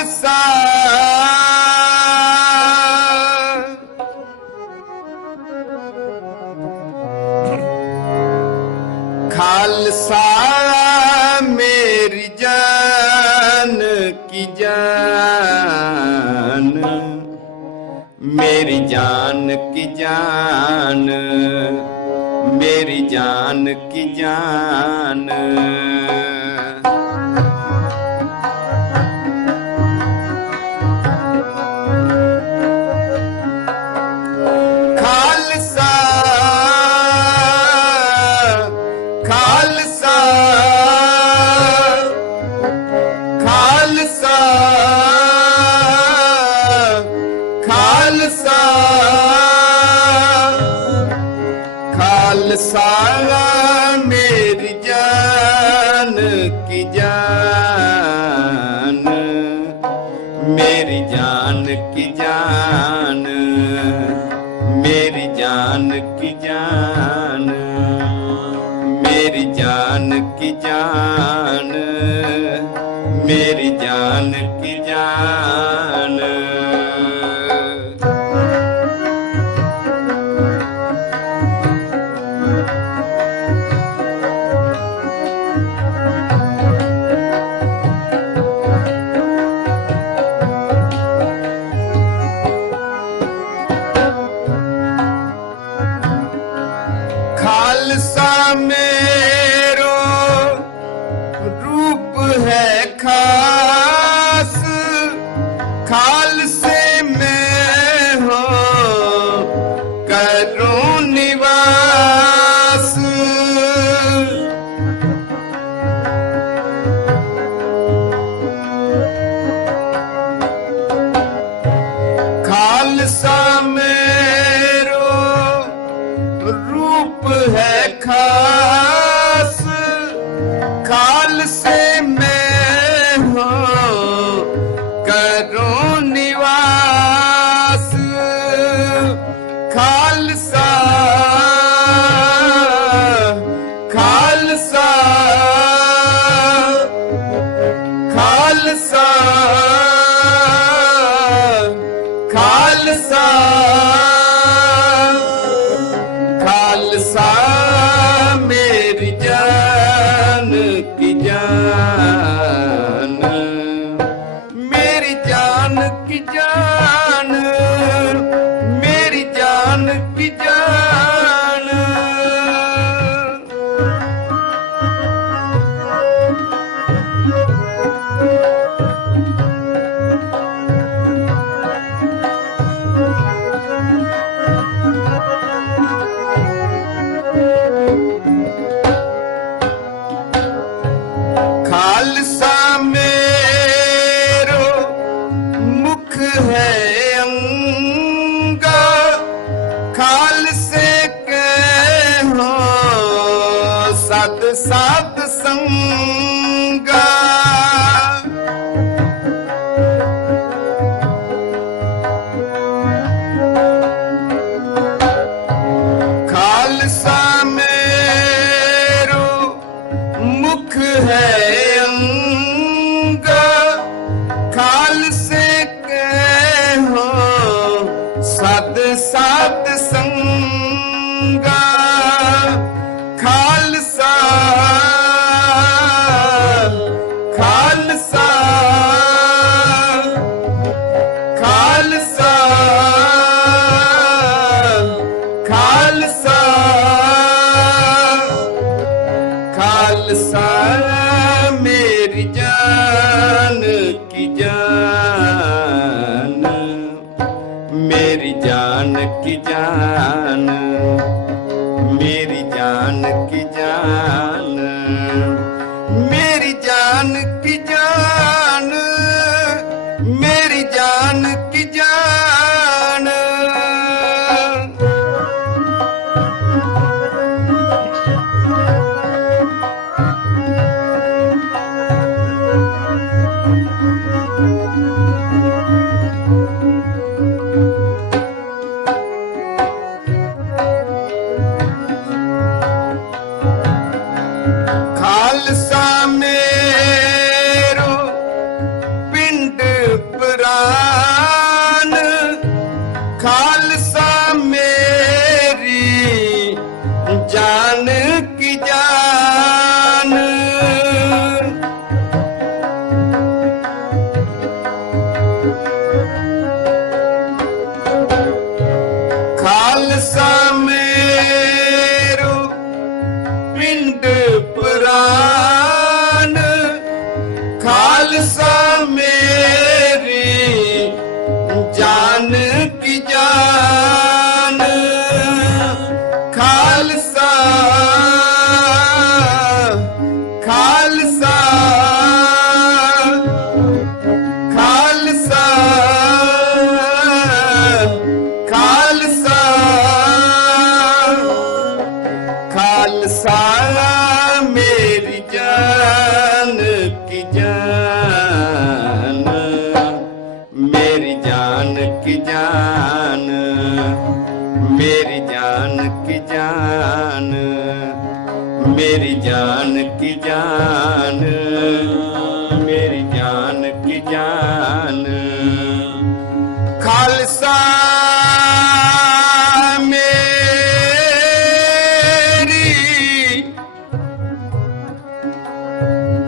ਖਾਲਸਾ ਖਾਲਸਾ ਮੇਰੀ ਜਾਨ ਕੀ ਜਾਨ, मेरी जान की जान, मेरी जान की जान। खालसा खालसा खालसा खालसा खालसा मेरी जान की जान, मेरी जान की जान, मेरी जान की जान, मेरी जान की जान, मेरी जान की जान। खालसा मेरो रूप है खास, खालसे में हो करूं निवास। खालसा मेरो रूप है खास, खालसे में हो करूं निवास। खालसा खालसा खालसा खालसा खालसा मेरी जान की जान, मेरी जान की जान, मेरी जान की जान। खालसा मेरो मुख है अंगा, खालसे के हो सत सत संगा। खालसा मेरो मुख है अंगा, खालसे के हो सत सत संगा। खालसा खालसा खालसा खालसा खालसा मेरी जान की जान, मेरी जान की जान, मेरी जान की जान, मेरी जान की जान, मेरी जान की जान। खालसा मेरो पिंड खालसा मेरी जान की जान, खालसा खालसा खालसा खालसा खालसा मेरी जान की जान, मेरी जान की जान, मेरी जान की जान, मेरी जान की जान, मेरी जान की जान। खालसा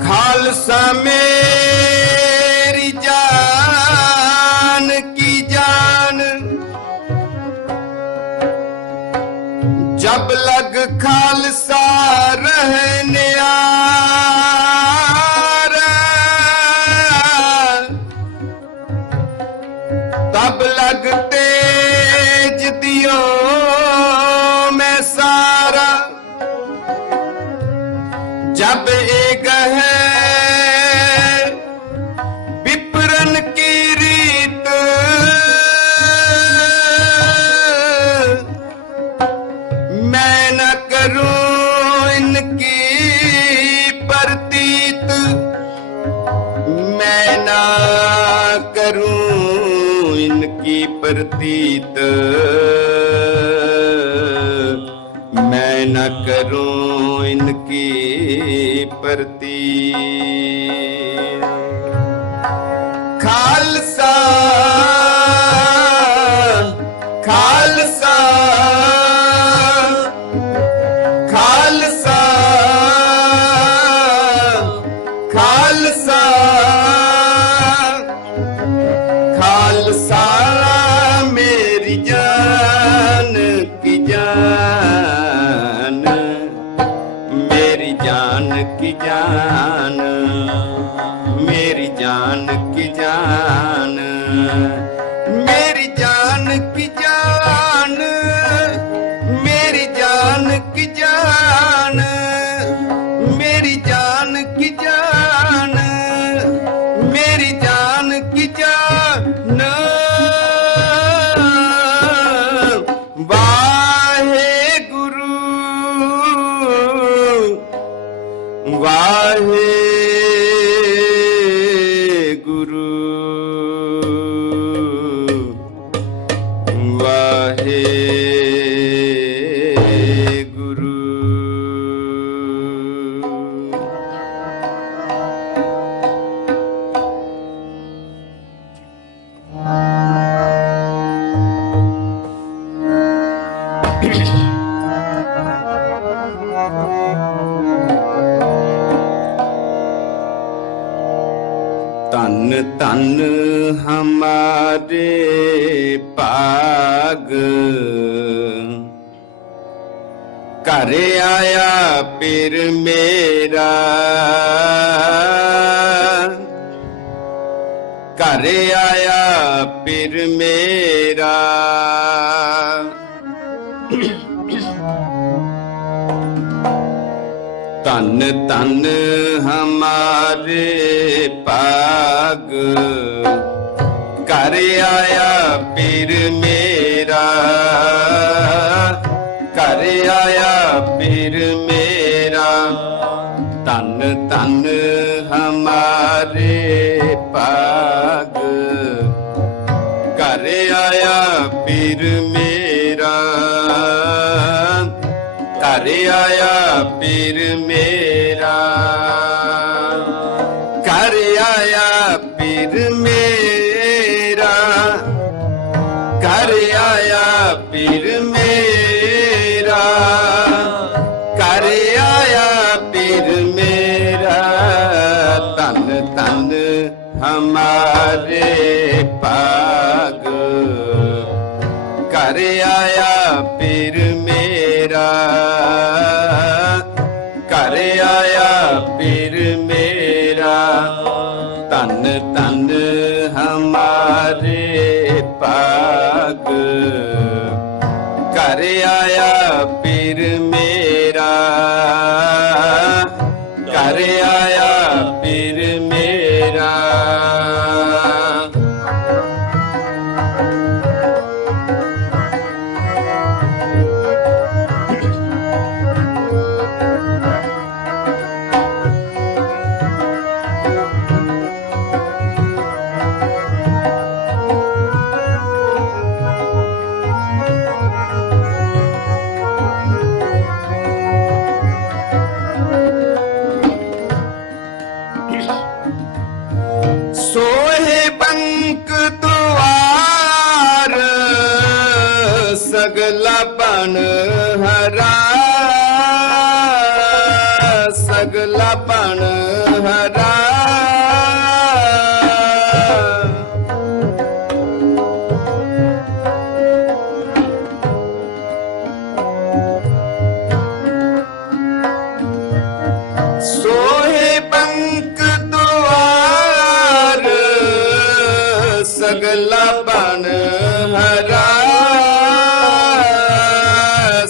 खालसा मेरी जान की जान, जब लग खालसा रहने तब लग तेज दियो मैं सारा, जब एक है विप्रन की रीत, मैं न करूं इनकी प्रतीत, मैं न करूं इनकी प्रतीत, मैं न करूं इनकी प्रतीत। खालसा खालसा खालसा खालसा खालसा मेरी जान की जान, मेरी जान की जान, मेरी जान की जान, मेरी जान की जान, मेरी जान की जान, मेरी जान की जान, मेरी जान की जान। वाहे गुरु वाहे गुरु वाहे गुरु। तन तन हमारे पाग, घर आया पीर मेरा, घर आया पीर मेरा। तन तन हमारे पाग, घर आया पीर मेरा, घर आया पीर मेरा। तन तन हमारे पाग, घर आया पीर मेरा, घर आया पीर मेरा, घर आया पीर मेरा, घर आया पीर मेरा, घर आया पीर मेरा। तन तन हमारे पाग, घर आया पीर मेरा, घर आया पीर मेरा। ਧਨ ਧਨ ਹਮਾਰੇ ਭਾਗ ਘਰ ਆਇਆ ਪੀਰ ਮੇਰਾ ਘਰ ਆਇਆ ਪੀਰ ਮੇਰਾ सोहे बंक द्वार सगला बन हरा सगला बन हरा सोहे बंक द्वार सगला बन हरा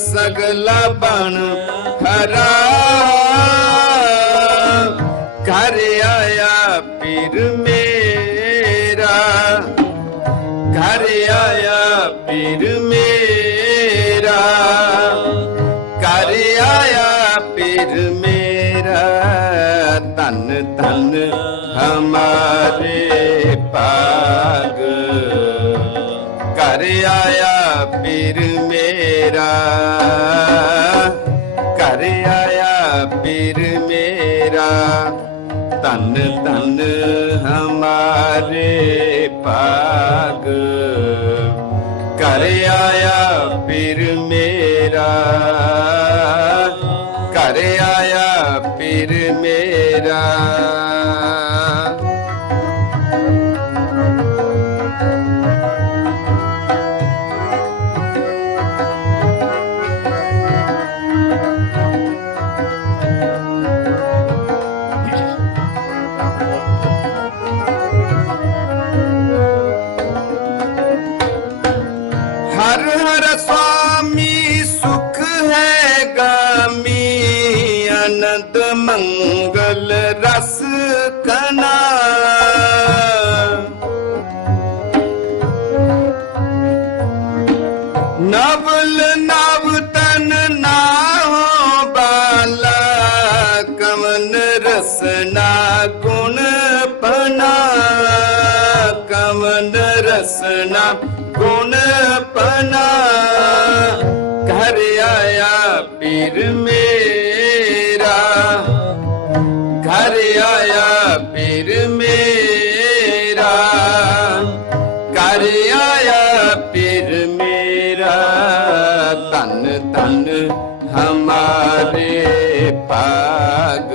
सगला बन हरा घर आया पीर मेरा घर आया पीर मेरा घर आया पीर मेरा धन धन हमारे भाग घर आया पीर मेरा घर आया पीर मेरा धन धन हमारे भाग घर आया पीर मेरा घर आया पीर मेरा हर हर स्वामी सुख है गामी आनंद मंगल रस कना नवल नव तन ना हो बाला कमन रसना गुण पना कमन रसना गुण पना घर आया पीर मेरा घर आया पीर मेरा घर आया पीर मेरा धन धन हमारे भाग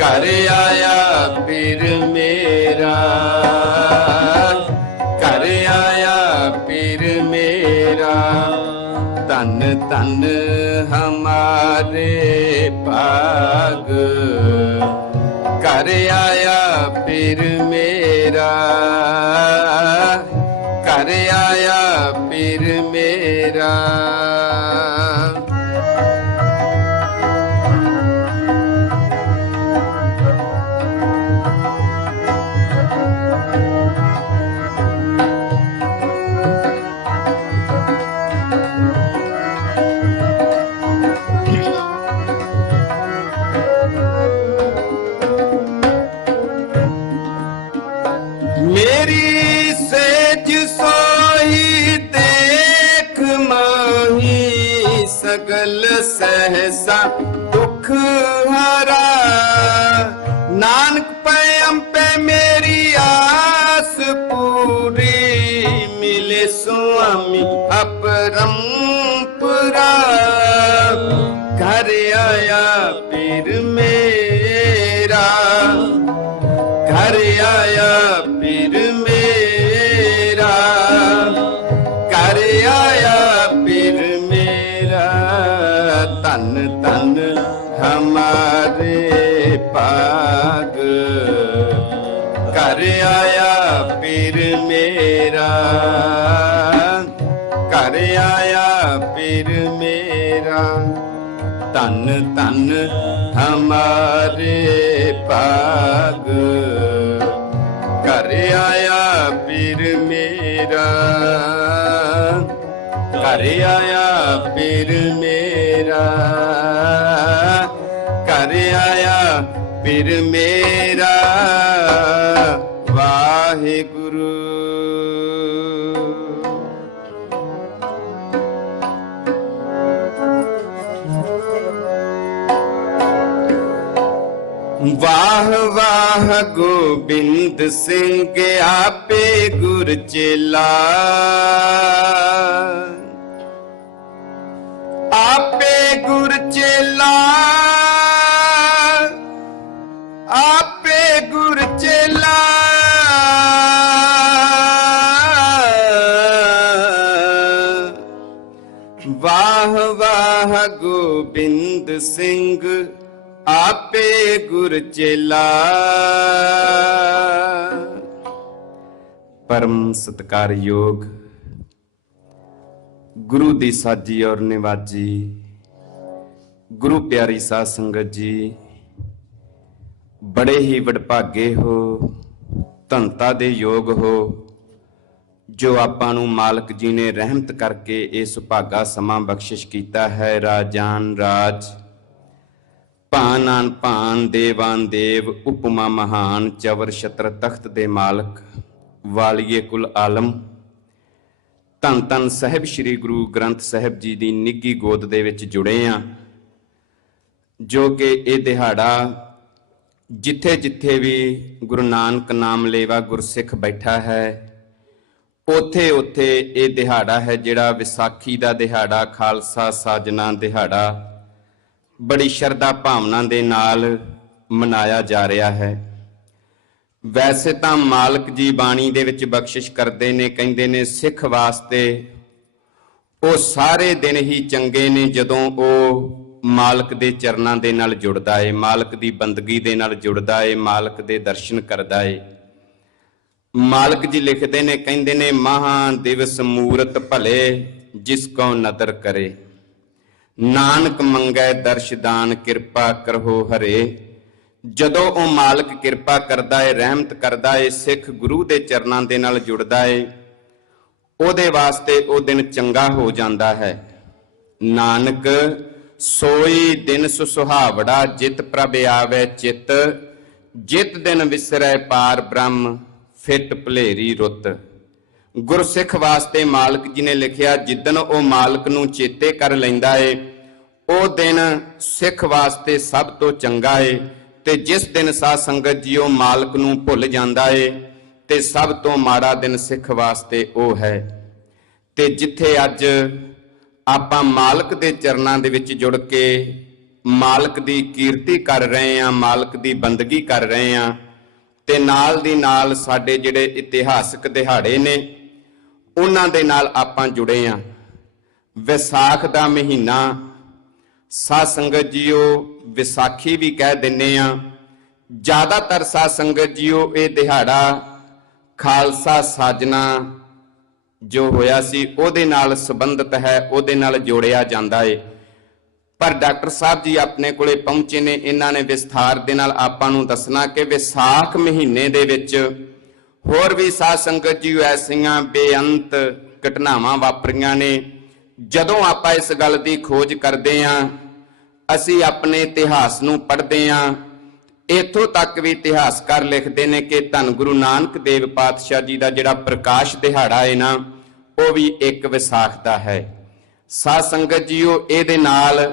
घर आया पीर मेरा घर आया पीर मेरा धन धन हमारे भाग घर आया पीर मेरा घर आया पीर मेरा मेरी सेज सोई देख माही सगल सहसा दुख हरा नानक पैम पे मेरी आस पूरी मिले स्वामी अपरंपरा घर आया पीर मेरा घर आया पीर मेरा घर आया पीर मेरा धन धन हमारे भाग ਘਰ ਆਇਆ ਪੀਰ ਮੇਰਾ, ਘਰ ਆਇਆ ਪੀਰ ਮੇਰਾ। ਧਨ ਧਨ ਹਮਾਰੇ ਭਾਗ, ਘਰ ਆਇਆ ਪੀਰ ਮੇਰਾ, ਘਰ ਆਇਆ ਪੀਰ ਮੇਰਾ, ਘਰ ਆਇਆ ਪੀਰ ਮੇਰਾ। ਵਾਹਿਗੁਰੂ। ਵਾਹ ਵਾਹ ਗੋਬਿੰਦ ਸਿੰਘ ਆਪੇ ਗੁਰ ਚੇਲਾ, ਆਪੇ ਗੁਰ ਚੇਲਾ, ਆਪੇ ਗੁਰ ਚੇਲਾ। ਵਾਹ ਵਾਹ ਗੋਬਿੰਦ ਸਿੰਘ ਆਪੇ ਗੁਰ ਚੇਲਾ। ਪਰਮ ਸਤਿਕਾਰਯੋਗ ਗੁਰੂ ਦੀ ਸਾਜੀ ਔਰ ਨਿਵਾਜੀ ਗੁਰੂ ਪਿਆਰੀ ਸਾਧ ਸੰਗਤ ਜੀ, ਬੜੇ ਹੀ ਵਡਭਾਗੇ ਹੋ, ਧੰਤਾ ਦੇ ਯੋਗ ਹੋ, ਜੋ ਆਪਾਂ ਨੂੰ ਮਾਲਕ ਜੀ ਨੇ ਰਹਿਮਤ ਕਰਕੇ ਇਹ ਸੁਭਾਗਾ ਸਮਾਂ ਬਖਸ਼ਿਸ਼ ਕੀਤਾ ਹੈ। ਰਾਜਾਨ ਰਾਜ, ਭਾਨ ਆਨ ਭਾਨ, ਦੇਵਾਨ ਦੇਵ, ਉਪਮਾ ਮਹਾਨ, ਚਵਰ ਛਤਰ ਤਖਤ ਦੇ ਮਾਲਕ, ਵਾਲੀਏ ਕੁਲ ਆਲਮ। ਧੰਨ ਧੰਨ ਸਾਹਿਬ ਸ੍ਰੀ ਗੁਰੂ ਗ੍ਰੰਥ ਸਾਹਿਬ ਜੀ ਦੀ ਨਿੱਘੀ ਗੋਦ ਦੇ ਵਿੱਚ ਜੁੜੇ ਆ, ਜੋ ਕਿ ਇਹ ਦਿਹਾੜਾ ਜਿੱਥੇ ਜਿੱਥੇ ਵੀ ਗੁਰੂ ਨਾਨਕ ਨਾਮ ਲੇਵਾ ਗੁਰਸਿੱਖ ਬੈਠਾ ਹੈ, ਉੱਥੇ ਉੱਥੇ ਇਹ ਦਿਹਾੜਾ ਹੈ ਜਿਹੜਾ ਵਿਸਾਖੀ ਦਾ ਦਿਹਾੜਾ, ਖਾਲਸਾ ਸਾਜਨਾ ਦਿਹਾੜਾ ਬੜੀ ਸ਼ਰਧਾ ਭਾਵਨਾ ਦੇ ਨਾਲ ਮਨਾਇਆ ਜਾ ਰਿਹਾ ਹੈ। ਵੈਸੇ ਤਾਂ ਮਾਲਕ ਜੀ ਬਾਣੀ ਦੇ ਵਿੱਚ ਬਖਸ਼ਿਸ਼ ਕਰਦੇ ਨੇ, ਕਹਿੰਦੇ ਨੇ ਸਿੱਖ ਵਾਸਤੇ ਉਹ ਸਾਰੇ ਦਿਨ ਹੀ ਚੰਗੇ ਨੇ ਜਦੋਂ ਉਹ ਮਾਲਕ ਦੇ ਚਰਨਾਂ ਦੇ ਨਾਲ ਜੁੜਦਾ ਏ, ਮਾਲਕ ਦੀ ਬੰਦਗੀ ਦੇ ਨਾਲ ਜੁੜਦਾ ਏ, ਮਾਲਕ ਦੇ ਦਰਸ਼ਨ ਕਰਦਾ ਏ। ਮਾਲਕ ਜੀ ਲਿਖਦੇ ਨੇ, ਕਹਿੰਦੇ ਨੇ ਮਹਾ ਦਿਵਸ ਮੂਰਤ ਭਲੇ ਜਿਸ ਕੋ ਨਦਰ ਕਰੇ, ਨਾਨਕ ਮੰਗੈ ਦਰਸ਼ਦਾਨ ਕਿਰਪਾ ਕਰੋ ਹਰੇ। ਜਦੋਂ ਉਹ ਮਾਲਕ ਕਿਰਪਾ ਕਰਦਾ ਏ, ਰਹਿਮਤ ਕਰਦਾ ਏ, ਸਿੱਖ ਗੁਰੂ ਦੇ ਚਰਨਾਂ ਦੇ ਨਾਲ ਜੁੜਦਾ ਏ, ਉਹਦੇ ਵਾਸਤੇ ਉਹ ਦਿਨ ਚੰਗਾ ਹੋ ਜਾਂਦਾ ਹੈ। ਨਾਨਕ ਸੋਈ ਦਿਨ ਸੁਹਾਵੜਾ, ਜਿਤ ਪ੍ਰਭ ਆਵੇ ਚਿਤ, ਜਿਤ ਦਿਨ ਵਿਸਰੈ ਪਾਰ ਬ੍ਰਹਮ, ਫਿਟ ਭਲੇਰੀ ਰੁੱਤ। ਗੁਰਸਿੱਖ ਵਾਸਤੇ ਮਾਲਕ ਜੀ ਨੇ ਲਿਖਿਆ, ਜਿੱਦਣ ਉਹ ਮਾਲਕ ਨੂੰ ਚੇਤੇ ਕਰ ਲੈਂਦਾ ਏ, ਉਹ ਦਿਨ ਸਿੱਖ ਵਾਸਤੇ ਸਭ ਤੋਂ ਚੰਗਾ ਏ। ਤੇ ਜਿਸ ਦਿਨ ਸਾਧ ਸੰਗਤ ਜੀ ਉਹ ਮਾਲਕ ਨੂੰ ਭੁੱਲ ਜਾਂਦਾ ਏ, ਤੇ ਸਭ ਤੋਂ ਮਾੜਾ ਦਿਨ ਸਿੱਖ ਵਾਸਤੇ ਉਹ ਹੈ। ਤੇ ਜਿੱਥੇ ਅੱਜ ਆਪਾਂ ਮਾਲਕ ਦੇ ਚਰਨਾਂ ਦੇ ਵਿੱਚ ਜੁੜ ਕੇ ਮਾਲਕ ਦੀ ਕੀਰਤੀ ਕਰ ਰਹੇ ਹਾਂ, ਮਾਲਕ ਦੀ ਬੰਦਗੀ ਕਰ ਰਹੇ ਹਾਂ, ਤੇ ਨਾਲ ਦੀ ਨਾਲ ਸਾਡੇ ਜਿਹੜੇ ਇਤਿਹਾਸਕ ਦਿਹਾੜੇ ਨੇ ਉਹਨਾਂ ਦੇ ਨਾਲ ਆਪਾਂ ਜੁੜੇ ਹਾਂ। ਵਿਸਾਖ ਦਾ ਮਹੀਨਾ ਸਾਧ ਸੰਗਤ ਜੀਓ ਵਿਸਾਖੀ ਵੀ ਕਹਿ ਦਿੰਨੇ ਆ, ਜ਼ਿਆਦਾਤਰ ਸਾਧ ਸੰਗਤ ਜੀਓ ਇਹ ਦਿਹਾੜਾ ਖਾਲਸਾ ਸਾਜਨਾ ਜੋ ਹੋਇਆ ਸੀ ਉਹਦੇ ਨਾਲ ਸੰਬੰਧਿਤ ਹੈ, ਉਹਦੇ ਨਾਲ ਜੋੜਿਆ ਜਾਂਦਾ ਏ। ਪਰ ਡਾਕਟਰ ਸਾਹਿਬ ਜੀ ਆਪਣੇ ਕੋਲੇ ਪਹੁੰਚੇ ਨੇ, ਇਹਨਾਂ ਨੇ ਵਿਸਥਾਰ ਦੇ ਨਾਲ ਆਪਾਂ ਨੂੰ ਦੱਸਣਾ ਕਿ ਵਿਸਾਖ ਮਹੀਨੇ ਦੇ ਵਿੱਚ ਹੋਰ ਵੀ ਸਾਧ ਸੰਗਤ ਜੀ ਐਸੀਆਂ ਬੇਅੰਤ ਘਟਨਾਵਾਂ ਵਾਪਰੀਆਂ ਨੇ। ਜਦੋਂ ਆਪਾਂ ਇਸ ਗੱਲ ਦੀ ਖੋਜ ਕਰਦੇ ਆਂ, ਅਸੀਂ ਆਪਣੇ ਇਤਿਹਾਸ ਨੂੰ ਪੜ੍ਹਦੇ ਆਂ, ਇੱਥੋਂ ਤੱਕ ਵੀ ਇਤਿਹਾਸਕਾਰ ਲਿਖਦੇ ਨੇ ਕਿ ਧੰਨ ਗੁਰੂ ਨਾਨਕ ਦੇਵ ਪਾਤਸ਼ਾਹ ਜੀ ਦਾ ਜਿਹੜਾ ਪ੍ਰਕਾਸ਼ ਦਿਹਾੜਾ ਹੈ ਨਾ, ਉਹ ਵੀ ਇੱਕ ਵਿਸਾਖ ਦਾ ਹੈ। ਸਾਧ ਸੰਗਤ ਜੀਓ ਇਹਦੇ ਨਾਲ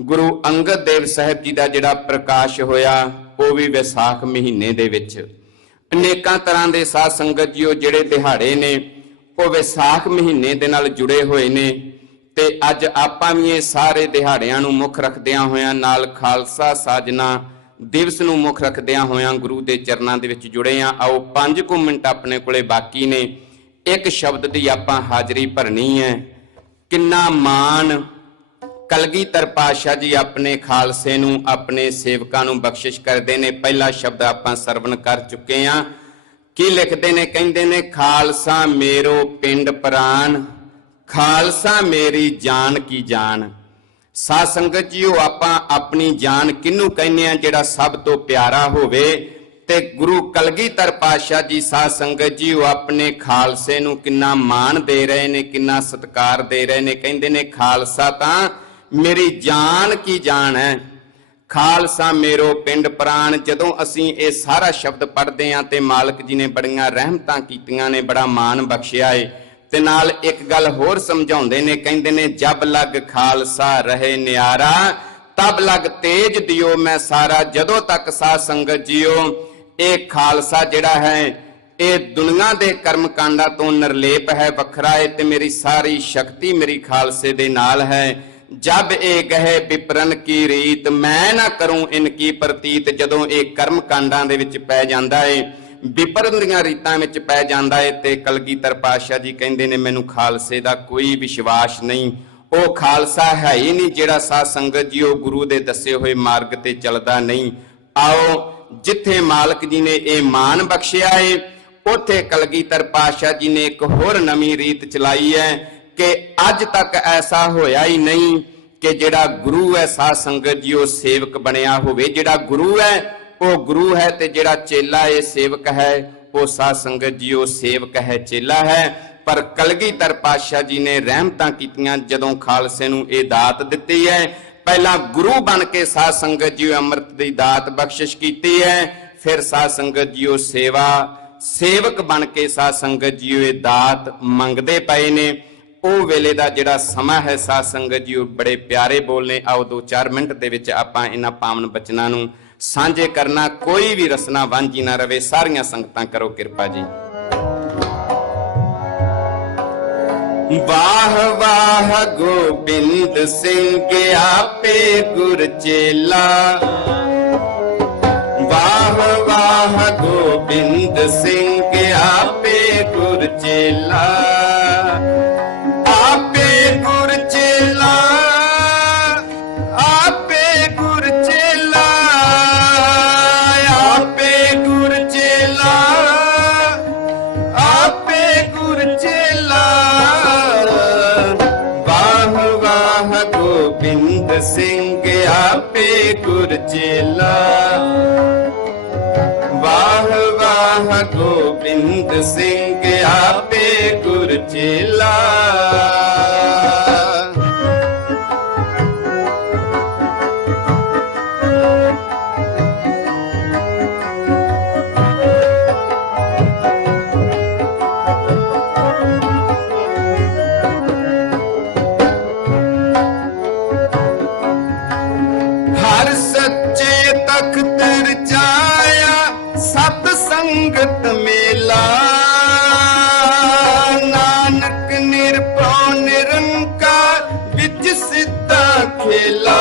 ਗੁਰੂ ਅੰਗਦ ਦੇਵ ਸਾਹਿਬ ਜੀ ਦਾ ਜਿਹੜਾ ਪ੍ਰਕਾਸ਼ ਹੋਇਆ ਉਹ ਵੀ ਵਿਸਾਖ ਮਹੀਨੇ ਦੇ ਵਿੱਚ। ਅਨੇਕਾਂ ਤਰ੍ਹਾਂ ਦੇ ਸਾਧ ਸੰਗਤ ਜੀਓ ਜਿਹੜੇ ਦਿਹਾੜੇ ਨੇ ਉਹ ਵਿਸਾਖ ਮਹੀਨੇ ਦੇ ਨਾਲ ਜੁੜੇ ਹੋਏ ਨੇ। ਤੇ ਅੱਜ ਆਪਾਂ ਵੀ ਇਹ ਸਾਰੇ ਦਿਹਾੜਿਆਂ ਨੂੰ ਮੁੱਖ ਰੱਖਦਿਆਂ ਹੋਇਆਂ ਨਾਲ ਖਾਲਸਾ ਸਾਜਨਾ ਦਿਵਸ ਨੂੰ ਮੁੱਖ ਰੱਖਦਿਆਂ ਹੋਇਆਂ ਗੁਰੂ ਦੇ ਚਰਨਾਂ ਦੇ ਵਿੱਚ ਜੁੜੇ ਆ। ਆਓ 5 ਮਿੰਟ ਆਪਣੇ ਕੋਲੇ ਬਾਕੀ ਨੇ, ਇੱਕ ਸ਼ਬਦ ਦੀ ਆਪਾਂ ਹਾਜ਼ਰੀ ਭਰਨੀ ਹੈ। ਕਿੰਨਾ ਮਾਣ ਕਲਗੀਧਰ ਪਾਤਸ਼ਾਹ ਜੀ ਆਪਣੇ ਖਾਲਸੇ ਨੂੰ, ਆਪਣੇ ਸੇਵਕਾਂ ਨੂੰ ਬਖਸ਼ਿਸ਼ ਕਰਦੇ ਨੇ। ਪਹਿਲਾ ਸ਼ਬਦ ਆਪਾਂ ਸਰਵਣ ਕਰ ਚੁੱਕੇ ਆ, ਕੀ ਲਿਖਦੇ ਨੇ? ਕਹਿੰਦੇ ਨੇ ਖਾਲਸਾ ਮੇਰੋ ਪਿੰਡ ਪ੍ਰਾਨ, ਖਾਲਸਾ ਮੇਰੀ ਜਾਨ ਕੀ ਜਾਨ। ਸਾਧ ਸੰਗਤ ਜੀਓ, ਆਪਾਂ ਆਪਣੀ ਜਾਨ ਕਿਹਨੂੰ ਕਹਿੰਦੇ ਆ? ਜਿਹੜਾ ਸਭ ਤੋਂ ਪਿਆਰਾ ਹੋਵੇ। ਤੇ ਗੁਰੂ ਕਲਗੀਧਰ ਪਾਤਸ਼ਾਹ ਜੀ ਸਾਧ ਸੰਗਤ ਜੀਓ ਆਪਣੇ ਖਾਲਸੇ ਨੂੰ ਕਿੰਨਾ ਮਾਣ ਦੇ ਰਹੇ ਨੇ, ਕਿੰਨਾ ਸਤਿਕਾਰ ਦੇ ਰਹੇ ਨੇ। ਕਹਿੰਦੇ ਨੇ ਖਾਲਸਾ ਤਾਂ ਮੇਰੀ ਜਾਨ ਕੀ ਜਾਨ ਹੈ, ਖਾਲਸਾ ਮੇਰੋ ਪਿੰਡ ਪ੍ਰਾਣ। ਜਦੋਂ ਅਸੀਂ ਇਹ ਸਾਰਾ ਸ਼ਬਦ ਪੜ੍ਹਦੇ ਹਾਂ ਤੇ ਮਾਲਕ ਜੀ ਨੇ ਬੜੀਆਂ ਰਹਿਮਤਾਂ ਕੀਤੀਆਂ ਨੇ, ਬੜਾ ਮਾਣ ਬਖਸ਼ਿਆ ਏ। ਤੇ ਨਾਲ ਇੱਕ ਗੱਲ ਹੋਰ ਸਮਝਾਉਂਦੇ ਨੇ, ਕਹਿੰਦੇ ਨੇ ਜਬ ਲਗ ਖਾਲਸਾ ਰਹੇ ਨਿਆਰਾ, ਤਬ ਲਗ ਤੇਜ ਦਿਓ ਮੈਂ ਸਾਰਾ। ਜਦੋਂ ਤੱਕ ਸਾਧ ਸੰਗਤ ਜੀਓ ਇਹ ਖਾਲਸਾ ਜਿਹੜਾ ਹੈ ਇਹ ਦੁਨੀਆ ਦੇ ਕਰਮ ਕਾਂਡਾਂ ਤੋਂ ਨਿਰਲੇਪ ਹੈ, ਵੱਖਰਾ ਹੈ, ਤੇ ਮੇਰੀ ਸਾਰੀ ਸ਼ਕਤੀ ਮੇਰੀ ਖਾਲਸੇ ਦੇ ਨਾਲ ਹੈ। ਜਬ ਇਹ ਗਏ ਵਿਪਰਨ ਕੀ ਰੀਤ, ਮੈਂ ਨਾ ਕਰੂੰ ਇਨ ਕੀ ਪ੍ਰਤੀਤ। ਜਦੋਂ ਇਹ ਕਰਮ ਕਾਂਡਾਂ ਦੇ ਵਿੱਚ ਪੈ ਜਾਂਦਾ ਏ, ਵਿਪਰਨ ਦੀਆਂ ਰੀਤਾਂ ਵਿੱਚ ਪੈ ਜਾਂਦਾ ਏ, ਤੇ ਕਲਗੀਧਰ ਪਾਤਸ਼ਾਹ ਜੀ ਕਹਿੰਦੇ ਨੇ ਮੈਨੂੰ ਖਾਲਸੇ ਦਾ ਕੋਈ ਵਿਸ਼ਵਾਸ ਨਹੀਂ। ਉਹ ਖਾਲਸਾ ਹੈ ਹੀ ਨਹੀਂ ਜਿਹੜਾ ਸਾਧ ਸੰਗਤ ਜੀ ਉਹ ਗੁਰੂ ਦੇ ਦੱਸੇ ਹੋਏ ਮਾਰਗ ਤੇ ਚੱਲਦਾ ਨਹੀਂ। ਆਓ ਜਿੱਥੇ ਮਾਲਕ ਜੀ ਨੇ ਇਹ ਮਾਣ ਬਖਸ਼ਿਆ ਏ, ਉੱਥੇ ਕਲਗੀਧਰ ਪਾਤਸ਼ਾਹ ਜੀ ਨੇ ਇੱਕ ਹੋਰ ਨਵੀਂ ਰੀਤ ਚਲਾਈ ਹੈ ਕਿ ਅੱਜ ਤੱਕ ਐਸਾ ਹੋਇਆ ਹੀ ਨਹੀਂ ਕਿ ਜਿਹੜਾ ਗੁਰੂ ਹੈ ਸਾਧ ਸੰਗਤ ਜੀ ਉਹ ਸੇਵਕ ਬਣਿਆ ਹੋਵੇ। ਜਿਹੜਾ ਗੁਰੂ ਹੈ ਉਹ ਗੁਰੂ ਹੈ, ਤੇ ਜਿਹੜਾ ਚੇਲਾ ਇਹ ਸੇਵਕ ਹੈ, ਉਹ ਸਾਧ ਸੰਗਤ ਜੀ ਉਹ ਸੇਵਕ ਹੈ, ਚੇਲਾ ਹੈ। ਪਰ ਕਲਗੀਧਰ ਪਾਤਸ਼ਾਹ ਜੀ ਨੇ ਰਹਿਮਤਾਂ ਕੀਤੀਆਂ ਜਦੋਂ ਖਾਲਸੇ ਨੂੰ ਇਹ ਦਾਤ ਦਿੱਤੀ ਹੈ। ਪਹਿਲਾਂ ਗੁਰੂ ਬਣ ਕੇ ਸਾਧ ਸੰਗਤ ਜੀ ਅੰਮ੍ਰਿਤ ਦੀ ਦਾਤ ਬਖਸ਼ਿਸ਼ ਕੀਤੀ ਹੈ, ਫਿਰ ਸਾਧ ਸੰਗਤ ਜੀ ਉਹ ਸੇਵਕ ਬਣ ਕੇ ਸਾਧ ਸੰਗਤ ਜੀ ਇਹ ਦਾਤ ਮੰਗਦੇ ਪਏ ਨੇ। ਉਹ ਵੇਲੇ ਦਾ ਜਿਹੜਾ ਸਮਾਂ ਹੈ ਸਾਧ ਸੰਗਤ ਜੀ ਉਹ ਬੜੇ ਪਿਆਰੇ ਬੋਲ ਨੇ। ਆਓ 2-4 ਮਿੰਟ ਦੇ ਵਿੱਚ ਆਪਾਂ ਇਹਨਾਂ ਪਾਵਨ ਬਚਨਾਂ ਨੂੰ ਸਾਂਝੇ ਕਰਨਾ, ਕੋਈ ਵੀ ਰਸਨਾ ਵਾਂਝੀ ਨਾ ਰਵੇ। ਸਾਰੀਆਂ ਸੰਗਤਾਂ ਕਰੋ ਕਿਰਪਾ ਜੀ। ਵਾਹ ਵਾਹ ਗੋਬਿੰਦ ਸਿੰਘ ਆਪੇ ਗੁਰ ਚੇਲਾ, ਵਾਹ ਵਾਹ ਗੋਬਿੰਦ ਸਿੰਘ ਆਪੇ ਗੁਰ ਚੇਲਾ, ਆਪੇ ਗੁਰ ਚੇਲਾ, ਆਪੇ ਗੁਰ ਚੇਲਾ, ਆਪੇ ਗੁਰ ਚੇਲਾ, ਆਪੇ ਗੁਰ ਚੇਲਾ। ਗੋਬਿੰਦ ਸਿੰਘ ਆਪੇ ਗੁਰ ਚੇਲਾ, ਵਾਹ ਵਾਹ ਗੋਬਿੰਦ ਸਿੰਘ ਆਪੇ ਗੁਰ ਚੇਲਾ। ਸੰਗਤ ਮੇਲਾ, ਨਾਨਕ ਨਿਰਭਉ ਨਿਰੰਕਾਰ ਵਿੱਚ ਸਿੱਧਾ ਖੇਲਾ।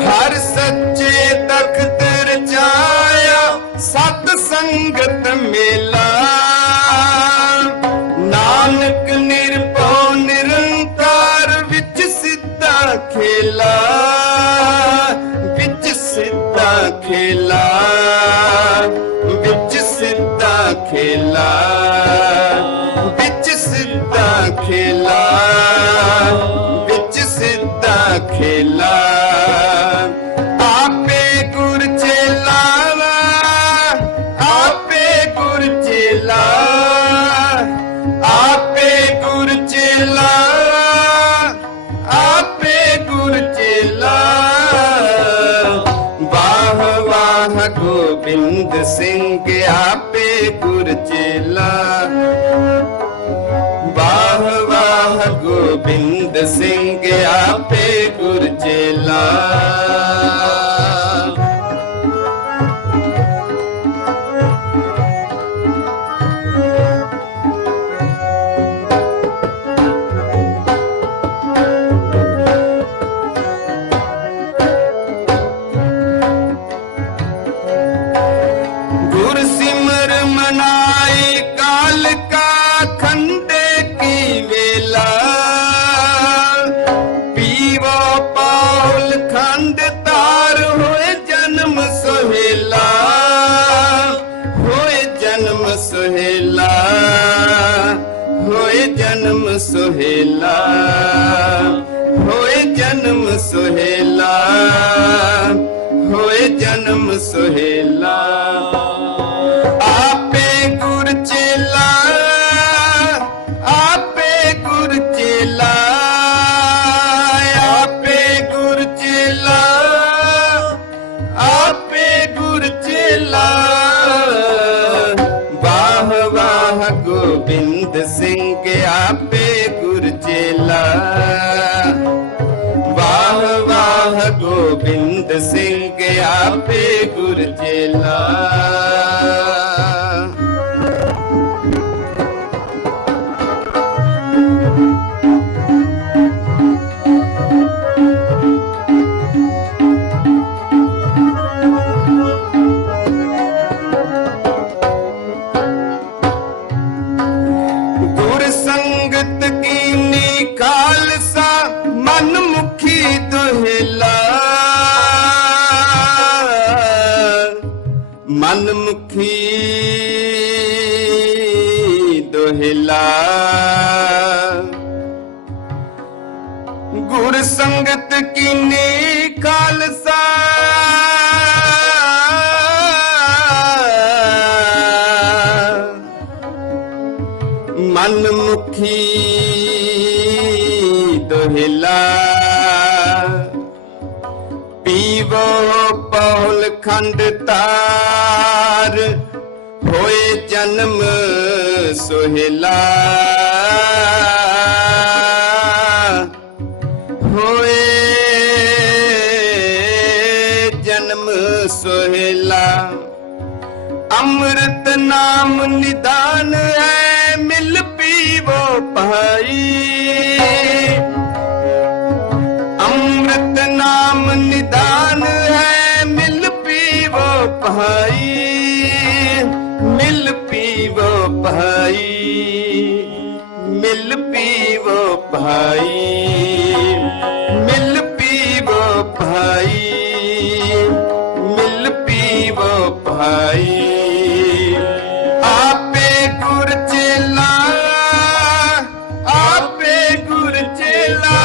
ਹਰ ਸੱਚੇ ਤਖਤ ਰਚਾਇਆ ਸਤ ਸੰਗਤ ਮੇਲਾ, ਨਾਨਕ ਨਿਰਭਉ ਨਿਰੰਕਾਰ ਵਿੱਚ ਸਿੱਧਾ ਖੇਲਾ, ਵਿੱਚ ਸਿੱਧਾ ਖੇਲਾ, ਵਿੱਚ ਸਿੱਧਾ ਖੇਲਾ, ਵਿੱਚ ਸਿੱਧਾ ਖੇਲਾ, ਵਿੱਚ ਸਿੱਧਾ ਖੇਲਾ। ਆਪੇ ਗੁਰ ਚੇਲਾ, ਆਪੇ ਗੁਰ ਚੇਲਾ, ਆਪੇ ਗੁਰ ਚੇਲਾ, ਆਪੇ ਗੁਰ ਚੇਲਾ। ਵਾਹ ਵਾਹ ਗੋਬਿੰਦ ਸਿੰਘ ਆਪੇ ਗੁਰ ਚੇਲਾ, ਵਾਹ ਵਾਹ ਗੋਬਿੰਦ ਸਿੰਘ ਆਪੇ ਗੁਰ ਚੇਲਾ। ਗੁਰ ਸਿਮਰਨ ਸੁਹੇਲਾ, ਹੋਏ ਜਨਮ ਸੁਹੇਲਾ, ਹੋਏ ਜਨਮ ਸੁਹੇਲਾ। ਆਪੇ ਗੁਰ ਚੇਲਾ, ਆਪੇ ਗੁਰ ਚੇਲਾ, ਆਪੇ ਗੁਰ ਚੇਲਾ, ਆਪੇ ਗੁਰ ਚੇਲਾ। ਵਾਹ ਵਾਹ ਗੋਬਿੰਦ ਸਿੰਘ ਆਪੇ ਗੁਰ ਚੇਲਾ, ਵਾਹ ਵਾਹ ਗੋਬਿੰਦ ਸਿੰਘ ਆਪੇ ਗੁਰ ਚੇਲਾ। ਗੁਰ ਸੰਗਤ ਕੀਨੀ ਖਾਲਸਾ ਮਨ ਮੁਖੀ ਦੁਹੇਲਾ, ਮਨ ਮੁਖੀ ਦੁਹੇਲਾ। ਗੁਰ ਸੰਗਤ ਕੀਨੀ ਖਾਲਸਾ ਮਨ ਮੁਖੀ ਦੁਹੇਲਾ। ਪੀਵੋ ਪਹੁਲ ਖੰਡ ਤਾਰ, ਹੋਏ ਜਨਮ ਸੁਹੇਲਾ, ਹੋਏ ਜਨਮ ਸੁਹੇਲਾ। ਅੰਮ੍ਰਿਤ ਨਾਮ ਨਿਦਾਨ ਹੈ, ਮਿਲ ਪੀਵੋ ਭਾਈ। ਅੰਮ੍ਰਿਤ ਨਾਮ ਨਿਦਾਨ ਹੈ, ਮਿਲ ਪੀਵੋ ਭਾਈ, ਮਿਲ ਪੀਵੋ ਭਾਈ, ਮਿਲ ਪੀਵੋ ਭਾਈ, ਮਿਲ ਪੀਵੋ ਭਾਈ, ਮਿਲ ਪੀਵੋ ਭਾਈ। ਆਪੇ ਗੁਰ ਚੇਲਾ, ਆਪੇ ਗੁਰ ਚੇਲਾ,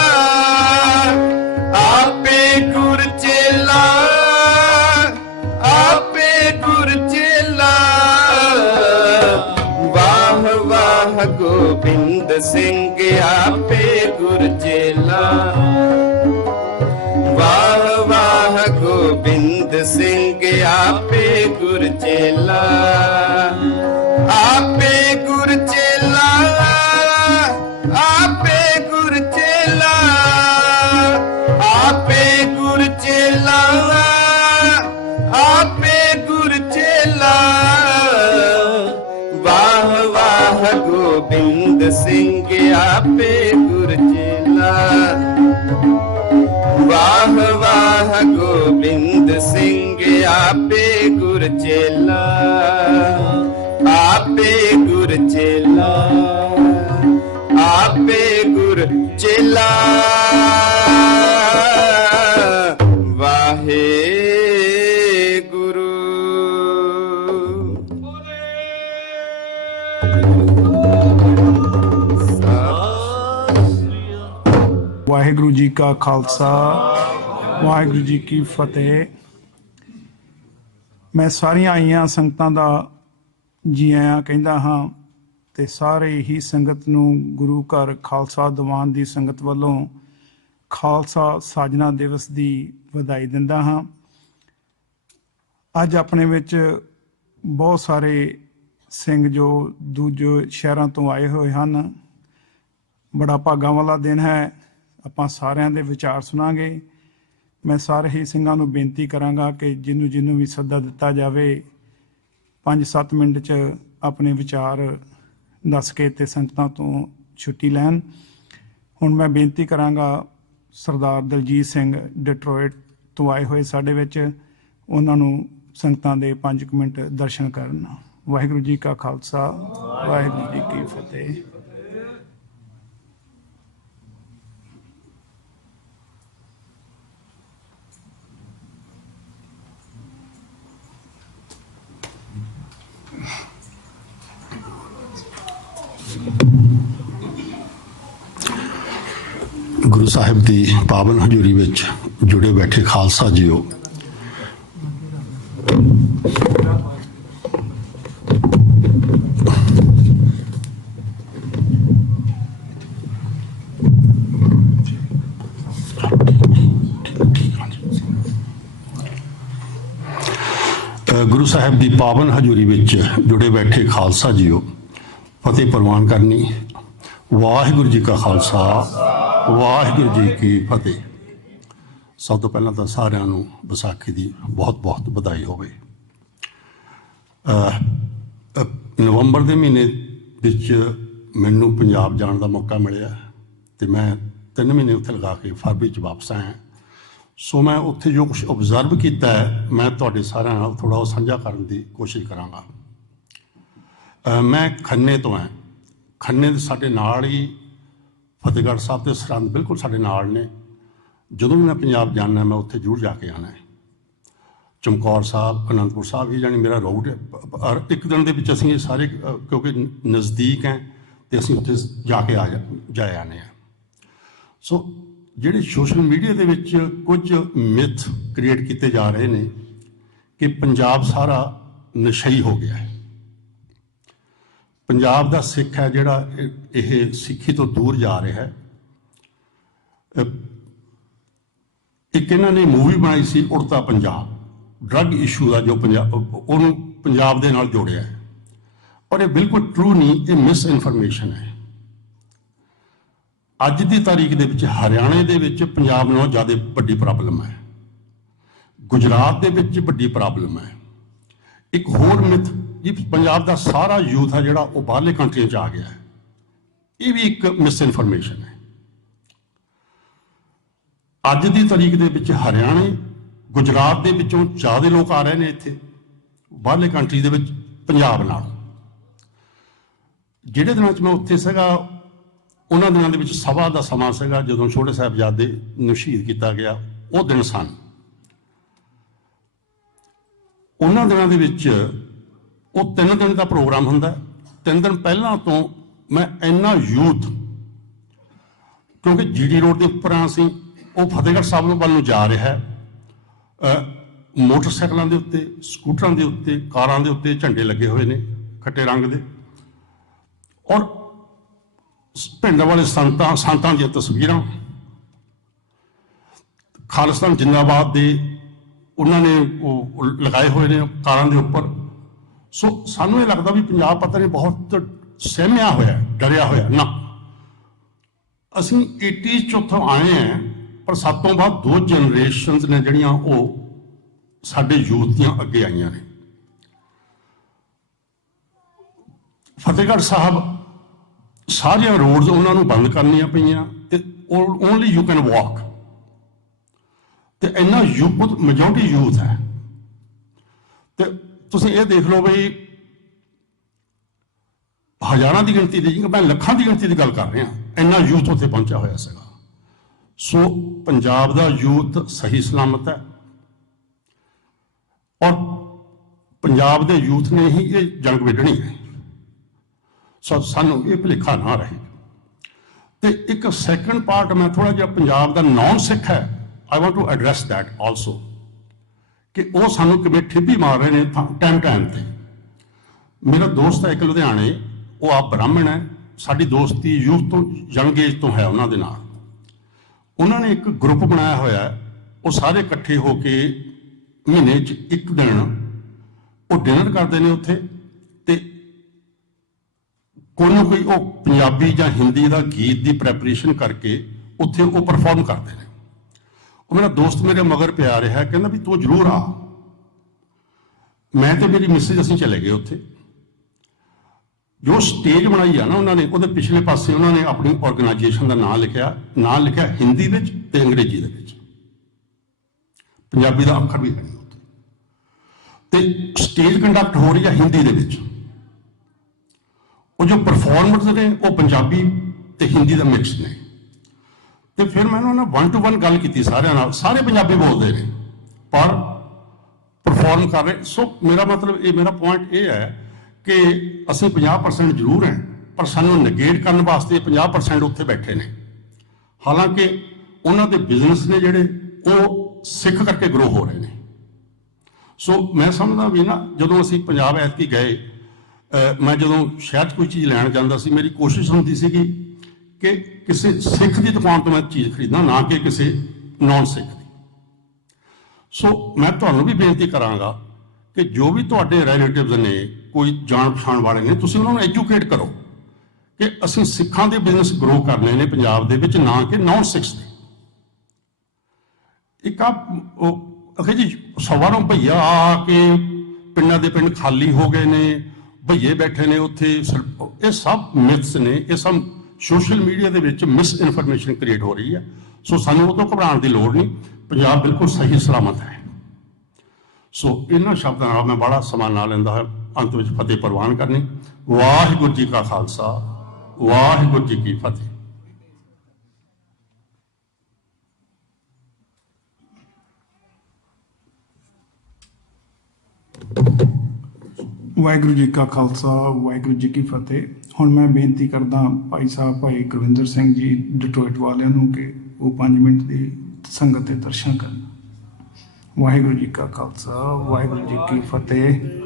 ਆਪੇ ਗੁਰ ਚੇਲਾ, ਆਪੇ ਗੁਰ ਚੇਲਾ। ਵਾਹ ਵਾਹ ਗੋਬਿੰਦ ਸਿੰਘ ਆਪੇ ਗੁਰ ਚੇਲਾ, ਵਾਹ ਵਾਹ ਗੋਬਿੰਦ ਸਿੰਘ ਆਪੇ ਗੁਰ ਚੇਲਾ। ਆਪੇ ਗੁਰ ਚੇਲਾ, ਆਪੇ ਗੁਰ ਚੇਲਾ, ਆਪੇ ਗੁਰ ਚੇਲਾ, ਆਪੇ ਗੁਰ ਚੇਲਾ। ਵਾਹ ਵਾਹ ਗੋਬਿੰਦ ਸਿੰਘ ਆਪੇ ਗੁਰ ਚੇਲਾ, ਵਾਹ ਵਾਹ ਗੋਬਿੰਦ ਸਿੰਘ ਆਪੇ ਗੁਰ ਚੇਲਾ, ਆਪੇ ਗੁਰ ਚੇਲਾ, ਆਪੇ ਗੁਰ ਚੇਲਾ। ਵਾਹਿਗੁਰੂ। ਵਾਹਿਗੁਰੂ ਜੀ ਕਾ ਖਾਲਸਾ, ਵਾਹਿਗੁਰੂ ਜੀ ਕੀ ਫਤਿਹ। ਮੈਂ ਸਾਰੀਆਂ ਆਈਆਂ ਸੰਗਤਾਂ ਦਾ ਜੀ ਆਇਆਂ ਕਹਿੰਦਾ ਹਾਂ ਤੇ ਸਾਰੇ ਹੀ ਸੰਗਤ ਨੂੰ ਗੁਰੂ ਘਰ ਖਾਲਸਾ ਦੀਵਾਨ ਦੀ ਸੰਗਤ ਵੱਲੋਂ ਖਾਲਸਾ ਸਾਜਨਾ ਦਿਵਸ ਦੀ ਵਧਾਈ ਦਿੰਦਾ ਹਾਂ। ਅੱਜ ਆਪਣੇ ਵਿੱਚ ਬਹੁਤ ਸਾਰੇ ਸਿੰਘ ਜੋ ਦੂਜੇ ਸ਼ਹਿਰਾਂ ਤੋਂ ਆਏ ਹੋਏ ਹਨ। ਬੜਾ ਭਾਗਾਂ ਵਾਲਾ ਦਿਨ ਹੈ। ਆਪਾਂ ਸਾਰਿਆਂ ਦੇ ਵਿਚਾਰ ਸੁਣਾਂਗੇ। ਮੈਂ ਸਾਰੇ ਹੀ ਸਿੰਘਾਂ ਨੂੰ ਬੇਨਤੀ ਕਰਾਂਗਾ ਕਿ ਜਿਹਨੂੰ ਵੀ ਸੱਦਾ ਦਿੱਤਾ ਜਾਵੇ 5-7 ਮਿੰਟ 'ਚ ਆਪਣੇ ਵਿਚਾਰ ਦੱਸ ਕੇ ਤੇ ਸੰਗਤਾਂ ਤੋਂ ਛੁੱਟੀ ਲੈਣ। ਹੁਣ ਮੈਂ ਬੇਨਤੀ ਕਰਾਂਗਾ ਸਰਦਾਰ ਦਲਜੀਤ ਸਿੰਘ ਡਿਟਰੋਇਟ ਤੋਂ ਆਏ ਹੋਏ ਸਾਡੇ ਵਿੱਚ, ਉਹਨਾਂ ਨੂੰ ਸੰਗਤਾਂ ਦੇ 5 ਮਿੰਟ ਦਰਸ਼ਨ ਕਰਨ। ਵਾਹਿਗੁਰੂ ਜੀ ਕਾ ਖਾਲਸਾ, ਵਾਹਿਗੁਰੂ ਜੀ ਕੀ ਫਤਿਹ। ਸਾਹਿਬ ਦੀ ਪਾਵਨ ਹਜ਼ੂਰੀ ਵਿੱਚ ਜੁੜੇ ਬੈਠੇ ਖਾਲਸਾ ਜੀਓ, ਗੁਰੂ ਸਾਹਿਬ ਦੀ ਪਾਵਨ ਹਜ਼ੂਰੀ ਵਿੱਚ ਜੁੜੇ ਬੈਠੇ ਖਾਲਸਾ ਜੀਓ, ਫਤਿਹ ਪ੍ਰਵਾਨ ਕਰਨੀ। ਵਾਹਿਗੁਰੂ ਜੀ ਕਾ ਖਾਲਸਾ, ਵਾਹਿਗੁਰੂ ਜੀ ਕੀ ਫਤਿਹ। ਸਭ ਤੋਂ ਪਹਿਲਾਂ ਤਾਂ ਸਾਰਿਆਂ ਨੂੰ ਵਿਸਾਖੀ ਦੀ ਬਹੁਤ ਬਹੁਤ ਵਧਾਈ ਹੋਵੇ। ਨਵੰਬਰ ਦੇ ਮਹੀਨੇ ਵਿੱਚ ਮੈਨੂੰ ਪੰਜਾਬ ਜਾਣ ਦਾ ਮੌਕਾ ਮਿਲਿਆ ਅਤੇ ਮੈਂ 3 ਮਹੀਨੇ ਉੱਥੇ ਲਗਾ ਕੇ ਫਰਵਰੀ 'ਚ ਵਾਪਸ ਆਇਆ। ਸੋ ਮੈਂ ਉੱਥੇ ਜੋ ਕੁਛ ਓਬਜ਼ਰਵ ਕੀਤਾ ਹੈ, ਮੈਂ ਤੁਹਾਡੇ ਸਾਰਿਆਂ ਨਾਲ ਥੋੜ੍ਹਾ ਉਹ ਸਾਂਝਾ ਕਰਨ ਦੀ ਕੋਸ਼ਿਸ਼ ਕਰਾਂਗਾ। ਮੈਂ ਖੰਨੇ ਤੋਂ ਹਾਂ। ਖੰਨੇ ਦੇ ਸਾਡੇ ਨਾਲ ਹੀ ਫਤਿਹਗੜ੍ਹ ਸਾਹਿਬ ਦੇ ਸਰਹੰਦ ਬਿਲਕੁਲ ਸਾਡੇ ਨਾਲ ਨੇ। ਜਦੋਂ ਵੀ ਮੈਂ ਪੰਜਾਬ ਜਾਣਾ, ਮੈਂ ਉੱਥੇ ਜ਼ਰੂਰ ਜਾ ਕੇ ਆਉਣਾ ਹੈ। ਚਮਕੌਰ ਸਾਹਿਬ, ਅਨੰਦਪੁਰ ਸਾਹਿਬ, ਇਹ ਜਾਣੀ ਮੇਰਾ ਰੂਟ ਹੈ। ਔਰ ਇੱਕ ਦਿਨ ਦੇ ਵਿੱਚ ਅਸੀਂ ਇਹ ਸਾਰੇ, ਕਿਉਂਕਿ ਨਜ਼ਦੀਕ ਹੈ ਅਤੇ ਅਸੀਂ ਉੱਥੇ ਜਾ ਕੇ ਜਾ ਆਉਂਦੇ ਹਾਂ। ਸੋ ਜਿਹੜੇ ਸੋਸ਼ਲ ਮੀਡੀਆ ਦੇ ਵਿੱਚ ਕੁਝ ਮਿਥ ਕ੍ਰੀਏਟ ਕੀਤੇ ਜਾ ਰਹੇ ਨੇ ਕਿ ਪੰਜਾਬ ਸਾਰਾ ਨਸ਼ਈ ਹੋ ਗਿਆ ਹੈ। ਪੰਜਾਬ ਦਾ ਸਿੱਖ ਹੈ ਜਿਹੜਾ, ਇਹ ਸਿੱਖੀ ਤੋਂ ਦੂਰ ਜਾ ਰਿਹਾ ਹੈ। ਇੱਕ ਇਹਨਾਂ ਨੇ ਮੂਵੀ ਬਣਾਈ ਸੀ ਉੜਤਾ ਪੰਜਾਬ, ਡਰੱਗ ਇਸ਼ੂ ਦਾ, ਜੋ ਉਹਨੂੰ ਪੰਜਾਬ ਦੇ ਨਾਲ ਜੋੜਿਆ ਹੈ। ਔਰ ਇਹ ਬਿਲਕੁਲ ਟਰੂ ਨਹੀਂ, ਇਹ ਮਿਸ ਇਨਫੋਰਮੇਸ਼ਨ ਹੈ। ਅੱਜ ਦੀ ਤਾਰੀਖ ਦੇ ਵਿੱਚ ਹਰਿਆਣੇ ਦੇ ਵਿੱਚ ਪੰਜਾਬ ਨਾਲੋਂ ਜ਼ਿਆਦਾ ਵੱਡੀ ਪ੍ਰੋਬਲਮ ਹੈ। ਗੁਜਰਾਤ ਦੇ ਵਿੱਚ ਵੱਡੀ ਪ੍ਰੋਬਲਮ ਹੈ। ਇੱਕ ਹੋਰ ਮਿਥ ਜੀ, ਪੰਜਾਬ ਦਾ ਸਾਰਾ ਯੂਥ ਹੈ ਜਿਹੜਾ ਉਹ ਬਾਹਰਲੇ ਕੰਟਰੀਆਂ 'ਚ ਆ ਗਿਆ ਹੈ। ਇਹ ਵੀ ਇੱਕ ਮਿਸ ਇਨਫੋਰਮੇਸ਼ਨ ਹੈ। ਅੱਜ ਦੀ ਤਾਰੀਖ ਦੇ ਵਿੱਚ ਹਰਿਆਣੇ, ਗੁਜਰਾਤ ਦੇ ਵਿੱਚੋਂ ਜ਼ਿਆਦਾ ਲੋਕ ਆ ਰਹੇ ਨੇ ਇੱਥੇ ਬਾਹਰਲੇ ਕੰਟਰੀ ਦੇ ਵਿੱਚ ਪੰਜਾਬ ਨਾਲ। ਜਿਹੜੇ ਦਿਨਾਂ 'ਚ ਮੈਂ ਉੱਥੇ ਸੀਗਾ, ਉਹਨਾਂ ਦਿਨਾਂ ਦੇ ਵਿੱਚ ਸਭਾ ਦਾ ਸਮਾਂ ਸੀਗਾ ਜਦੋਂ ਛੋਟੇ ਸਾਹਿਬਜ਼ਾਦੇ ਨੂੰ ਸ਼ਹੀਦ ਕੀਤਾ ਗਿਆ, ਉਹ ਦਿਨ ਸਨ। ਉਹਨਾਂ ਦਿਨਾਂ ਦੇ ਵਿੱਚ ਉਹ 3 ਦਿਨ ਦਾ ਪ੍ਰੋਗਰਾਮ ਹੁੰਦਾ। 3 ਦਿਨ ਪਹਿਲਾਂ ਤੋਂ ਮੈਂ ਇੰਨਾ ਯੂਥ, ਕਿਉਂਕਿ GD ਰੋਡ ਦੇ ਉੱਪਰ ਅਸੀਂ, ਉਹ ਫਤਿਹਗੜ੍ਹ ਸਾਹਿਬ ਵੱਲ ਨੂੰ ਜਾ ਰਿਹਾ ਹੈ। ਮੋਟਰਸਾਈਕਲਾਂ ਦੇ ਉੱਤੇ, ਸਕੂਟਰਾਂ ਦੇ ਉੱਤੇ, ਕਾਰਾਂ ਦੇ ਉੱਤੇ ਝੰਡੇ ਲੱਗੇ ਹੋਏ ਨੇ ਖੱਟੇ ਰੰਗ ਦੇ। ਔਰ ਪਿੰਡ ਵਾਲੇ ਸੰਤਾਂ ਦੀਆਂ ਤਸਵੀਰਾਂ, ਖਾਲਿਸਤਾਨ ਜਿੰਦਾਬਾਦ ਦੇ ਉਹਨਾਂ ਨੇ ਉਹ ਲਗਾਏ ਹੋਏ ਨੇ ਕਾਰਾਂ ਦੇ ਉੱਪਰ। ਸੋ ਸਾਨੂੰ ਇਹ ਲੱਗਦਾ ਵੀ ਪੰਜਾਬ ਪਤਾ ਨਹੀਂ ਬਹੁਤ ਸਹਿਮਿਆ ਹੋਇਆ, ਡਰਿਆ ਹੋਇਆ। ਨਾ, ਅਸੀਂ 80s 'ਚ ਉੱਥੋਂ ਆਏ ਹਾਂ, ਪਰ ਸਾਡੇ ਤੋਂ ਬਾਅਦ 2 ਜਨਰੇਸ਼ਨਸ ਨੇ ਜਿਹੜੀਆਂ ਉਹ ਸਾਡੇ ਯੂਥ ਦੀਆਂ ਅੱਗੇ ਆਈਆਂ ਨੇ। ਫਤਿਹਗੜ੍ਹ ਸਾਹਿਬ ਸਾਰੀਆਂ ਰੋਡਸ ਉਹਨਾਂ ਨੂੰ ਬੰਦ ਕਰਨੀਆਂ ਪਈਆਂ ਤੇ ਓਨਲੀ ਯੂ ਕੈਨ ਵਾਕ। ਤੇ ਇੰਨਾ ਯੂਥ, ਮੈਜੋਰਟੀ ਯੂਥ ਹੈ। ਤੇ ਤੁਸੀਂ ਇਹ ਦੇਖ ਲਓ ਬਈ, ਹਜ਼ਾਰਾਂ ਦੀ ਗਿਣਤੀ ਦੀ, ਮੈਂ ਲੱਖਾਂ ਦੀ ਗਿਣਤੀ ਦੀ ਗੱਲ ਕਰ ਰਿਹਾ। ਇੰਨਾ ਯੂਥ ਉੱਥੇ ਪਹੁੰਚਿਆ ਹੋਇਆ ਸੀਗਾ। ਸੋ ਪੰਜਾਬ ਦਾ ਯੂਥ ਸਹੀ ਸਲਾਮਤ ਹੈ। ਔਰ ਪੰਜਾਬ ਦੇ ਯੂਥ ਨੇ ਹੀ ਇਹ ਜੰਗ ਵਿੱਢਣੀ ਹੈ। ਸੋ ਸਾਨੂੰ ਇਹ ਭੁਲੇਖਾ ਨਾ ਰਹੇ। ਤੇ ਇੱਕ ਸੈਕੰਡ ਪਾਰਟ, ਮੈਂ ਥੋੜਾ ਜਿਹਾ ਪੰਜਾਬ ਦਾ ਨੌਨ ਸਿੱਖ ਹੈ, I want to address that also, ਕਿ ਉਹ ਸਾਨੂੰ ਕਿਵੇਂ ਠੇਬੀ ਮਾਰ ਰਹੇ ਨੇ ਟਾਈਮ ਤੇ। ਮੇਰਾ ਦੋਸਤ ਹੈ ਇੱਕ ਲੁਧਿਆਣੇ, ਉਹ ਆਪ ਬ੍ਰਾਹਮਣ ਹੈ। ਸਾਡੀ ਦੋਸਤੀ ਯੂਥ ਤੋਂ, ਯੰਗ ਏਜ ਤੋਂ ਹੈ ਉਹਨਾਂ ਦੇ ਨਾਲ। ਉਹਨਾਂ ਨੇ ਇੱਕ ਗਰੁੱਪ ਬਣਾਇਆ ਹੋਇਆ, ਉਹ ਸਾਰੇ ਇਕੱਠੇ ਹੋ ਕੇ ਮਹੀਨੇ 'ਚ ਇੱਕ ਦਿਨ ਉਹ ਡਿਨਰ ਕਰਦੇ ਨੇ ਉੱਥੇ। ਤੇ ਕੋਈ ਨਾ ਕੋਈ ਉਹ ਪੰਜਾਬੀ ਜਾਂ ਹਿੰਦੀ ਦਾ ਗੀਤ ਦੀ ਪ੍ਰੈਪਰੇਸ਼ਨ ਕਰਕੇ ਉੱਥੇ ਉਹ ਪਰਫਾਰਮ ਕਰਦੇ ਨੇ। ਉਹ ਮੇਰਾ ਦੋਸਤ ਮੇਰੇ ਮਗਰ ਪਿਆ ਰਿਹਾ, ਕਹਿੰਦਾ ਵੀ ਤੂੰ ਜ਼ਰੂਰ ਆ। ਮੈਂ ਤੇ ਮੇਰੀ ਮਿਸਿਸ ਅਸੀਂ ਚਲੇ ਗਏ ਉੱਥੇ। ਜੋ ਸਟੇਜ ਬਣਾਈ ਆ ਨਾ ਉਹਨਾਂ ਨੇ, ਉਹਦੇ ਪਿਛਲੇ ਪਾਸੇ ਉਹਨਾਂ ਨੇ ਆਪਣੀ ਆਰਗੇਨਾਈਜੇਸ਼ਨ ਦਾ ਨਾਂ ਲਿਖਿਆ ਹਿੰਦੀ ਵਿੱਚ ਤੇ ਅੰਗਰੇਜ਼ੀ ਦੇ ਵਿੱਚ। ਪੰਜਾਬੀ ਦਾ ਅੱਖਰ ਵੀ ਹੈ ਨਹੀਂ ਉੱਥੇ। ਤੇ ਸਟੇਜ ਕੰਡਕਟ ਹੋ ਰਹੀ ਹੈ ਹਿੰਦੀ ਦੇ ਵਿੱਚ। ਉਹ ਜੋ ਪਰਫਾਰਮਰਸ ਨੇ ਉਹ ਪੰਜਾਬੀ ਤੇ ਹਿੰਦੀ ਦਾ ਮਿਕਸ ਨੇ। ਤੇ ਫਿਰ ਮੈਂ ਉਹਨਾਂ ਨਾਲ 1 to 1 ਗੱਲ ਕੀਤੀ ਸਾਰਿਆਂ ਨਾਲ। ਸਾਰੇ ਪੰਜਾਬੀ ਬੋਲਦੇ ਨੇ ਪਰ ਪਰਫਾਰਮ ਕਰ ਰਹੇ। ਸੋ ਮੇਰਾ ਮਤਲਬ, ਇਹ ਮੇਰਾ ਪੁਆਇੰਟ ਇਹ ਹੈ ਕਿ ਅਸੀਂ 50% ਜ਼ਰੂਰ ਹੈ, ਪਰ ਸਾਨੂੰ ਨਗੇਟ ਕਰਨ ਵਾਸਤੇ 50% ਉੱਥੇ ਬੈਠੇ ਨੇ। ਹਾਲਾਂਕਿ ਉਹਨਾਂ ਦੇ ਬਿਜ਼ਨਸ ਨੇ ਜਿਹੜੇ ਉਹ ਸਿੱਖ ਕਰਕੇ ਗਰੋ ਹੋ ਰਹੇ ਨੇ। ਸੋ ਮੈਂ ਸਮਝਦਾ ਵੀ ਨਾ, ਜਦੋਂ ਅਸੀਂ ਪੰਜਾਬ ਐਤਕੀ ਗਏ, ਮੈਂ ਜਦੋਂ ਸ਼ਹਿਰ 'ਚ ਕੋਈ ਚੀਜ਼ ਲੈਣ ਜਾਂਦਾ ਸੀ, ਮੇਰੀ ਕੋਸ਼ਿਸ਼ ਹੁੰਦੀ ਸੀਗੀ ਕਿ ਕਿਸੇ ਸਿੱਖ ਦੀ ਦੁਕਾਨ ਤੋਂ ਮੈਂ ਚੀਜ਼ ਖਰੀਦਾਂ, ਨਾ ਕਿ ਕਿਸੇ ਨੌਨ ਸਿੱਖ ਦੀ। ਸੋ ਮੈਂ ਤੁਹਾਨੂੰ ਵੀ ਬੇਨਤੀ ਕਰਾਂਗਾ ਕਿ ਜੋ ਵੀ ਤੁਹਾਡੇ ਰਿਲੇਟਿਵਸ ਨੇ, ਕੋਈ ਜਾਣ ਪਛਾਣ ਵਾਲੇ ਨੇ, ਤੁਸੀਂ ਉਹਨਾਂ ਨੂੰ ਐਜੂਕੇਟ ਕਰੋ ਕਿ ਅਸੀਂ ਸਿੱਖਾਂ ਦੇ ਬਿਜ਼ਨਸ ਗਰੋ ਕਰਨੇ ਨੇ ਪੰਜਾਬ ਦੇ ਵਿੱਚ, ਨਾ ਕਿ ਨੌਨ ਸਿੱਖਸ ਦੇ। ਇੱਕ ਅਖੇ ਜੀ ਸਵਾ ਨੂੰ ਭਈਆ ਆ ਕੇ ਪਿੰਡਾਂ ਦੇ ਪਿੰਡ ਖਾਲੀ ਹੋ ਗਏ ਨੇ, ਭਈਏ ਬੈਠੇ ਨੇ ਉੱਥੇ, ਇਹ ਸਭ ਮਿਥਸ ਨੇ, ਇਹ ਸਭ ਸੋਸ਼ਲ ਮੀਡੀਆ ਦੇ ਵਿੱਚ ਮਿਸ ਇਨਫੋਰਮੇਸ਼ਨ ਕ੍ਰੀਏਟ ਹੋ ਰਹੀ ਹੈ। ਸੋ ਸਾਨੂੰ ਉਹ ਤੋਂ ਘਬਰਾਉਣ ਦੀ ਲੋੜ ਨਹੀਂ, ਪੰਜਾਬ ਬਿਲਕੁਲ ਸਹੀ ਸਲਾਮਤ ਹੈ। ਸੋ ਇਹਨਾਂ ਸ਼ਬਦਾਂ ਨਾਲ ਮੈਂ ਬੜਾ ਸਮਾਂ ਨਾ ਲੈਂਦਾ ਹੈ, ਅੰਤ ਵਿੱਚ ਫਤਿਹ ਪ੍ਰਵਾਨ ਕਰਨੀ। ਵਾਹਿਗੁਰੂ ਜੀ ਕਾ ਖਾਲਸਾ, ਵਾਹਿਗੁਰੂ ਜੀ ਕੀ ਫਤਿਹ। ਵਾਹਿਗੁਰੂ ਜੀ ਕਾ ਖਾਲਸਾ, ਵਾਹਿਗੁਰੂ ਜੀ ਕੀ ਫਤਿਹ। ਹੁਣ ਮੈਂ ਬੇਨਤੀ ਕਰਦਾ ਭਾਈ ਸਾਹਿਬ ਭਾਈ ਗੁਰਵਿੰਦਰ ਸਿੰਘ ਜੀ ਡਿਟਰੋਇਟ ਵਾਲਿਆਂ ਨੂੰ ਕਿ ਉਹ 5 ਮਿੰਟ ਦੀ ਸੰਗਤ ਦੇ ਦਰਸ਼ਨ ਕਰਨ। ਵਾਹਿਗੁਰੂ ਜੀ ਕਾ ਖਾਲਸਾ, ਵਾਹਿਗੁਰੂ ਜੀ ਕੀ ਫਤਿਹ।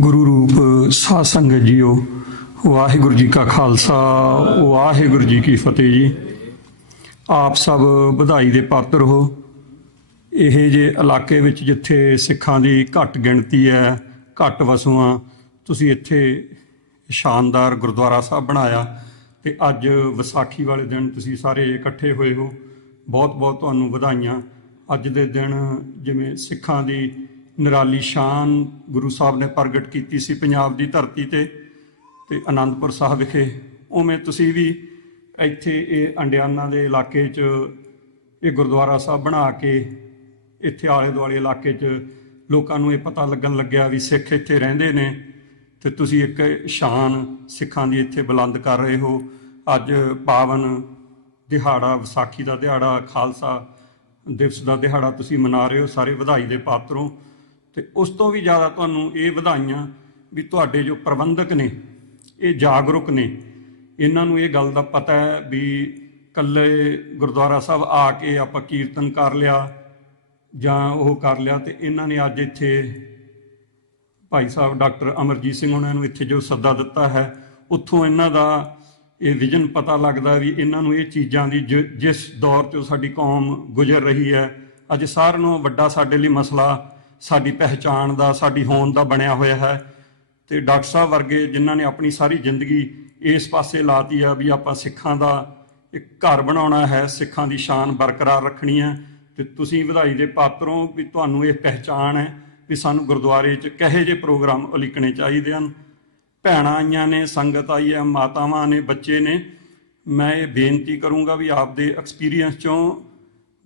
ਗੁਰੂ ਰੂਪ ਸਾਧ ਸੰਗਤ ਜੀਓ, ਵਾਹਿਗੁਰੂ ਜੀ ਕਾ ਖਾਲਸਾ, ਵਾਹਿਗੁਰੂ ਜੀ ਕੀ ਫਤਿਹ ਜੀ। ਆਪ ਸਭ ਵਧਾਈ ਦੇ ਪਾਤਰ ਹੋ। ਇਹ ਜੇ ਇਲਾਕੇ ਵਿੱਚ ਜਿੱਥੇ ਸਿੱਖਾਂ ਦੀ ਘੱਟ ਗਿਣਤੀ ਹੈ, ਘੱਟ ਵਸੂਆਂ, ਤੁਸੀਂ ਇੱਥੇ ਸ਼ਾਨਦਾਰ ਗੁਰਦੁਆਰਾ ਸਾਹਿਬ ਬਣਾਇਆ ਤੇ ਅੱਜ ਵਿਸਾਖੀ ਵਾਲੇ ਦਿਨ ਤੁਸੀਂ ਸਾਰੇ ਇਕੱਠੇ ਹੋਏ ਹੋ। ਬਹੁਤ ਬਹੁਤ ਤੁਹਾਨੂੰ ਵਧਾਈਆਂ। ਅੱਜ ਦੇ ਦਿਨ ਜਿਵੇਂ ਸਿੱਖਾਂ ਦੀ ਨਿਰਾਲੀ ਸ਼ਾਨ ਗੁਰੂ ਸਾਹਿਬ ਨੇ ਪ੍ਰਗਟ ਕੀਤੀ ਸੀ ਪੰਜਾਬ ਦੀ ਧਰਤੀ ਤੇ ਅਨੰਦਪੁਰ ਸਾਹਿਬ ਵਿਖੇ, ਉਵੇਂ ਤੁਸੀਂ ਵੀ ਇੱਥੇ ਇਹ ਅੰਡਿਆਨਾ ਦੇ ਇਲਾਕੇ 'ਚ ਇਹ ਗੁਰਦੁਆਰਾ ਸਾਹਿਬ ਬਣਾ ਕੇ ਇੱਥੇ ਆਲੇ ਦੁਆਲੇ ਇਲਾਕੇ 'ਚ ਲੋਕਾਂ ਨੂੰ ਇਹ ਪਤਾ ਲੱਗਣ ਲੱਗਿਆ ਵੀ ਸਿੱਖ ਇੱਥੇ ਰਹਿੰਦੇ ਨੇ ਤੇ ਤੁਸੀਂ ਇੱਕ ਸ਼ਾਨ ਸਿੱਖਾਂ ਦੀ ਇੱਥੇ ਬੁਲੰਦ ਕਰ ਰਹੇ ਹੋ। ਅੱਜ ਪਾਵਨ ਦਿਹਾੜਾ, ਵਿਸਾਖੀ ਦਾ ਦਿਹਾੜਾ, ਖਾਲਸਾ ਦਿਵਸ ਦਾ ਦਿਹਾੜਾ ਤੁਸੀਂ ਮਨਾ ਰਹੇ ਹੋ। ਸਾਰੇ ਵਧਾਈ ਦੇ ਪਾਤਰੋਂ। ਤੇ ਉਸ ਤੋਂ ਵੀ ਜ਼ਿਆਦਾ ਤੁਹਾਨੂੰ ਇਹ ਵਧਾਈਆਂ ਵੀ ਤੁਹਾਡੇ ਜੋ ਪ੍ਰਬੰਧਕ ਨੇ ਇਹ ਜਾਗਰੂਕ ਨੇ, ਇਹਨਾਂ ਨੂੰ ਇਹ ਗੱਲ ਦਾ ਪਤਾ ਹੈ ਵੀ ਇਕੱਲੇ ਗੁਰਦੁਆਰਾ ਸਾਹਿਬ ਆ ਕੇ ਆਪਾਂ ਕੀਰਤਨ ਕਰ ਲਿਆ ਜਾਂ ਉਹ ਕਰ ਲਿਆ, ਤੇ ਇਹਨਾਂ ਨੇ ਅੱਜ ਇੱਥੇ ਭਾਈ ਸਾਹਿਬ ਡਾਕਟਰ ਅਮਰਜੀਤ ਸਿੰਘ ਉਹਨਾਂ ਨੂੰ ਇੱਥੇ ਜੋ ਸੱਦਾ ਦਿੱਤਾ ਹੈ, ਉੱਥੋਂ ਇਹਨਾਂ ਦਾ ਇਹ ਵਿਜ਼ਨ ਪਤਾ ਲੱਗਦਾ ਵੀ ਇਹਨਾਂ ਨੂੰ ਇਹ ਚੀਜ਼ਾਂ ਦੀ ਜਿਸ ਦੌਰ 'ਚੋਂ ਸਾਡੀ ਕੌਮ ਗੁਜ਼ਰ ਰਹੀ ਹੈ, ਅੱਜ ਸਾਰਿਆਂ ਨਾਲੋਂ ਵੱਡਾ ਸਾਡੇ ਲਈ ਮਸਲਾ ਸਾਡੀ ਪਹਿਚਾਣ ਦਾ, ਸਾਡੀ ਹੋਂਦ ਦਾ ਬਣਿਆ ਹੋਇਆ ਹੈ। ਤੇ ਡਾਕਟਰ ਸਾਹਿਬ ਵਰਗੇ ਜਿਨ੍ਹਾਂ ਨੇ ਆਪਣੀ ਸਾਰੀ ਜ਼ਿੰਦਗੀ ਇਸ ਪਾਸੇ ਲਾਤੀ ਆ ਵੀ ਆਪਾਂ ਸਿੱਖਾਂ ਦਾ ਇੱਕ ਘਰ ਬਣਾਉਣਾ ਹੈ, ਸਿੱਖਾਂ ਦੀ ਸ਼ਾਨ ਬਰਕਰਾਰ ਰੱਖਣੀ ਹੈ, ਤੇ ਤੁਸੀਂ ਵਧਾਈ ਦੇ ਪਾਤਰੋਂ ਵੀ ਤੁਹਾਨੂੰ ਇਹ ਪਹਿਚਾਣ ਹੈ ਵੀ ਸਾਨੂੰ ਗੁਰਦੁਆਰੇ 'ਚ ਕਿਹੋ ਜਿਹੇ ਪ੍ਰੋਗਰਾਮ ਉਲੀਕਣੇ ਚਾਹੀਦੇ ਹਨ। ਭੈਣਾਂ ਆਈਆਂ ਨੇ, ਸੰਗਤ ਆਈ ਹੈ, ਮਾਤਾਵਾਂ ਨੇ, ਬੱਚੇ ਨੇ। ਮੈਂ ਇਹ ਬੇਨਤੀ ਕਰੂੰਗਾ ਵੀ ਆਪਦੇ ਐਕਸਪੀਰੀਅੰਸ 'ਚੋਂ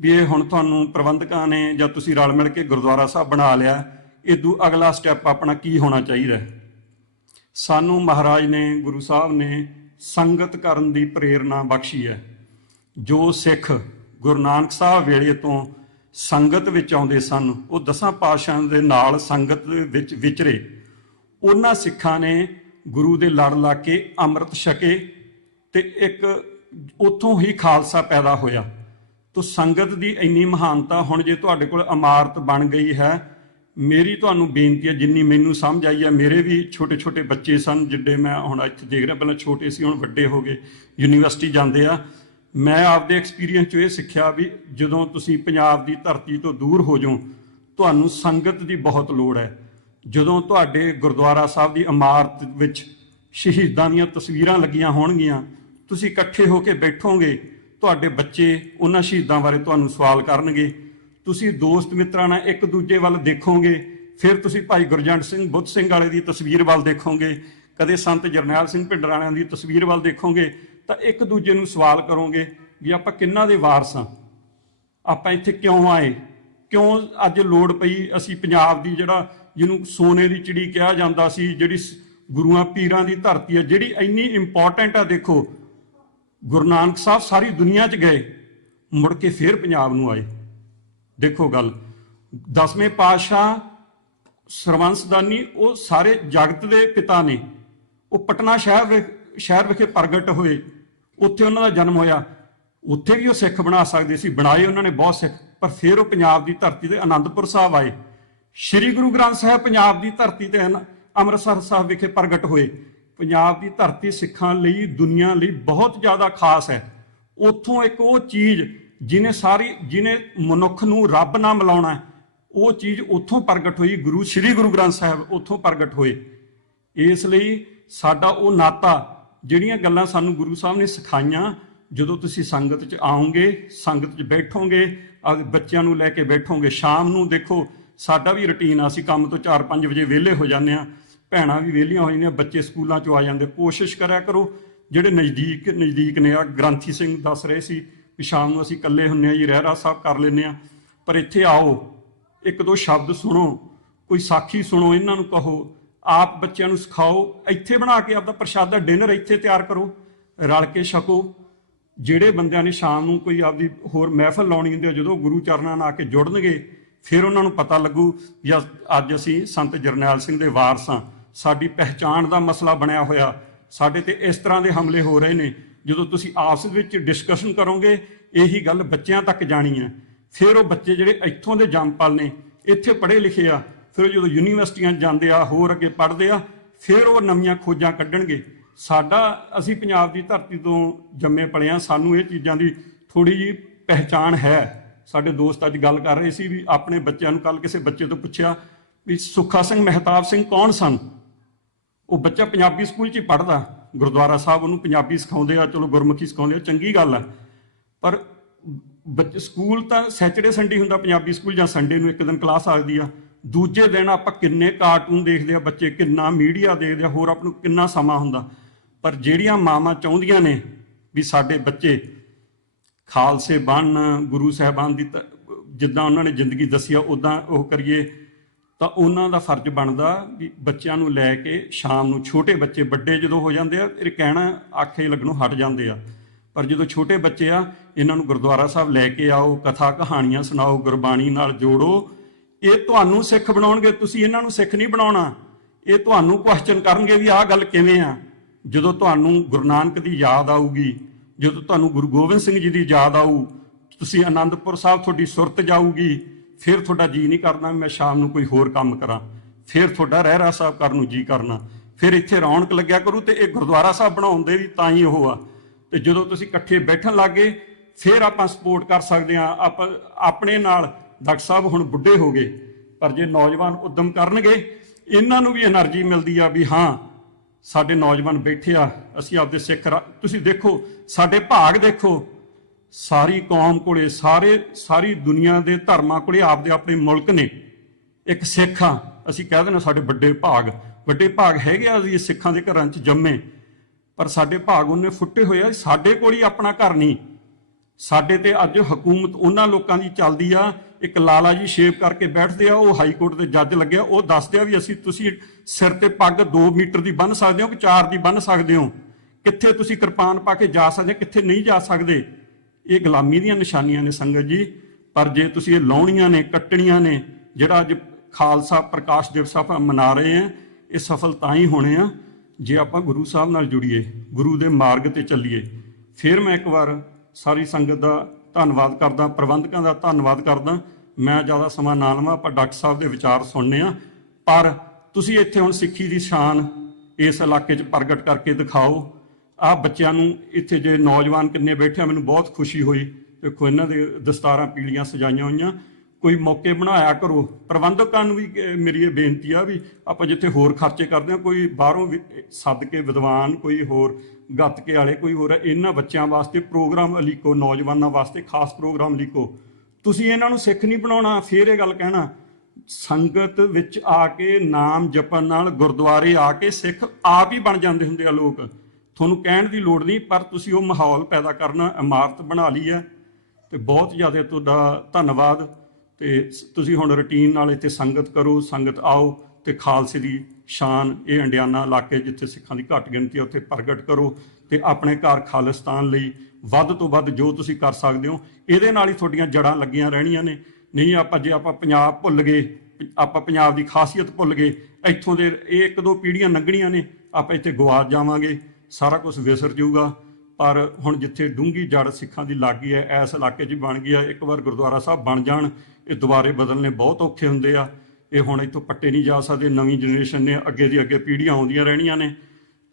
ਵੀ ਇਹ ਹੁਣ ਤੁਹਾਨੂੰ ਪ੍ਰਬੰਧਕਾਂ ਨੇ ਜਾਂ ਤੁਸੀਂ ਰਲ ਮਿਲ ਕੇ ਗੁਰਦੁਆਰਾ ਸਾਹਿਬ ਬਣਾ ਲਿਆ, ਇਦੋਂ ਅਗਲਾ ਸਟੈਪ ਆਪਣਾ ਕੀ ਹੋਣਾ ਚਾਹੀਦਾ ਹੈ। ਸਾਨੂੰ ਮਹਾਰਾਜ ਨੇ, ਗੁਰੂ ਸਾਹਿਬ ਨੇ ਸੰਗਤ ਕਰਨ ਦੀ ਪ੍ਰੇਰਨਾ ਬਖਸ਼ੀ ਹੈ। ਜੋ ਸਿੱਖ ਗੁਰੂ ਨਾਨਕ ਸਾਹਿਬ ਵੇਲੇ ਤੋਂ ਸੰਗਤ ਵਿੱਚ ਆਉਂਦੇ ਸਨ, ਉਹ 10 ਪਾਤਸ਼ਾਹਾਂ ਦੇ ਨਾਲ ਸੰਗਤ ਵਿੱਚ ਵਿਚਰੇ। ਉਹਨਾਂ ਸਿੱਖਾਂ ਨੇ ਗੁਰੂ ਦੇ ਲੜ ਲਾ ਕੇ ਅੰਮ੍ਰਿਤ ਛਕੇ ਤੇ ਇੱਕ ਉੱਥੋਂ ਹੀ ਖਾਲਸਾ ਪੈਦਾ ਹੋਇਆ। ਤੋ ਸੰਗਤ ਦੀ ਇੰਨੀ ਮਹਾਨਤਾ, ਹੁਣ ਜੇ ਤੁਹਾਡੇ ਕੋਲ ਇਮਾਰਤ ਬਣ ਗਈ ਹੈ, ਮੇਰੀ ਤੁਹਾਨੂੰ ਬੇਨਤੀ ਹੈ, ਜਿੰਨੀ ਮੈਨੂੰ ਸਮਝ ਆਈ ਹੈ, ਮੇਰੇ ਵੀ ਛੋਟੇ ਛੋਟੇ ਬੱਚੇ ਸਨ ਜਿੱਡੇ ਮੈਂ ਹੁਣ ਇੱਥੇ ਦੇਖ ਰਿਹਾ, ਪਹਿਲਾਂ ਛੋਟੇ ਸੀ ਹੁਣ ਵੱਡੇ ਹੋ ਗਏ, ਯੂਨੀਵਰਸਿਟੀ ਜਾਂਦੇ ਆ। ਮੈਂ ਆਪਦੇ ਐਕਸਪੀਰੀਅੰਸ 'ਚੋਂ ਇਹ ਸਿੱਖਿਆ ਵੀ ਜਦੋਂ ਤੁਸੀਂ ਪੰਜਾਬ ਦੀ ਧਰਤੀ ਤੋਂ ਦੂਰ ਹੋ ਜਾਓ, ਤੁਹਾਨੂੰ ਸੰਗਤ ਦੀ ਬਹੁਤ ਲੋੜ ਹੈ। ਜਦੋਂ ਤੁਹਾਡੇ ਗੁਰਦੁਆਰਾ ਸਾਹਿਬ ਦੀ ਇਮਾਰਤ ਵਿੱਚ ਸ਼ਹੀਦਾਂ ਦੀਆਂ ਤਸਵੀਰਾਂ ਲੱਗੀਆਂ ਹੋਣਗੀਆਂ, ਤੁਸੀਂ ਇਕੱਠੇ ਹੋ ਕੇ ਬੈਠੋਗੇ, ਤੁਹਾਡੇ ਬੱਚੇ ਉਹਨਾਂ ਸ਼ਹੀਦਾਂ ਬਾਰੇ ਤੁਹਾਨੂੰ ਸਵਾਲ ਕਰਨਗੇ, ਤੁਸੀਂ ਦੋਸਤ ਮਿੱਤਰਾਂ ਨਾਲ ਇੱਕ ਦੂਜੇ ਵੱਲ ਦੇਖੋਗੇ, ਫਿਰ ਤੁਸੀਂ ਭਾਈ ਗੁਰਜੰਟ ਸਿੰਘ ਬੁੱਧ ਸਿੰਘ ਵਾਲੇ ਦੀ ਤਸਵੀਰ ਵੱਲ ਦੇਖੋਗੇ, ਕਦੇ ਸੰਤ ਜਰਨੈਲ ਸਿੰਘ ਭਿੰਡਰਾਣਿਆਂ ਦੀ ਤਸਵੀਰ ਵੱਲ ਦੇਖੋਗੇ, ਤਾਂ ਇੱਕ ਦੂਜੇ ਨੂੰ ਸਵਾਲ ਕਰੋਗੇ ਵੀ ਆਪਾਂ ਕਿਹਨਾਂ ਦੇ ਵਾਰਸ ਹਾਂ, ਆਪਾਂ ਇੱਥੇ ਕਿਉਂ ਆਏ, ਕਿਉਂ ਅੱਜ ਲੋੜ ਪਈ ਅਸੀਂ ਪੰਜਾਬ ਦੀ, ਜਿਹੜਾ ਜਿਹਨੂੰ ਸੋਨੇ ਦੀ ਚਿੜੀ ਕਿਹਾ ਜਾਂਦਾ ਸੀ, ਜਿਹੜੀ ਗੁਰੂਆਂ ਪੀਰਾਂ ਦੀ ਧਰਤੀ ਹੈ ਜਿਹੜੀ ਇੰਨੀ ਇੰਪੋਰਟੈਂਟ ਆ। ਦੇਖੋ ਗੁਰੂ ਨਾਨਕ ਸਾਹਿਬ ਸਾਰੀ ਦੁਨੀਆ 'ਚ ਗਏ, ਮੁੜ ਕੇ ਫਿਰ ਪੰਜਾਬ ਨੂੰ ਆਏ। ਦੇਖੋ ਗੱਲ, 10ਵੇਂ ਪਾਤਸ਼ਾਹ ਸਰਵੰਸਦਾਨੀ ਉਹ ਸਾਰੇ ਜਗਤ ਦੇ ਪਿਤਾ ਨੇ। ਉਹ ਪਟਨਾ ਸ਼ਹਿਰ ਵਿਖੇ ਪ੍ਰਗਟ ਹੋਏ, ਉੱਥੇ ਉਹਨਾਂ ਦਾ ਜਨਮ ਹੋਇਆ। ਉੱਥੇ ਵੀ ਉਹ ਸਿੱਖ ਬਣਾ ਸਕਦੇ ਸੀ, ਬਣਾਏ ਉਹਨਾਂ ਨੇ ਬਹੁਤ ਸਿੱਖ, ਪਰ ਫਿਰ ਉਹ ਪੰਜਾਬ ਦੀ ਧਰਤੀ ਤੇ ਆਨੰਦਪੁਰ ਸਾਹਿਬ ਆਏ। ਸ੍ਰੀ ਗੁਰੂ ਗ੍ਰੰਥ ਸਾਹਿਬ ਪੰਜਾਬ ਦੀ ਧਰਤੀ ਤੇ ਅੰਮ੍ਰਿਤਸਰ ਸਾਹਿਬ ਵਿਖੇ ਪ੍ਰਗਟ ਹੋਏ। ਪੰਜਾਬ ਦੀ ਧਰਤੀ ਸਿੱਖਾਂ ਲਈ, ਦੁਨੀਆ ਲਈ ਬਹੁਤ ਜ਼ਿਆਦਾ ਖਾਸ ਹੈ। ਉੱਥੋਂ ਇੱਕ ਉਹ ਚੀਜ਼ ਜਿਹਨੇ ਮਨੁੱਖ ਨੂੰ ਰੱਬ ਨਾਲ ਮਿਲਾਉਣਾ, ਉਹ ਚੀਜ਼ ਉੱਥੋਂ ਪ੍ਰਗਟ ਹੋਈ। ਸ੍ਰੀ ਗੁਰੂ ਗ੍ਰੰਥ ਸਾਹਿਬ ਉੱਥੋਂ ਪ੍ਰਗਟ ਹੋਏ। ਇਸ ਲਈ ਸਾਡਾ ਉਹ ਨਾਤਾ, ਜਿਹੜੀਆਂ ਗੱਲਾਂ ਸਾਨੂੰ ਗੁਰੂ ਸਾਹਿਬ ਨੇ ਸਿਖਾਈਆਂ, ਜਦੋਂ ਤੁਸੀਂ ਸੰਗਤ 'ਚ ਆਓਗੇ, ਸੰਗਤ 'ਚ ਬੈਠੋਗੇ, ਬੱਚਿਆਂ ਨੂੰ ਲੈ ਕੇ ਬੈਠੋਗੇ, ਸ਼ਾਮ ਨੂੰ ਦੇਖੋ ਸਾਡਾ ਵੀ ਰੁਟੀਨ ਆ, ਅਸੀਂ ਕੰਮ ਤੋਂ 4-5 ਵਜੇ ਵਿਹਲੇ ਹੋ ਜਾਂਦੇ ਹਾਂ, ਭੈਣਾਂ ਵੀ ਵਿਹਲੀਆਂ ਹੋ ਜਾਂਦੀਆਂ, ਬੱਚੇ ਸਕੂਲਾਂ 'ਚੋਂ ਆ ਜਾਂਦੇ। ਕੋਸ਼ਿਸ਼ ਕਰਿਆ ਕਰੋ ਜਿਹੜੇ ਨਜ਼ਦੀਕ ਨੇ, ਆ ਗ੍ਰੰਥੀ ਸਿੰਘ ਦੱਸ ਰਹੇ ਸੀ ਵੀ ਸ਼ਾਮ ਨੂੰ ਅਸੀਂ ਇਕੱਲੇ ਹੁੰਦੇ ਹਾਂ ਜੀ, ਰਹਿਰਾਸ ਸਾਹਿਬ ਕਰ ਲੈਂਦੇ ਹਾਂ, ਪਰ ਇੱਥੇ ਆਓ, 1-2 ਸ਼ਬਦ ਸੁਣੋ, ਕੋਈ ਸਾਖੀ ਸੁਣੋ, ਇਹਨਾਂ ਨੂੰ ਕਹੋ, ਆਪ ਬੱਚਿਆਂ ਨੂੰ ਸਿਖਾਓ। ਇੱਥੇ ਬਣਾ ਕੇ ਆਪਦਾ ਪ੍ਰਸ਼ਾਦਾ ਡਿਨਰ ਇੱਥੇ ਤਿਆਰ ਕਰੋ, ਰਲ ਕੇ ਛਕੋ। ਜਿਹੜੇ ਬੰਦਿਆਂ ਨੇ ਸ਼ਾਮ ਨੂੰ ਕੋਈ ਆਪਦੀ ਹੋਰ ਮਹਿਫਲ ਲਾਉਣੀ ਹੁੰਦੀ ਹੈ, ਜਦੋਂ ਗੁਰੂ ਚਰਨਾਂ ਨਾਲ ਆ ਕੇ ਜੁੜਨਗੇ, ਫਿਰ ਉਹਨਾਂ ਨੂੰ ਪਤਾ ਲੱਗੂ ਵੀ ਅੱਜ ਅਸੀਂ ਸੰਤ ਜਰਨੈਲ ਸਿੰਘ ਦੇ ਵਾਰਸ ਹਾਂ, ਸਾਡੀ ਪਹਿਚਾਣ ਦਾ ਮਸਲਾ ਬਣਿਆ ਹੋਇਆ, ਸਾਡੇ ਤੇ ਇਸ ਤਰ੍ਹਾਂ ਦੇ ਹਮਲੇ ਹੋ ਰਹੇ ਨੇ। ਜਦੋਂ ਤੁਸੀਂ ਆਪਸ ਵਿੱਚ ਡਿਸਕਸ਼ਨ ਕਰੋਗੇ, ਇਹੀ ਗੱਲ ਬੱਚਿਆਂ ਤੱਕ ਜਾਣੀ ਹੈ। ਫਿਰ ਉਹ ਬੱਚੇ ਜਿਹੜੇ ਇੱਥੋਂ ਦੇ ਜੰਮਪਲ ਨੇ, ਇੱਥੇ ਪੜ੍ਹੇ ਲਿਖੇ ਆ, ਫਿਰ ਜਦੋਂ ਯੂਨੀਵਰਸਿਟੀਆਂ ਜਾਂਦੇ ਆ, ਹੋਰ ਅੱਗੇ ਪੜ੍ਹਦੇ ਆ, ਫਿਰ ਉਹ ਨਵੀਆਂ ਖੋਜਾਂ ਕੱਢਣਗੇ। ਅਸੀਂ ਪੰਜਾਬ ਦੀ ਧਰਤੀ ਤੋਂ ਜੰਮੇ ਪਲੇ ਹਾਂ, ਸਾਨੂੰ ਇਹ ਚੀਜ਼ਾਂ ਦੀ ਥੋੜ੍ਹੀ ਜਿਹੀ ਪਹਿਚਾਣ ਹੈ। ਸਾਡੇ ਦੋਸਤ ਅੱਜ ਗੱਲ ਕਰ ਰਹੇ ਸੀ ਵੀ ਆਪਣੇ ਬੱਚਿਆਂ ਨੂੰ, ਕੱਲ ਕਿਸੇ ਬੱਚੇ ਤੋਂ ਪੁੱਛਿਆ ਵੀ ਸੁੱਖਾ ਸਿੰਘ ਮਹਿਤਾਬ ਸਿੰਘ ਕੌਣ ਸਨ। ਉਹ ਬੱਚਾ ਪੰਜਾਬੀ ਸਕੂਲ 'ਚ ਹੀ ਪੜ੍ਹਦਾ, ਗੁਰਦੁਆਰਾ ਸਾਹਿਬ ਉਹਨੂੰ ਪੰਜਾਬੀ ਸਿਖਾਉਂਦੇ ਆ, ਚਲੋ ਗੁਰਮੁਖੀ ਸਿਖਾਉਂਦੇ ਆ, ਚੰਗੀ ਗੱਲ ਆ, ਪਰ ਸਕੂਲ ਤਾਂ ਸੈਚਰਡੇ ਸੰਡੇ ਹੁੰਦਾ ਪੰਜਾਬੀ ਸਕੂਲ, ਜਾਂ ਸੰਡੇ ਨੂੰ ਇੱਕ ਦਿਨ ਕਲਾਸ ਆਉਂਦੀ ਆ। ਦੂਜੇ ਦਿਨ ਆਪਾਂ ਕਿੰਨੇ ਕਾਰਟੂਨ ਦੇਖਦੇ ਆ ਬੱਚੇ, ਕਿੰਨਾ ਮੀਡੀਆ ਦੇਖਦੇ ਆ, ਹੋਰ ਆਪ ਨੂੰ ਕਿੰਨਾ ਸਮਾਂ ਹੁੰਦਾ। ਪਰ ਜਿਹੜੀਆਂ ਮਾਵਾਂ ਚਾਹੁੰਦੀਆਂ ਨੇ ਵੀ ਸਾਡੇ ਬੱਚੇ ਖਾਲਸੇ ਬਣਨ, ਗੁਰੂ ਸਾਹਿਬਾਨ ਦੀ ਜਿੱਦਾਂ ਉਹਨਾਂ ਨੇ ਜ਼ਿੰਦਗੀ ਦੱਸੀ ਆ ਉੱਦਾਂ ਉਹ ਕਰੀਏ, ਤਾਂ ਉਹਨਾਂ ਦਾ ਫਰਜ਼ ਬਣਦਾ ਵੀ ਬੱਚਿਆਂ ਨੂੰ ਲੈ ਕੇ ਸ਼ਾਮ ਨੂੰ, ਛੋਟੇ ਬੱਚੇ, ਵੱਡੇ ਜਦੋਂ ਹੋ ਜਾਂਦੇ ਆ ਇਹ ਕਹਿਣਾ ਆਖੇ ਲੱਗਣੋਂ ਹਟ ਜਾਂਦੇ ਆ, ਪਰ ਜਦੋਂ ਛੋਟੇ ਬੱਚੇ ਆ, ਇਹਨਾਂ ਨੂੰ ਗੁਰਦੁਆਰਾ ਸਾਹਿਬ ਲੈ ਕੇ ਆਓ, ਕਥਾ ਕਹਾਣੀਆਂ ਸੁਣਾਓ, ਗੁਰਬਾਣੀ ਨਾਲ ਜੋੜੋ। ਇਹ ਤੁਹਾਨੂੰ ਸਿੱਖ ਬਣਾਉਣਗੇ, ਤੁਸੀਂ ਇਹਨਾਂ ਨੂੰ ਸਿੱਖ ਨਹੀਂ ਬਣਾਉਣਾ। ਇਹ ਤੁਹਾਨੂੰ ਕੁਐਸਚਨ ਕਰਨਗੇ ਵੀ ਆਹ ਗੱਲ ਕਿਵੇਂ ਆ। ਜਦੋਂ ਤੁਹਾਨੂੰ ਗੁਰੂ ਨਾਨਕ ਦੀ ਯਾਦ ਆਊਗੀ, ਜਦੋਂ ਤੁਹਾਨੂੰ ਗੁਰੂ ਗੋਬਿੰਦ ਸਿੰਘ ਜੀ ਦੀ ਯਾਦ ਆਊ, ਤੁਸੀਂ ਆਨੰਦਪੁਰ ਸਾਹਿਬ, ਤੁਹਾਡੀ ਸੁਰਤ ਜਾਊਗੀ, ਫਿਰ ਤੁਹਾਡਾ ਜੀ ਨਹੀਂ ਕਰਨਾ ਮੈਂ ਸ਼ਾਮ ਨੂੰ ਕੋਈ ਹੋਰ ਕੰਮ ਕਰਾਂ, ਫਿਰ ਤੁਹਾਡਾ ਰਹਿਰਾਸ ਸਾਹਿਬ ਕਰਨ ਨੂੰ ਜੀ ਕਰਨਾ, ਫਿਰ ਇੱਥੇ ਰੌਣਕ ਲੱਗਿਆ ਕਰੂ। ਤੇ ਇਹ ਗੁਰਦੁਆਰਾ ਸਾਹਿਬ ਬਣਾਉਂਦੇ ਵੀ ਤਾਂ ਹੀ ਉਹ ਆ। ਤੇ ਜਦੋਂ ਤੁਸੀਂ ਇਕੱਠੇ ਬੈਠਣ ਲੱਗ ਗਏ, ਫਿਰ ਆਪਾਂ ਸਪੋਰਟ ਕਰ ਸਕਦੇ ਹਾਂ। ਆਪਾਂ ਆਪਣੇ ਨਾਲ ਡਾਕਟਰ ਸਾਹਿਬ ਹੁਣ ਬੁੱਢੇ ਹੋ ਗਏ, ਪਰ ਜੇ ਨੌਜਵਾਨ ਉਦਮ ਕਰਨਗੇ, ਇਹਨਾਂ ਨੂੰ ਵੀ ਐਨਰਜੀ ਮਿਲਦੀ ਆ ਵੀ ਹਾਂ ਸਾਡੇ ਨੌਜਵਾਨ ਬੈਠੇ ਆ, ਅਸੀਂ ਆਪਦੇ ਸਿੱਖ। ਤੁਸੀਂ ਦੇਖੋ ਸਾਡੇ ਭਾਗ, ਦੇਖੋ ਸਾਰੀ ਕੌਮ ਕੋਲੇ, ਸਾਰੀ ਦੁਨੀਆ ਦੇ ਧਰਮਾਂ ਕੋਲੇ ਆਪਦੇ ਆਪਣੇ ਮੁਲਕ ਨੇ। ਇੱਕ ਸਿੱਖ ਆ, ਅਸੀਂ ਕਹਿ ਦਿੰਦੇ ਸਾਡੇ ਵੱਡੇ ਭਾਗ ਹੈਗੇ ਆ, ਅਸੀਂ ਸਿੱਖਾਂ ਦੇ ਘਰਾਂ 'ਚ ਜੰਮੇ, ਪਰ ਸਾਡੇ ਭਾਗ ਉਹਨੇ ਫੁੱਟੇ ਹੋਏ ਆ। ਸਾਡੇ ਕੋਲ ਹੀ ਆਪਣਾ ਘਰ ਨਹੀਂ। ਸਾਡੇ ਤੇ ਅੱਜ ਹਕੂਮਤ ਉਹਨਾਂ ਲੋਕਾਂ ਦੀ ਚੱਲਦੀ ਆ, ਇੱਕ ਲਾਲਾ ਜੀ ਸ਼ੇਪ ਕਰਕੇ ਬੈਠਦੇ ਆ, ਉਹ ਹਾਈ ਕੋਰਟ ਦੇ ਜੱਜ ਲੱਗਿਆ, ਉਹ ਦੱਸਦੇ ਆ ਵੀ ਤੁਸੀਂ ਸਿਰ ਤੇ ਪੱਗ 2 ਮੀਟਰ ਦੀ ਬੰਨ੍ਹ ਸਕਦੇ ਹੋ ਕਿ 4 ਦੀ ਬੰਨ੍ਹ ਸਕਦੇ ਹੋ, ਕਿੱਥੇ ਤੁਸੀਂ ਕਿਰਪਾਨ ਪਾ ਕੇ ਜਾ ਸਕਦੇ, ਕਿੱਥੇ ਨਹੀਂ ਜਾ ਸਕਦੇ। ਇਹ ਗੁਲਾਮੀ ਦੀਆਂ ਨਿਸ਼ਾਨੀਆਂ ਨੇ ਸੰਗਤ ਜੀ। ਪਰ ਜੇ ਤੁਸੀਂ ਇਹ ਲਾਉਣੀਆਂ ਨੇ, ਕੱਟਣੀਆਂ ਨੇ, ਜਿਹੜਾ ਅੱਜ ਖਾਲਸਾ ਪ੍ਰਕਾਸ਼ ਦਿਵਸ ਆਪਾਂ ਮਨਾ ਰਹੇ ਹਾਂ, ਇਹ ਸਫਲ ਤਾਂ ਹੀ ਹੋਣੇ ਆ ਜੇ ਆਪਾਂ ਗੁਰੂ ਸਾਹਿਬ ਨਾਲ ਜੁੜੀਏ, ਗੁਰੂ ਦੇ ਮਾਰਗ ਤੇ ਚੱਲੀਏ। ਫਿਰ ਮੈਂ ਇੱਕ ਵਾਰ ਸਾਰੀ ਸੰਗਤ ਦਾ ਧੰਨਵਾਦ ਕਰਦਾ, ਪ੍ਰਬੰਧਕਾਂ ਦਾ ਧੰਨਵਾਦ ਕਰਦਾ। ਮੈਂ ਜ਼ਿਆਦਾ ਸਮਾਂ ਨਾ ਲਵਾਂ, ਆਪਾਂ ਡਾਕਟਰ ਸਾਹਿਬ ਦੇ ਵਿਚਾਰ ਸੁਣਨੇ ਆ, ਪਰ ਤੁਸੀਂ ਇੱਥੇ ਹੁਣ ਸਿੱਖੀ ਦੀ ਸ਼ਾਨ ਇਸ ਇਲਾਕੇ 'ਚ ਪ੍ਰਗਟ ਕਰਕੇ ਦਿਖਾਓ। ਆਹ ਬੱਚਿਆਂ ਨੂੰ ਇੱਥੇ ਜੇ ਨੌਜਵਾਨ ਕਿੰਨੇ ਬੈਠੇ ਆ, ਮੈਨੂੰ ਬਹੁਤ ਖੁਸ਼ੀ ਹੋਈ। ਦੇਖੋ ਇਹਨਾਂ ਦੇ ਦਸਤਾਰਾਂ ਪੀਲੀਆਂ ਸਜਾਈਆਂ ਹੋਈਆਂ, ਕੋਈ ਮੌਕੇ ਬਣਾਇਆ ਕਰੋ। ਪ੍ਰਬੰਧਕਾਂ ਨੂੰ ਵੀ ਮੇਰੀ ਇਹ ਬੇਨਤੀ ਆ ਵੀ ਆਪਾਂ ਜਿੱਥੇ ਹੋਰ ਖਰਚੇ ਕਰਦੇ ਹਾਂ, ਕੋਈ ਬਾਹਰੋਂ ਸੱਦ ਕੇ ਵਿਦਵਾਨ, ਕੋਈ ਹੋਰ ਗੱਤਕੇ ਵਾਲੇ, ਕੋਈ ਹੋਰ ਇਹਨਾਂ ਬੱਚਿਆਂ ਵਾਸਤੇ ਪ੍ਰੋਗਰਾਮ ਲਿਖੋ, ਨੌਜਵਾਨਾਂ ਵਾਸਤੇ ਖਾਸ ਪ੍ਰੋਗਰਾਮ ਲਿਖੋ। ਤੁਸੀਂ ਇਹਨਾਂ ਨੂੰ ਸਿੱਖ ਨਹੀਂ ਬਣਾਉਣਾ। ਫਿਰ ਇਹ ਗੱਲ ਕਹਿਣਾ, ਸੰਗਤ ਵਿੱਚ ਆ ਕੇ ਨਾਮ ਜਪਣ ਨਾਲ ਗੁਰਦੁਆਰੇ ਆ ਕੇ ਸਿੱਖ ਆਪ ਹੀ ਬਣ ਜਾਂਦੇ ਹੁੰਦੇ ਆ ਲੋਕ। ਤੁਹਾਨੂੰ ਕਹਿਣ ਦੀ ਲੋੜ ਨਹੀਂ, ਪਰ ਤੁਸੀਂ ਉਹ ਮਾਹੌਲ ਪੈਦਾ ਕਰਨਾ, ਇਮਾਰਤ ਬਣਾ ਲਈ ਹੈ। ਤੇ ਬਹੁਤ ਜ਼ਿਆਦਾ ਤੁਹਾਡਾ ਧੰਨਵਾਦ। ਤੇ ਤੁਸੀਂ ਹੁਣ ਰੁਟੀਨ ਨਾਲ ਇੱਥੇ ਸੰਗਤ ਕਰੋ, ਸੰਗਤ ਆਓ, ਤੇ ਖਾਲਸੇ ਦੀ ਸ਼ਾਨ ਇਹ ਇੰਡਿਆਨਾ ਇਲਾਕੇ ਜਿੱਥੇ ਸਿੱਖਾਂ ਦੀ ਘੱਟ ਗਿਣਤੀ ਹੈ ਉੱਥੇ ਪ੍ਰਗਟ ਕਰੋ ਤੇ ਆਪਣੇ ਘਰ ਖਾਲਿਸਤਾਨ ਲਈ ਵੱਧ ਤੋਂ ਵੱਧ ਜੋ ਤੁਸੀਂ ਕਰ ਸਕਦੇ ਹੋ। ਇਹਦੇ ਨਾਲ ਹੀ ਤੁਹਾਡੀਆਂ ਜੜ੍ਹਾਂ ਲੱਗੀਆਂ ਰਹਿਣੀਆਂ ਨੇ। ਨਹੀਂ ਜੇ ਆਪਾਂ ਪੰਜਾਬ ਭੁੱਲ ਗਏ, ਆਪਾਂ ਪੰਜਾਬ ਦੀ ਖਾਸੀਅਤ ਭੁੱਲ ਗਏ, ਇੱਥੋਂ ਦੇ ਇਹ 1-2 ਪੀੜ੍ਹੀਆਂ ਲੰਘਣੀਆਂ ਨੇ, ਆਪਾਂ ਇੱਥੇ ਗਵਾਚ ਜਾਵਾਂਗੇ, ਸਾਰਾ ਕੁਝ ਵਿਸਰ ਜਾਊਗਾ। ਪਰ ਹੁਣ ਜਿੱਥੇ ਡੂੰਘੀ ਜੜ ਸਿੱਖਾਂ ਦੀ ਲੱਗ ਗਈ ਹੈ, ਇਸ ਇਲਾਕੇ 'ਚ ਬਣ ਗਈ ਹੈ, ਇੱਕ ਵਾਰ ਗੁਰਦੁਆਰਾ ਸਾਹਿਬ ਬਣ ਜਾਣ, ਇਹ ਦੁਬਾਰੇ ਬਦਲਣੇ ਬਹੁਤ ਔਖੇ ਹੁੰਦੇ ਆ। ਇਹ ਹੁਣ ਇੱਥੋਂ ਪੱਟੇ ਨਹੀਂ ਜਾ ਸਕਦੇ। ਨਵੀਂ ਜਨਰੇਸ਼ਨ ਨੇ ਅੱਗੇ ਦੀ ਅੱਗੇ ਪੀੜ੍ਹੀਆਂ ਆਉਂਦੀਆਂ ਰਹਿਣੀਆਂ ਨੇ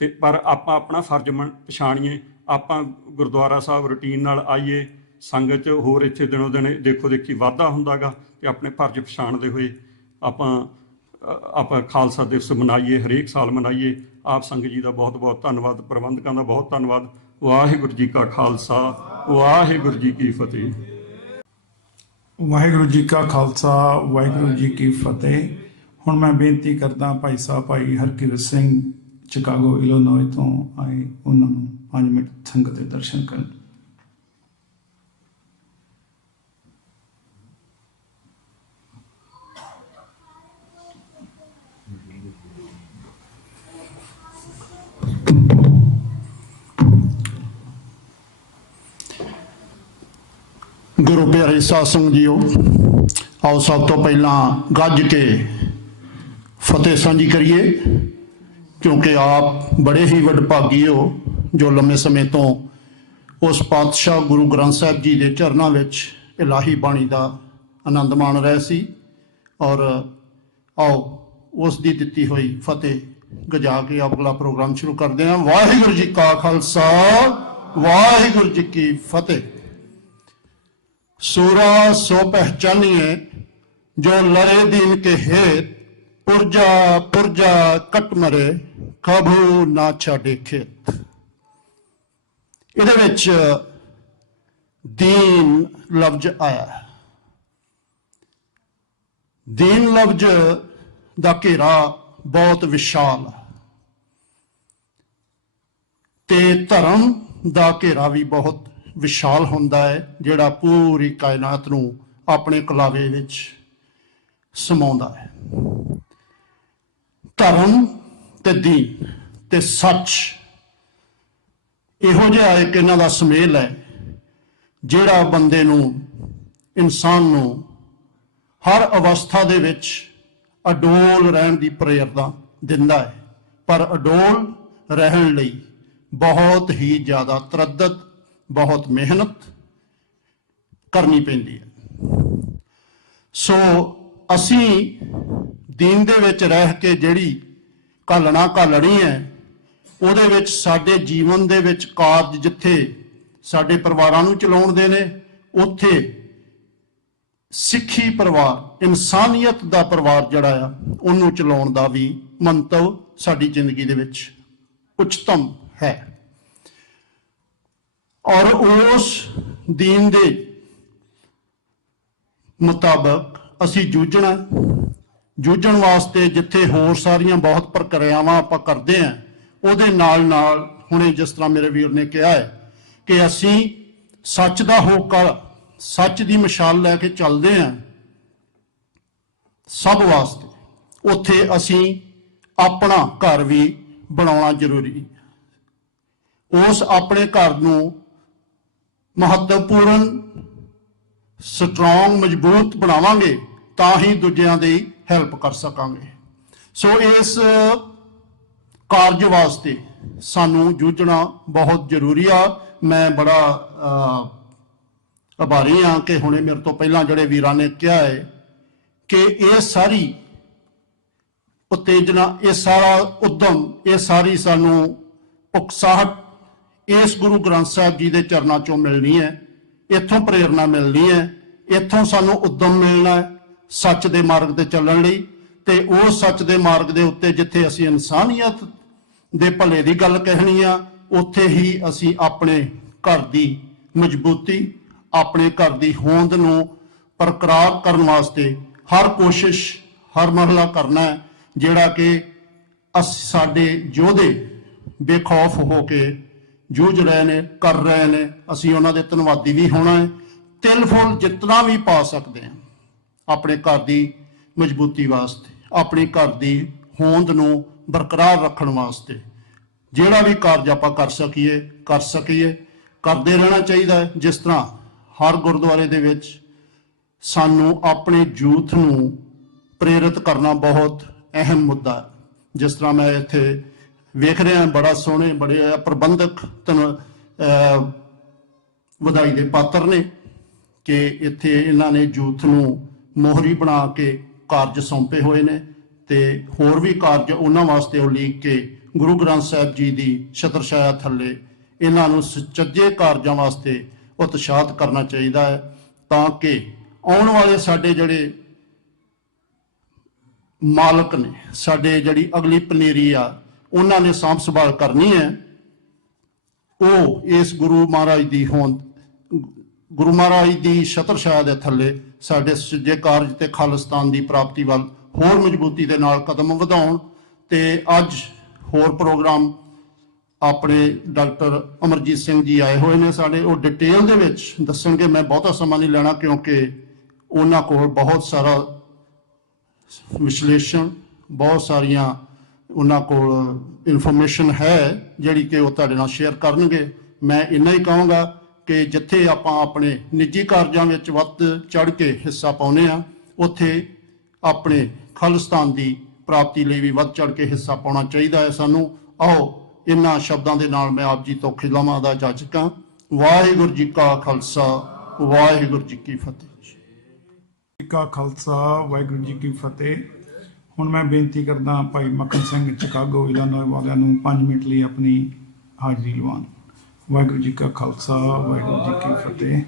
ਤੇ ਪਰ ਆਪਾਂ ਆਪਣਾ ਫਰਜ਼ ਪਛਾਣੀਏ। ਆਪਾਂ ਗੁਰਦੁਆਰਾ ਸਾਹਿਬ ਰੂਟੀਨ ਨਾਲ ਆਈਏ, ਸੰਗਤ 'ਚ ਹੋਰ ਇੱਥੇ ਦਿਨੋਂ ਦਿਨ ਦੇਖੋ ਦੇਖੀ ਵਾਧਾ ਹੁੰਦਾ ਗਾ ਤੇ ਆਪਣੇ ਫਰਜ਼ ਪਛਾਣਦੇ ਹੋਏ ਆਪਾਂ ਖਾਲਸਾ ਦਿਵਸ ਮਨਾਈਏ, ਹਰੇਕ ਸਾਲ ਮਨਾਈਏ। ਆਪ ਸੰਗਤ ਜੀ ਦਾ ਬਹੁਤ ਬਹੁਤ ਧੰਨਵਾਦ, ਪ੍ਰਬੰਧਕਾਂ ਦਾ ਬਹੁਤ ਧੰਨਵਾਦ। ਵਾਹਿਗੁਰੂ ਜੀ ਕਾ ਖਾਲਸਾ, ਵਾਹਿਗੁਰੂ ਜੀ ਕੀ ਫਤਿਹ। ਵਾਹਿਗੁਰੂ ਜੀ ਕਾ ਖਾਲਸਾ, ਵਾਹਿਗੁਰੂ ਜੀ ਕੀ ਫਤਿਹ। ਹੁਣ ਮੈਂ ਬੇਨਤੀ ਕਰਦਾ ਭਾਈ ਸਾਹਿਬ ਭਾਈ ਹਰਕਿਰਤ ਸਿੰਘ ਚਿਕਾਗੋ ਇਲੀਨੋਏ ਤੋਂ ਆਏ, ਉਹਨਾਂ ਨੂੰ 5 ਮਿੰਟ ਸੰਗਤ ਦੇ ਦਰਸ਼ਨ ਕਰਨ। ਗੁਰੂ ਪਿਆਰੇ ਸਾਧ ਸੰਗਤ ਜੀਓ, ਆਓ ਸਭ ਤੋਂ ਪਹਿਲਾਂ ਗੱਜ ਕੇ ਫਤਿਹ ਸਾਂਝੀ ਕਰੀਏ, ਕਿਉਂਕਿ ਆਪ ਬੜੇ ਹੀ ਵਡਭਾਗੀ ਹੋ ਜੋ ਲੰਮੇ ਸਮੇਂ ਤੋਂ ਉਸ ਪਾਤਸ਼ਾਹ ਗੁਰੂ ਗ੍ਰੰਥ ਸਾਹਿਬ ਜੀ ਦੇ ਚਰਨਾਂ ਵਿੱਚ ਇਲਾਹੀ ਬਾਣੀ ਦਾ ਆਨੰਦ ਮਾਣ ਰਹੇ ਸੀ। ਔਰ ਆਓ ਉਸ ਦੀ ਦਿੱਤੀ ਹੋਈ ਫਤਿਹ ਗਜਾ ਕੇ ਅਗਲਾ ਪ੍ਰੋਗਰਾਮ ਸ਼ੁਰੂ ਕਰਦੇ ਹਾਂ। ਵਾਹਿਗੁਰੂ ਜੀ ਕਾ ਖਾਲਸਾ, ਵਾਹਿਗੁਰੂ ਜੀ ਕੀ ਫਤਿਹ। सूरा सो पहचानिए जो लरे दीन के हेत, पुरजा पुरजा कट मरे कभू ना छाड़े खेत। ਇਹਦੇ ਵਿੱਚ ਦੀਨ ਲਫ਼ਜ਼ ਆਇਆ ਹੈ। ਦੀਨ ਲਫ਼ਜ਼ ਦਾ ਘੇਰਾ ਬਹੁਤ ਵਿਸ਼ਾਲ ਹੈ ਤੇ ਧਰਮ ਦਾ ਘੇਰਾ ਵੀ ਬਹੁਤ ਵਿਸ਼ਾਲ ਹੁੰਦਾ ਹੈ, ਜਿਹੜਾ ਪੂਰੀ ਕਾਇਨਾਤ ਨੂੰ ਆਪਣੇ ਕਲਾਵੇ ਵਿੱਚ ਸਮਾਉਂਦਾ ਹੈ। ਧਰਮ ਤੇ ਦੀਨ ਤੇ ਸੱਚ ਇਹੋ ਜਿਹਾ ਇੱਕ ਇਹਨਾਂ ਦਾ ਸੁਮੇਲ ਹੈ ਜਿਹੜਾ ਬੰਦੇ ਨੂੰ, ਇਨਸਾਨ ਨੂੰ ਹਰ ਅਵਸਥਾ ਦੇ ਵਿੱਚ ਅਡੋਲ ਰਹਿਣ ਦੀ ਪ੍ਰੇਰਨਾ ਦਿੰਦਾ ਹੈ, ਪਰ ਅਡੋਲ ਰਹਿਣ ਲਈ ਬਹੁਤ ਹੀ ਜ਼ਿਆਦਾ ਤਰੱਦਦ, ਬਹੁਤ ਮਿਹਨਤ ਕਰਨੀ ਪੈਂਦੀ ਹੈ। ਸੋ ਅਸੀਂ ਦੀਨ ਦੇ ਵਿੱਚ ਰਹਿ ਕੇ ਜਿਹੜੀ ਘਾਲਣਾ ਘਾਲਣੀ ਹੈ, ਉਹਦੇ ਵਿੱਚ ਸਾਡੇ ਜੀਵਨ ਦੇ ਵਿੱਚ ਕਾਰਜ ਜਿੱਥੇ ਸਾਡੇ ਪਰਿਵਾਰਾਂ ਨੂੰ ਚਲਾਉਣ ਦੇ ਨੇ, ਉੱਥੇ ਸਿੱਖੀ ਪਰਿਵਾਰ, ਇਨਸਾਨੀਅਤ ਦਾ ਪਰਿਵਾਰ ਜਿਹੜਾ ਆ, ਉਹਨੂੰ ਚਲਾਉਣ ਦਾ ਵੀ ਮੰਤਵ ਸਾਡੀ ਜ਼ਿੰਦਗੀ ਦੇ ਵਿੱਚ ਉੱਚਤਮ ਹੈ। ਔਰ ਉਸ ਦੀਨ ਦੇ ਮੁਤਾਬਕ ਅਸੀਂ ਜੂਝਣ ਵਾਸਤੇ ਜਿੱਥੇ ਹੋਰ ਸਾਰੀਆਂ ਬਹੁਤ ਪ੍ਰਕਿਰਿਆਵਾਂ ਆਪਾਂ ਕਰਦੇ ਹਾਂ, ਉਹਦੇ ਨਾਲ ਨਾਲ ਹੁਣੇ ਜਿਸ ਤਰ੍ਹਾਂ ਮੇਰੇ ਵੀਰ ਨੇ ਕਿਹਾ ਹੈ ਕਿ ਅਸੀਂ ਸੱਚ ਦਾ ਹੋਕਾ, ਸੱਚ ਦੀ ਮਸ਼ਾਲ ਲੈ ਕੇ ਚੱਲਦੇ ਹਾਂ ਸਭ ਵਾਸਤੇ, ਉੱਥੇ ਅਸੀਂ ਆਪਣਾ ਘਰ ਵੀ ਬਣਾਉਣਾ ਜ਼ਰੂਰੀ ਹੈ। ਉਸ ਆਪਣੇ ਘਰ ਨੂੰ ਮਹੱਤਵਪੂਰਨ, ਸਟਰੋਂਗ, ਮਜ਼ਬੂਤ ਬਣਾਵਾਂਗੇ ਤਾਂ ਹੀ ਦੂਜਿਆਂ ਦੀ ਹੈਲਪ ਕਰ ਸਕਾਂਗੇ। ਸੋ ਇਸ ਕਾਰਜ ਵਾਸਤੇ ਸਾਨੂੰ ਜੂਝਣਾ ਬਹੁਤ ਜ਼ਰੂਰੀ ਆ। ਮੈਂ ਬੜਾ ਆਭਾਰੀ ਹਾਂ ਕਿ ਹੁਣੇ ਮੇਰੇ ਤੋਂ ਪਹਿਲਾਂ ਜਿਹੜੇ ਵੀਰਾਂ ਨੇ ਕਿਹਾ ਹੈ ਕਿ ਇਹ ਸਾਰੀ ਉਤੇਜਨਾ, ਇਹ ਸਾਰਾ ਉਦਮ, ਇਹ ਸਾਰੀ ਸਾਨੂੰ ਉਕਸਾਹਟ ਇਸ ਗੁਰੂ ਗ੍ਰੰਥ ਸਾਹਿਬ ਜੀ ਦੇ ਚਰਨਾਂ ਚੋਂ ਮਿਲਣੀ ਹੈ। ਇੱਥੋਂ ਪ੍ਰੇਰਨਾ ਮਿਲਣੀ ਹੈ, ਇੱਥੋਂ ਸਾਨੂੰ ਉਦਮ ਮਿਲਣਾ ਹੈ ਸੱਚ ਦੇ ਮਾਰਗ ਤੇ ਚੱਲਣ ਲਈ। ਤੇ ਉਸ ਸੱਚ ਦੇ ਮਾਰਗ ਦੇ ਉੱਤੇ ਜਿੱਥੇ ਅਸੀਂ ਇਨਸਾਨੀਅਤ ਦੇ ਭਲੇ ਦੀ ਗੱਲ ਕਹਿਣੀ ਆ, ਉੱਥੇ ਹੀ ਅਸੀਂ ਆਪਣੇ ਘਰ ਦੀ ਮਜ਼ਬੂਤੀ, ਆਪਣੇ ਘਰ ਦੀ ਹੋਂਦ ਨੂੰ ਬਰਕਰਾਰ ਕਰਨ ਵਾਸਤੇ ਹਰ ਕੋਸ਼ਿਸ਼, ਹਰ ਮਰਹਲਾ ਕਰਨਾ ਹੈ, ਜਿਹੜਾ ਕਿ ਸਾਡੇ ਯੋਧੇ ਬੇਖੌਫ ਹੋ ਕੇ ਜੂਝ ਰਹੇ ਨੇ, ਕਰ ਰਹੇ ਨੇ। ਅਸੀਂ ਉਹਨਾਂ ਦੇ ਧੰਨਵਾਦੀ ਵੀ ਹੋਣਾ ਹੈ। ਤਿਲ ਫੁੱਲ ਜਿਤਨਾ ਵੀ ਪਾ ਸਕਦੇ ਹਾਂ ਆਪਣੇ ਘਰ ਦੀ ਮਜ਼ਬੂਤੀ ਵਾਸਤੇ, ਆਪਣੀ ਘਰ ਦੀ ਹੋਂਦ ਨੂੰ ਬਰਕਰਾਰ ਰੱਖਣ ਵਾਸਤੇ ਜਿਹੜਾ ਵੀ ਕਾਰਜ ਆਪਾਂ ਕਰ ਸਕੀਏ ਕਰਦੇ ਰਹਿਣਾ ਚਾਹੀਦਾ ਹੈ। ਜਿਸ ਤਰ੍ਹਾਂ ਹਰ ਗੁਰਦੁਆਰੇ ਦੇ ਵਿੱਚ ਸਾਨੂੰ ਆਪਣੇ ਯੂਥ ਨੂੰ ਪ੍ਰੇਰਿਤ ਕਰਨਾ ਬਹੁਤ ਅਹਿਮ ਮੁੱਦਾ ਹੈ। ਜਿਸ ਤਰ੍ਹਾਂ ਮੈਂ ਇੱਥੇ ਵੇਖ ਰਿਹਾ ਬੜਾ ਸੋਹਣੇ ਬੜੇ ਪ੍ਰਬੰਧਕ ਵਧਾਈ ਦੇ ਪਾਤਰ ਨੇ ਕਿ ਇੱਥੇ ਇਹਨਾਂ ਨੇ ਯੂਥ ਨੂੰ ਮੋਹਰੀ ਬਣਾ ਕੇ ਕਾਰਜ ਸੌਂਪੇ ਹੋਏ ਨੇ ਤੇ ਹੋਰ ਵੀ ਕਾਰਜ ਉਹਨਾਂ ਵਾਸਤੇ ਉਲੀਕ ਕੇ ਗੁਰੂ ਗ੍ਰੰਥ ਸਾਹਿਬ ਜੀ ਦੀ ਛਤਰ ਛਾਇਆ ਥੱਲੇ ਇਹਨਾਂ ਨੂੰ ਸੁਚੱਜੇ ਕਾਰਜਾਂ ਵਾਸਤੇ ਉਤਸ਼ਾਹਿਤ ਕਰਨਾ ਚਾਹੀਦਾ ਹੈ, ਤਾਂ ਕਿ ਆਉਣ ਵਾਲੇ ਸਾਡੇ ਜਿਹੜੇ ਮਾਲਕ ਨੇ, ਸਾਡੇ ਜਿਹੜੀ ਅਗਲੀ ਪਨੀਰੀ ਆ, ਉਹਨਾਂ ਨੇ ਸਾਂਭ ਸੰਭਾਲ ਕਰਨੀ ਹੈ। ਉਹ ਇਸ ਗੁਰੂ ਮਹਾਰਾਜ ਦੀ ਛਤਰ ਛਾਇਆ ਦੇ ਥੱਲੇ ਸਾਡੇ ਸੁਚੱਜੇ ਕਾਰਜ ਤੇ ਖਾਲਿਸਤਾਨ ਦੀ ਪ੍ਰਾਪਤੀ ਵੱਲ ਹੋਰ ਮਜ਼ਬੂਤੀ ਦੇ ਨਾਲ ਕਦਮ ਵਧਾਉਣ। ਤੇ ਅੱਜ ਹੋਰ ਪ੍ਰੋਗਰਾਮ ਆਪਣੇ ਡਾਕਟਰ ਅਮਰਜੀਤ ਸਿੰਘ ਜੀ ਆਏ ਹੋਏ ਨੇ ਸਾਡੇ, ਉਹ ਡਿਟੇਲ ਦੇ ਵਿੱਚ ਦੱਸਣਗੇ। ਮੈਂ ਬਹੁਤਾ ਸਮਾਂ ਨਹੀਂ ਲੈਣਾ ਕਿਉਂਕਿ ਉਹਨਾਂ ਕੋਲ ਬਹੁਤ ਸਾਰਾ ਵਿਸ਼ਲੇਸ਼ਣ, ਬਹੁਤ ਸਾਰੀਆਂ ਉਹਨਾਂ ਕੋਲ ਇਨਫੋਰਮੇਸ਼ਨ ਹੈ ਜਿਹੜੀ ਕਿ ਉਹ ਤੁਹਾਡੇ ਨਾਲ ਸ਼ੇਅਰ ਕਰਨਗੇ। ਮੈਂ ਇੰਨਾ ਹੀ ਕਹਾਂਗਾ ਕਿ ਜਿੱਥੇ ਆਪਾਂ ਆਪਣੇ ਨਿੱਜੀ ਕਾਰਜਾਂ ਵਿੱਚ ਵੱਧ ਚੜ੍ਹ ਕੇ ਹਿੱਸਾ ਪਾਉਂਦੇ ਆ, ਉੱਥੇ ਆਪਣੇ ਖਾਲਿਸਤਾਨ ਦੀ ਪ੍ਰਾਪਤੀ ਲਈ ਵੀ ਵੱਧ ਚੜ੍ਹ ਕੇ ਹਿੱਸਾ ਪਾਉਣਾ ਚਾਹੀਦਾ ਹੈ ਸਾਨੂੰ। ਆਓ ਇਹਨਾਂ ਸ਼ਬਦਾਂ ਦੇ ਨਾਲ ਮੈਂ ਆਪ ਜੀ ਤੋਂ ਖਿਲਾਵਾਂ ਦਾ ਇਜਾਜ਼ਤ ਚਾਹਾਂ। ਵਾਹਿਗੁਰੂ ਜੀ ਕਾ ਖਾਲਸਾ, ਵਾਹਿਗੁਰੂ ਜੀ ਕੀ ਫਤਿਹ। ਜੀ ਕਾ ਖਾਲਸਾ, ਵਾਹਿਗੁਰੂ ਜੀ ਕੀ ਫਤਿਹ। ਹੁਣ ਮੈਂ ਬੇਨਤੀ ਕਰਦਾ ਭਾਈ ਮੱਖਣ ਸਿੰਘ ਚਿਕਾਗੋ ਇਲਾਨੋਏ ਵਾਲਿਆਂ ਨੂੰ 5 ਮਿੰਟ ਲਈ ਆਪਣੀ ਹਾਜ਼ਰੀ ਲਵਾਉਣ। ਵਾਹਿਗੁਰੂ ਜੀ ਕਾ ਖਾਲਸਾ, ਵਾਹਿਗੁਰੂ ਜੀ ਕੀ ਫਤਿਹ।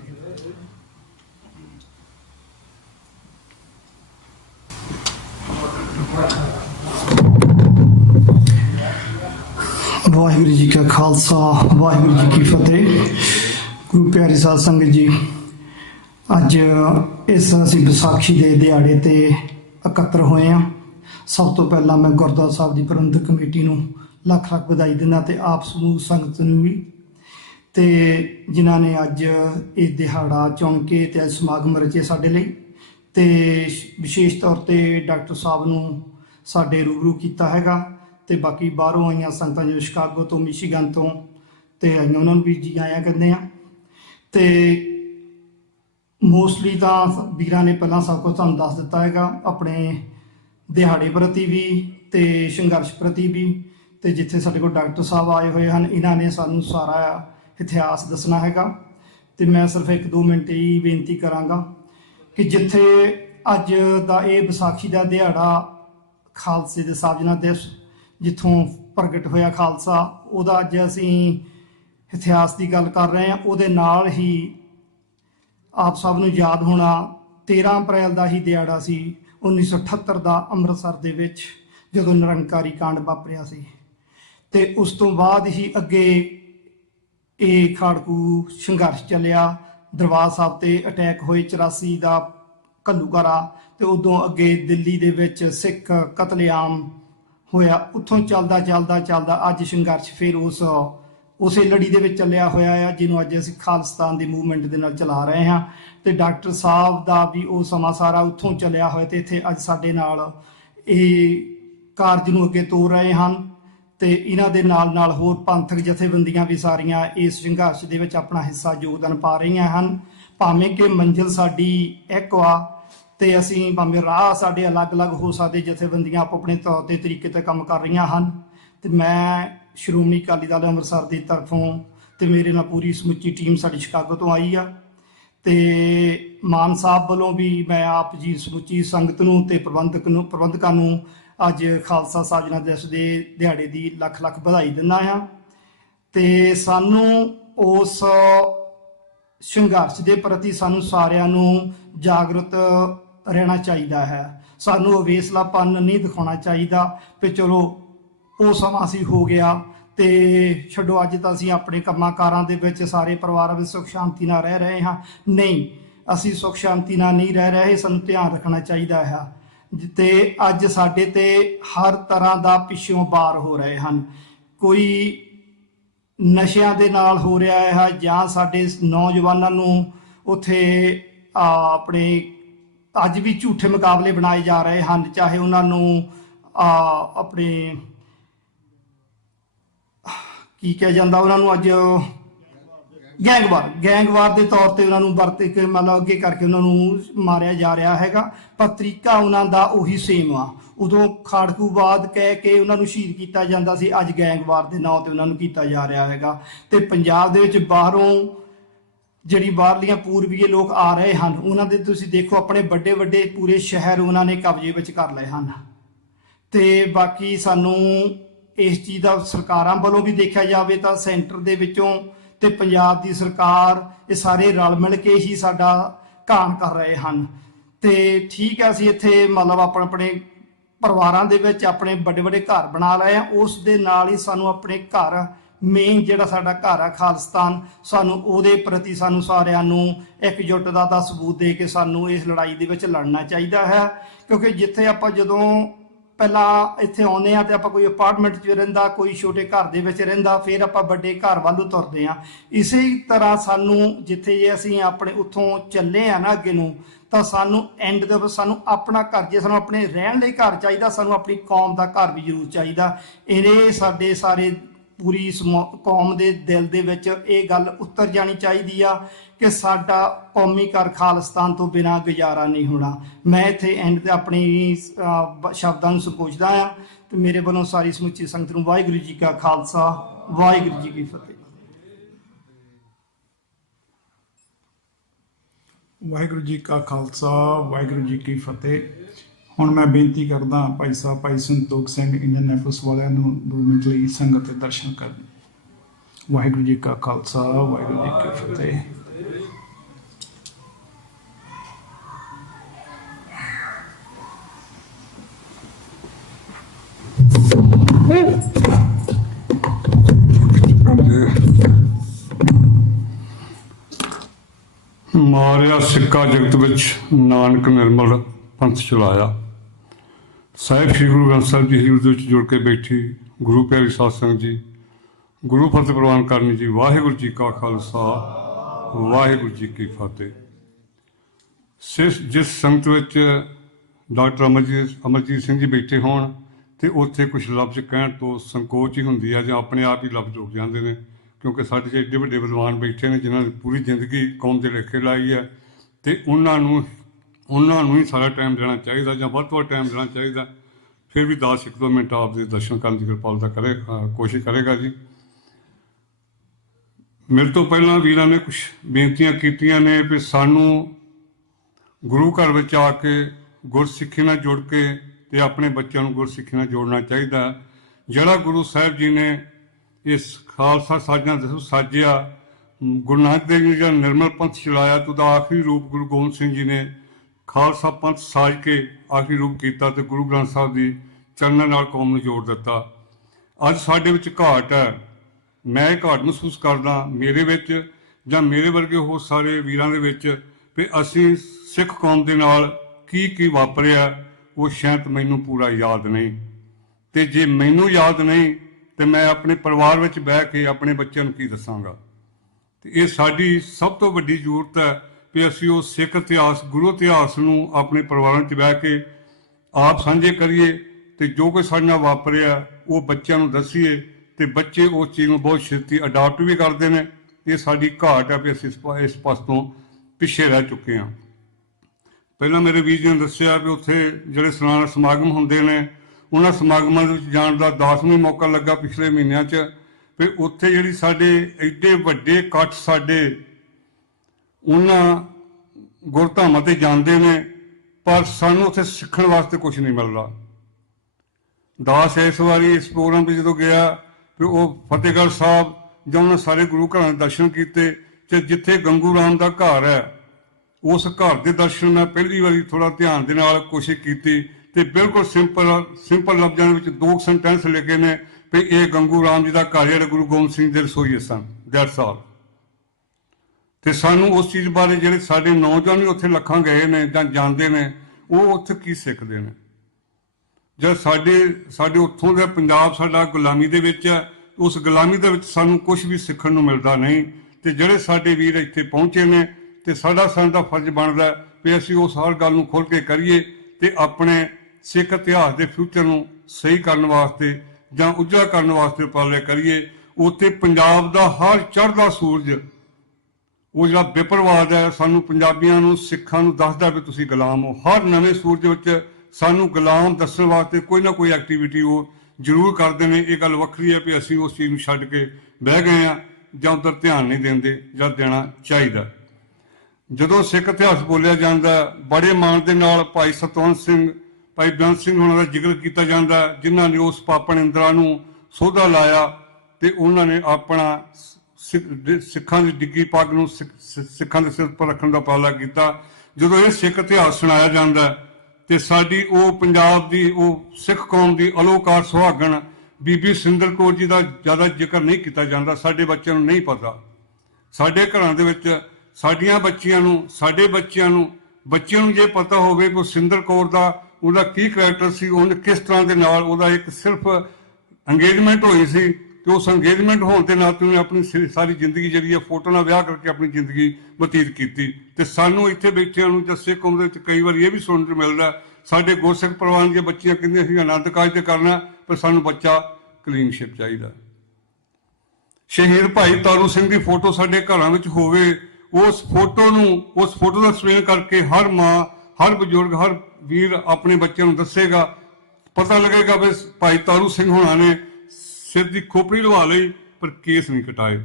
ਵਾਹਿਗੁਰੂ ਜੀ ਕਾ ਖਾਲਸਾ, ਵਾਹਿਗੁਰੂ ਜੀ ਕੀ ਫਤਿਹ। ਗੁਰੂ ਪਿਆਰੀ ਸਾਧ ਸੰਗਤ ਜੀ, ਅੱਜ ਅਸੀਂ ਵਿਸਾਖੀ ਦੇ ਦਿਹਾੜੇ ਤੇ ਇਕੱਤਰ ਹੋਏ ਹਾਂ। ਸਭ ਤੋਂ ਪਹਿਲਾਂ ਮੈਂ ਗੁਰਦੁਆਰਾ ਸਾਹਿਬ ਦੀ ਪ੍ਰਬੰਧਕ ਕਮੇਟੀ ਨੂੰ ਲੱਖ ਲੱਖ ਵਧਾਈ ਦਿੰਦਾ ਤੇ ਆਪ ਸਮੂਹ ਸੰਗਤ ਨੂੰ ਵੀ, ਤੇ ਜਿਨ੍ਹਾਂ ਨੇ ਅੱਜ ਇਹ ਦਿਹਾੜਾ ਚੁਣ ਕੇ ਤੇ ਅੱਜ ਸਮਾਗਮ ਰਚੇ ਸਾਡੇ ਲਈ, ਤੇ ਵਿਸ਼ੇਸ਼ ਤੌਰ ਤੇ ਡਾਕਟਰ ਸਾਹਿਬ ਨੂੰ ਸਾਡੇ ਰੂਬਰੂ ਕੀਤਾ ਹੈਗਾ, ਤੇ ਬਾਕੀ ਬਾਹਰੋਂ ਆਈਆਂ ਸੰਗਤਾਂ ਜਿਵੇਂ ਸ਼ਿਕਾਗੋ ਤੋਂ, ਮਿਸ਼ੀਗਨ ਤੋਂ ਤੇ ਆਈਆਂ, ਉਹਨਾਂ ਨੂੰ ਵੀ ਜੀ ਆਇਆਂ ਕਹਿੰਦੇ ਆ। ਤੇ ਮੋਸਟਲੀ ਤਾਂ ਵੀਰਾਂ ਨੇ ਪਹਿਲਾਂ ਸਭ ਕੁਝ ਤੁਹਾਨੂੰ ਦੱਸ ਦਿੱਤਾ ਹੈਗਾ, ਆਪਣੇ ਦਿਹਾੜੇ ਪ੍ਰਤੀ ਵੀ ਤੇ ਸੰਘਰਸ਼ ਪ੍ਰਤੀ ਵੀ। ਤੇ ਜਿੱਥੇ ਸਾਡੇ ਕੋਲ ਡਾਕਟਰ ਸਾਹਿਬ ਆਏ ਹੋਏ ਹਨ, ਇਹਨਾਂ ਨੇ ਸਾਨੂੰ ਸਾਰਾ ਇਤਿਹਾਸ ਦੱਸਣਾ ਹੈਗਾ। ਤੇ ਮੈਂ ਸਿਰਫ 1-2 ਮਿੰਟ ਹੀ ਬੇਨਤੀ ਕਰਾਂਗਾ ਕਿ ਜਿੱਥੇ ਅੱਜ ਦਾ ਇਹ ਵਿਸਾਖੀ ਦਾ ਦਿਹਾੜਾ ਖਾਲਸੇ ਦੇ ਸਾਜਨਾ ਦਿਵਸ, ਜਿੱਥੋਂ ਪ੍ਰਗਟ ਹੋਇਆ ਖਾਲਸਾ, ਉਹਦਾ ਅੱਜ ਅਸੀਂ ਇਤਿਹਾਸ ਦੀ ਗੱਲ ਕਰ ਰਹੇ ਹਾਂ। ਉਹਦੇ ਨਾਲ ਹੀ ਆਪ ਸਭ ਨੂੰ ਯਾਦ ਹੋਣਾ 13 ਅਪ੍ਰੈਲ ਦਾ ਹੀ ਦਿਹਾੜਾ ਸੀ 1978 ਦਾ, ਅੰਮ੍ਰਿਤਸਰ ਦੇ ਵਿੱਚ ਜਦੋਂ ਨਿਰੰਕਾਰੀ ਕਾਂਡ ਵਾਪਰਿਆ ਸੀ। ਤੇ ਉਸ ਤੋਂ ਬਾਅਦ ਹੀ ਅੱਗੇ ਇਹ ਖਾੜਕੂ ਸੰਘਰਸ਼ ਚੱਲਿਆ, ਦਰਬਾਰ ਸਾਹਿਬ ਤੇ ਅਟੈਕ ਹੋਏ 84 ਦਾ ਘੱਲੂਘਾਰਾ, ਤੇ ਉਦੋਂ ਅੱਗੇ ਦਿੱਲੀ ਦੇ ਵਿੱਚ ਸਿੱਖ ਕਤਲੇਆਮ ਹੋਇਆ। ਉੱਥੋਂ ਚੱਲਦਾ ਅੱਜ ਸੰਘਰਸ਼ ਫਿਰ ਉਸੇ ਲੜੀ ਦੇ ਵਿੱਚ ਚੱਲਿਆ ਹੋਇਆ ਆ, ਜਿਹਨੂੰ ਅੱਜ ਅਸੀਂ ਖਾਲਿਸਤਾਨ ਦੀ ਮੂਵਮੈਂਟ ਦੇ ਨਾਲ ਚਲਾ ਰਹੇ ਹਾਂ। ਤੇ ਡਾਕਟਰ ਸਾਹਿਬ ਦਾ ਵੀ ਉਹ ਸਮਾਂ ਸਾਰਾ ਉੱਥੋਂ ਚੱਲਿਆ ਹੋਇਆ, ਤੇ ਇੱਥੇ ਅੱਜ ਸਾਡੇ ਨਾਲ ਇਹ ਕਾਰਜ ਨੂੰ ਅੱਗੇ ਤੋਰ ਰਹੇ ਹਨ। ਤੇ ਇਹਨਾਂ ਦੇ ਨਾਲ ਹੋਰ ਪੰਥਕ ਜਥੇਬੰਦੀਆਂ ਵੀ ਸਾਰੀਆਂ ਇਸ ਸੰਘਰਸ਼ ਦੇ ਵਿੱਚ ਆਪਣਾ ਹਿੱਸਾ ਯੋਗਦਾਨ ਪਾ ਰਹੀਆਂ ਹਨ। ਭਾਵੇਂ ਕਿ ਮੰਜ਼ਿਲ ਸਾਡੀ ਇੱਕ ਆ ਤੇ ਅਸੀਂ ਭਾਵੇਂ ਰਾਹ ਸਾਡੇ ਅਲੱਗ-ਅਲੱਗ ਹੋ ਸਕਦੇ, ਜਥੇਬੰਦੀਆਂ ਆਪੋ ਆਪਣੇ ਤੌਰ ਤੇ ਤਰੀਕੇ ਤੇ ਕੰਮ ਕਰ ਰਹੀਆਂ ਹਨ। ਤੇ ਮੈਂ ਸ਼੍ਰੋਮਣੀ ਅਕਾਲੀ ਦਲ ਅੰਮ੍ਰਿਤਸਰ ਦੀ ਤਰਫੋਂ ਤੇ ਮੇਰੇ ਨਾਲ ਪੂਰੀ ਸਮੁੱਚੀ ਟੀਮ ਸਾਡੀ ਸ਼ਿਕਾਗੋ ਤੋਂ ਆਈ ਆ, ਤੇ ਮਾਨ ਸਾਹਿਬ ਵੱਲੋਂ ਵੀ ਮੈਂ ਆਪ ਜੀ ਸਮੁੱਚੀ ਸੰਗਤ ਨੂੰ ਤੇ ਪ੍ਰਬੰਧਕਾਂ ਨੂੰ ਅੱਜ ਖਾਲਸਾ ਸਾਜਨਾ ਦਿਵਸ ਦੇ ਦਿਹਾੜੇ ਦੀ ਲੱਖ ਲੱਖ ਵਧਾਈ ਦਿੰਦਾ ਹਾਂ। ਤੇ ਸਾਨੂੰ ਉਸ ਸੰਘਰਸ਼ ਦੇ ਪ੍ਰਤੀ ਸਾਨੂੰ ਸਾਰਿਆਂ ਨੂੰ ਜਾਗਰੂਕ ਰਹਿਣਾ ਚਾਹੀਦਾ ਹੈ। ਸਾਨੂੰ ਅਵੇਸਲਾਪਨ ਨਹੀਂ ਦਿਖਾਉਣਾ ਚਾਹੀਦਾ ਕਿ ਚਲੋ ਉਹ ਸਮਾਂ ਸੀ ਹੋ ਗਿਆ ਤੇ ਛੱਡੋ, ਅੱਜ ਤਾਂ ਅਸੀਂ ਆਪਣੇ ਕੰਮਾਂ ਕਾਰਾਂ ਦੇ ਵਿੱਚ ਸਾਰੇ ਪਰਿਵਾਰ ਵਿੱਚ ਸੁੱਖ ਸ਼ਾਂਤੀ ਨਾਲ ਰਹਿ ਰਹੇ ਹਾਂ। ਨਹੀਂ, ਅਸੀਂ ਸੁੱਖ ਸ਼ਾਂਤੀ ਨਾਲ ਨਹੀਂ ਰਹਿ ਰਹੇ, ਸਾਨੂੰ ਧਿਆਨ ਰੱਖਣਾ ਚਾਹੀਦਾ ਹੈ। ਤੇ ਅੱਜ ਸਾਡੇ ਤੇ ਹਰ ਤਰ੍ਹਾਂ ਦਾ ਪਿੱਛੋਂ ਵਾਰ ਹੋ ਰਹੇ ਹਨ। ਕੋਈ ਨਸ਼ਿਆਂ ਦੇ ਨਾਲ ਹੋ ਰਿਹਾ ਹੈ, ਜਾਂ ਸਾਡੇ ਨੌਜਵਾਨਾਂ ਨੂੰ ਉੱਥੇ ਆਪਣੇ ਅੱਜ ਵੀ ਝੂਠੇ ਮੁਕਾਬਲੇ ਬਣਾਏ ਜਾ ਰਹੇ ਹਨ, ਚਾਹੇ ਉਹਨਾਂ ਨੂੰ ਆਪਣੇ ਕੀ ਕਿਹਾ ਜਾਂਦਾ, ਉਹਨਾਂ ਨੂੰ ਅੱਜ ਗੈਂਗਵਾਰ ਦੇ ਤੌਰ ਤੇ ਉਹਨਾਂ ਨੂੰ ਵਰਤ ਕੇ ਮਤਲਬ ਅੱਗੇ ਕਰਕੇ ਉਹਨਾਂ ਨੂੰ ਮਾਰਿਆ ਜਾ ਰਿਹਾ ਹੈਗਾ। ਪਰ ਤਰੀਕਾ ਉਹਨਾਂ ਦਾ ਉਹੀ ਸੇਮ ਆ। ਉਦੋਂ ਖਾੜਕੂਵਾਦ ਕਹਿ ਕੇ ਉਹਨਾਂ ਨੂੰ ਸ਼ਹੀਦ ਕੀਤਾ ਜਾਂਦਾ ਸੀ, ਅੱਜ ਗੈਂਗਵਾਰ ਦੇ ਨਾਂ ਤੇ ਉਹਨਾਂ ਨੂੰ ਕੀਤਾ ਜਾ ਰਿਹਾ ਹੈਗਾ। ਤੇ ਪੰਜਾਬ ਦੇ ਵਿੱਚ ਬਾਹਰੋਂ ਜਿਹੜੀ ਬਾਹਰਲੀਆਂ ਪੂਰਬੀਏ ਲੋਕ ਆ ਰਹੇ ਹਨ, ਉਹਨਾਂ ਦੇ ਤੁਸੀਂ ਦੇਖੋ ਆਪਣੇ ਵੱਡੇ ਵੱਡੇ ਪੂਰੇ ਸ਼ਹਿਰ ਉਹਨਾਂ ਨੇ ਕਬਜ਼ੇ ਵਿੱਚ ਕਰ ਲਏ ਹਨ। ਤੇ ਬਾਕੀ ਸਾਨੂੰ ਇਸ ਚੀਜ਼ ਦਾ ਸਰਕਾਰਾਂ ਵੱਲੋਂ ਵੀ ਦੇਖਿਆ ਜਾਵੇ ਤਾਂ ਸੈਂਟਰ ਦੇ ਵਿੱਚੋਂ ਤੇ ਪੰਜਾਬ ਦੀ ਸਰਕਾਰ ਇਹ ਸਾਰੇ ਰਲ ਮਿਲ ਕੇ ਹੀ ਸਾਡਾ ਕੰਮ ਕਰ ਰਹੇ ਹਨ। ਤੇ ਠੀਕ ਹੈ, ਅਸੀਂ ਇੱਥੇ ਮਤਲਬ ਆਪਣੇ ਪਰਿਵਾਰਾਂ ਦੇ ਵਿੱਚ ਆਪਣੇ ਵੱਡੇ ਵੱਡੇ ਘਰ ਬਣਾ ਲਏ ਆ। ਉਸ ਦੇ ਨਾਲ ਹੀ ਸਾਨੂੰ ਆਪਣੇ ਘਰ ਮੇਨ ਜਿਹੜਾ ਸਾਡਾ ਘਰ ਆ ਖਾਲਿਸਤਾਨ, ਸਾਨੂੰ ਉਹਦੇ ਪ੍ਰਤੀ ਸਾਨੂੰ ਸਾਰਿਆਂ ਨੂੰ ਇਕਜੁੱਟਤਾ ਦਾ ਸਬੂਤ ਦੇ ਕੇ ਸਾਨੂੰ ਇਸ ਲੜਾਈ ਦੇ ਵਿੱਚ ਲੜਨਾ ਚਾਹੀਦਾ ਹੈ। ਕਿਉਂਕਿ ਜਿੱਥੇ ਆਪਾਂ ਜਦੋਂ ਪਹਿਲਾਂ ਇੱਥੇ ਆਉਂਦੇ ਆ ਤੇ ਆਪਾਂ ਕੋਈ ਅਪਾਰਟਮੈਂਟ 'ਚ ਰਹਿੰਦਾ, ਕੋਈ ਛੋਟੇ ਘਰ ਦੇ ਵਿੱਚ ਰਹਿੰਦਾ, ਫਿਰ ਆਪਾਂ ਵੱਡੇ ਘਰ ਵੱਲ ਨੂੰ ਤੁਰਦੇ ਆ। ਇਸੇ ਤਰ੍ਹਾਂ ਸਾਨੂੰ ਜਿੱਥੇ ਜੇ ਅਸੀਂ ਆਪਣੇ ਉੱਥੋਂ ਚੱਲੇ ਆ ਨਾ ਅੱਗੇ ਨੂੰ, ਤਾਂ ਸਾਨੂੰ ਐਂਡ ਦੇ ਵਿੱਚ ਸਾਨੂੰ ਆਪਣਾ ਘਰ, ਜੇ ਸਾਨੂੰ ਆਪਣੇ ਰਹਿਣ ਲਈ ਘਰ ਚਾਹੀਦਾ, ਸਾਨੂੰ ਆਪਣੀ ਕੌਮ ਦਾ ਘਰ ਵੀ ਜ਼ਰੂਰ ਚਾਹੀਦਾ। ਇਹ ਸਾਡੇ ਸਾਰੇ ਪੂਰੀ ਇਸ ਕੌਮ ਦੇ ਦਿਲ ਦੇ ਵਿੱਚ ਇਹ ਗੱਲ ਉਤਰ ਜਾਣੀ ਚਾਹੀਦੀ ਆ ਕਿ ਸਾਡਾ ਕੌਮੀ ਘਰ ਖਾਲਿਸਤਾਨ ਤੋਂ ਬਿਨਾਂ ਗੁਜ਼ਾਰਾ ਨਹੀਂ ਹੋਣਾ। ਮੈਂ ਇੱਥੇ ਐਂਡ ਤੇ ਆਪਣੀ ਸ਼ਬਦਾਂ ਨੂੰ ਸੰਕੋਚਦਾ ਆ ਤੇ ਮੇਰੇ ਵੱਲੋਂ ਸਾਰੀ ਸਮੁੱਚੀ ਸੰਗਤ ਨੂੰ ਵਾਹਿਗੁਰੂ ਜੀ ਕਾ ਖਾਲਸਾ, ਵਾਹਿਗੁਰੂ ਜੀ ਕੀ ਫਤਿਹ। ਵਾਹਿਗੁਰੂ ਜੀ ਕਾ ਖਾਲਸਾ, ਵਾਹਿਗੁਰੂ ਜੀ ਕੀ ਫਤਿਹ। ਹੁਣ ਮੈਂ ਬੇਨਤੀ ਕਰਦਾ ਭਾਈ ਸਾਹਿਬ ਭਾਈ Santokh Singh Indian air force ਵਾਲਿਆਂ ਨੂੰ 2 ਮਿੰਟ ਲਈ ਸੰਗਤ ਦੇ ਦਰਸ਼ਨ ਕਰਨ। ਵਾਹਿਗੁਰੂ ਜੀ ਕਾ ਖਾਲਸਾ, ਵਾਹਿਗੁਰੂ ਜੀ ਕੀ ਫਤਿਹ। ਮਾਰਿਆ ਸਿੱਕਾ ਜਗਤ ਵਿੱਚ ਨਾਨਕ ਨਿਰਮਲ ਪੰਥ ਚਲਾਇਆ। ਸਾਹਿਬ ਸ੍ਰੀ ਗੁਰੂ ਗ੍ਰੰਥ ਸਾਹਿਬ ਜੀ ਹਿਰਦੇ ਵਿੱਚ ਜੁੜ ਕੇ ਬੈਠੀ ਗੁਰੂ ਪਿਆਰੀ ਸਾਧ ਸੰਗਤ ਜੀ, ਗੁਰੂ ਫਤਿਹ ਪ੍ਰਵਾਨ ਕਰਨੀ ਜੀ। ਵਾਹਿਗੁਰੂ ਜੀ ਕਾ ਖਾਲਸਾ, ਵਾਹਿਗੁਰੂ ਜੀ ਕੀ ਫਤਿਹ। ਜਿਸ ਸੰਗਤ ਵਿੱਚ ਡਾਕਟਰ ਅਮਰਜੀਤ ਸਿੰਘ ਜੀ ਬੈਠੇ ਹੋਣ ਤੇ ਉੱਥੇ ਕੁਝ ਲਫ਼ਜ਼ ਕਹਿਣ ਤੋਂ ਸੰਕੋਚ ਹੀ ਹੁੰਦੀ ਹੈ ਜਾਂ ਆਪਣੇ ਆਪ ਹੀ ਲਫ਼ਜ਼ ਰੁਕ ਜਾਂਦੇ ਨੇ, ਕਿਉਂਕਿ ਸਾਡੇ 'ਚ ਐਡੇ ਵੱਡੇ ਵਿਦਵਾਨ ਬੈਠੇ ਨੇ ਜਿਨ੍ਹਾਂ ਨੇ ਪੂਰੀ ਜ਼ਿੰਦਗੀ ਕੌਮ ਦੇ ਲੇਖੇ ਲਾਈ ਹੈ ਤੇ ਉਹਨਾਂ ਨੂੰ ਹੀ ਸਾਰਾ ਟਾਈਮ ਦੇਣਾ ਚਾਹੀਦਾ ਜਾਂ ਵੱਧ ਤੋਂ ਵੱਧ ਟਾਈਮ ਦੇਣਾ ਚਾਹੀਦਾ। ਫਿਰ ਵੀ 10-1-2 ਮਿੰਟ ਆਪ ਦੇ ਦਰਸ਼ਨ ਕਰਨ ਦੀ ਕਿਰਪਾਲਤਾ ਕੋਸ਼ਿਸ਼ ਕਰੇਗਾ ਜੀ। ਮੇਰੇ ਤੋਂ ਪਹਿਲਾਂ ਵੀਰਾਂ ਨੇ ਕੁਝ ਬੇਨਤੀਆਂ ਕੀਤੀਆਂ ਨੇ ਵੀ ਸਾਨੂੰ ਗੁਰੂ ਘਰ ਵਿੱਚ ਆ ਕੇ ਗੁਰਸਿੱਖੀ ਨਾਲ ਜੁੜ ਕੇ ਤੇ ਆਪਣੇ ਬੱਚਿਆਂ ਨੂੰ ਗੁਰਸਿੱਖੀ ਨਾਲ ਜੋੜਨਾ ਚਾਹੀਦਾ। ਜਿਹੜਾ ਗੁਰੂ ਸਾਹਿਬ ਜੀ ਨੇ ਇਸ ਖਾਲਸਾ ਸਾਜਿਆ, ਗੁਰੂ ਨਾਨਕ ਦੇਵ ਜੀ ਨੇ ਜਿਹੜਾ ਨਿਰਮਲ ਪੰਥ ਚਲਾਇਆ ਤੇ ਉਹਦਾ ਆਖਰੀ ਰੂਪ ਗੁਰੂ ਗੋਬਿੰਦ ਸਿੰਘ ਜੀ ਨੇ ਖਾਲਸਾ ਪੰਥ ਸਾਜ ਕੇ ਆਖਰੀ ਰੂਪ ਕੀਤਾ ਤੇ ਗੁਰੂ ਗ੍ਰੰਥ ਸਾਹਿਬ ਦੀ ਚਰਨਾਂ ਨਾਲ ਕੌਮ ਨੂੰ ਜੋੜ ਦਿੱਤਾ। ਅੱਜ ਸਾਡੇ ਵਿੱਚ ਘਾਟ ਹੈ, ਮੈਂ ਇਹ ਘਾਟ ਮਹਿਸੂਸ ਕਰਦਾ ਮੇਰੇ ਵਿੱਚ ਜਾਂ ਮੇਰੇ ਵਰਗੇ ਹੋਰ ਸਾਰੇ ਵੀਰਾਂ ਦੇ ਵਿੱਚ ਵੀ ਅਸੀਂ ਸਿੱਖ ਕੌਮ ਦੇ ਨਾਲ ਕੀ ਵਾਪਰਿਆ ਉਹ ਸ਼ਾਇਦ ਮੈਨੂੰ ਪੂਰਾ ਯਾਦ ਨਹੀਂ। ਤੇ ਜੇ ਮੈਨੂੰ ਯਾਦ ਨਹੀਂ ਤੇ ਮੈਂ ਆਪਣੇ ਪਰਿਵਾਰ ਵਿੱਚ ਬਹਿ ਕੇ ਆਪਣੇ ਬੱਚਿਆਂ ਨੂੰ ਕੀ ਦੱਸਾਂਗਾ। ਤੇ ਇਹ ਸਾਡੀ ਸਭ ਤੋਂ ਵੱਡੀ ਜ਼ਰੂਰਤ ਹੈ ਵੀ ਅਸੀਂ ਉਹ ਸਿੱਖ ਇਤਿਹਾਸ, ਗੁਰੂ ਇਤਿਹਾਸ ਨੂੰ ਆਪਣੇ ਪਰਿਵਾਰਾਂ 'ਚ ਬਹਿ ਕੇ ਆਪ ਸਾਂਝੇ ਕਰੀਏ ਤੇ ਜੋ ਕੁਝ ਸਾਡੇ ਨਾਲ ਵਾਪਰਿਆ ਉਹ ਬੱਚਿਆਂ ਨੂੰ ਦੱਸੀਏ ਤੇ ਬੱਚੇ ਉਸ ਚੀਜ਼ ਨੂੰ ਬਹੁਤ ਛੇਤੀ ਅਡਾਪਟ ਵੀ ਕਰਦੇ ਨੇ। ਇਹ ਸਾਡੀ ਘਾਟ ਹੈ ਵੀ ਅਸੀਂ ਇਸ ਪਾਸੋਂ ਪਿੱਛੇ ਰਹਿ ਚੁੱਕੇ ਹਾਂ। ਪਹਿਲਾਂ ਮੇਰੇ ਵੀਰ ਜੀ ਨੇ ਦੱਸਿਆ ਵੀ ਉੱਥੇ ਜਿਹੜੇ ਸਾਲਾਨਾ ਸਮਾਗਮ ਹੁੰਦੇ ਨੇ ਉਹਨਾਂ ਸਮਾਗਮਾਂ ਦੇ ਵਿੱਚ ਜਾਣ ਦਾ 10ਵਾਂ ਮੌਕਾ ਲੱਗਾ ਪਿਛਲੇ ਮਹੀਨਿਆਂ 'ਚ। ਵੀ ਉੱਥੇ ਜਿਹੜੀ ਸਾਡੇ ਐਡੇ ਵੱਡੇ ਇਕੱਠ ਸਾਡੇ ਉਹਨਾਂ ਗੁਰਧਾਮਾਂ ਤੇ ਜਾਂਦੇ ਨੇ ਪਰ ਸਾਨੂੰ ਉੱਥੇ ਸਿੱਖਣ ਵਾਸਤੇ ਕੁਝ ਨਹੀਂ ਮਿਲਦਾ। ਦਾਸ ਇਸ ਵਾਰੀ ਇਸ ਪ੍ਰੋਗਰਾਮ 'ਤੇ ਜਦੋਂ ਗਿਆ ਵੀ ਉਹ ਫਤਿਹਗੜ੍ਹ ਸਾਹਿਬ ਜਾਂ ਉਹਨਾਂ ਸਾਰੇ ਗੁਰੂ ਘਰਾਂ ਦੇ ਦਰਸ਼ਨ ਕੀਤੇ ਤੇ ਜਿੱਥੇ ਗੰਗੂ ਰਾਮ ਦਾ ਘਰ ਹੈ ਉਸ ਘਰ ਦੇ ਦਰਸ਼ਨ ਮੈਂ ਪਹਿਲੀ ਵਾਰੀ ਥੋੜ੍ਹਾ ਧਿਆਨ ਦੇ ਨਾਲ ਕੋਸ਼ਿਸ਼ ਕੀਤੀ ਤੇ ਬਿਲਕੁਲ ਸਿੰਪਲ ਲਫ਼ਜ਼ਾਂ ਦੇ ਵਿੱਚ 2 ਸੈਂਟੈਂਸ ਲਿਖੇ ਨੇ ਵੀ ਇਹ ਗੰਗੂ ਰਾਮ ਜੀ ਦਾ ਘਰ ਜਿਹੜਾ ਗੁਰੂ ਗੋਬਿੰਦ ਸਿੰਘ ਦੇ ਰਸੋਈਏ ਸਨ। That's all. ਤੇ ਸਾਨੂੰ ਉਸ ਚੀਜ਼ ਬਾਰੇ ਜਿਹੜੇ ਸਾਡੇ ਨੌਜਵਾਨ ਵੀ ਉੱਥੇ ਲੱਖਾਂ ਗਏ ਨੇ ਜਾਂ ਜਾਂਦੇ ਨੇ ਉਹ ਉੱਥੇ ਕੀ ਸਿੱਖਦੇ ਨੇ। ਜਦ ਸਾਡੇ ਉੱਥੋਂ ਦਾ ਪੰਜਾਬ ਸਾਡਾ ਗੁਲਾਮੀ ਦੇ ਵਿੱਚ ਹੈ, ਉਸ ਗੁਲਾਮੀ ਦੇ ਵਿੱਚ ਸਾਨੂੰ ਕੁਝ ਵੀ ਸਿੱਖਣ ਨੂੰ ਮਿਲਦਾ ਨਹੀਂ। ਤੇ ਜਿਹੜੇ ਸਾਡੇ ਵੀਰ ਇੱਥੇ ਪਹੁੰਚੇ ਨੇ ਤੇ ਸਾਡਾ ਦਾ ਫਰਜ਼ ਬਣਦਾ ਵੀ ਅਸੀਂ ਉਸ ਹਰ ਗੱਲ ਨੂੰ ਖੋਲ੍ਹ ਕੇ ਕਰੀਏ ਤੇ ਆਪਣੇ ਸਿੱਖ ਇਤਿਹਾਸ ਦੇ ਫਿਊਚਰ ਨੂੰ ਸਹੀ ਕਰਨ ਵਾਸਤੇ ਜਾਂ ਉੱਜਲਾ ਕਰਨ ਵਾਸਤੇ ਉਪਰਾਲੇ ਕਰੀਏ। ਉੱਥੇ ਪੰਜਾਬ ਦਾ ਹਰ ਚੜ੍ਹਦਾ ਸੂਰਜ, ਉਹ ਜਿਹੜਾ ਵਿਪਰਵਾਦ ਹੈ, ਸਾਨੂੰ ਪੰਜਾਬੀਆਂ ਨੂੰ, ਸਿੱਖਾਂ ਨੂੰ ਦੱਸਦਾ ਵੀ ਤੁਸੀਂ ਗੁਲਾਮ ਹੋ। ਹਰ ਨਵੇਂ ਸੂਰਜ ਵਿੱਚ ਸਾਨੂੰ ਗੁਲਾਮ ਦੱਸਣ ਵਾਸਤੇ ਕੋਈ ਨਾ ਕੋਈ ਐਕਟੀਵਿਟੀ ਉਹ ਜ਼ਰੂਰ ਕਰਦੇ ਨੇ। ਇਹ ਗੱਲ ਵੱਖਰੀ ਹੈ ਵੀ ਅਸੀਂ ਉਸ ਚੀਜ਼ ਨੂੰ ਛੱਡ ਕੇ ਬਹਿ ਗਏ ਹਾਂ ਜਾਂ ਉੱਧਰ ਧਿਆਨ ਨਹੀਂ ਦਿੰਦੇ ਜਾਂ ਦੇਣਾ ਚਾਹੀਦਾ। ਜਦੋਂ ਸਿੱਖ ਇਤਿਹਾਸ ਬੋਲਿਆ ਜਾਂਦਾ, ਬੜੇ ਮਾਣ ਦੇ ਨਾਲ ਭਾਈ ਸਤਵੰਤ ਸਿੰਘ, ਭਾਈ ਬੇਅੰਤ ਸਿੰਘ ਹੋਣਾ ਦਾ ਜ਼ਿਕਰ ਕੀਤਾ ਜਾਂਦਾ, ਜਿਨ੍ਹਾਂ ਨੇ ਉਸ ਪਾਪਣ ਇੰਦਰਾ ਨੂੰ ਸੋਧਾ ਲਾਇਆ ਤੇ ਉਹਨਾਂ ਨੇ ਆਪਣਾ ਸਿੱਖਾਂ ਦੀ ਡਿੱਗੀ ਪੱਗ ਨੂੰ ਸਿੱਖਾਂ ਦੇ ਸਿਰ ਪਰ ਰੱਖਣ ਦਾ ਉਪਰਾਲਾ ਕੀਤਾ। ਜਦੋਂ ਇਹ ਸਿੱਖ ਇਤਿਹਾਸ ਸੁਣਾਇਆ ਜਾਂਦਾ ਤੇ ਸਾਡੀ ਉਹ ਪੰਜਾਬ ਦੀ, ਉਹ ਸਿੱਖ ਕੌਮ ਦੀ ਅਲੋਕਾਰ ਸੁਹਾਗਣ ਬੀਬੀ ਸਿੰਦਰ ਕੌਰ ਜੀ ਦਾ ਜ਼ਿਆਦਾ ਜ਼ਿਕਰ ਨਹੀਂ ਕੀਤਾ ਜਾਂਦਾ। ਸਾਡੇ ਬੱਚਿਆਂ ਨੂੰ ਨਹੀਂ ਪਤਾ। ਸਾਡੇ ਘਰਾਂ ਦੇ ਵਿੱਚ ਸਾਡੀਆਂ ਬੱਚੀਆਂ ਨੂੰ, ਸਾਡੇ ਬੱਚਿਆਂ ਨੂੰ ਜੇ ਪਤਾ ਹੋਵੇ ਕਿ ਸਿੰਦਰ ਕੌਰ ਦਾ ਉਹਦਾ ਕੀ ਕਰੈਕਟਰ ਸੀ, ਉਹਨੇ ਕਿਸ ਤਰ੍ਹਾਂ ਦੇ ਨਾਲ ਉਹਦਾ ਇੱਕ ਸਿਰਫ ਅੰਗੇਜਮੈਂਟ ਹੋਈ ਸੀ ਤੇ ਉਸ ਅੰਗੇਜਮੈਂਟ ਹੋਣ ਦੇ ਨਾਤੇ ਉਹਨੇ ਆਪਣੀ ਸਾਰੀ ਜ਼ਿੰਦਗੀ ਜਿਹੜੀ ਹੈ ਫੋਟੋ ਨਾਲ ਵਿਆਹ ਕਰਕੇ ਆਪਣੀ ਜ਼ਿੰਦਗੀ ਬਤੀਤ ਕੀਤੀ। ਤੇ ਸਾਨੂੰ ਇੱਥੇ ਬੈਠਿਆਂ ਨੂੰ ਜਾਂ ਸਿੱਖ ਕੌਮ ਦੇ ਵਿੱਚ ਕਈ ਵਾਰੀ ਇਹ ਵੀ ਸੁਣਨ ਨੂੰ ਮਿਲਦਾ, ਸਾਡੇ ਗੁਰਸਿੱਖ ਪਰਿਵਾਰ ਦੀਆਂ ਬੱਚੀਆਂ ਕਹਿੰਦੀਆਂ ਅਸੀਂ ਆਨੰਦ ਕਾਰਜ ਤੇ ਕਰਨਾ, ਪਰ ਸਾਨੂੰ ਬੱਚਾ ਕਲੀਨਸ਼ਿਪ ਚਾਹੀਦਾ। ਸ਼ਹੀਦ ਭਾਈ ਤਾਰੂ ਸਿੰਘ ਦੀ ਫੋਟੋ ਸਾਡੇ ਘਰਾਂ ਵਿੱਚ ਹੋਵੇ, ਉਸ ਫੋਟੋ ਦਾ ਸਵੇਰ ਕਰਕੇ ਹਰ ਮਾਂ, ਹਰ ਬਜ਼ੁਰਗ, ਹਰ ਵੀਰ ਆਪਣੇ ਬੱਚਿਆਂ ਨੂੰ ਦੱਸੇਗਾ, ਪਤਾ ਲੱਗੇਗਾ ਵੀ ਭਾਈ ਤਾਰੂ ਸਿੰਘ ਹੋਣਾ ਨੇ ਸਿਰ ਦੀ ਖੋਪੜੀ ਲਵਾ ਲਈ ਪਰ ਕੇਸ ਨਹੀਂ ਕਟਾਏ।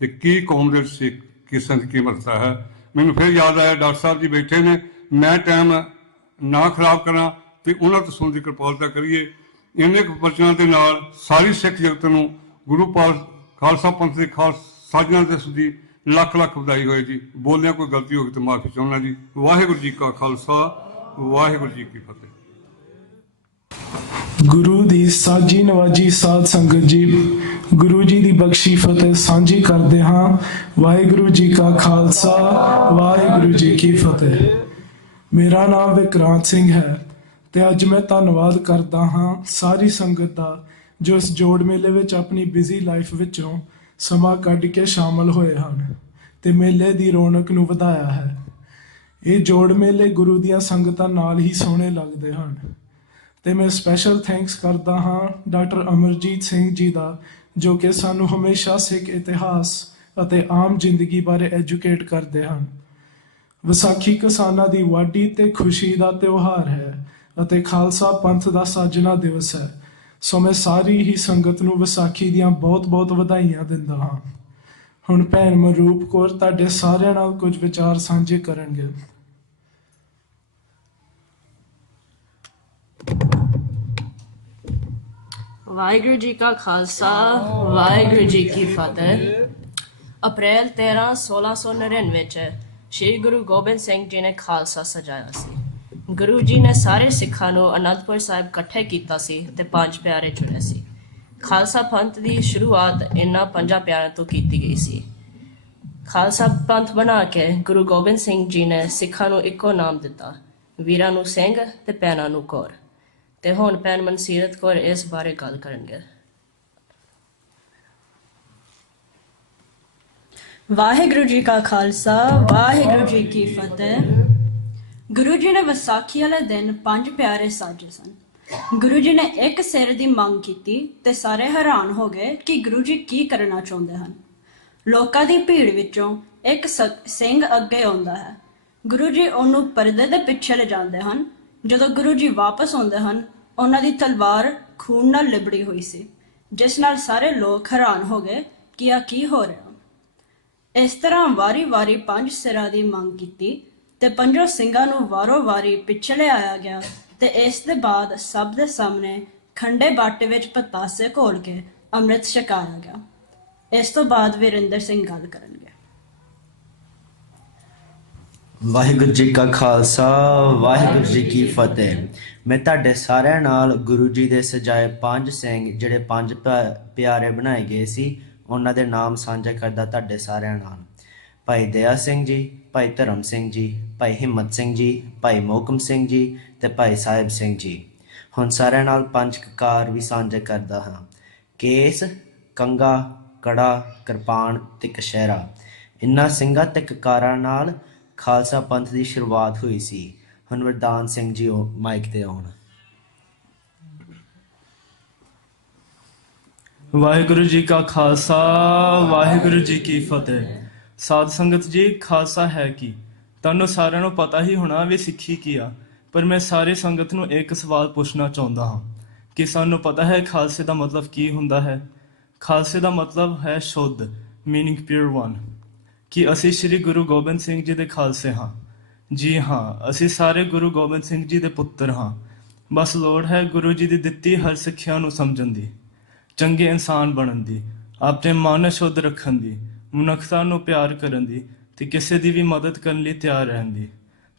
ਤੇ ਕੀ ਕੌਮ ਦੇ ਵਿੱਚ ਕੇਸਾਂ ਦੀ ਕੀਮਤ ਹੈ। ਮੈਨੂੰ ਫਿਰ ਯਾਦ ਆਇਆ, ਡਾਕਟਰ ਸਾਹਿਬ ਜੀ ਬੈਠੇ ਨੇ, ਮੈਂ ਟਾਈਮ ਨਾ ਖਰਾਬ ਕਰਾਂ ਤੇ ਉਹਨਾਂ ਤੋਂ ਸੁਣ ਦੀ ਕਿਰਪਾਲਤਾ ਕਰੀਏ। ਇੰਨੇ ਕੁ ਬਚਨਾਂ ਦੇ ਨਾਲ ਸਾਰੀ ਸਿੱਖ ਜਗਤ ਨੂੰ ਗੁਰੂ ਖਾਲਸਾ ਪੰਥ ਦੇ ਸਾਜਣਾ ਦਿਵਸ ਦੀ ਲੱਖ ਲੱਖ ਵਧਾਈ ਹੋਏ ਜੀ। ਬੋਲਿਆ ਕੋਈ ਗਲਤੀ ਹੋ ਗਈ ਤਾਂ ਮਾਫੀ ਚਾਹੁੰਦਾ ਜੀ। ਵਾਹਿਗੁਰੂ ਜੀ ਕਾ ਖਾਲਸਾ, ਵਾਹਿਗੁਰੂ ਜੀ ਕੀ ਫਤਿਹ। ਗੁਰੂ ਦੀ ਸਾਜੀ ਨਵਾਜੀ ਸਾਧ ਸੰਗਤ ਜੀ, ਗੁਰੂ ਜੀ ਦੀ ਬਖਸ਼ੀ ਫਤਿਹ ਸਾਂਝੀ ਕਰਦੇ ਹਾਂ। ਵਾਹਿਗੁਰੂ ਜੀ ਕਾ ਖਾਲਸਾ, ਵਾਹਿਗੁਰੂ ਜੀ ਕੀ ਫਤਿਹ। ਮੇਰਾ ਨਾਮ ਵਿਕਰਾਂਤ ਸਿੰਘ ਹੈ ਤੇ ਅੱਜ ਮੈਂ ਧੰਨਵਾਦ ਕਰਦਾ ਹਾਂ ਸਾਰੀ ਸੰਗਤ ਦਾ ਜੋ ਇਸ ਜੋੜ ਮੇਲੇ ਵਿੱਚ ਆਪਣੀ ਬਿਜ਼ੀ ਲਾਈਫ ਵਿੱਚੋਂ ਸਮਾਂ ਕੱਢ ਕੇ ਸ਼ਾਮਲ ਹੋਏ ਹਨ ਤੇ ਮੇਲੇ ਦੀ ਰੌਣਕ ਨੂੰ ਵਧਾਇਆ ਹੈ। ਇਹ ਜੋੜ ਮੇਲੇ ਗੁਰੂ ਦੀਆਂ ਸੰਗਤਾਂ ਨਾਲ ਹੀ ਸੋਹਣੇ ਲੱਗਦੇ ਹਨ ਤੇ ਮੈਂ ਸਪੈਸ਼ਲ ਥੈਂਕਸ ਕਰਦਾ ਹਾਂ ਡਾਕਟਰ ਅਮਰਜੀਤ ਸਿੰਘ ਜੀ ਦਾ, ਜੋ ਕਿ ਸਾਨੂੰ ਹਮੇਸ਼ਾ ਸਿੱਖ ਇਤਿਹਾਸ ਅਤੇ ਆਮ ਜ਼ਿੰਦਗੀ ਬਾਰੇ ਐਜੂਕੇਟ ਕਰਦੇ ਹਨ। ਵਿਸਾਖੀ ਕਿਸਾਨਾਂ ਦੀ ਵਾਢੀ ਤੇ ਖੁਸ਼ੀ ਦਾ ਤਿਉਹਾਰ ਹੈ ਅਤੇ ਖਾਲਸਾ ਪੰਥ ਦਾ ਸਾਜਣਾ ਦਿਵਸ ਹੈ। ਸੋ ਮੈਂ ਸਾਰੀ ਹੀ ਸੰਗਤ ਨੂੰ ਵਿਸਾਖੀ ਦੀਆਂ ਬਹੁਤ-ਬਹੁਤ ਵਧਾਈਆਂ ਦਿੰਦਾ ਹਾਂ। ਹੁਣ ਭੈਣ ਮਰੂਪ ਕੌਰ ਤੁਹਾਡੇ ਸਾਰਿਆਂ ਨਾਲ ਕੁਝ ਵਿਚਾਰ ਸਾਂਝੇ ਕਰਨਗੇ। ਵਾਹਿਗੁਰੂ ਜੀ ਕਾ ਖਾਲਸਾ, ਵਾਹਿਗੁਰੂ ਜੀ ਕੀ ਫਤਿਹ। ਅਪ੍ਰੈਲ 13, 1699 ਵਿੱਚ ਸ਼੍ਰੀ ਗੁਰੂ ਗੋਬਿੰਦ ਸਿੰਘ ਜੀ ਨੇ ਖਾਲਸਾ ਸਜਾਇਆ ਸੀ। ਗੁਰੂ ਜੀ ਨੇ ਸਾਰੇ ਸਿੱਖਾਂ ਨੂੰ ਅਨੰਦਪੁਰ ਸਾਹਿਬ ਇਕੱਠੇ ਕੀਤਾ ਸੀ ਤੇ 5 ਪਿਆਰੇ ਚੁਣੇ ਸੀ। ਖਾਲਸਾ ਪੰਥ ਦੀ ਸ਼ੁਰੂਆਤ ਇਹਨਾਂ 5 ਪਿਆਰਿਆਂ ਤੋਂ ਕੀਤੀ ਗਈ ਸੀ। ਖਾਲਸਾ ਪੰਥ ਬਣਾ ਕੇ ਗੁਰੂ ਗੋਬਿੰਦ ਸਿੰਘ ਜੀ ਨੇ ਸਿੱਖਾਂ ਨੂੰ ਇੱਕੋ ਨਾਮ ਦਿੱਤਾ, ਵੀਰਾਂ ਨੂੰ ਸਿੰਘ ਤੇ ਭੈਣਾਂ ਨੂੰ ਕੌਰ। ਤੇ ਹੁਣ ਭੈਣ ਮਨਸੀਰਤ ਕੌਰ ਇਸ ਬਾਰੇ ਗੱਲ ਕਰਨਗੇ। ਵਾਹਿਗੁਰੂ ਜੀ ਕਾ ਖਾਲਸਾ, ਵਾਹਿਗੁਰੂ ਜੀ ਕੀ ਫਤਿਹ। ਗੁਰੂ ਜੀ ਨੇ ਵਿਸਾਖੀ ਵਾਲੇ ਦਿਨ 5 ਪਿਆਰੇ ਸਾਜੇ ਸਨ। ਗੁਰੂ ਜੀ ਨੇ ਇੱਕ ਸਿਰ ਦੀ ਮੰਗ ਕੀਤੀ ਤੇ ਸਾਰੇ ਹੈਰਾਨ ਹੋ ਗਏ ਕਿ ਗੁਰੂ ਜੀ ਕੀ ਕਰਨਾ ਚਾਹੁੰਦੇ ਹਨ। ਲੋਕਾਂ ਦੀ ਭੀੜ ਵਿੱਚੋਂ ਇੱਕ ਸਿੰਘ ਅੱਗੇ ਆਉਂਦਾ ਹੈ। ਗੁਰੂ ਜੀ ਉਹਨੂੰ ਪਰਦੇ ਦੇ ਪਿੱਛੇ ਲਿਜਾਂਦੇ ਹਨ। ਜਦੋਂ ਗੁਰੂ ਜੀ ਵਾਪਸ ਆਉਂਦੇ ਹਨ, ਉਹਨਾਂ ਦੀ ਤਲਵਾਰ ਖੂਨ ਨਾਲ ਲਿਬੜੀ ਹੋਈ ਸੀ, ਜਿਸ ਨਾਲ ਸਾਰੇ ਲੋਕ ਹੈਰਾਨ ਹੋ ਗਏ ਕਿ ਆ ਕੀ ਹੋ ਰਿਹਾ। ਇਸ ਤਰ੍ਹਾਂ ਵਾਰੀ-ਵਾਰੀ 5 ਸਿਰਾਂ ਦੀ ਮੰਗ ਕੀਤੀ ਤੇ 5 ਸਿੰਘਾਂ ਨੂੰ ਵਾਰੋ-ਵਾਰੀ ਪਿੱਛੇ ਲਿਆਇਆ ਗਿਆ ਤੇ ਇਸ ਦੇ ਬਾਅਦ ਸਭ ਦੇ ਸਾਹਮਣੇ ਖੰਡੇ ਬਾਟੇ ਵਿੱਚ ਪਤਾਸੇ ਘੋਲ ਕੇ ਅੰਮ੍ਰਿਤ ਛਕਾਇਆ ਗਿਆ। ਇਸ ਤੋਂ ਬਾਅਦ ਵੀਰਿੰਦਰ ਸਿੰਘ ਗੱਲ ਕਰਨਗੇ। ਵਾਹਿਗੁਰੂ ਜੀ ਕਾ ਖਾਲਸਾ, ਵਾਹਿਗੁਰੂ ਜੀ ਕੀ ਫਤਿਹ। ਮੈਂ ਤੁਹਾਡੇ ਸਾਰਿਆਂ ਨਾਲ ਗੁਰੂ ਜੀ ਦੇ ਸਜਾਏ 5 ਸਿੰਘ ਜਿਹੜੇ 5 ਪਿਆਰੇ ਬਣਾਏ ਗਏ ਸੀ ਉਹਨਾਂ ਦੇ ਨਾਮ ਸਾਂਝਾ ਕਰਦਾ ਤੁਹਾਡੇ ਸਾਰਿਆਂ ਨਾਲ। ਭਾਈ ਦਇਆ ਸਿੰਘ ਜੀ, ਭਾਈ ਧਰਮ ਸਿੰਘ ਜੀ, ਭਾਈ ਹਿੰਮਤ ਸਿੰਘ ਜੀ, ਭਾਈ ਮੋਹਕਮ ਸਿੰਘ ਜੀ ਤੇ ਭਾਈ ਸਾਹਿਬ ਸਿੰਘ ਜੀ। ਹੁਣ ਸਾਰਿਆਂ ਨਾਲ 5 ਕਕਾਰ ਵੀ ਸਾਂਝੇ ਕਰਦਾ ਹਾਂ। ਕੇਸ, ਕੰਗਾ, ਕੜਾ, ਕਿਰਪਾਨ ਤੇ ਕਸ਼ਹਿਰਾ। ਇਨ੍ਹਾਂ ਸਿੰਘਾਂ ਤੇ ਕਕਾਰਾਂ ਨਾਲ ਖਾਲਸਾ ਪੰਥ ਦੀ ਸ਼ੁਰੂਆਤ ਹੋਈ ਸੀ। ਹੁਣ ਵਰਦਾਨ ਸਿੰਘ ਜੀ ਮਾਈਕ ਤੇ ਆਉਣ। ਵਾਹਿਗੁਰੂ ਜੀ ਕਾ ਖਾਲਸਾ, ਵਾਹਿਗੁਰੂ ਜੀ ਕੀ ਫਤਿਹ। ਸਾਧ ਸੰਗਤ ਜੀ, ਖਾਲਸਾ ਹੈ ਕੀ? ਤੁਹਾਨੂੰ ਸਾਰਿਆਂ ਨੂੰ ਪਤਾ ਹੀ ਹੋਣਾ ਵੀ ਸਿੱਖੀ ਕੀ ਆ, ਪਰ ਮੈਂ ਸਾਰੀ ਸੰਗਤ ਨੂੰ ਇੱਕ ਸਵਾਲ ਪੁੱਛਣਾ ਚਾਹੁੰਦਾ ਹਾਂ ਕਿ ਸਾਨੂੰ ਪਤਾ ਹੈ ਖਾਲਸੇ ਦਾ ਮਤਲਬ ਕੀ ਹੁੰਦਾ ਹੈ? ਖਾਲਸੇ ਦਾ ਮਤਲਬ ਹੈ ਸ਼ੁੱਧ, ਮੀਨਿੰਗ ਪਿਓਰ ਵਨ। ਕਿ ਅਸੀਂ ਸ੍ਰੀ ਗੁਰੂ ਗੋਬਿੰਦ ਸਿੰਘ ਜੀ ਦੇ ਖਾਲਸੇ ਹਾਂ। ਜੀ ਹਾਂ, ਅਸੀਂ ਸਾਰੇ ਗੁਰੂ ਗੋਬਿੰਦ ਸਿੰਘ ਜੀ ਦੇ ਪੁੱਤਰ ਹਾਂ। ਬਸ ਲੋੜ ਹੈ ਗੁਰੂ ਜੀ ਦੀ ਦਿੱਤੀ ਹਰ ਸਿੱਖਿਆ ਨੂੰ ਸਮਝਣ ਦੀ, ਚੰਗੇ ਇਨਸਾਨ ਬਣਨ ਦੀ, ਆਪਣੇ ਮਨ ਸ਼ੁੱਧ ਰੱਖਣ ਦੀ, ਮਨੁੱਖਤਾ ਨੂੰ ਪਿਆਰ ਕਰਨ ਦੀ ਤੇ ਕਿਸੇ ਦੀ ਵੀ ਮਦਦ ਕਰਨ ਲਈ ਤਿਆਰ ਰਹਿਣ ਦੀ।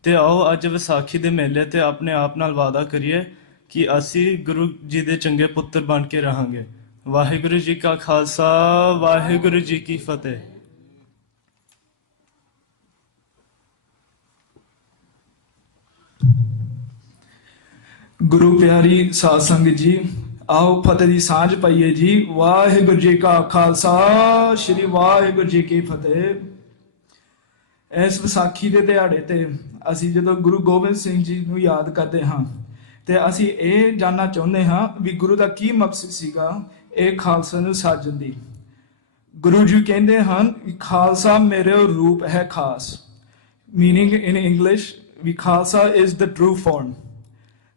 ਤੇ ਆਓ ਅੱਜ ਵਿਸਾਖੀ ਦੇ ਮੇਲੇ ਤੇ ਆਪਣੇ ਆਪ ਨਾਲ ਵਾਅਦਾ ਕਰੀਏ ਕਿ ਅਸੀਂ ਗੁਰੂ ਜੀ ਦੇ ਚੰਗੇ ਪੁੱਤਰ ਬਣ ਕੇ ਰਹਾਂਗੇ। ਵਾਹਿਗੁਰੂ ਜੀ ਕਾ ਖਾਲਸਾ, ਵਾਹਿਗੁਰੂ ਜੀ ਕੀ ਫਤਿਹ। ਗੁਰੂ ਪਿਆਰੀ ਸਾਧ ਸੰਗਤ ਜੀ, ਆਓ ਫਤਿਹ ਦੀ ਸਾਂਝ ਪਾਈਏ ਜੀ। ਵਾਹਿਗੁਰੂ ਜੀ ਕਾ ਖਾਲਸਾ, ਸ੍ਰੀ ਵਾਹਿਗੁਰੂ ਜੀ ਕੀ ਫਤਿਹ। ਇਸ ਵਿਸਾਖੀ ਦੇ ਦਿਹਾੜੇ ਤੇ ਅਸੀਂ ਜਦੋਂ ਗੁਰੂ ਗੋਬਿੰਦ ਸਿੰਘ ਜੀ ਨੂੰ ਯਾਦ ਕਰਦੇ ਹਾਂ ਤੇ ਅਸੀਂ ਇਹ ਜਾਣਨਾ ਚਾਹੁੰਦੇ ਹਾਂ ਵੀ ਗੁਰੂ ਦਾ ਕੀ ਮਕਸਦ ਸੀਗਾ ਇਹ ਖਾਲਸਾ ਨੂੰ ਸਾਜਣ ਦੀ। ਗੁਰੂ ਜੀ ਕਹਿੰਦੇ ਹਨ ਕਿ ਖਾਲਸਾ ਮੇਰੇ ਰੂਪ ਹੈ ਖਾਸ, ਮੀਨਿੰਗ ਇਨ ਇੰਗਲਿਸ਼ ਵੀ Khalsa is the true form.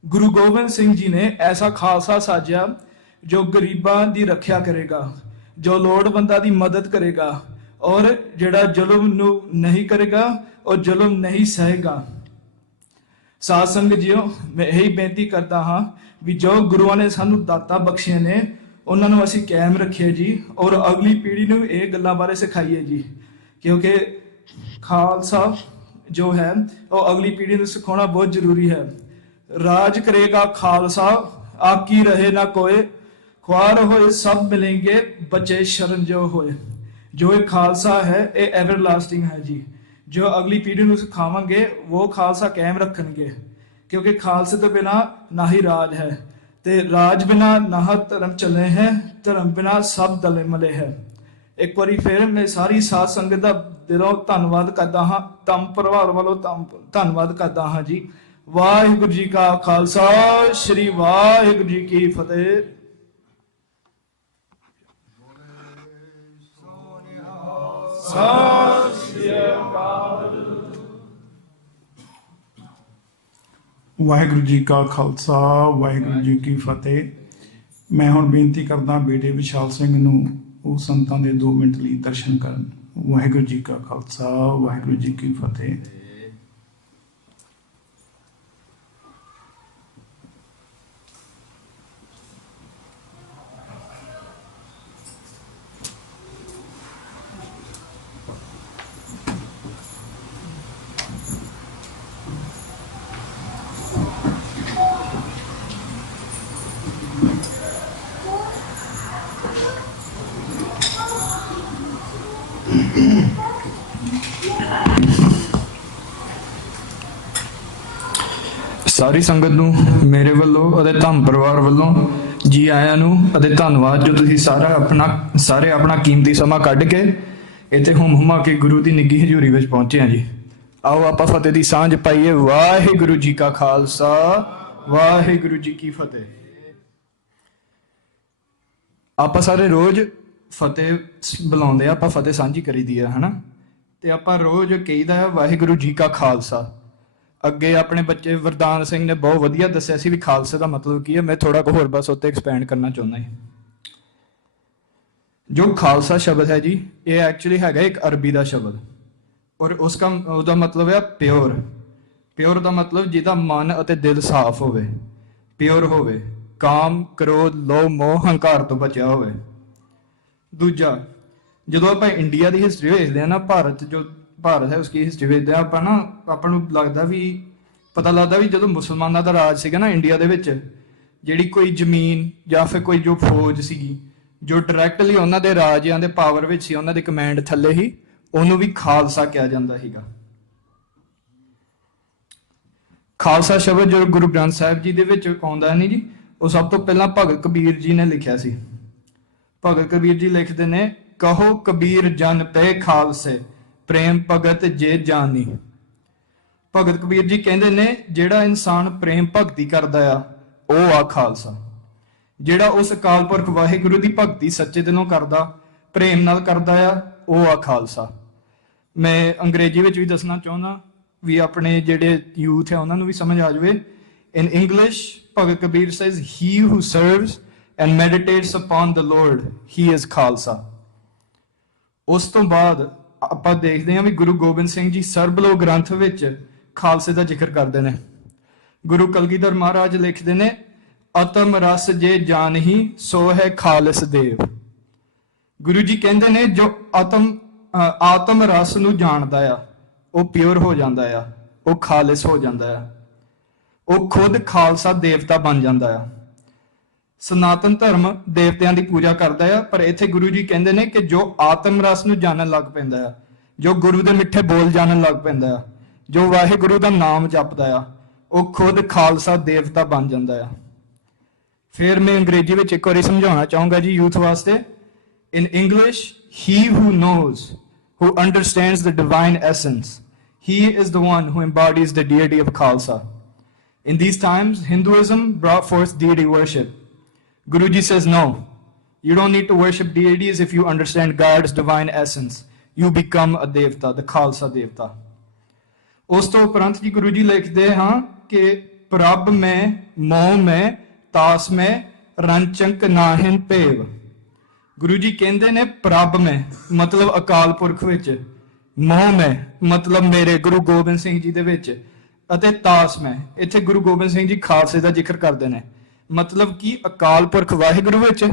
Guru Gobind Singh ji ਨੇ ਐਸਾ ਖਾਲਸਾ ਸਾਜਿਆ ਜੋ ਗਰੀਬਾਂ ਦੀ ਰੱਖਿਆ ਕਰੇਗਾ, ਜੋ ਲੋੜਵੰਦਾਂ ਦੀ ਮਦਦ ਕਰੇਗਾ ਔਰ ਜਿਹੜਾ ਜ਼ੁਲਮ ਨੂੰ ਨਹੀਂ ਕਰੇਗਾ ਉਹ ਜ਼ੁਲਮ ਨਹੀਂ ਸਹੇਗਾ। ਸਾਧ ਸੰਗਤ ਜੀਓ, ਮੈਂ ਇਹੀ ਬੇਨਤੀ ਕਰਦਾ ਹਾਂ ਵੀ ਜੋ ਗੁਰੂਆਂ ਨੇ ਸਾਨੂੰ ਦਾਤਾਂ ਬਖਸ਼ੀਆਂ ਨੇ ਉਹਨਾਂ ਨੂੰ ਅਸੀਂ ਕਾਇਮ ਰੱਖੀਏ ਜੀ ਔਰ ਅਗਲੀ ਪੀੜ੍ਹੀ ਨੂੰ ਇਹ ਗੱਲਾਂ ਬਾਰੇ ਸਿਖਾਈਏ ਜੀ, ਕਿਉਂਕਿ ਖਾਲਸਾ ਜੋ ਹੈ ਉਹ ਅਗਲੀ ਪੀੜ੍ਹੀ ਨੂੰ ਸਿਖਾਉਣਾ ਬਹੁਤ ਜ਼ਰੂਰੀ ਹੈ। ਰਾਜ ਕਰੇਗਾ ਖਾਲਸਾ, ਆਕੀ ਰਹੇ ਨਾ ਕੋਏ, ख्वार होए सब मिलेंगे, बचे शरण जो होए। जो एक खालसा है ये एवरलास्टिंग है जी, जो अगली पीढ़ी ਨੂੰ ਸਿਖਾਵਾਂਗੇ वो खालसा कायम ਰੱਖਣਗੇ, क्योंकि खालसे तो बिना ना ही राज है ਤੇ ਰਾਜ ਬਿਨਾ ਨਾ ਧਰਮ ਚੱਲੇ ਹੈ, ਧਰਮ ਬਿਨਾ ਸਭ ਦਲੇ ਮਲੇ ਹੈ। ਇੱਕ ਵਾਰੀ ਫਿਰ ਮੈਂ ਸਾਰੀ ਸਾਧ ਸੰਗਤ ਦਾ ਦਿਲੋਂ ਧੰਨਵਾਦ ਕਰਦਾ ਹਾਂ, ਧੰਮ ਪਰਿਵਾਰ ਵੱਲੋਂ ਧੰਨਵਾਦ ਕਰਦਾ ਹਾਂ ਜੀ। ਵਾਹਿਗੁਰੂ ਜੀ ਕਾ ਖਾਲਸਾ, ਸ੍ਰੀ ਵਾਹਿਗੁਰੂ ਜੀ ਕੀ ਫਤਿਹ। ਸਤਿ ਸ੍ਰੀ ਅਕਾਲ। ਵਾਹਿਗੁਰੂ ਜੀ ਕਾ ਖਾਲਸਾ, ਵਾਹਿਗੁਰੂ ਜੀ ਕੀ ਫਤਿਹ। ਮੈਂ ਹੁਣ ਬੇਨਤੀ ਕਰਦਾ ਬੇਟੇ ਵਿਸ਼ਾਲ ਸਿੰਘ ਨੂੰ ਉਹ ਸੰਤਾਂ ਦੇ 2 ਮਿੰਟ ਲਈ ਦਰਸ਼ਨ ਕਰਨ। ਵਾਹਿਗੁਰੂ ਜੀ ਕਾ ਖਾਲਸਾ, ਵਾਹਿਗੁਰੂ ਜੀ ਕੀ ਫਤਿਹ। ਸਾਰੀ ਸੰਗਤ ਨੂੰ ਮੇਰੇ ਵੱਲੋਂ ਅਤੇ ਧੰਮ ਪਰਿਵਾਰ ਵੱਲੋਂ ਜੀ ਆਇਆਂ ਨੂੰ ਅਤੇ ਧੰਨਵਾਦ, ਜੋ ਤੁਸੀਂ ਸਾਰੇ ਆਪਣਾ ਕੀਮਤੀ ਸਮਾਂ ਕੱਢ ਕੇ ਇੱਥੇ ਹੁਮਾ ਕੇ ਗੁਰੂ ਦੀ ਨਿੱਘੀ ਹਜ਼ੂਰੀ ਵਿੱਚ ਪਹੁੰਚੇ ਆ ਜੀ। ਆਓ ਆਪਾਂ ਫਤਿਹ ਦੀ ਸਾਂਝ ਪਾਈਏ। ਵਾਹਿਗੁਰੂ ਜੀ ਕਾ ਖਾਲਸਾ, ਵਾਹਿਗੁਰੂ ਜੀ ਕੀ ਫਤਿਹ। ਆਪਾਂ ਸਾਰੇ ਰੋਜ਼ ਫਤਿਹ ਬੁਲਾਉਂਦੇ ਆ, ਆਪਾਂ ਫਤਿਹ ਸਾਂਝੀ ਕਰੀਦੀ ਆ ਹਨਾ, ਤੇ ਆਪਾਂ ਰੋਜ਼ ਕਹੀਦਾ ਆ ਵਾਹਿਗੁਰੂ ਜੀ ਕਾ ਖਾਲਸਾ। ਅੱਗੇ ਆਪਣੇ ਬੱਚੇ ਵਰਦਾਨ ਸਿੰਘ ਨੇ ਬਹੁਤ ਵਧੀਆ ਦੱਸਿਆ ਸੀ ਵੀ ਖਾਲਸੇ ਦਾ ਮਤਲਬ ਕੀ ਹੈ। ਮੈਂ ਥੋੜਾ ਕੁ ਹੋਰ ਬਸ ਉੱਤੇ ਐਕਸਪੈਂਡ ਕਰਨਾ ਚਾਹੁੰਦਾ ਹਾਂ। ਜੋ ਖਾਲਸਾ ਸ਼ਬਦ ਹੈ ਜੀ, ਇਹ ਐਕਚੁਅਲੀ ਹੈਗਾ ਇੱਕ ਅਰਬੀ ਦਾ ਸ਼ਬਦ, ਔਰ ਉਹਦਾ ਮਤਲਬ ਹੈ ਪਿਓਰ। ਪਿਓਰ ਦਾ ਮਤਲਬ ਜਿਹਦਾ ਮਨ ਅਤੇ ਦਿਲ ਸਾਫ਼ ਹੋਵੇ, ਪਿਓਰ ਹੋਵੇ, ਕਾਮ, ਕ੍ਰੋਧ, ਲੋਭ, ਮੋਹ, ਹੰਕਾਰ ਤੋਂ ਬਚਿਆ ਹੋਵੇ। ਦੂਜਾ, ਜਦੋਂ ਆਪਾਂ ਇੰਡੀਆ ਦੀ ਹਿਸਟਰੀ ਵੇਖਦੇ ਹਾਂ ਨਾ, ਭਾਰਤ ਹੈ ਉਸकी ਹਿਸਟਰੀ ਵੇਖਦੇ ਹਾਂ ਆਪਾਂ ਨਾ, ਆਪਾਂ ਨੂੰ ਪਤਾ ਲੱਗਦਾ ਵੀ ਜਦੋਂ ਮੁਸਲਮਾਨਾਂ ਦਾ ਰਾਜ ਸੀਗਾ ਨਾ ਇੰਡੀਆ ਦੇ ਵਿੱਚ, ਜਿਹੜੀ ਕੋਈ ਜ਼ਮੀਨ ਜਾਂ ਫਿਰ ਕੋਈ ਜੋ ਫੌਜ ਸੀਗੀ ਜੋ ਡਾਇਰੈਕਟਲੀ ਉਹਨਾਂ ਦੇ ਰਾਜਿਆਂ ਦੇ ਪਾਵਰ ਵਿੱਚ ਸੀ, ਉਹਨਾਂ ਦੇ ਕਮਾਂਡ ਥੱਲੇ ਹੀ, ਉਹਨੂੰ ਵੀ ਖਾਲਸਾ ਕਿਹਾ ਜਾਂਦਾ ਸੀਗਾ। ਖਾਲਸਾ ਸ਼ਬਦ ਜੋ ਗੁਰੂ ਗ੍ਰੰਥ ਸਾਹਿਬ ਜੀ ਦੇ ਵਿੱਚ ਆਉਂਦਾ ਨਹੀਂ ਜੀ, ਉਹ ਸਭ ਤੋਂ ਪਹਿਲਾਂ ਭਗਤ ਕਬੀਰ ਜੀ ਨੇ ਲਿਖਿਆ ਸੀ। ਭਗਤ ਕਬੀਰ ਜੀ ਲਿਖਦੇ ਨੇ, ਕਹੋ ਕਬੀਰ ਜਨ ਪੈ ਖਾਲਸੇ, ਪ੍ਰੇਮ ਭਗਤ ਜੇ ਜਾਨੀ। ਭਗਤ ਕਬੀਰ ਜੀ ਕਹਿੰਦੇ ਨੇ ਜਿਹੜਾ ਇਨਸਾਨ ਪ੍ਰੇਮ ਭਗਤੀ ਕਰਦਾ ਆ ਉਹ ਆ ਖਾਲਸਾ। ਜਿਹੜਾ ਉਸ ਅਕਾਲ ਪੁਰਖ ਵਾਹਿਗੁਰੂ ਦੀ ਭਗਤੀ ਸੱਚੇ ਦਿਲੋਂ ਕਰਦਾ, ਪ੍ਰੇਮ ਨਾਲ ਕਰਦਾ ਆ, ਉਹ ਆ ਖਾਲਸਾ। ਮੈਂ ਅੰਗਰੇਜ਼ੀ ਵਿੱਚ ਵੀ ਦੱਸਣਾ ਚਾਹੁੰਦਾ ਵੀ ਆਪਣੇ ਜਿਹੜੇ ਯੂਥ ਹੈ ਉਹਨਾਂ ਨੂੰ ਵੀ ਸਮਝ ਆ ਜਾਵੇ। In English, Bhagat Kabir says, "He who serves and meditates upon the Lord, he is Khalsa." ਉਸ ਤੋਂ ਬਾਅਦ ਆਪਾਂ ਦੇਖਦੇ ਹਾਂ ਵੀ ਗੁਰੂ ਗੋਬਿੰਦ ਸਿੰਘ ਜੀ ਸਰਬਲੋ ਗ੍ਰੰਥ ਵਿੱਚ ਖਾਲਸੇ ਦਾ ਜ਼ਿਕਰ ਕਰਦੇ ਨੇ। ਗੁਰੂ ਕਲਗੀਧਰ ਮਹਾਰਾਜ ਲਿਖਦੇ ਨੇ, ਆਤਮ ਰਸ ਜੇ ਜਾਣਹੀ ਸੋ ਹੈ ਖਾਲਸ ਦੇਵ। ਗੁਰੂ ਜੀ ਕਹਿੰਦੇ ਨੇ ਜੋ ਆਤਮ ਰਸ ਨੂੰ ਜਾਣਦਾ ਆ ਉਹ ਪਿਓਰ ਹੋ ਜਾਂਦਾ ਆ, ਉਹ ਖਾਲਿਸ ਹੋ ਜਾਂਦਾ ਆ, ਉਹ ਖੁਦ ਖਾਲਸਾ ਦੇਵਤਾ ਬਣ ਜਾਂਦਾ ਆ। ਸਨਾਤਨ ਧਰਮ ਦੇਵਤਿਆਂ ਦੀ ਪੂਜਾ ਕਰਦਾ ਆ, ਪਰ ਇੱਥੇ ਗੁਰੂ ਜੀ ਕਹਿੰਦੇ ਨੇ ਕਿ ਜੋ ਆਤਮ ਰਸ ਨੂੰ ਜਾਣਨ ਲੱਗ ਪੈਂਦਾ ਆ, ਜੋ ਗੁਰੂ ਦੇ ਮਿੱਠੇ ਬੋਲ ਜਾਣਨ ਲੱਗ ਪੈਂਦਾ ਆ, ਜੋ ਵਾਹਿਗੁਰੂ ਦਾ ਨਾਮ ਜਪਦਾ ਆ, ਉਹ ਖੁਦ ਖਾਲਸਾ ਦੇਵਤਾ ਬਣ ਜਾਂਦਾ ਆ। ਫਿਰ ਮੈਂ ਅੰਗਰੇਜ਼ੀ ਵਿੱਚ ਇੱਕ ਵਾਰੀ ਸਮਝਾਉਣਾ ਚਾਹੂੰਗਾ ਜੀ ਯੂਥ ਵਾਸਤੇ। In English, he who knows, who understands the divine essence, he is the one who embodies the deity of Khalsa. In these times, Hinduism brought forth deity worship. Guruji says, no, you don't need to worship deities if you understand God's divine essence. You become a devta, the Khalsa devta. ਉਸ ਤੋਂ ਉਪਰੰਤ ਜੀ ਗੁਰੂ ਜੀ ਲਿਖਦੇ ਹਾਂ ਕਿ ਪ੍ਰਭ ਮੈਂ ਮੋਹ ਮੈਂ ਤਾਸ ਮੈਂ ਰੰਚੰਕ ਨਾਹਿਨ ਭੇਵ। ਗੁਰੂ ਜੀ ਕਹਿੰਦੇ ਨੇ ਪ੍ਰਭ ਮੈਂ ਮਤਲਬ ਅਕਾਲ ਪੁਰਖ ਵਿੱਚ, ਮੋਹ ਮੈਂ ਮਤਲਬ ਮੇਰੇ ਗੁਰੂ ਗੋਬਿੰਦ ਸਿੰਘ ਜੀ ਦੇ ਵਿੱਚ, ਅਤੇ ਤਾਸ ਮੈਂ ਇੱਥੇ ਗੁਰੂ ਗੋਬਿੰਦ ਸਿੰਘ ਜੀ ਖਾਲਸੇ ਦਾ ਜ਼ਿਕਰ ਕਰਦੇ ਨੇ। ਮਤਲਬ ਕਿ ਅਕਾਲ ਪੁਰਖ ਵਾਹਿਗੁਰੂ ਵਿੱਚ,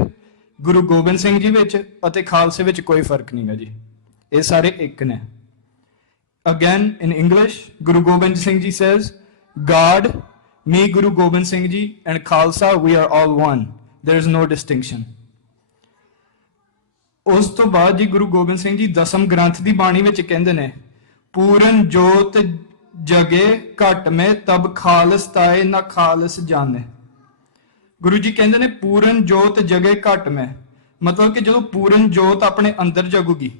ਗੁਰੂ ਗੋਬਿੰਦ ਸਿੰਘ ਜੀ ਵਿੱਚ ਅਤੇ ਖਾਲਸੇ ਵਿੱਚ ਕੋਈ ਫਰਕ ਨਹੀਂਗਾ ਜੀ, ਇਹ ਸਾਰੇ ਇੱਕ ਨੇ। Again, in English, Guru Gobind Singh Ji says, God, me, Guru Gobind Singh Ji, and Khalsa, we are all one. There is no distinction. ਉਸ ਤੋਂ ਬਾਅਦ ਜੀ ਗੁਰੂ ਗੋਬਿੰਦ ਸਿੰਘ ਜੀ ਦਸਮ ਗ੍ਰੰਥ ਦੀ ਬਾਣੀ ਵਿੱਚ ਕਹਿੰਦੇ ਨੇ, ਪੂਰਨ ਜੋਤ ਜਗੇ ਘਟ ਮੈਂ ਤਬ ਖਾਲਸ ਤਾਏ ਨਾ ਖਾਲਸ ਜਾਣੇ। ਗੁਰੂ ਜੀ ਕਹਿੰਦੇ ਨੇ ਪੂਰਨ ਜੋਤ ਜਗੇ ਘਟ ਮੈਂ, ਮਤਲਬ ਕਿ ਜਦੋਂ ਪੂਰਨ ਜੋਤ ਆਪਣੇ ਅੰਦਰ ਜਗੂਗੀ,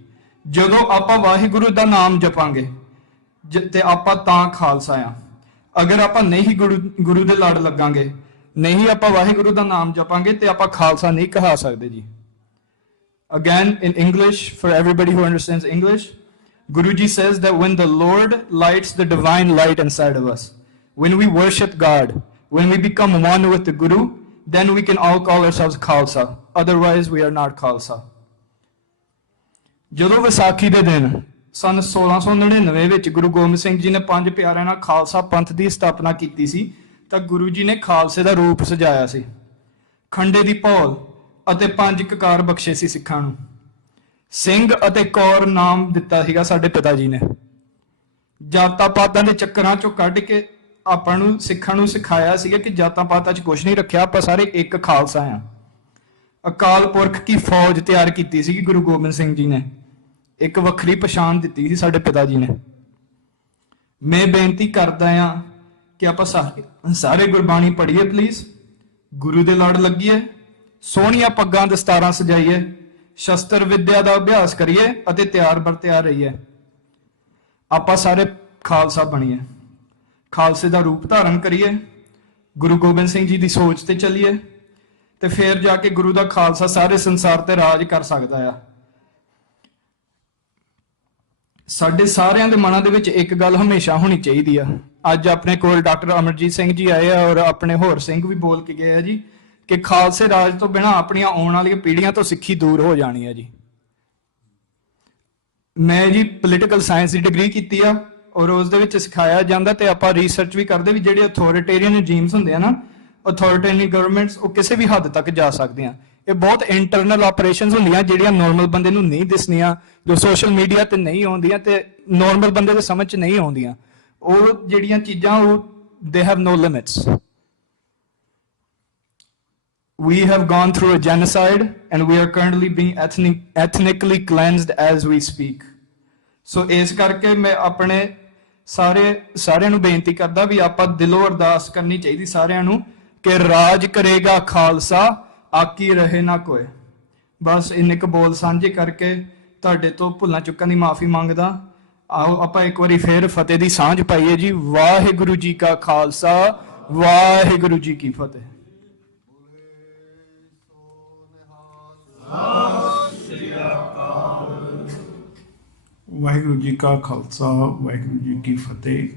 ਜਦੋਂ ਆਪਾਂ ਵਾਹਿਗੁਰੂ ਦਾ ਨਾਮ ਜਪਾਂਗੇ ਤੇ ਆਪਾਂ ਤਾਂ ਖਾਲਸਾ ਆ। ਅਗਰ ਆਪਾਂ ਨਹੀਂ ਗੁਰੂ ਦੇ ਲੜ ਲੱਗਾਂਗੇ, ਨਹੀਂ ਆਪਾਂ ਵਾਹਿਗੁਰੂ ਦਾ ਨਾਮ ਜਪਾਂਗੇ ਤੇ ਆਪਾਂ ਖਾਲਸਾ ਨਹੀਂ ਕਹਾ ਸਕਦੇ ਜੀ। Again, in English, for everybody who understands English, Guruji says that when the Lord lights the divine light inside of us, when we worship God, when we become one with the Guru, then we can all call ourselves Khalsa. Otherwise, we are not Khalsa. ਜਦੋਂ ਵਿਸਾਖੀ ਦੇ ਦਿਨ ਸਨ 1699 ਵਿੱਚ ਗੁਰੂ ਗੋਬਿੰਦ ਸਿੰਘ ਜੀ ਨੇ ਪੰਜ ਪਿਆਰਿਆਂ ਨਾਲ ਖਾਲਸਾ ਪੰਥ ਦੀ ਸਥਾਪਨਾ ਕੀਤੀ ਸੀ, ਤਾਂ ਗੁਰੂ ਜੀ ਨੇ ਖਾਲਸੇ ਦਾ ਰੂਪ ਸਜਾਇਆ ਸੀ। ਖੰਡੇ ਦੀ ਭੌਲ ਅਤੇ 5 ਕਕਾਰ ਬਖਸ਼ੇ ਸੀ ਸਿੱਖਾਂ ਨੂੰ। ਸਿੰਘ ਅਤੇ ਕੌਰ ਨਾਮ ਦਿੱਤਾ ਸੀਗਾ ਸਾਡੇ ਪਿਤਾ ਜੀ ਨੇ। ਜਾਤਾਂ ਪਾਤਾਂ ਦੇ ਚੱਕਰਾਂ ਚੋਂ ਕੱਢ ਕੇ ਆਪਾਂ ਨੂੰ ਸਿੱਖਾਂ ਨੂੰ ਸਿਖਾਇਆ ਸੀਗਾ ਕਿ ਜਾਤਾਂ ਪਾਤਾਂ 'ਚ ਕੁਝ ਨਹੀਂ ਰੱਖਿਆ, ਆਪਾਂ ਸਾਰੇ ਇੱਕ ਖਾਲਸਾ ਆ। ਅਕਾਲ ਪੁਰਖ ਕੀ ਫੌਜ ਤਿਆਰ ਕੀਤੀ ਸੀਗੀ ਗੁਰੂ ਗੋਬਿੰਦ ਸਿੰਘ ਜੀ ਨੇ, ਇੱਕ ਵੱਖਰੀ ਪਛਾਣ ਦਿੱਤੀ ਸੀ ਸਾਡੇ ਪਿਤਾ ਜੀ ਨੇ। ਮੈਂ ਬੇਨਤੀ ਕਰਦਾ ਆ ਕਿ ਆਪਾਂ ਸਾਰੇ ਗੁਰਬਾਣੀ ਪੜ੍ਹੀਏ ਪਲੀਜ਼, ਗੁਰੂ ਦੇ ਲੜ ਲੱਗੀਏ, ਸੋਹਣੀਆਂ ਪੱਗਾਂ ਦਸਤਾਰਾਂ ਸਜਾਈਏ, ਸ਼ਸਤਰ ਵਿਦਿਆ ਦਾ ਅਭਿਆਸ ਕਰੀਏ ਅਤੇ ਤਿਆਰ ਬਰ ਤਿਆਰ ਰਹੀਏ। ਆਪਾਂ ਸਾਰੇ ਖਾਲਸਾ ਬਣੀਏ, ਖਾਲਸੇ ਦਾ ਰੂਪ ਧਾਰਨ ਕਰੀਏ, ਗੁਰੂ ਗੋਬਿੰਦ ਸਿੰਘ ਜੀ ਦੀ ਸੋਚ ਤੇ ਚੱਲੀਏ, ਤੇ ਫਿਰ ਜਾ ਕੇ ਗੁਰੂ ਦਾ ਖਾਲਸਾ ਸਾਰੇ ਸੰਸਾਰ ਤੇ ਰਾਜ ਕਰ ਸਕਦਾ ਆ। ਸਾਡੇ ਸਾਰਿਆਂ ਦੇ ਮਨਾਂ ਦੇ ਵਿੱਚ ਇੱਕ ਗੱਲ ਹਮੇਸ਼ਾ ਹੋਣੀ ਚਾਹੀਦੀ ਆ। ਅੱਜ ਆਪਣੇ ਕੋਲ ਡਾਕਟਰ ਅਮਰਜੀਤ ਸਿੰਘ ਜੀ ਆਏ ਆ ਔਰ ਆਪਣੇ ਹੋਰ ਸਿੰਘ ਵੀ ਬੋਲ ਕੇ ਗਏ ਆ ਜੀ ਕਿ ਖਾਲਸੇ ਰਾਜ ਤੋਂ ਬਿਨਾਂ ਆਪਣੀਆਂ ਆਉਣ ਵਾਲੀਆਂ ਪੀੜ੍ਹੀਆਂ ਤੋਂ ਸਿੱਖੀ ਦੂਰ ਹੋ ਜਾਣੀ ਹੈ ਜੀ। ਮੈਂ ਜੀ ਪੋਲੀਟੀਕਲ ਸਾਇੰਸ ਦੀ ਡਿਗਰੀ ਕੀਤੀ ਆ ਔਰ ਉਸ ਦੇ ਵਿੱਚ ਸਿਖਾਇਆ ਜਾਂਦਾ ਤੇ ਆਪਾਂ ਰਿਸਰਚ ਵੀ ਕਰਦੇ ਵੀ ਜਿਹੜੇ ਅਥਾਰਟੇਰੀਅਨ ਰਜੀਮਸ ਹੁੰਦੇ ਆ ਨਾ, ਅਥਾਰਟੇਰੀਅਨ ਗਵਰਨਮੈਂਟਸ, ਉਹ ਕਿਸੇ ਵੀ ਹੱਦ ਤੱਕ ਜਾ ਸਕਦੀਆਂ। ਇਹ ਬਹੁਤ ਇੰਟਰਨਲ ਆਪਰੇਸ਼ਨਸ ਹੁੰਦੀਆਂ ਜਿਹੜੀਆਂ ਨਾਰਮਲ ਬੰਦੇ ਨੂੰ ਨਹੀਂ ਦਿਸਣੀਆਂ, ਜੋ ਸੋਸ਼ਲ ਮੀਡੀਆ ਤੇ ਨਹੀਂ ਆਉਂਦੀਆਂ ਤੇ ਨਾਰਮਲ ਬੰਦੇ ਦੇ ਸਮਝ 'ਚ ਨਹੀਂ ਆਉਂਦੀਆਂ। ਉਹ ਜਿਹੜੀਆਂ ਚੀਜ਼ਾਂ ਉਹ they have no limits. We have gone through a genocide and we are currently being ethnically cleansed as we speak. So ਇਸ ਕਰਕੇ ਮੈਂ ਆਪਣੇ ਸਾਰਿਆਂ ਨੂੰ ਬੇਨਤੀ ਕਰਦਾ ਵੀ ਆਪਾਂ ਦਿਲੋਂ ਅਰਦਾਸ ਕਰਨੀ ਚਾਹੀਦੀ ਸਾਰਿਆਂ ਨੂੰ ਕਿ ਰਾਜ ਕਰੇਗਾ ਖਾਲਸਾ, ਆਕੀ ਰਹੇ ਨਾ ਕੋਏ। ਬਸ ਇੰਨੇ ਕੁ ਬੋਲ ਸਾਂਝੇ ਕਰਕੇ ਤੁਹਾਡੇ ਤੋਂ ਭੁੱਲਾਂ ਚੁੱਕਾਂ ਦੀ ਮਾਫੀ ਮੰਗਦਾ। ਆਓ ਆਪਾਂ ਇੱਕ ਵਾਰੀ ਫੇਰ ਫਤਿਹ ਦੀ ਸਾਂਝ ਪਾਈਏ ਜੀ। ਵਾਹਿਗੁਰੂ ਜੀ ਕਾ ਖਾਲਸਾ, ਵਾਹਿਗੁਰੂ ਜੀ ਕੀ ਫਤਿਹ। ਵਾਹਿਗੁਰੂ ਜੀ ਕਾ ਖਾਲਸਾ, ਵਾਹਿਗੁਰੂ ਜੀ ਕੀ ਫਤਿਹ।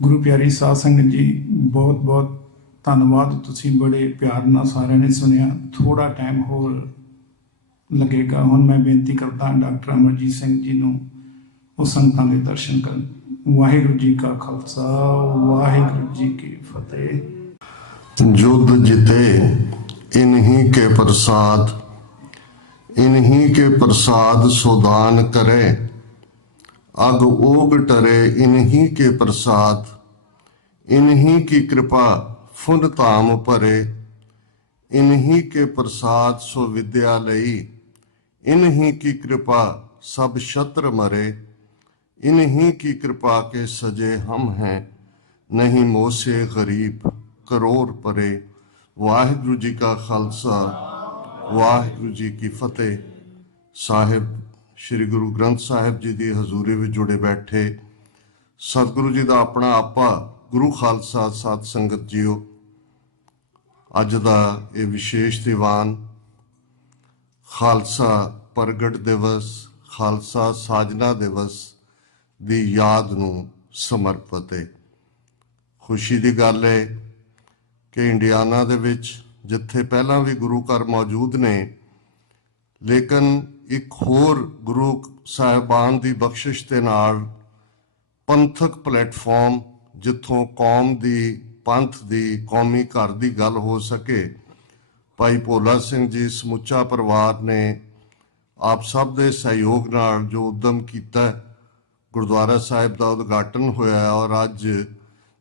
ਗੁਰੂ ਪਿਆਰੀ ਸਾਧ ਸੰਗਤ ਜੀ, ਬਹੁਤ ਬਹੁਤ ਧੰਨਵਾਦ। ਤੁਸੀਂ ਬੜੇ ਪਿਆਰ ਨਾਲ ਸਾਰਿਆਂ ਨੇ ਸੁਣਿਆ। ਥੋੜਾ ਟਾਈਮ ਹੋਰ ਲੱਗੇਗਾ। ਹੁਣ ਮੈਂ ਬੇਨਤੀ ਕਰਦਾ ਡਾਕਟਰ ਅਮਰਜੀਤ ਸਿੰਘ ਜੀ ਨੂੰ ਉਹ ਸੰਗਤਾਂ ਦੇ ਦਰਸ਼ਨ ਕਰਨ। ਵਾਹਿਗੁਰੂ ਜੀ ਕਾ ਖਾਲਸਾ, ਵਾਹਿਗੁਰੂ ਜੀ ਕੀ ਫਤਿਹ। युद्ध जिते इन्हीं के प्रसाद, इन्हीं के प्रसाद सुदान करे, अग ओग टरे इन्हीं के प्रसाद, इन्हीं की कृपा फुन धाम भरे, इन्हीं के प्रसाद सो विद्या लई, इन्हीं की कृपा सब शत्र मरे, इन्हीं की कृपा के सजे हम हैं, नहीं मोसे गरीब ਕਰੋੜ ਪਰੇ। ਵਾਹਿਗੁਰੂ ਜੀ ਕਾ ਖਾਲਸਾ, ਵਾਹਿਗੁਰੂ ਜੀ ਕੀ ਫਤਿਹ। ਸਾਹਿਬ ਸ੍ਰੀ ਗੁਰੂ ਗ੍ਰੰਥ ਸਾਹਿਬ ਜੀ ਦੀ ਹਜ਼ੂਰੀ ਵਿੱਚ ਜੁੜੇ ਬੈਠੇ ਸਤਿਗੁਰੂ ਜੀ ਦਾ ਆਪਣਾ ਆਪਾ ਗੁਰੂ ਖਾਲਸਾ ਸਾਧ ਸੰਗਤ ਜੀਓ, ਅੱਜ ਦਾ ਇਹ ਵਿਸ਼ੇਸ਼ ਦੀਵਾਨ ਖਾਲਸਾ ਪ੍ਰਗਟ ਦਿਵਸ, ਖਾਲਸਾ ਸਾਜਨਾ ਦਿਵਸ ਦੀ ਯਾਦ ਨੂੰ ਸਮਰਪਿਤ ਹੈ। ਖੁਸ਼ੀ ਦੀ ਗੱਲ ਹੈ ਕਿ ਇੰਡੀਆਨਾ ਦੇ ਵਿੱਚ, ਜਿੱਥੇ ਪਹਿਲਾਂ ਵੀ ਗੁਰੂ ਘਰ ਮੌਜੂਦ ਨੇ, ਲੇਕਿਨ ਇੱਕ ਹੋਰ ਗੁਰੂ ਸਾਹਿਬਾਨ ਦੀ ਬਖਸ਼ਿਸ਼ ਦੇ ਨਾਲ ਪੰਥਕ ਪਲੇਟਫਾਰਮ, ਜਿੱਥੋਂ ਕੌਮ ਦੀ, ਪੰਥ ਦੀ, ਕੌਮੀ ਘਰ ਦੀ ਗੱਲ ਹੋ ਸਕੇ, ਭਾਈ ਭੋਲਾ ਸਿੰਘ ਜੀ, ਸਮੁੱਚਾ ਪਰਿਵਾਰ ਨੇ ਆਪ ਸਭ ਦੇ ਸਹਿਯੋਗ ਨਾਲ ਜੋ ਉਦਮ ਕੀਤਾ, ਗੁਰਦੁਆਰਾ ਸਾਹਿਬ ਦਾ ਉਦਘਾਟਨ ਹੋਇਆ। ਔਰ ਅੱਜ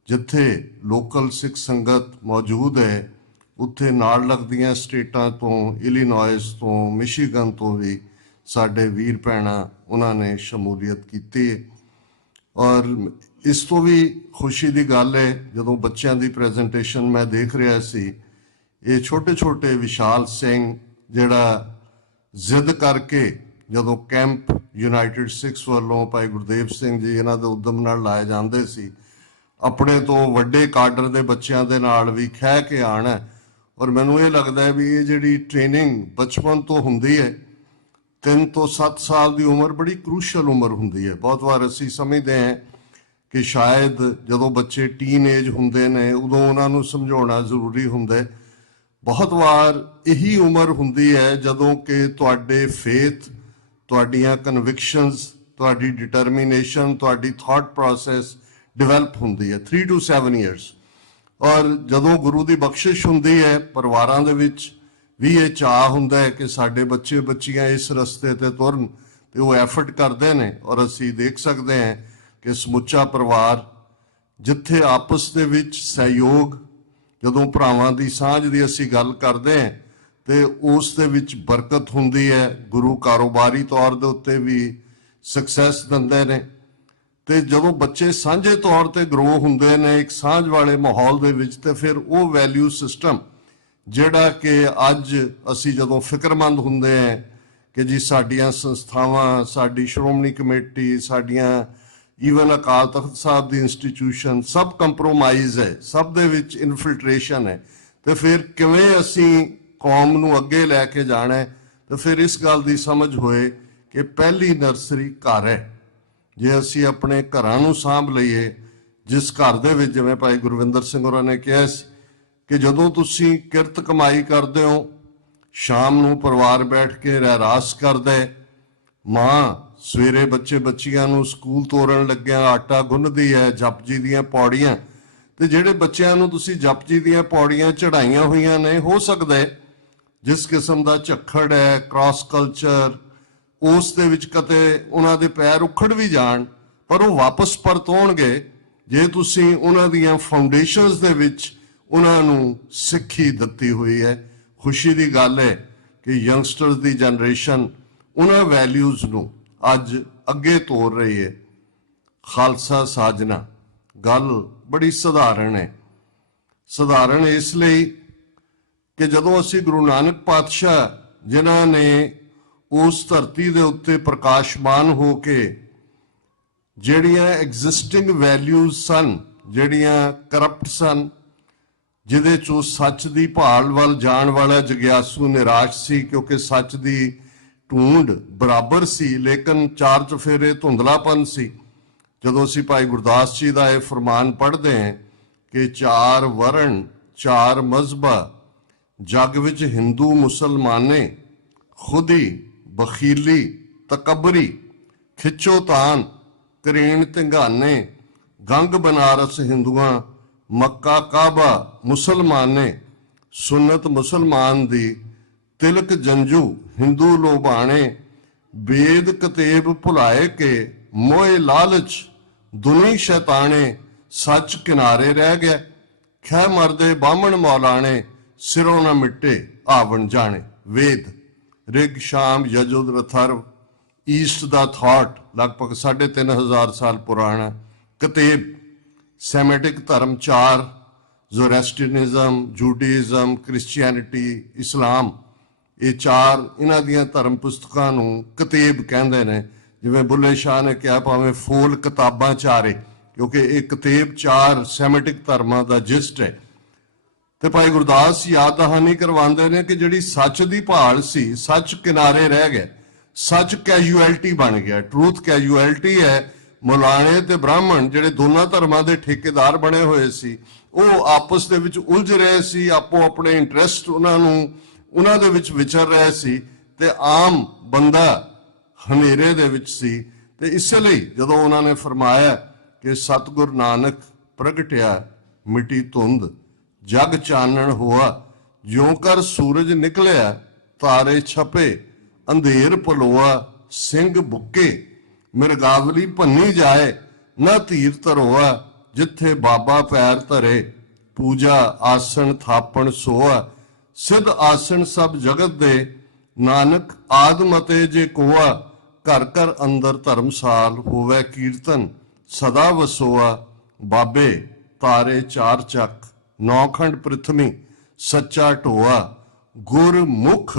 ਜਿੱਥੇ ਲੋਕਲ ਸਿੱਖ ਸੰਗਤ ਮੌਜੂਦ ਹੈ, ਉੱਥੇ ਨਾਲ ਲੱਗਦੀਆਂ ਸਟੇਟਾਂ ਤੋਂ, ਇਲੀਨੋਇਸ ਤੋਂ, ਮਿਸ਼ੀਗਨ ਤੋਂ ਵੀ ਸਾਡੇ ਵੀਰ ਭੈਣਾਂ ਉਹਨਾਂ ਨੇ ਸ਼ਮੂਲੀਅਤ ਕੀਤੀ। ਔਰ ਇਸ ਤੋਂ ਵੀ ਖੁਸ਼ੀ ਦੀ ਗੱਲ ਹੈ, ਜਦੋਂ ਬੱਚਿਆਂ ਦੀ ਪ੍ਰੈਜੈਂਟੇਸ਼ਨ ਮੈਂ ਦੇਖ ਰਿਹਾ ਸੀ, ਇਹ ਛੋਟੇ ਛੋਟੇ ਵਿਸ਼ਾਲ ਸਿੰਘ ਜਿਹੜਾ ਜ਼ਿੱਦ ਕਰਕੇ ਜਦੋਂ ਕੈਂਪ ਯੂਨਾਈਟਿਡ ਸਿੱਖਸ ਵੱਲੋਂ ਭਾਈ ਗੁਰਦੇਵ ਸਿੰਘ ਜੀ ਇਹਨਾਂ ਦੇ ਉਦਮ ਨਾਲ ਲਾਏ ਜਾਂਦੇ ਸੀ, ਆਪਣੇ ਤੋਂ ਵੱਡੇ ਕਾਡਰ ਦੇ ਬੱਚਿਆਂ ਦੇ ਨਾਲ ਵੀ ਖਹਿ ਕੇ ਆਉਣਾ। ਔਰ ਮੈਨੂੰ ਇਹ ਲੱਗਦਾ ਹੈ ਵੀ ਇਹ ਜਿਹੜੀ ਟ੍ਰੇਨਿੰਗ ਬਚਪਨ ਤੋਂ ਹੁੰਦੀ ਹੈ, 3 ਤੋਂ 7 ਸਾਲ ਦੀ ਉਮਰ ਬੜੀ ਕਰੂਸ਼ਲ ਉਮਰ ਹੁੰਦੀ ਹੈ। ਬਹੁਤ ਵਾਰ ਅਸੀਂ ਸਮਝਦੇ ਹਾਂ ਕਿ ਸ਼ਾਇਦ ਜਦੋਂ ਬੱਚੇ ਟੀਨ ਏਜ ਹੁੰਦੇ ਨੇ ਉਦੋਂ ਉਹਨਾਂ ਨੂੰ ਸਮਝਾਉਣਾ ਜ਼ਰੂਰੀ ਹੁੰਦਾ। ਬਹੁਤ ਵਾਰ ਇਹੀ ਉਮਰ ਹੁੰਦੀ ਹੈ ਜਦੋਂ ਕਿ ਤੁਹਾਡੇ ਫੇਥ, ਤੁਹਾਡੀਆਂ ਕਨਵਿਕਸ਼ਨਸ, ਤੁਹਾਡੀ ਡਿਟਰਮੀਨੇਸ਼ਨ, ਤੁਹਾਡੀ ਥਾਟ ਪ੍ਰੋਸੈਸ ਡਿਵੈਲਪ ਹੁੰਦੀ ਹੈ, 3 to 7 years। ਔਰ ਜਦੋਂ ਗੁਰੂ ਦੀ ਬਖਸ਼ਿਸ਼ ਹੁੰਦੀ ਹੈ, ਪਰਿਵਾਰਾਂ ਦੇ ਵਿੱਚ ਵੀ ਇਹ ਚਾਅ ਹੁੰਦਾ ਹੈ ਕਿ ਸਾਡੇ ਬੱਚੇ ਬੱਚੀਆਂ ਇਸ ਰਸਤੇ ਤੇ ਤੁਰਨ, ਤੇ ਉਹ ਐਫਰਟ ਕਰਦੇ ਨੇ। ਔਰ ਅਸੀਂ ਦੇਖ ਸਕਦੇ ਹਾਂ ਕਿ ਸਮੁੱਚਾ ਪਰਿਵਾਰ ਜਿੱਥੇ ਆਪਸ ਦੇ ਵਿੱਚ ਸਹਿਯੋਗ, ਜਦੋਂ ਭਰਾਵਾਂ ਦੀ ਸਾਂਝ ਦੀ ਅਸੀਂ ਗੱਲ ਕਰਦੇ ਹਾਂ ਤੇ ਉਸ ਦੇ ਵਿੱਚ ਬਰਕਤ ਹੁੰਦੀ ਹੈ। ਗੁਰੂ ਕਾਰੋਬਾਰੀ ਤੌਰ ਦੇ ਉੱਤੇ ਵੀ ਸਕਸੈਸ ਦਿੰਦੇ ਨੇ, ਤੇ ਜਦੋਂ ਬੱਚੇ ਸਾਂਝੇ ਤੌਰ ਤੇ ਗਰੋ ਹੁੰਦੇ ਨੇ ਇੱਕ ਸਾਂਝ ਵਾਲੇ ਮਾਹੌਲ ਦੇ ਵਿੱਚ, ਤੇ ਫਿਰ ਉਹ ਵੈਲਿਊ ਸਿਸਟਮ ਜਿਹੜਾ ਕਿ ਅੱਜ ਅਸੀਂ ਜਦੋਂ ਫਿਕਰਮੰਦ ਹੁੰਦੇ ਹਾਂ ਕਿ ਜੀ ਸਾਡੀਆਂ ਸੰਸਥਾਵਾਂ, ਸਾਡੀ ਸ਼੍ਰੋਮਣੀ ਕਮੇਟੀ, ਸਾਡੀਆਂ ਈਵਨ ਅਕਾਲ ਤਖਤ ਸਾਹਿਬ ਦੀ ਇੰਸਟੀਟਿਊਸ਼ਨ ਸਭ ਕੰਪਰੋਮਾਈਜ਼ ਹੈ, ਸਭ ਦੇ ਵਿੱਚ ਇਨਫਿਲਟ੍ਰੇਸ਼ਨ ਹੈ, ਤੇ ਫਿਰ ਕਿਵੇਂ ਅਸੀਂ ਕੌਮ ਨੂੰ ਅੱਗੇ ਲੈ ਕੇ ਜਾਣਾ ਹੈ। ਤੇ ਫਿਰ ਇਸ ਗੱਲ ਦੀ ਸਮਝ ਹੋਏ ਕਿ ਪਹਿਲੀ ਨਰਸਰੀ ਘਰ ਹੈ। ਜੇ ਅਸੀਂ ਆਪਣੇ ਘਰਾਂ ਨੂੰ ਸਾਂਭ ਲਈਏ, ਜਿਸ ਘਰ ਦੇ ਵਿੱਚ, ਜਿਵੇਂ ਭਾਈ ਗੁਰਵਿੰਦਰ ਸਿੰਘ ਹੋਰਾਂ ਨੇ ਕਿਹਾ ਸੀ ਕਿ ਜਦੋਂ ਤੁਸੀਂ ਕਿਰਤ ਕਮਾਈ ਕਰਦੇ ਹੋ, ਸ਼ਾਮ ਨੂੰ ਪਰਿਵਾਰ ਬੈਠ ਕੇ ਰਹਿਰਾਸ ਕਰਦਾ ਹੈ, ਮਾਂ ਸਵੇਰੇ ਬੱਚੇ ਬੱਚੀਆਂ ਨੂੰ ਸਕੂਲ ਤੋਰਨ ਲੱਗਿਆ ਆਟਾ ਗੁੰਨਦੀ ਹੈ, ਜਪਜੀ ਦੀਆਂ ਪੌੜੀਆਂ, ਤੇ ਜਿਹੜੇ ਬੱਚਿਆਂ ਨੂੰ ਤੁਸੀਂ ਜਪਜੀ ਦੀਆਂ ਪੌੜੀਆਂ ਚੜਾਈਆਂ ਹੋਈਆਂ ਨੇ, ਹੋ ਸਕਦਾ ਹੈ ਜਿਸ ਕਿਸਮ ਦਾ ਝੱਖੜ ਹੈ, ਕ੍ਰਾਸ ਕਲਚਰ, ਉਸ ਦੇ ਵਿੱਚ ਕਦੇ ਉਹਨਾਂ ਦੇ ਪੈਰ ਉਖੜ ਵੀ ਜਾਣ, ਪਰ ਉਹ ਵਾਪਸ ਪਰਤ ਆਉਣਗੇ ਜੇ ਤੁਸੀਂ ਉਹਨਾਂ ਦੀਆਂ ਫਾਊਂਡੇਸ਼ਨਸ ਦੇ ਵਿੱਚ ਉਹਨਾਂ ਨੂੰ ਸਿੱਖੀ ਦਿੱਤੀ ਹੋਈ ਹੈ। ਖੁਸ਼ੀ ਦੀ ਗੱਲ ਹੈ ਕਿ ਯੰਗਸਟਰਸ ਦੀ ਜਨਰੇਸ਼ਨ ਉਹਨਾਂ ਵੈਲਿਊਜ਼ ਨੂੰ ਅੱਜ ਅੱਗੇ ਤੋਰ ਰਹੀ ਹੈ। ਖਾਲਸਾ ਸਾਜਨਾ ਗੱਲ ਬੜੀ ਸਧਾਰਨ ਹੈ। ਸਧਾਰਨ ਇਸ ਲਈ ਕਿ ਜਦੋਂ ਅਸੀਂ ਗੁਰੂ ਨਾਨਕ ਪਾਤਸ਼ਾਹ ਜਿਨ੍ਹਾਂ ਨੇ ਉਸ ਧਰਤੀ ਦੇ ਉੱਤੇ ਪ੍ਰਕਾਸ਼ਮਾਨ ਹੋ ਕੇ ਜਿਹੜੀਆਂ ਐਗਜ਼ਿਸਟਿੰਗ ਵੈਲਿਊਜ਼ ਸਨ, ਜਿਹੜੀਆਂ ਕਰਪਟ ਸਨ, ਜਿਹਦੇ ਚੋਂ ਸੱਚ ਦੀ ਭਾਲ ਵੱਲ ਜਾਣ ਵਾਲਾ ਜਗਿਆਸੂ ਨਿਰਾਸ਼ ਸੀ, ਕਿਉਂਕਿ ਸੱਚ ਦੀ ਢੂੰਡ ਬਰਾਬਰ ਸੀ, ਲੇਕਿਨ ਚਾਰ ਚੁਫੇਰੇ ਧੁੰਦਲਾਪਨ ਸੀ। ਜਦੋਂ ਅਸੀਂ ਭਾਈ ਗੁਰਦਾਸ ਜੀ ਦਾ ਇਹ ਫਰਮਾਨ ਪੜ੍ਹਦੇ ਹਾਂ ਕਿ 4 ਵਰਣ 4 ਮਜ਼ਹਬਾਂ ਜੱਗ ਵਿੱਚ ਹਿੰਦੂ ਮੁਸਲਮਾਨੇ, ਖੁਦੀ ਬਖੀਲੀ ਤਕਬਰੀ, ਖਿੱਚੋ ਤਾਨ ਕਰੀਣ ਧੰਗਾਨੇ, ਗੰਗ ਬਨਾਰਸ ਹਿੰਦੂਆਂ, ਮੱਕਾ ਕਾਬਾ ਮੁਸਲਮਾਨੇ, ਸੁਨਤ ਮੁਸਲਮਾਨ ਦੀ, ਤਿਲਕ ਜੰਜੂ ਹਿੰਦੂ ਲੋਭਾਣੇ, ਵੇਦ ਕਤੇਬ ਭੁਲਾਏ ਕੇ, ਮੋਏ ਲਾਲਚ ਦੁਨੀ ਸ਼ੈਤਾਨੇ, ਸੱਚ ਕਿਨਾਰੇ ਰਹਿ ਗਿਆ, ਖੈ ਮਰਦੇ ਬਾਹਮਣ ਮੌਲਾਣੇ, ਸਿਰੋਂ ਨਾ ਮਿੱਟੇ ਆਵਣ ਜਾਣੇ। ਵੇਦ ਰਿਗ ਸ਼ਾਮ ਯਜੁਰ ਰਥਰਵ, ਈਸਟ ਦਾ ਥਾਟ ਲਗਭਗ 3500 ਸਾਲ ਪੁਰਾਣਾ। ਕਤੇਬ ਸੈਮੈਟਿਕ ਧਰਮ 4, ਜ਼ੋਰੈਸਟਰੀਅਨਿਜ਼ਮ, ਜੂਡਾਇਜ਼ਮ, ਕ੍ਰਿਸਚੀਅਨਿਟੀ, ਇਸਲਾਮ, ਇਹ 4 ਇਹਨਾਂ ਦੀਆਂ ਧਰਮ ਪੁਸਤਕਾਂ ਨੂੰ ਕਤੇਬ ਕਹਿੰਦੇ ਨੇ। ਜਿਵੇਂ ਬੁੱਲੇ ਸ਼ਾਹ ਨੇ ਕਿਹਾ ਭਾਵੇਂ ਫੋਲ ਕਿਤਾਬਾਂ ਚਾਰੇ, ਕਿਉਂਕਿ ਇਹ ਕਤੇਬ 4 ਸੈਮੈਟਿਕ ਧਰਮਾਂ ਦਾ ਜਿਸਟ ਹੈ। ਤੇ ਭਾਈ ਗੁਰਦਾਸ ਯਾਦ ਦਹਾਨੀ ਕਰਵਾਉਂਦੇ ਨੇ ਕਿ ਜਿਹੜੀ ਸੱਚ ਦੀ ਭਾਲ ਸੀ, ਸੱਚ ਕਿਨਾਰੇ ਰਹਿ ਗਿਆ, ਸੱਚ ਕੈਜੂਅਲਟੀ ਬਣ ਗਿਆ। ਟਰੂਥ ਕੈਜੂਅਲਟੀ ਹੈ। ਮੌਲਾਣੇ ਤੇ ਬ੍ਰਾਹਮਣ ਜਿਹੜੇ ਦੋਨਾਂ ਧਰਮਾਂ ਦੇ ਠੇਕੇਦਾਰ ਬਣੇ ਹੋਏ ਸੀ, ਉਹ ਆਪਸ ਦੇ ਵਿੱਚ ਉਲਝ ਰਹੇ ਸੀ, ਆਪੋ ਆਪਣੇ ਇੰਟਰਸਟ ਉਹਨਾਂ ਦੇ ਵਿੱਚ ਵਿਚਰ ਰਹੇ ਸੀ, ਤੇ ਆਮ ਬੰਦਾ ਹਨੇਰੇ ਦੇ ਵਿੱਚ ਸੀ। ਤੇ ਇਸੇ ਲਈ ਜਦੋਂ ਉਹਨਾਂ ਨੇ ਫਰਮਾਇਆ ਕਿ ਸਤਿਗੁਰ ਨਾਨਕ ਪ੍ਰਗਟਿਆ ਮਿਟੀ ਧੁੰਦ, ਜਗ ਚਾਨਣ ਹੋਆ, ਜਿਉਂ ਕਰ ਸੂਰਜ ਨਿਕਲਿਆ, ਤਾਰੇ ਛਪੇ, ਅੰਧੇਰ ਪਲੋਆ, ਸਿੰਘ ਬੁੱਕੇ, ਮਿਰਗਾਵਲੀ ਭੰਨੀ ਜਾਏ, ਨਾ ਧੀਰ ਧਰੋਆ, ਜਿੱਥੇ ਬਾਬਾ ਪੈਰ ਧਰੇ, ਪੂਜਾ ਆਸਣ ਥਾਪਣ ਸੋਆ, ਸਿੱਧ ਆਸਣ ਸਭ ਜਗਤ ਦੇ, ਨਾਨਕ ਆਦਮਤੇ ਜੇ ਕੋਆ, ਘਰ ਘਰ ਅੰਦਰ ਧਰਮਸਾਲ ਹੋਵੇ ਕੀਰਤਨ, ਸਦਾ ਵਸੋਆ, ਬਾਬੇ ਤਾਰੇ 4 ਚੱਕ, 9 ਖੰਡ ਪ੍ਰਿਥਵੀ, ਸੱਚਾ ਢੋਆ, ਗੁਰਮੁਖ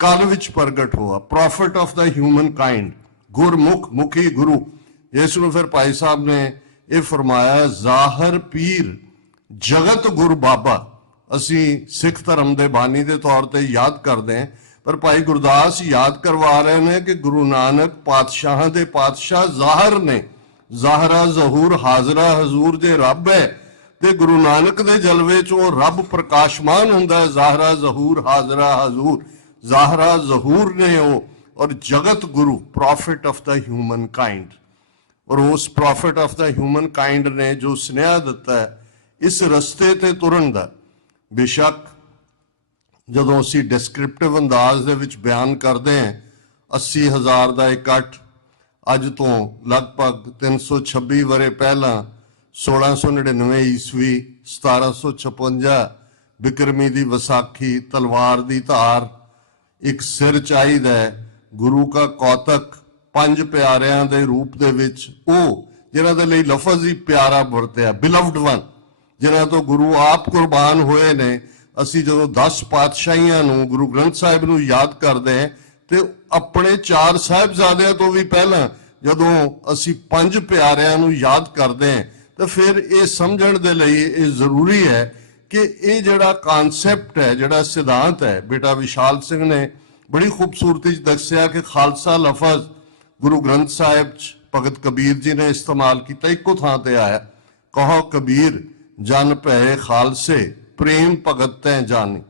ਕਲ ਵਿੱਚ ਪ੍ਰਗਟ ਹੋਆ। Prophet of the human kind, ਗੁਰਮੁਖ, ਮੁਖੀ ਗੁਰੂ। ਇਸ ਨੂੰ ਫਿਰ ਭਾਈ ਸਾਹਿਬ ਨੇ ਇਹ ਫਰਮਾਇਆ, ਜ਼ਾਹਰ ਪੀਰ ਜਗਤ ਗੁਰ ਬਾਬਾ। ਅਸੀਂ ਸਿੱਖ ਧਰਮ ਦੇ ਬਾਨੀ ਦੇ ਤੌਰ ਤੇ ਯਾਦ ਕਰਦੇ ਹਾਂ, ਪਰ ਭਾਈ ਗੁਰਦਾਸ ਯਾਦ ਕਰਵਾ ਰਹੇ ਨੇ ਕਿ ਗੁਰੂ ਨਾਨਕ ਪਾਤਸ਼ਾਹਾਂ ਦੇ ਪਾਤਸ਼ਾਹ ਜ਼ਾਹਰ ਨੇ। ਜ਼ਾਹਰਾ ਜ਼ਹੂਰ ਹਾਜ਼ਰਾ ਹਜ਼ੂਰ ਜੇ ਰੱਬ ਹੈ, ਤੇ ਗੁਰੂ ਨਾਨਕ ਦੇ ਜਲਵੇ ਚੋਂ ਰੱਬ ਪ੍ਰਕਾਸ਼ਮਾਨ ਹੁੰਦਾ ਹੈ। ਜ਼ਾਹਰਾ ਜ਼ਹੂਰ ਹਾਜ਼ਰਾ ਹਜ਼ੂਰ, ਜ਼ਾਹਰਾ ਜ਼ਹੂਰ ਨੇ ਉਹ, ਔਰ ਜਗਤ ਗੁਰੂ, prophet of the human kind. ਔਰ ਉਸ prophet of the human kind ਨੇ ਜੋ ਸੁਨੇਹਾ ਦਿੱਤਾ ਹੈ ਇਸ ਰਸਤੇ ਤੇ ਤੁਰਨ ਦਾ। ਬੇਸ਼ੱਕ ਜਦੋਂ ਅਸੀਂ ਡਿਸਕ੍ਰਿਪਟਿਵ ਅੰਦਾਜ਼ ਦੇ ਵਿੱਚ ਬਿਆਨ ਕਰਦੇ ਹਾਂ, 80,000 ਦਾ ਇਕੱਠ ਅੱਜ ਤੋਂ ਲਗਭਗ 326 ਵਰੇ ਪਹਿਲਾਂ 1699 ਈਸਵੀ 1756 ਬਿਕਰਮੀ ਦੀ ਵਿਸਾਖੀ, ਤਲਵਾਰ ਦੀ ਧਾਰ, ਇੱਕ ਸਿਰ ਚਾਹੀਦਾ ਹੈ, ਗੁਰੂ ਕਾ ਕੌਤਕ, 5 ਪਿਆਰਿਆਂ ਦੇ ਰੂਪ ਦੇ ਵਿੱਚ, ਉਹ ਜਿਨ੍ਹਾਂ ਦੇ ਲਈ ਲਫ਼ਜ਼ ਹੀ ਪਿਆਰਾ ਵਰਤਿਆ, ਬਿਲਵਡ ਵਨ, ਜਿਨ੍ਹਾਂ ਤੋਂ ਗੁਰੂ ਆਪ ਕੁਰਬਾਨ ਹੋਏ ਨੇ। ਅਸੀਂ ਜਦੋਂ 10 ਪਾਤਸ਼ਾਹੀਆਂ ਨੂੰ, ਗੁਰੂ ਗ੍ਰੰਥ ਸਾਹਿਬ ਨੂੰ ਯਾਦ ਕਰਦੇ ਹਾਂ, ਤੇ ਆਪਣੇ 4 ਸਾਹਿਬਜ਼ਾਦਿਆਂ ਤੋਂ ਵੀ ਪਹਿਲਾਂ ਜਦੋਂ ਅਸੀਂ 5 ਪਿਆਰਿਆਂ ਨੂੰ ਯਾਦ ਕਰਦੇ ਹਾਂ, ਤਾਂ ਫਿਰ ਇਹ ਸਮਝਣ ਦੇ ਲਈ ਇਹ ਜ਼ਰੂਰੀ ਹੈ ਕਿ ਇਹ ਜਿਹੜਾ ਕਨਸੈਪਟ ਹੈ, ਜਿਹੜਾ ਸਿਧਾਂਤ ਹੈ, ਬੇਟਾ ਵਿਸ਼ਾਲ ਸਿੰਘ ਨੇ ਬੜੀ ਖੂਬਸੂਰਤੀ 'ਚ ਦੱਸਿਆ ਕਿ ਖਾਲਸਾ ਲਫ਼ਜ਼ ਗੁਰੂ ਗ੍ਰੰਥ ਸਾਹਿਬ 'ਚ ਭਗਤ ਕਬੀਰ ਜੀ ਨੇ ਇਸਤੇਮਾਲ ਕੀਤਾ, ਇੱਕੋ ਥਾਂ ਤੇ ਆਇਆ, ਕਹੋ ਕਬੀਰ ਜਨ ਭੈ ਖਾਲਸੇ, ਪ੍ਰੇਮ ਭਗਤ ਤੈ ਜਾਨੀ।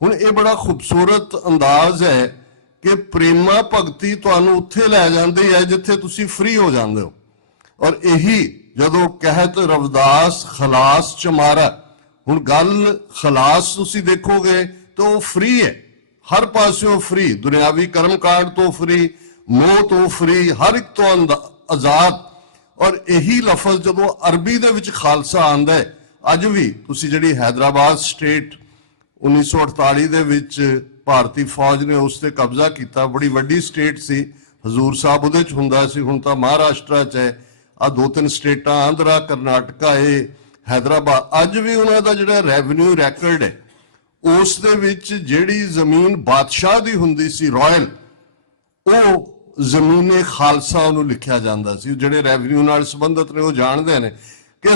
ਹੁਣ ਇਹ ਬੜਾ ਖੂਬਸੂਰਤ ਅੰਦਾਜ਼ ਹੈ ਕਿ ਪ੍ਰੇਮਾ ਭਗਤੀ ਤੁਹਾਨੂੰ ਉੱਥੇ ਲੈ ਜਾਂਦੀ ਹੈ ਜਿੱਥੇ ਤੁਸੀਂ ਫ੍ਰੀ ਹੋ ਜਾਂਦੇ ਹੋ। ਔਰ ਇਹੀ ਜਦੋਂ ਕਹਿਤ ਰਵਿਦਾਸ ਖਲਾਸ ਚਮਾਰਾ, ਹੁਣ ਗੱਲ ਖਲਾਸ ਤੁਸੀਂ ਦੇਖੋਗੇ ਤਾਂ ਉਹ ਫ੍ਰੀ ਹੈ, ਹਰ ਪਾਸਿਓਂ ਫ੍ਰੀ, ਦੁਨਿਆਵੀ ਕਰਮਕਾਂਡ ਤੋਂ ਫ੍ਰੀ, ਮੋਹ ਤੋਂ ਫ੍ਰੀ, ਹਰ ਇੱਕ ਤੋਂ ਆਜ਼ਾਦ। ਔਰ ਇਹੀ ਲਫ਼ਜ਼ ਜਦੋਂ ਅਰਬੀ ਦੇ ਵਿੱਚ ਖਾਲਸਾ ਆਉਂਦਾ ਹੈ, ਅੱਜ ਵੀ ਤੁਸੀਂ ਜਿਹੜੀ ਹੈਦਰਾਬਾਦ ਸਟੇਟ 1948 ਦੇ ਵਿੱਚ ਭਾਰਤੀ ਫੌਜ ਨੇ ਉਸ ਤੇ ਕਬਜ਼ਾ ਕੀਤਾ, ਬੜੀ ਵੱਡੀ ਸਟੇਟ ਸੀ, ਹਜ਼ੂਰ ਸਾਹਿਬ ਉਹਦੇ 'ਚ ਹੁੰਦਾ ਸੀ, ਹੁਣ ਤਾਂ ਮਹਾਰਾਸ਼ਟਰ 'ਚ ਹੈ। ਆ 2-3 ਸਟੇਟਾਂ ਆਂਧਰਾ, ਕਰਨਾਟਕਾ, ਇਹ ਹੈਦਰਾਬਾਦ, ਅੱਜ ਵੀ ਉਹਨਾਂ ਦਾ ਜਿਹੜਾ ਰੈਵਨਿਊ ਰੈਕਰਡ ਹੈ, ਉਸ ਦੇ ਵਿੱਚ ਜਿਹੜੀ ਜ਼ਮੀਨ ਬਾਦਸ਼ਾਹ ਦੀ ਹੁੰਦੀ ਸੀ, ਰਾਇਲ, ਉਹ ਜ਼ਮੀਨੇ ਖਾਲਸਾ ਉਹਨੂੰ ਲਿਖਿਆ ਜਾਂਦਾ ਸੀ। ਜਿਹੜੇ ਰੈਵਨਿਊ ਨਾਲ ਸੰਬੰਧਿਤ ਨੇ ਉਹ ਜਾਣਦੇ ਨੇ ਕਿ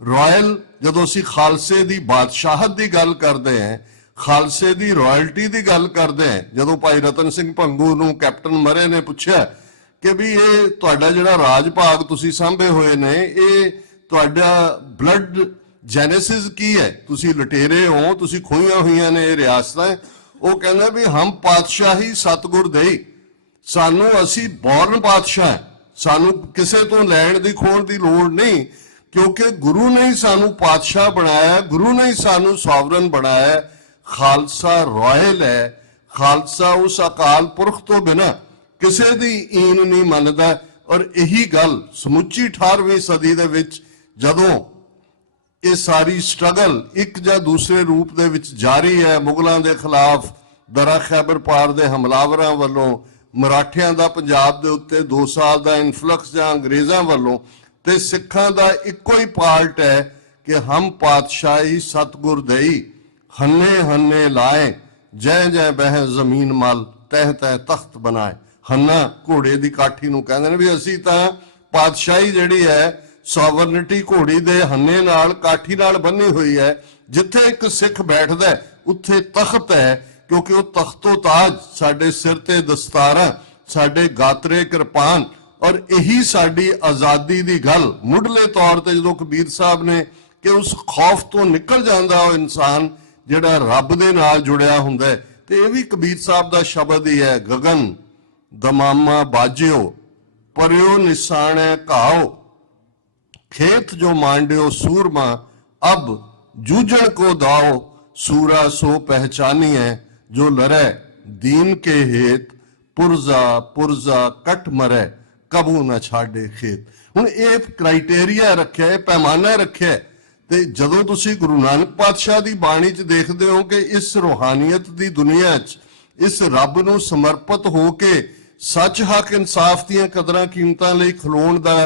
ਰਾਇਲ ਜਦੋਂ ਅਸੀਂ ਖਾਲਸੇ ਦੀ ਬਾਦਸ਼ਾਹਤ ਦੀ ਗੱਲ ਕਰਦੇ ਹਾਂ, ਖਾਲਸੇ ਦੀ ਰਾਇਲਟੀ ਦੀ ਗੱਲ ਕਰਦੇ ਹਾਂ, ਜਦੋਂ ਭਾਈ ਰਤਨ ਸਿੰਘ ਭੰਗੂ ਨੂੰ ਕੈਪਟਨ ਮਰੇ ਨੇ ਪੁੱਛਿਆ ਕਿ ਵੀ ਇਹ ਤੁਹਾਡਾ ਜਿਹੜਾ ਰਾਜ ਭਾਗ ਤੁਸੀਂ ਸਾਂਭੇ ਹੋਏ ਨੇ, ਇਹ ਤੁਹਾਡਾ ਬਲੱਡ ਜੈਨੇਸਿਸ ਕੀ ਹੈ, ਤੁਸੀਂ ਲਟੇਰੇ ਹੋ, ਤੁਸੀਂ ਖੋਈਆਂ ਹੋਈਆਂ ਨੇ ਇਹ ਰਿਆਸਤਾਂ। ਉਹ ਕਹਿੰਦਾ ਵੀ ਹਮ ਪਾਤਸ਼ਾਹੀ ਸਤਿਗੁਰ ਦੇਈ, ਸਾਨੂੰ ਅਸੀਂ ਬੌਰਨ ਪਾਤਸ਼ਾਹ, ਸਾਨੂੰ ਕਿਸੇ ਤੋਂ ਲੈਣ ਦੀ ਖੋਣ ਦੀ ਲੋੜ ਨਹੀਂ, ਕਿਉਂਕਿ ਗੁਰੂ ਨੇ ਹੀ ਸਾਨੂੰ ਪਾਤਸ਼ਾਹ ਬਣਾਇਆ, ਗੁਰੂ ਨੇ ਹੀ ਸਾਨੂੰ ਸੋਵਰਨ ਬਣਾਇਆ। ਖਾਲਸਾ ਰਾਇਲ ਹੈ, ਖਾਲਸਾ ਉਸ ਅਕਾਲ ਪੁਰਖ ਤੋਂ ਬਿਨਾਂ ਕਿਸੇ ਦੀ ਈਨ ਨਹੀਂ ਮੰਨਦਾ। ਔਰ ਇਹੀ ਗੱਲ ਸਮੁੱਚੀ 18ਵੀਂ ਸਦੀ ਦੇ ਵਿੱਚ ਜਦੋਂ ਇਹ ਸਾਰੀ ਸਟਰਗਲ ਇੱਕ ਜਾਂ ਦੂਸਰੇ ਰੂਪ ਦੇ ਵਿੱਚ ਜਾਰੀ ਹੈ, ਮੁਗਲਾਂ ਦੇ ਖਿਲਾਫ ਦਰਾ ਖੈਬਰ ਪਾਰ ਦੇ ਹਮਲਾਵਰਾਂ ਵੱਲੋਂ, ਮਰਾਠਿਆਂ ਦਾ ਪੰਜਾਬ ਦੇ ਉੱਤੇ 2 ਸਾਲ ਦਾ ਇਨਫਲਕਸ ਜਾਂ ਅੰਗਰੇਜ਼ਾਂ ਵੱਲੋਂ, ਤੇ ਸਿੱਖਾਂ ਦਾ ਇੱਕੋ ਹੀ ਪਾਰਟ ਹੈ ਕਿ ਹਮ ਪਾਤਸ਼ਾਹੀ ਸਤਿਗੁਰ ਦੇਈ, ਹੰਨੇ ਹੰਨੇ ਲਾਏ, ਜੈ ਜੈ ਬਹਿ ਜ਼ਮੀਨ ਮਲ, ਤਹਿ ਤਹਿ ਤਖਤ ਬਣਾਏ। ਹੰਨਾ ਘੋੜੇ ਦੀ ਕਾਠੀ ਨੂੰ ਕਹਿੰਦੇ ਨੇ ਵੀ ਅਸੀਂ ਤਾਂ ਪਾਤਸ਼ਾਹੀ ਜਿਹੜੀ ਹੈ, ਸੋਵਰਨਿਟੀ ਘੋੜੀ ਦੇ ਹੰਨੇ ਨਾਲ, ਕਾਠੀ ਨਾਲ ਬੰਨੀ ਹੋਈ ਹੈ। ਜਿੱਥੇ ਇੱਕ ਸਿੱਖ ਬੈਠਦਾ ਉੱਥੇ ਤਖਤ ਹੈ, ਕਿਉਂਕਿ ਉਹ ਤਖਤੋ ਤਾਜ, ਸਾਡੇ ਸਿਰ ਤੇ ਦਸਤਾਰਾਂ, ਸਾਡੇ ਗਾਤਰੇ ਕਿਰਪਾਨ। ਔਰ ਇਹੀ ਸਾਡੀ ਆਜ਼ਾਦੀ ਦੀ ਗੱਲ ਮੁੱਢਲੇ ਤੌਰ ਤੇ ਜਦੋਂ ਕਬੀਰ ਸਾਹਿਬ ਨੇ ਕਿ ਉਸ ਖੌਫ ਤੋਂ ਨਿਕਲ ਜਾਂਦਾ ਉਹ ਇਨਸਾਨ ਜਿਹੜਾ ਰੱਬ ਦੇ ਨਾਲ ਜੁੜਿਆ ਹੁੰਦਾ ਹੈ, ਤੇ ਇਹ ਵੀ ਕਬੀਰ ਸਾਹਿਬ ਦਾ ਸ਼ਬਦ ਹੀ ਹੈ, ਗਗਨ ਦਮਾਮਾ ਬਾਜਿਓ ਪਰਿਓ ਨਿਸ਼ਾਨੈ ਘਾਓ, खेत जो मांडियो सूरमा अब जूझण को दाओ, सूरा सो पहचानी है जो लड़े दीन के हेत, पुरजा पुरजा कट मरे कबू न छाड़े खेत। हुण ये क्राइटेरिया रखिया है, पैमाना रखिया है। ते जदों तुसी गुरु नानक पातशाह दी बाणी च देखदे हो कि इस रूहानियत दी दुनिया च इस रब नूं समर्पित हो के सच हक इंसाफ दीआं कदरां कीमतां लई खलोण दा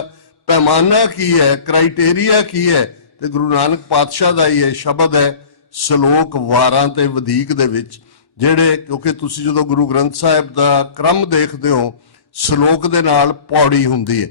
पैमाना की है, क्राइटेरिया की है, ते गुरु नानक पातशाह दा ही शब्द है ਸ਼ਲੋਕ 12 ਤੇ ਵਧੀਕ ਦੇ ਵਿੱਚ, ਜਿਹੜੇ ਕਿਉਂਕਿ ਤੁਸੀਂ ਜਦੋਂ ਗੁਰੂ ਗ੍ਰੰਥ ਸਾਹਿਬ ਦਾ ਕ੍ਰਮ ਦੇਖਦੇ ਹੋ, ਸ਼ਲੋਕ ਦੇ ਨਾਲ ਪੌੜੀ ਹੁੰਦੀ ਹੈ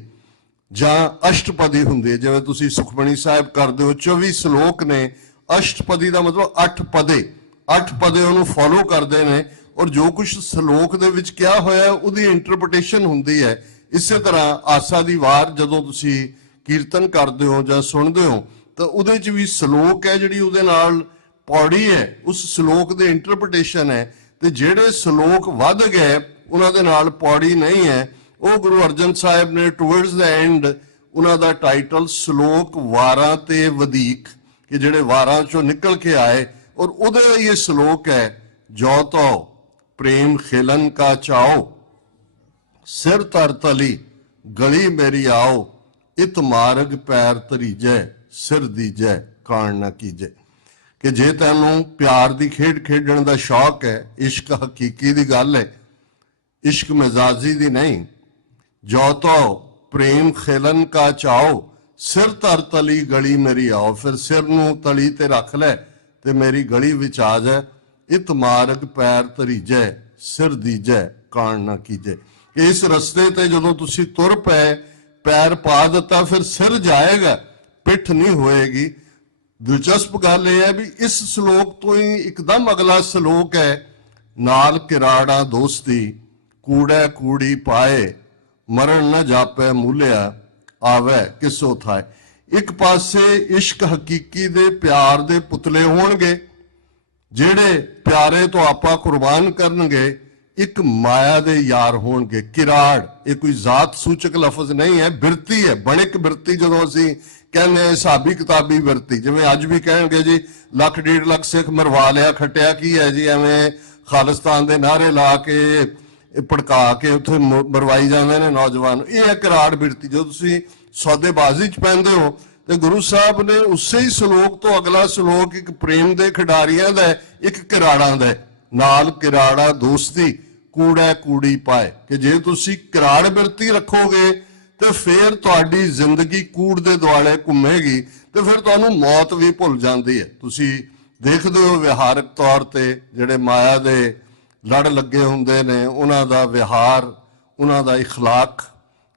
ਜਾਂ ਅਸ਼ਟਪਦੀ ਹੁੰਦੀ ਹੈ। ਜਿਵੇਂ ਤੁਸੀਂ ਸੁਖਮਣੀ ਸਾਹਿਬ ਕਰਦੇ ਹੋ, 24 ਸ਼ਲੋਕ ਨੇ, ਅਸ਼ਟਪਦੀ ਦਾ ਮਤਲਬ 8 ਪਦੇ, 8 ਪਦੇ ਉਹਨੂੰ ਫੋਲੋ ਕਰਦੇ ਨੇ। ਔਰ ਜੋ ਕੁਝ ਸ਼ਲੋਕ ਦੇ ਵਿੱਚ ਕਿਹਾ ਹੋਇਆ ਉਹਦੀ ਇੰਟਰਪ੍ਰੀਟੇਸ਼ਨ ਹੁੰਦੀ ਹੈ। ਇਸੇ ਤਰ੍ਹਾਂ ਆਸਾ ਦੀ ਵਾਰ ਜਦੋਂ ਤੁਸੀਂ ਕੀਰਤਨ ਕਰਦੇ ਹੋ ਜਾਂ ਸੁਣਦੇ ਹੋ ਤਾਂ ਉਹਦੇ 'ਚ ਵੀ ਸ਼ਲੋਕ ਹੈ, ਜਿਹੜੀ ਉਹਦੇ ਨਾਲ ਪੌੜੀ ਹੈ, ਉਸ ਸ਼ਲੋਕ ਦੇ ਇੰਟਰਪ੍ਰੀਟੇਸ਼ਨ ਹੈ। ਤੇ ਜਿਹੜੇ ਸ਼ਲੋਕ ਵੱਧ ਗਏ ਉਹਨਾਂ ਦੇ ਨਾਲ ਪੌੜੀ ਨਹੀਂ ਹੈ, ਉਹ ਗੁਰੂ ਅਰਜਨ ਸਾਹਿਬ ਨੇ ਟੁਵਰਡਸ ਦਾ ਐਂਡ ਉਹਨਾਂ ਦਾ ਟਾਈਟਲ ਸ਼ਲੋਕ 12 ਤੇ ਵਧੀਕ, ਕਿ ਜਿਹੜੇ 12 ਚੋਂ ਨਿਕਲ ਕੇ ਆਏ। ਔਰ ਉਹਦੇ ਇਹ ਸ਼ਲੋਕ ਹੈ, ਜੋ ਤੋ ਪ੍ਰੇਮ ਖੇਲਨ ਕਾ ਚਾਓ, ਸਿਰ ਧਰ ਤਲੀ ਗਲੀ ਮੇਰੀ ਆਓ, ਇਤ ਮਾਰਗ ਪੈਰ ਧਰੀਜੈ, ਸਿਰ ਦੀਜੈ ਕਾਣ ਨਾ ਕੀਜੈ। ਕਿ ਜੇ ਤੈਨੂੰ ਪਿਆਰ ਦੀ ਖੇਡ ਖੇਡਣ ਦਾ ਸ਼ੌਕ ਹੈ, ਇਸ਼ਕ ਹਕੀਕੀ ਦੀ ਗੱਲ ਹੈ, ਇਸ਼ਕ ਮਜ਼ਾਜੀ ਦੀ ਨਹੀਂ। ਜੋ ਤੋ ਪ੍ਰੇਮ ਖੇਲਨ ਕਾ ਚਾਓ, ਸਿਰ ਧਰ ਤਲੀ ਗਲੀ ਮੇਰੀ ਆਓ, ਫਿਰ ਸਿਰ ਨੂੰ ਤਲੀ ਤੇ ਰੱਖ ਲੈ ਤੇ ਮੇਰੀ ਗਲੀ ਵਿੱਚ ਆ ਜਾ। ਇਤ ਮਾਰਗ ਪੈਰ ਧਰੀਜੈ, ਸਿਰ ਦੀਜੈ ਕਾਣ ਨਾ ਕੀਜੈ। ਇਸ ਰਸਤੇ ਤੇ ਜਦੋਂ ਤੁਸੀਂ ਤੁਰ ਪਏ, ਪੈਰ ਪਾ ਦਿੱਤਾ, ਫਿਰ ਸਿਰ ਜਾਏਗਾ, ਪਿੱਠ ਨਹੀਂ ਹੋਏਗੀ। ਦਿਲਚਸਪ ਗੱਲ ਇਹ ਹੈ ਵੀ ਇਸ ਸ਼ਲੋਕ ਤੋਂ ਹੀ ਇੱਕਦਮ ਅਗਲਾ ਸ਼ਲੋਕ ਹੈ, ਨਾਲ ਕਿਰਾੜਾ ਦੋਸਤੀ ਕੂੜੈ ਕੂੜੀ ਪਾਏ, ਮਰਨ ਨਾ ਜਾਪੈ ਮੂਲਿਆ ਆਵੇ ਕਿਸੋ ਥਾਏ। ਇੱਕ ਪਾਸੇ ਇਸ਼ਕ ਹਕੀਕੀ ਦੇ ਪਿਆਰ ਦੇ ਪੁਤਲੇ ਹੋਣਗੇ ਜਿਹੜੇ ਪਿਆਰੇ ਤੋਂ ਆਪਾਂ ਕੁਰਬਾਨ ਕਰਨਗੇ, ਇੱਕ ਮਾਇਆ ਦੇ ਯਾਰ ਹੋਣਗੇ। ਕਿਰਾੜ ਇਹ ਕੋਈ ਜ਼ਾਤ ਸੂਚਕ ਲਫ਼ਜ਼ ਨਹੀਂ ਹੈ, ਬਿਰਤੀ ਹੈ, ਬਣਿਕ ਬਿਰਤੀ। ਜਦੋਂ ਅਸੀਂ ਕਹਿੰਦੇ ਹਿਸਾਬੀ ਕਿਤਾਬੀ ਬਿਰਤੀ, ਜਿਵੇਂ ਅੱਜ ਵੀ ਕਹਿਣਗੇ ਜੀ 1.5 ਲੱਖ ਸਿੱਖ ਮਰਵਾ ਲਿਆ, ਖੱਟਿਆ ਕੀ ਹੈ ਜੀ, ਐਵੇਂ ਖਾਲਿਸਤਾਨ ਦੇ ਨਾਅਰੇ ਲਾ ਕੇ ਭੜਕਾ ਕੇ ਉੱਥੇ ਮਰਵਾਈ ਜਾਂਦੇ ਨੇ ਨੌਜਵਾਨ। ਇਹ ਹੈ ਕਿਰਾੜ ਬਿਰਤੀ। ਜਦੋਂ ਤੁਸੀਂ ਸੌਦੇਬਾਜ਼ੀ 'ਚ ਪੈਂਦੇ ਹੋ ਤੇ ਗੁਰੂ ਸਾਹਿਬ ਨੇ ਉਸੇ ਹੀ ਸ਼ਲੋਕ ਤੋਂ ਅਗਲਾ ਸ਼ਲੋਕ ਇੱਕ ਪ੍ਰੇਮ ਦੇ ਖਿਡਾਰੀਆਂ ਦਾ, ਇੱਕ ਕਿਰਾੜਾਂ ਦਾ, ਨਾਲ ਕਿਰਾੜਾ ਦੋਸਤੀ ਕੂੜਾ ਕੂੜੀ ਪਾਏ। ਕਿ ਜੇ ਤੁਸੀਂ ਕਿਰਾੜ ਬਿਰਤੀ ਰੱਖੋਗੇ ਤੇ ਫਿਰ ਤੁਹਾਡੀ ਜ਼ਿੰਦਗੀ ਕੂੜ ਦੇ ਦੁਆਲੇ ਘੁੰਮੇਗੀ ਤੇ ਫਿਰ ਤੁਹਾਨੂੰ ਮੌਤ ਵੀ ਭੁੱਲ ਜਾਂਦੀ ਹੈ। ਤੁਸੀਂ ਦੇਖਦੇ ਹੋ ਵਿਹਾਰਕ ਤੌਰ ਤੇ ਜਿਹੜੇ ਮਾਇਆ ਦੇ ਲੜ ਲੱਗੇ ਹੁੰਦੇ ਨੇ, ਉਹਨਾਂ ਦਾ ਵਿਹਾਰ, ਉਹਨਾਂ ਦਾ ਇਖਲਾਕ,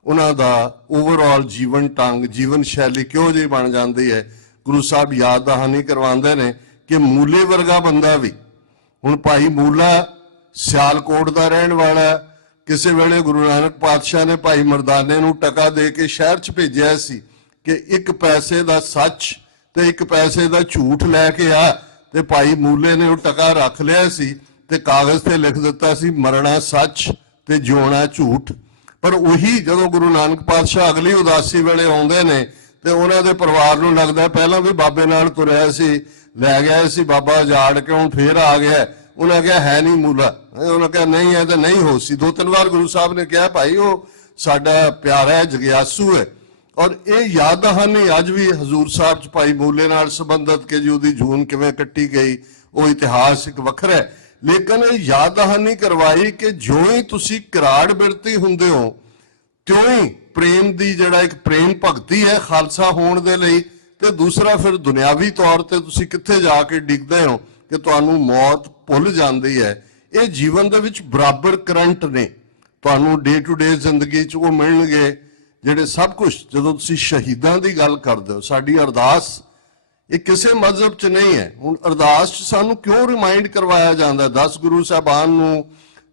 ਉਹਨਾਂ ਦਾ ਓਵਰਆਲ ਜੀਵਨ ਢੰਗ, ਜੀਵਨ ਸ਼ੈਲੀ ਕਿਹੋ ਜਿਹੀ ਬਣ ਜਾਂਦੀ ਹੈ। ਗੁਰੂ ਸਾਹਿਬ ਯਾਦ ਦਹਾਨੀ ਕਰਵਾਉਂਦੇ ਨੇ ਕਿ ਮੂਲੇ ਵਰਗਾ ਬੰਦਾ ਵੀ, ਹੁਣ ਭਾਈ ਮੂਲਾ ਸਿਆਲਕੋਟ ਦਾ ਰਹਿਣ ਵਾਲਾ, ਕਿਸੇ ਵੇਲੇ ਗੁਰੂ ਨਾਨਕ ਪਾਤਸ਼ਾਹ ਨੇ ਭਾਈ ਮਰਦਾਨੇ ਨੂੰ ਟਕਾ ਦੇ ਕੇ ਸ਼ਹਿਰ 'ਚ ਭੇਜਿਆ ਸੀ ਕਿ 1 ਪੈਸੇ ਦਾ ਸੱਚ ਤੇ 1 ਪੈਸੇ ਦਾ ਝੂਠ ਲੈ ਕੇ ਆ, ਤੇ ਭਾਈ ਮੂਲੇ ਨੇ ਉਹ ਟਕਾ ਰੱਖ ਲਿਆ ਸੀ ਤੇ ਕਾਗਜ਼ ਤੇ ਲਿਖ ਦਿੱਤਾ ਸੀ ਮਰਨਾ ਸੱਚ ਤੇ ਜਿਉਣਾ ਝੂਠ। ਪਰ ਉਹੀ ਜਦੋਂ ਗੁਰੂ ਨਾਨਕ ਪਾਤਸ਼ਾਹ ਅਗਲੀ ਉਦਾਸੀ ਵੇਲੇ ਆਉਂਦੇ ਨੇ ਤੇ ਉਹਨਾਂ ਦੇ ਪਰਿਵਾਰ ਨੂੰ ਲੱਗਦਾ ਪਹਿਲਾਂ ਵੀ ਬਾਬੇ ਨਾਲ ਤੁਰਿਆ ਸੀ, ਲੈ ਗਿਆ ਸੀ ਬਾਬਾ ਉਜਾੜ ਕੇ, ਹੁਣ ਫੇਰ ਆ ਗਿਆ। ਉਹਨਾਂ ਕਿਹਾ ਹੈ ਨਹੀਂ ਮੂਲਾ, ਉਹਨਾਂ ਕਿਹਾ ਨਹੀਂ ਹੈ ਤਾਂ ਨਹੀਂ ਹੋ ਸੀ। 2-3 ਵਾਰ ਗੁਰੂ ਸਾਹਿਬ ਨੇ ਕਿਹਾ ਭਾਈ ਉਹ ਸਾਡਾ ਪਿਆਰਾ ਹੈ, ਜਗਿਆਸੂ ਹੈ। ਔਰ ਇਹ ਯਾਦ ਦਹਾਨੀ ਅੱਜ ਵੀ ਹਜ਼ੂਰ ਸਾਹਿਬ 'ਚ ਭਾਈ ਮੂਲੇ ਨਾਲ ਸੰਬੰਧਿਤ ਕਿ ਜੀ ਉਹਦੀ ਜੂਨ ਕਿਵੇਂ ਕੱਟੀ ਗਈ, ਉਹ ਇਤਿਹਾਸ ਇੱਕ ਵੱਖਰਾ ਹੈ। ਲੇਕਿਨ ਇਹ ਯਾਦ ਦਹਾਨੀ ਕਰਵਾਈ ਕਿ ਜਿਉਂ ਹੀ ਤੁਸੀਂ ਕਿਰਾੜ ਬਿਰਤੀ ਹੁੰਦੇ ਹੋ, ਤਿਉਂ ਹੀ ਪ੍ਰੇਮ ਦੀ ਜਿਹੜਾ ਇੱਕ ਪ੍ਰੇਮ ਭਗਤੀ ਹੈ ਖਾਲਸਾ ਹੋਣ ਦੇ ਲਈ, ਤੇ ਦੂਸਰਾ ਫਿਰ ਦੁਨਿਆਵੀ ਤੌਰ ਤੇ ਤੁਸੀਂ ਕਿੱਥੇ ਜਾ ਕੇ ਡਿੱਗਦੇ ਹੋ ਕਿ ਤੁਹਾਨੂੰ ਮੌਤ ਭੁੱਲ ਜਾਂਦੀ ਹੈ। ਇਹ ਜੀਵਨ ਦੇ ਵਿੱਚ ਬਰਾਬਰ ਕਰੰਟ ਨੇ, ਤੁਹਾਨੂੰ ਡੇ ਟੂ ਡੇ ਜ਼ਿੰਦਗੀ 'ਚ ਉਹ ਮਿਲਣਗੇ ਜਿਹੜੇ ਸਭ ਕੁਝ। ਜਦੋਂ ਤੁਸੀਂ ਸ਼ਹੀਦਾਂ ਦੀ ਗੱਲ ਕਰਦੇ ਹੋ, ਸਾਡੀ ਅਰਦਾਸ ਇਹ ਕਿਸੇ ਮਜ਼ਹਬ 'ਚ ਨਹੀਂ ਹੈ। ਹੁਣ ਅਰਦਾਸ 'ਚ ਸਾਨੂੰ ਕਿਉਂ ਰਿਮਾਈਂਡ ਕਰਵਾਇਆ ਜਾਂਦਾ? 10 ਗੁਰੂ ਸਾਹਿਬਾਨ ਨੂੰ,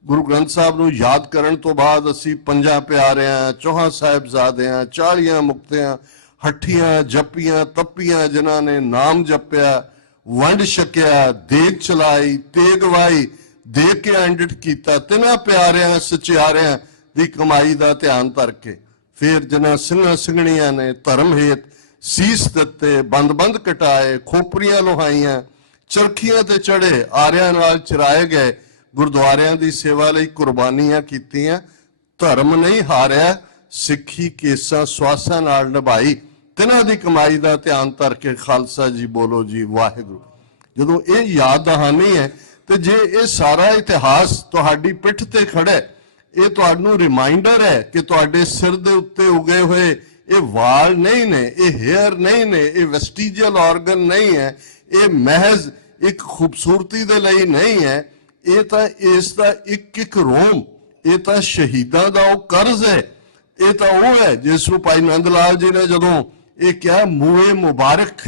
ਗੁਰੂ ਗ੍ਰੰਥ ਸਾਹਿਬ ਨੂੰ ਯਾਦ ਕਰਨ ਤੋਂ ਬਾਅਦ ਅਸੀਂ 5 ਪਿਆਰਿਆਂ, 4 ਸਾਹਿਬਜ਼ਾਦਿਆਂ, 40 ਮੁਕਤਿਆਂ, ਹੱਠੀਆਂ ਜੱਪੀਆਂ ਤੱਪੀਆਂ, ਜਿਨ੍ਹਾਂ ਨੇ ਨਾਮ ਜਪਿਆ, ਵੰਡ ਛਕਿਆ, ਦੇਗ ਚਲਾਈ, ਤੇਗ ਵਾਈ, ਦੇ ਕੇ ਐਂਡਿਟ ਕੀਤਾ, 3 ਪਿਆਰਿਆਂ ਸਚਿਆਰਿਆਂ ਦੀ ਕਮਾਈ ਦਾ ਧਿਆਨ ਧਰ ਕੇ। ਫਿਰ ਜਿਨ੍ਹਾਂ ਸਿੰਘਾਂ ਸਿੰਘਣੀਆਂ ਨੇ ਧਰਮ ਹੇਤ ਸੀਸ ਦਿੱਤੇ, ਬੰਦ ਕਟਾਏ, ਖੋਪਰੀਆਂ ਲੋਹਾਈਆਂ, ਚਰਖੀਆਂ ਤੇ ਚੜੇ, ਆਰਿਆਂ ਨਾਲ ਚਰਾਏ ਗਏ, ਗੁਰਦੁਆਰਿਆਂ ਦੀ ਸੇਵਾ ਲਈ ਕੁਰਬਾਨੀਆਂ ਕੀਤੀਆਂ, ਧਰਮ ਨਹੀਂ ਹਾਰਿਆ, ਸਿੱਖੀ ਕੇਸਾਂ ਸਵਾਸਾਂ ਨਾਲ ਨਿਭਾਈ, ਤਿਨਾਂ ਦੀ ਕਮਾਈ ਦਾ ਧਿਆਨ ਧਰ ਕੇ ਖਾਲਸਾ ਜੀ ਬੋਲੋ ਜੀ ਵਾਹਿਗੁਰੂ। ਜਦੋਂ ਇਹ ਯਾਦ ਦਹਾਨੀ ਹੈ ਤੇ ਜੇ ਇਹ ਸਾਰਾ ਇਤਿਹਾਸ ਤੁਹਾਡੀ ਪਿੱਠ ਤੇ ਖੜਾ ਹੈ, ਇਹ ਤੁਹਾਨੂੰ ਰਿਮਾਈਂਡਰ ਹੈ ਕਿ ਤੁਹਾਡੇ ਸਿਰ ਦੇ ਉੱਤੇ ਉਗੇ ਹੋਏ ਇਹ ਵਾਲ ਨਹੀਂ ਨੇ, ਇਹ ਹੇਅਰ ਨਹੀਂ ਨੇ, ਇਹ ਵੈਸਟੀਜੀਅਲ ਆਰਗਨ ਨਹੀਂ ਹੈ, ਇਹ ਮਹਿਜ਼ ਇੱਕ ਖੂਬਸੂਰਤੀ ਦੇ ਲਈ ਨਹੀਂ ਹੈ, ਇਹ ਤਾਂ ਇਸ ਦਾ ਇੱਕ ਰੋਮ, ਇਹ ਤਾਂ ਸ਼ਹੀਦਾਂ ਦਾ ਉਹ ਕਰਜ਼ ਹੈ। ਇਹ ਤਾਂ ਉਹ ਹੈ ਜਿਸ ਨੂੰ ਭਾਈ ਨੰਦ ਲਾਲ ਜੀ ਨੇ ਜਦੋਂ ਇਹ ਕਿਹਾ ਮੂਏ ਮੁਬਾਰਕ,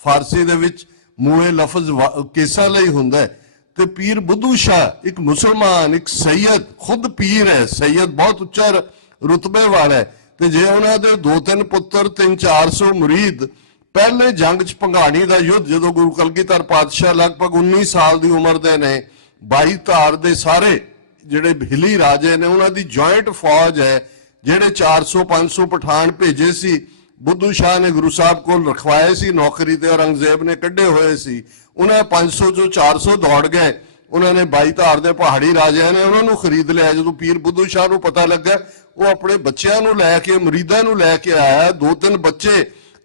ਫਾਰਸੀ ਦੇ ਵਿੱਚ ਮੂਏ ਲਫ਼ਜ਼ ਕੇਸਾਂ ਲਈ ਹੁੰਦਾ ਹੈ, ਤੇ ਪੀਰ ਬੁੱਧੂ ਸ਼ਾਹ ਇੱਕ ਮੁਸਲਮਾਨ, ਇੱਕ ਸੈਯਦ, ਖੁਦ ਪੀਰ ਹੈ, ਸੈਯਦ ਬਹੁਤ ਉੱਚਾ ਰੁਤਬੇ ਵਾਲਾ ਹੈ, ਤੇ ਜੇ ਉਹਨਾਂ ਦੇ 2-3 ਪੁੱਤਰ, 300-400 ਮੁਰੀਦ, ਪਹਿਲੇ ਜੰਗ 'ਚ ਭੰਗਾਣੀ ਦਾ ਯੁੱਧ, ਜਦੋਂ ਗੁਰੂ ਕਲਗੀਧਰ ਪਾਤਸ਼ਾਹ ਲਗਭਗ 19 ਸਾਲ ਦੀ ਉਮਰ ਦੇ ਨੇ, 22 ਧਾਰ ਦੇ ਸਾਰੇ ਜਿਹੜੇ ਹਿਲੀ ਰਾਜੇ ਨੇ ਉਹਨਾਂ ਦੀ ਜੁਆਇੰਟ ਫੌਜ ਹੈ, ਜਿਹੜੇ 400-500 ਪਠਾਨ ਭੇਜੇ ਸੀ, ਬੁੱਧੂ ਸ਼ਾਹ ਨੇ ਗੁਰੂ ਸਾਹਿਬ ਕੋਲ ਰਖਵਾਏ ਸੀ ਨੌਕਰੀ ਤੇ, ਔਰੰਗਜ਼ੇਬ ਨੇ ਕੱਢੇ ਹੋਏ ਸੀ, ਉਹਨਾਂ 500 ਚੋਂ 400 ਦੌੜ ਗਏ, ਉਹਨਾਂ ਨੇ 22 ਧਾਰ ਦੇ ਪਹਾੜੀ ਰਾਜਿਆਂ ਨੇ ਉਹਨਾਂ ਨੂੰ ਖਰੀਦ ਲਿਆ। ਜਦੋਂ ਪੀਰ ਬੁੱਧੂ ਸ਼ਾਹ ਨੂੰ ਪਤਾ ਲੱਗਾ, ਉਹ ਆਪਣੇ ਬੱਚਿਆਂ ਨੂੰ ਲੈ ਕੇ, ਮੁਰੀਦਾਂ ਨੂੰ ਲੈ ਕੇ ਆਇਆ, 2-3 ਬੱਚੇ,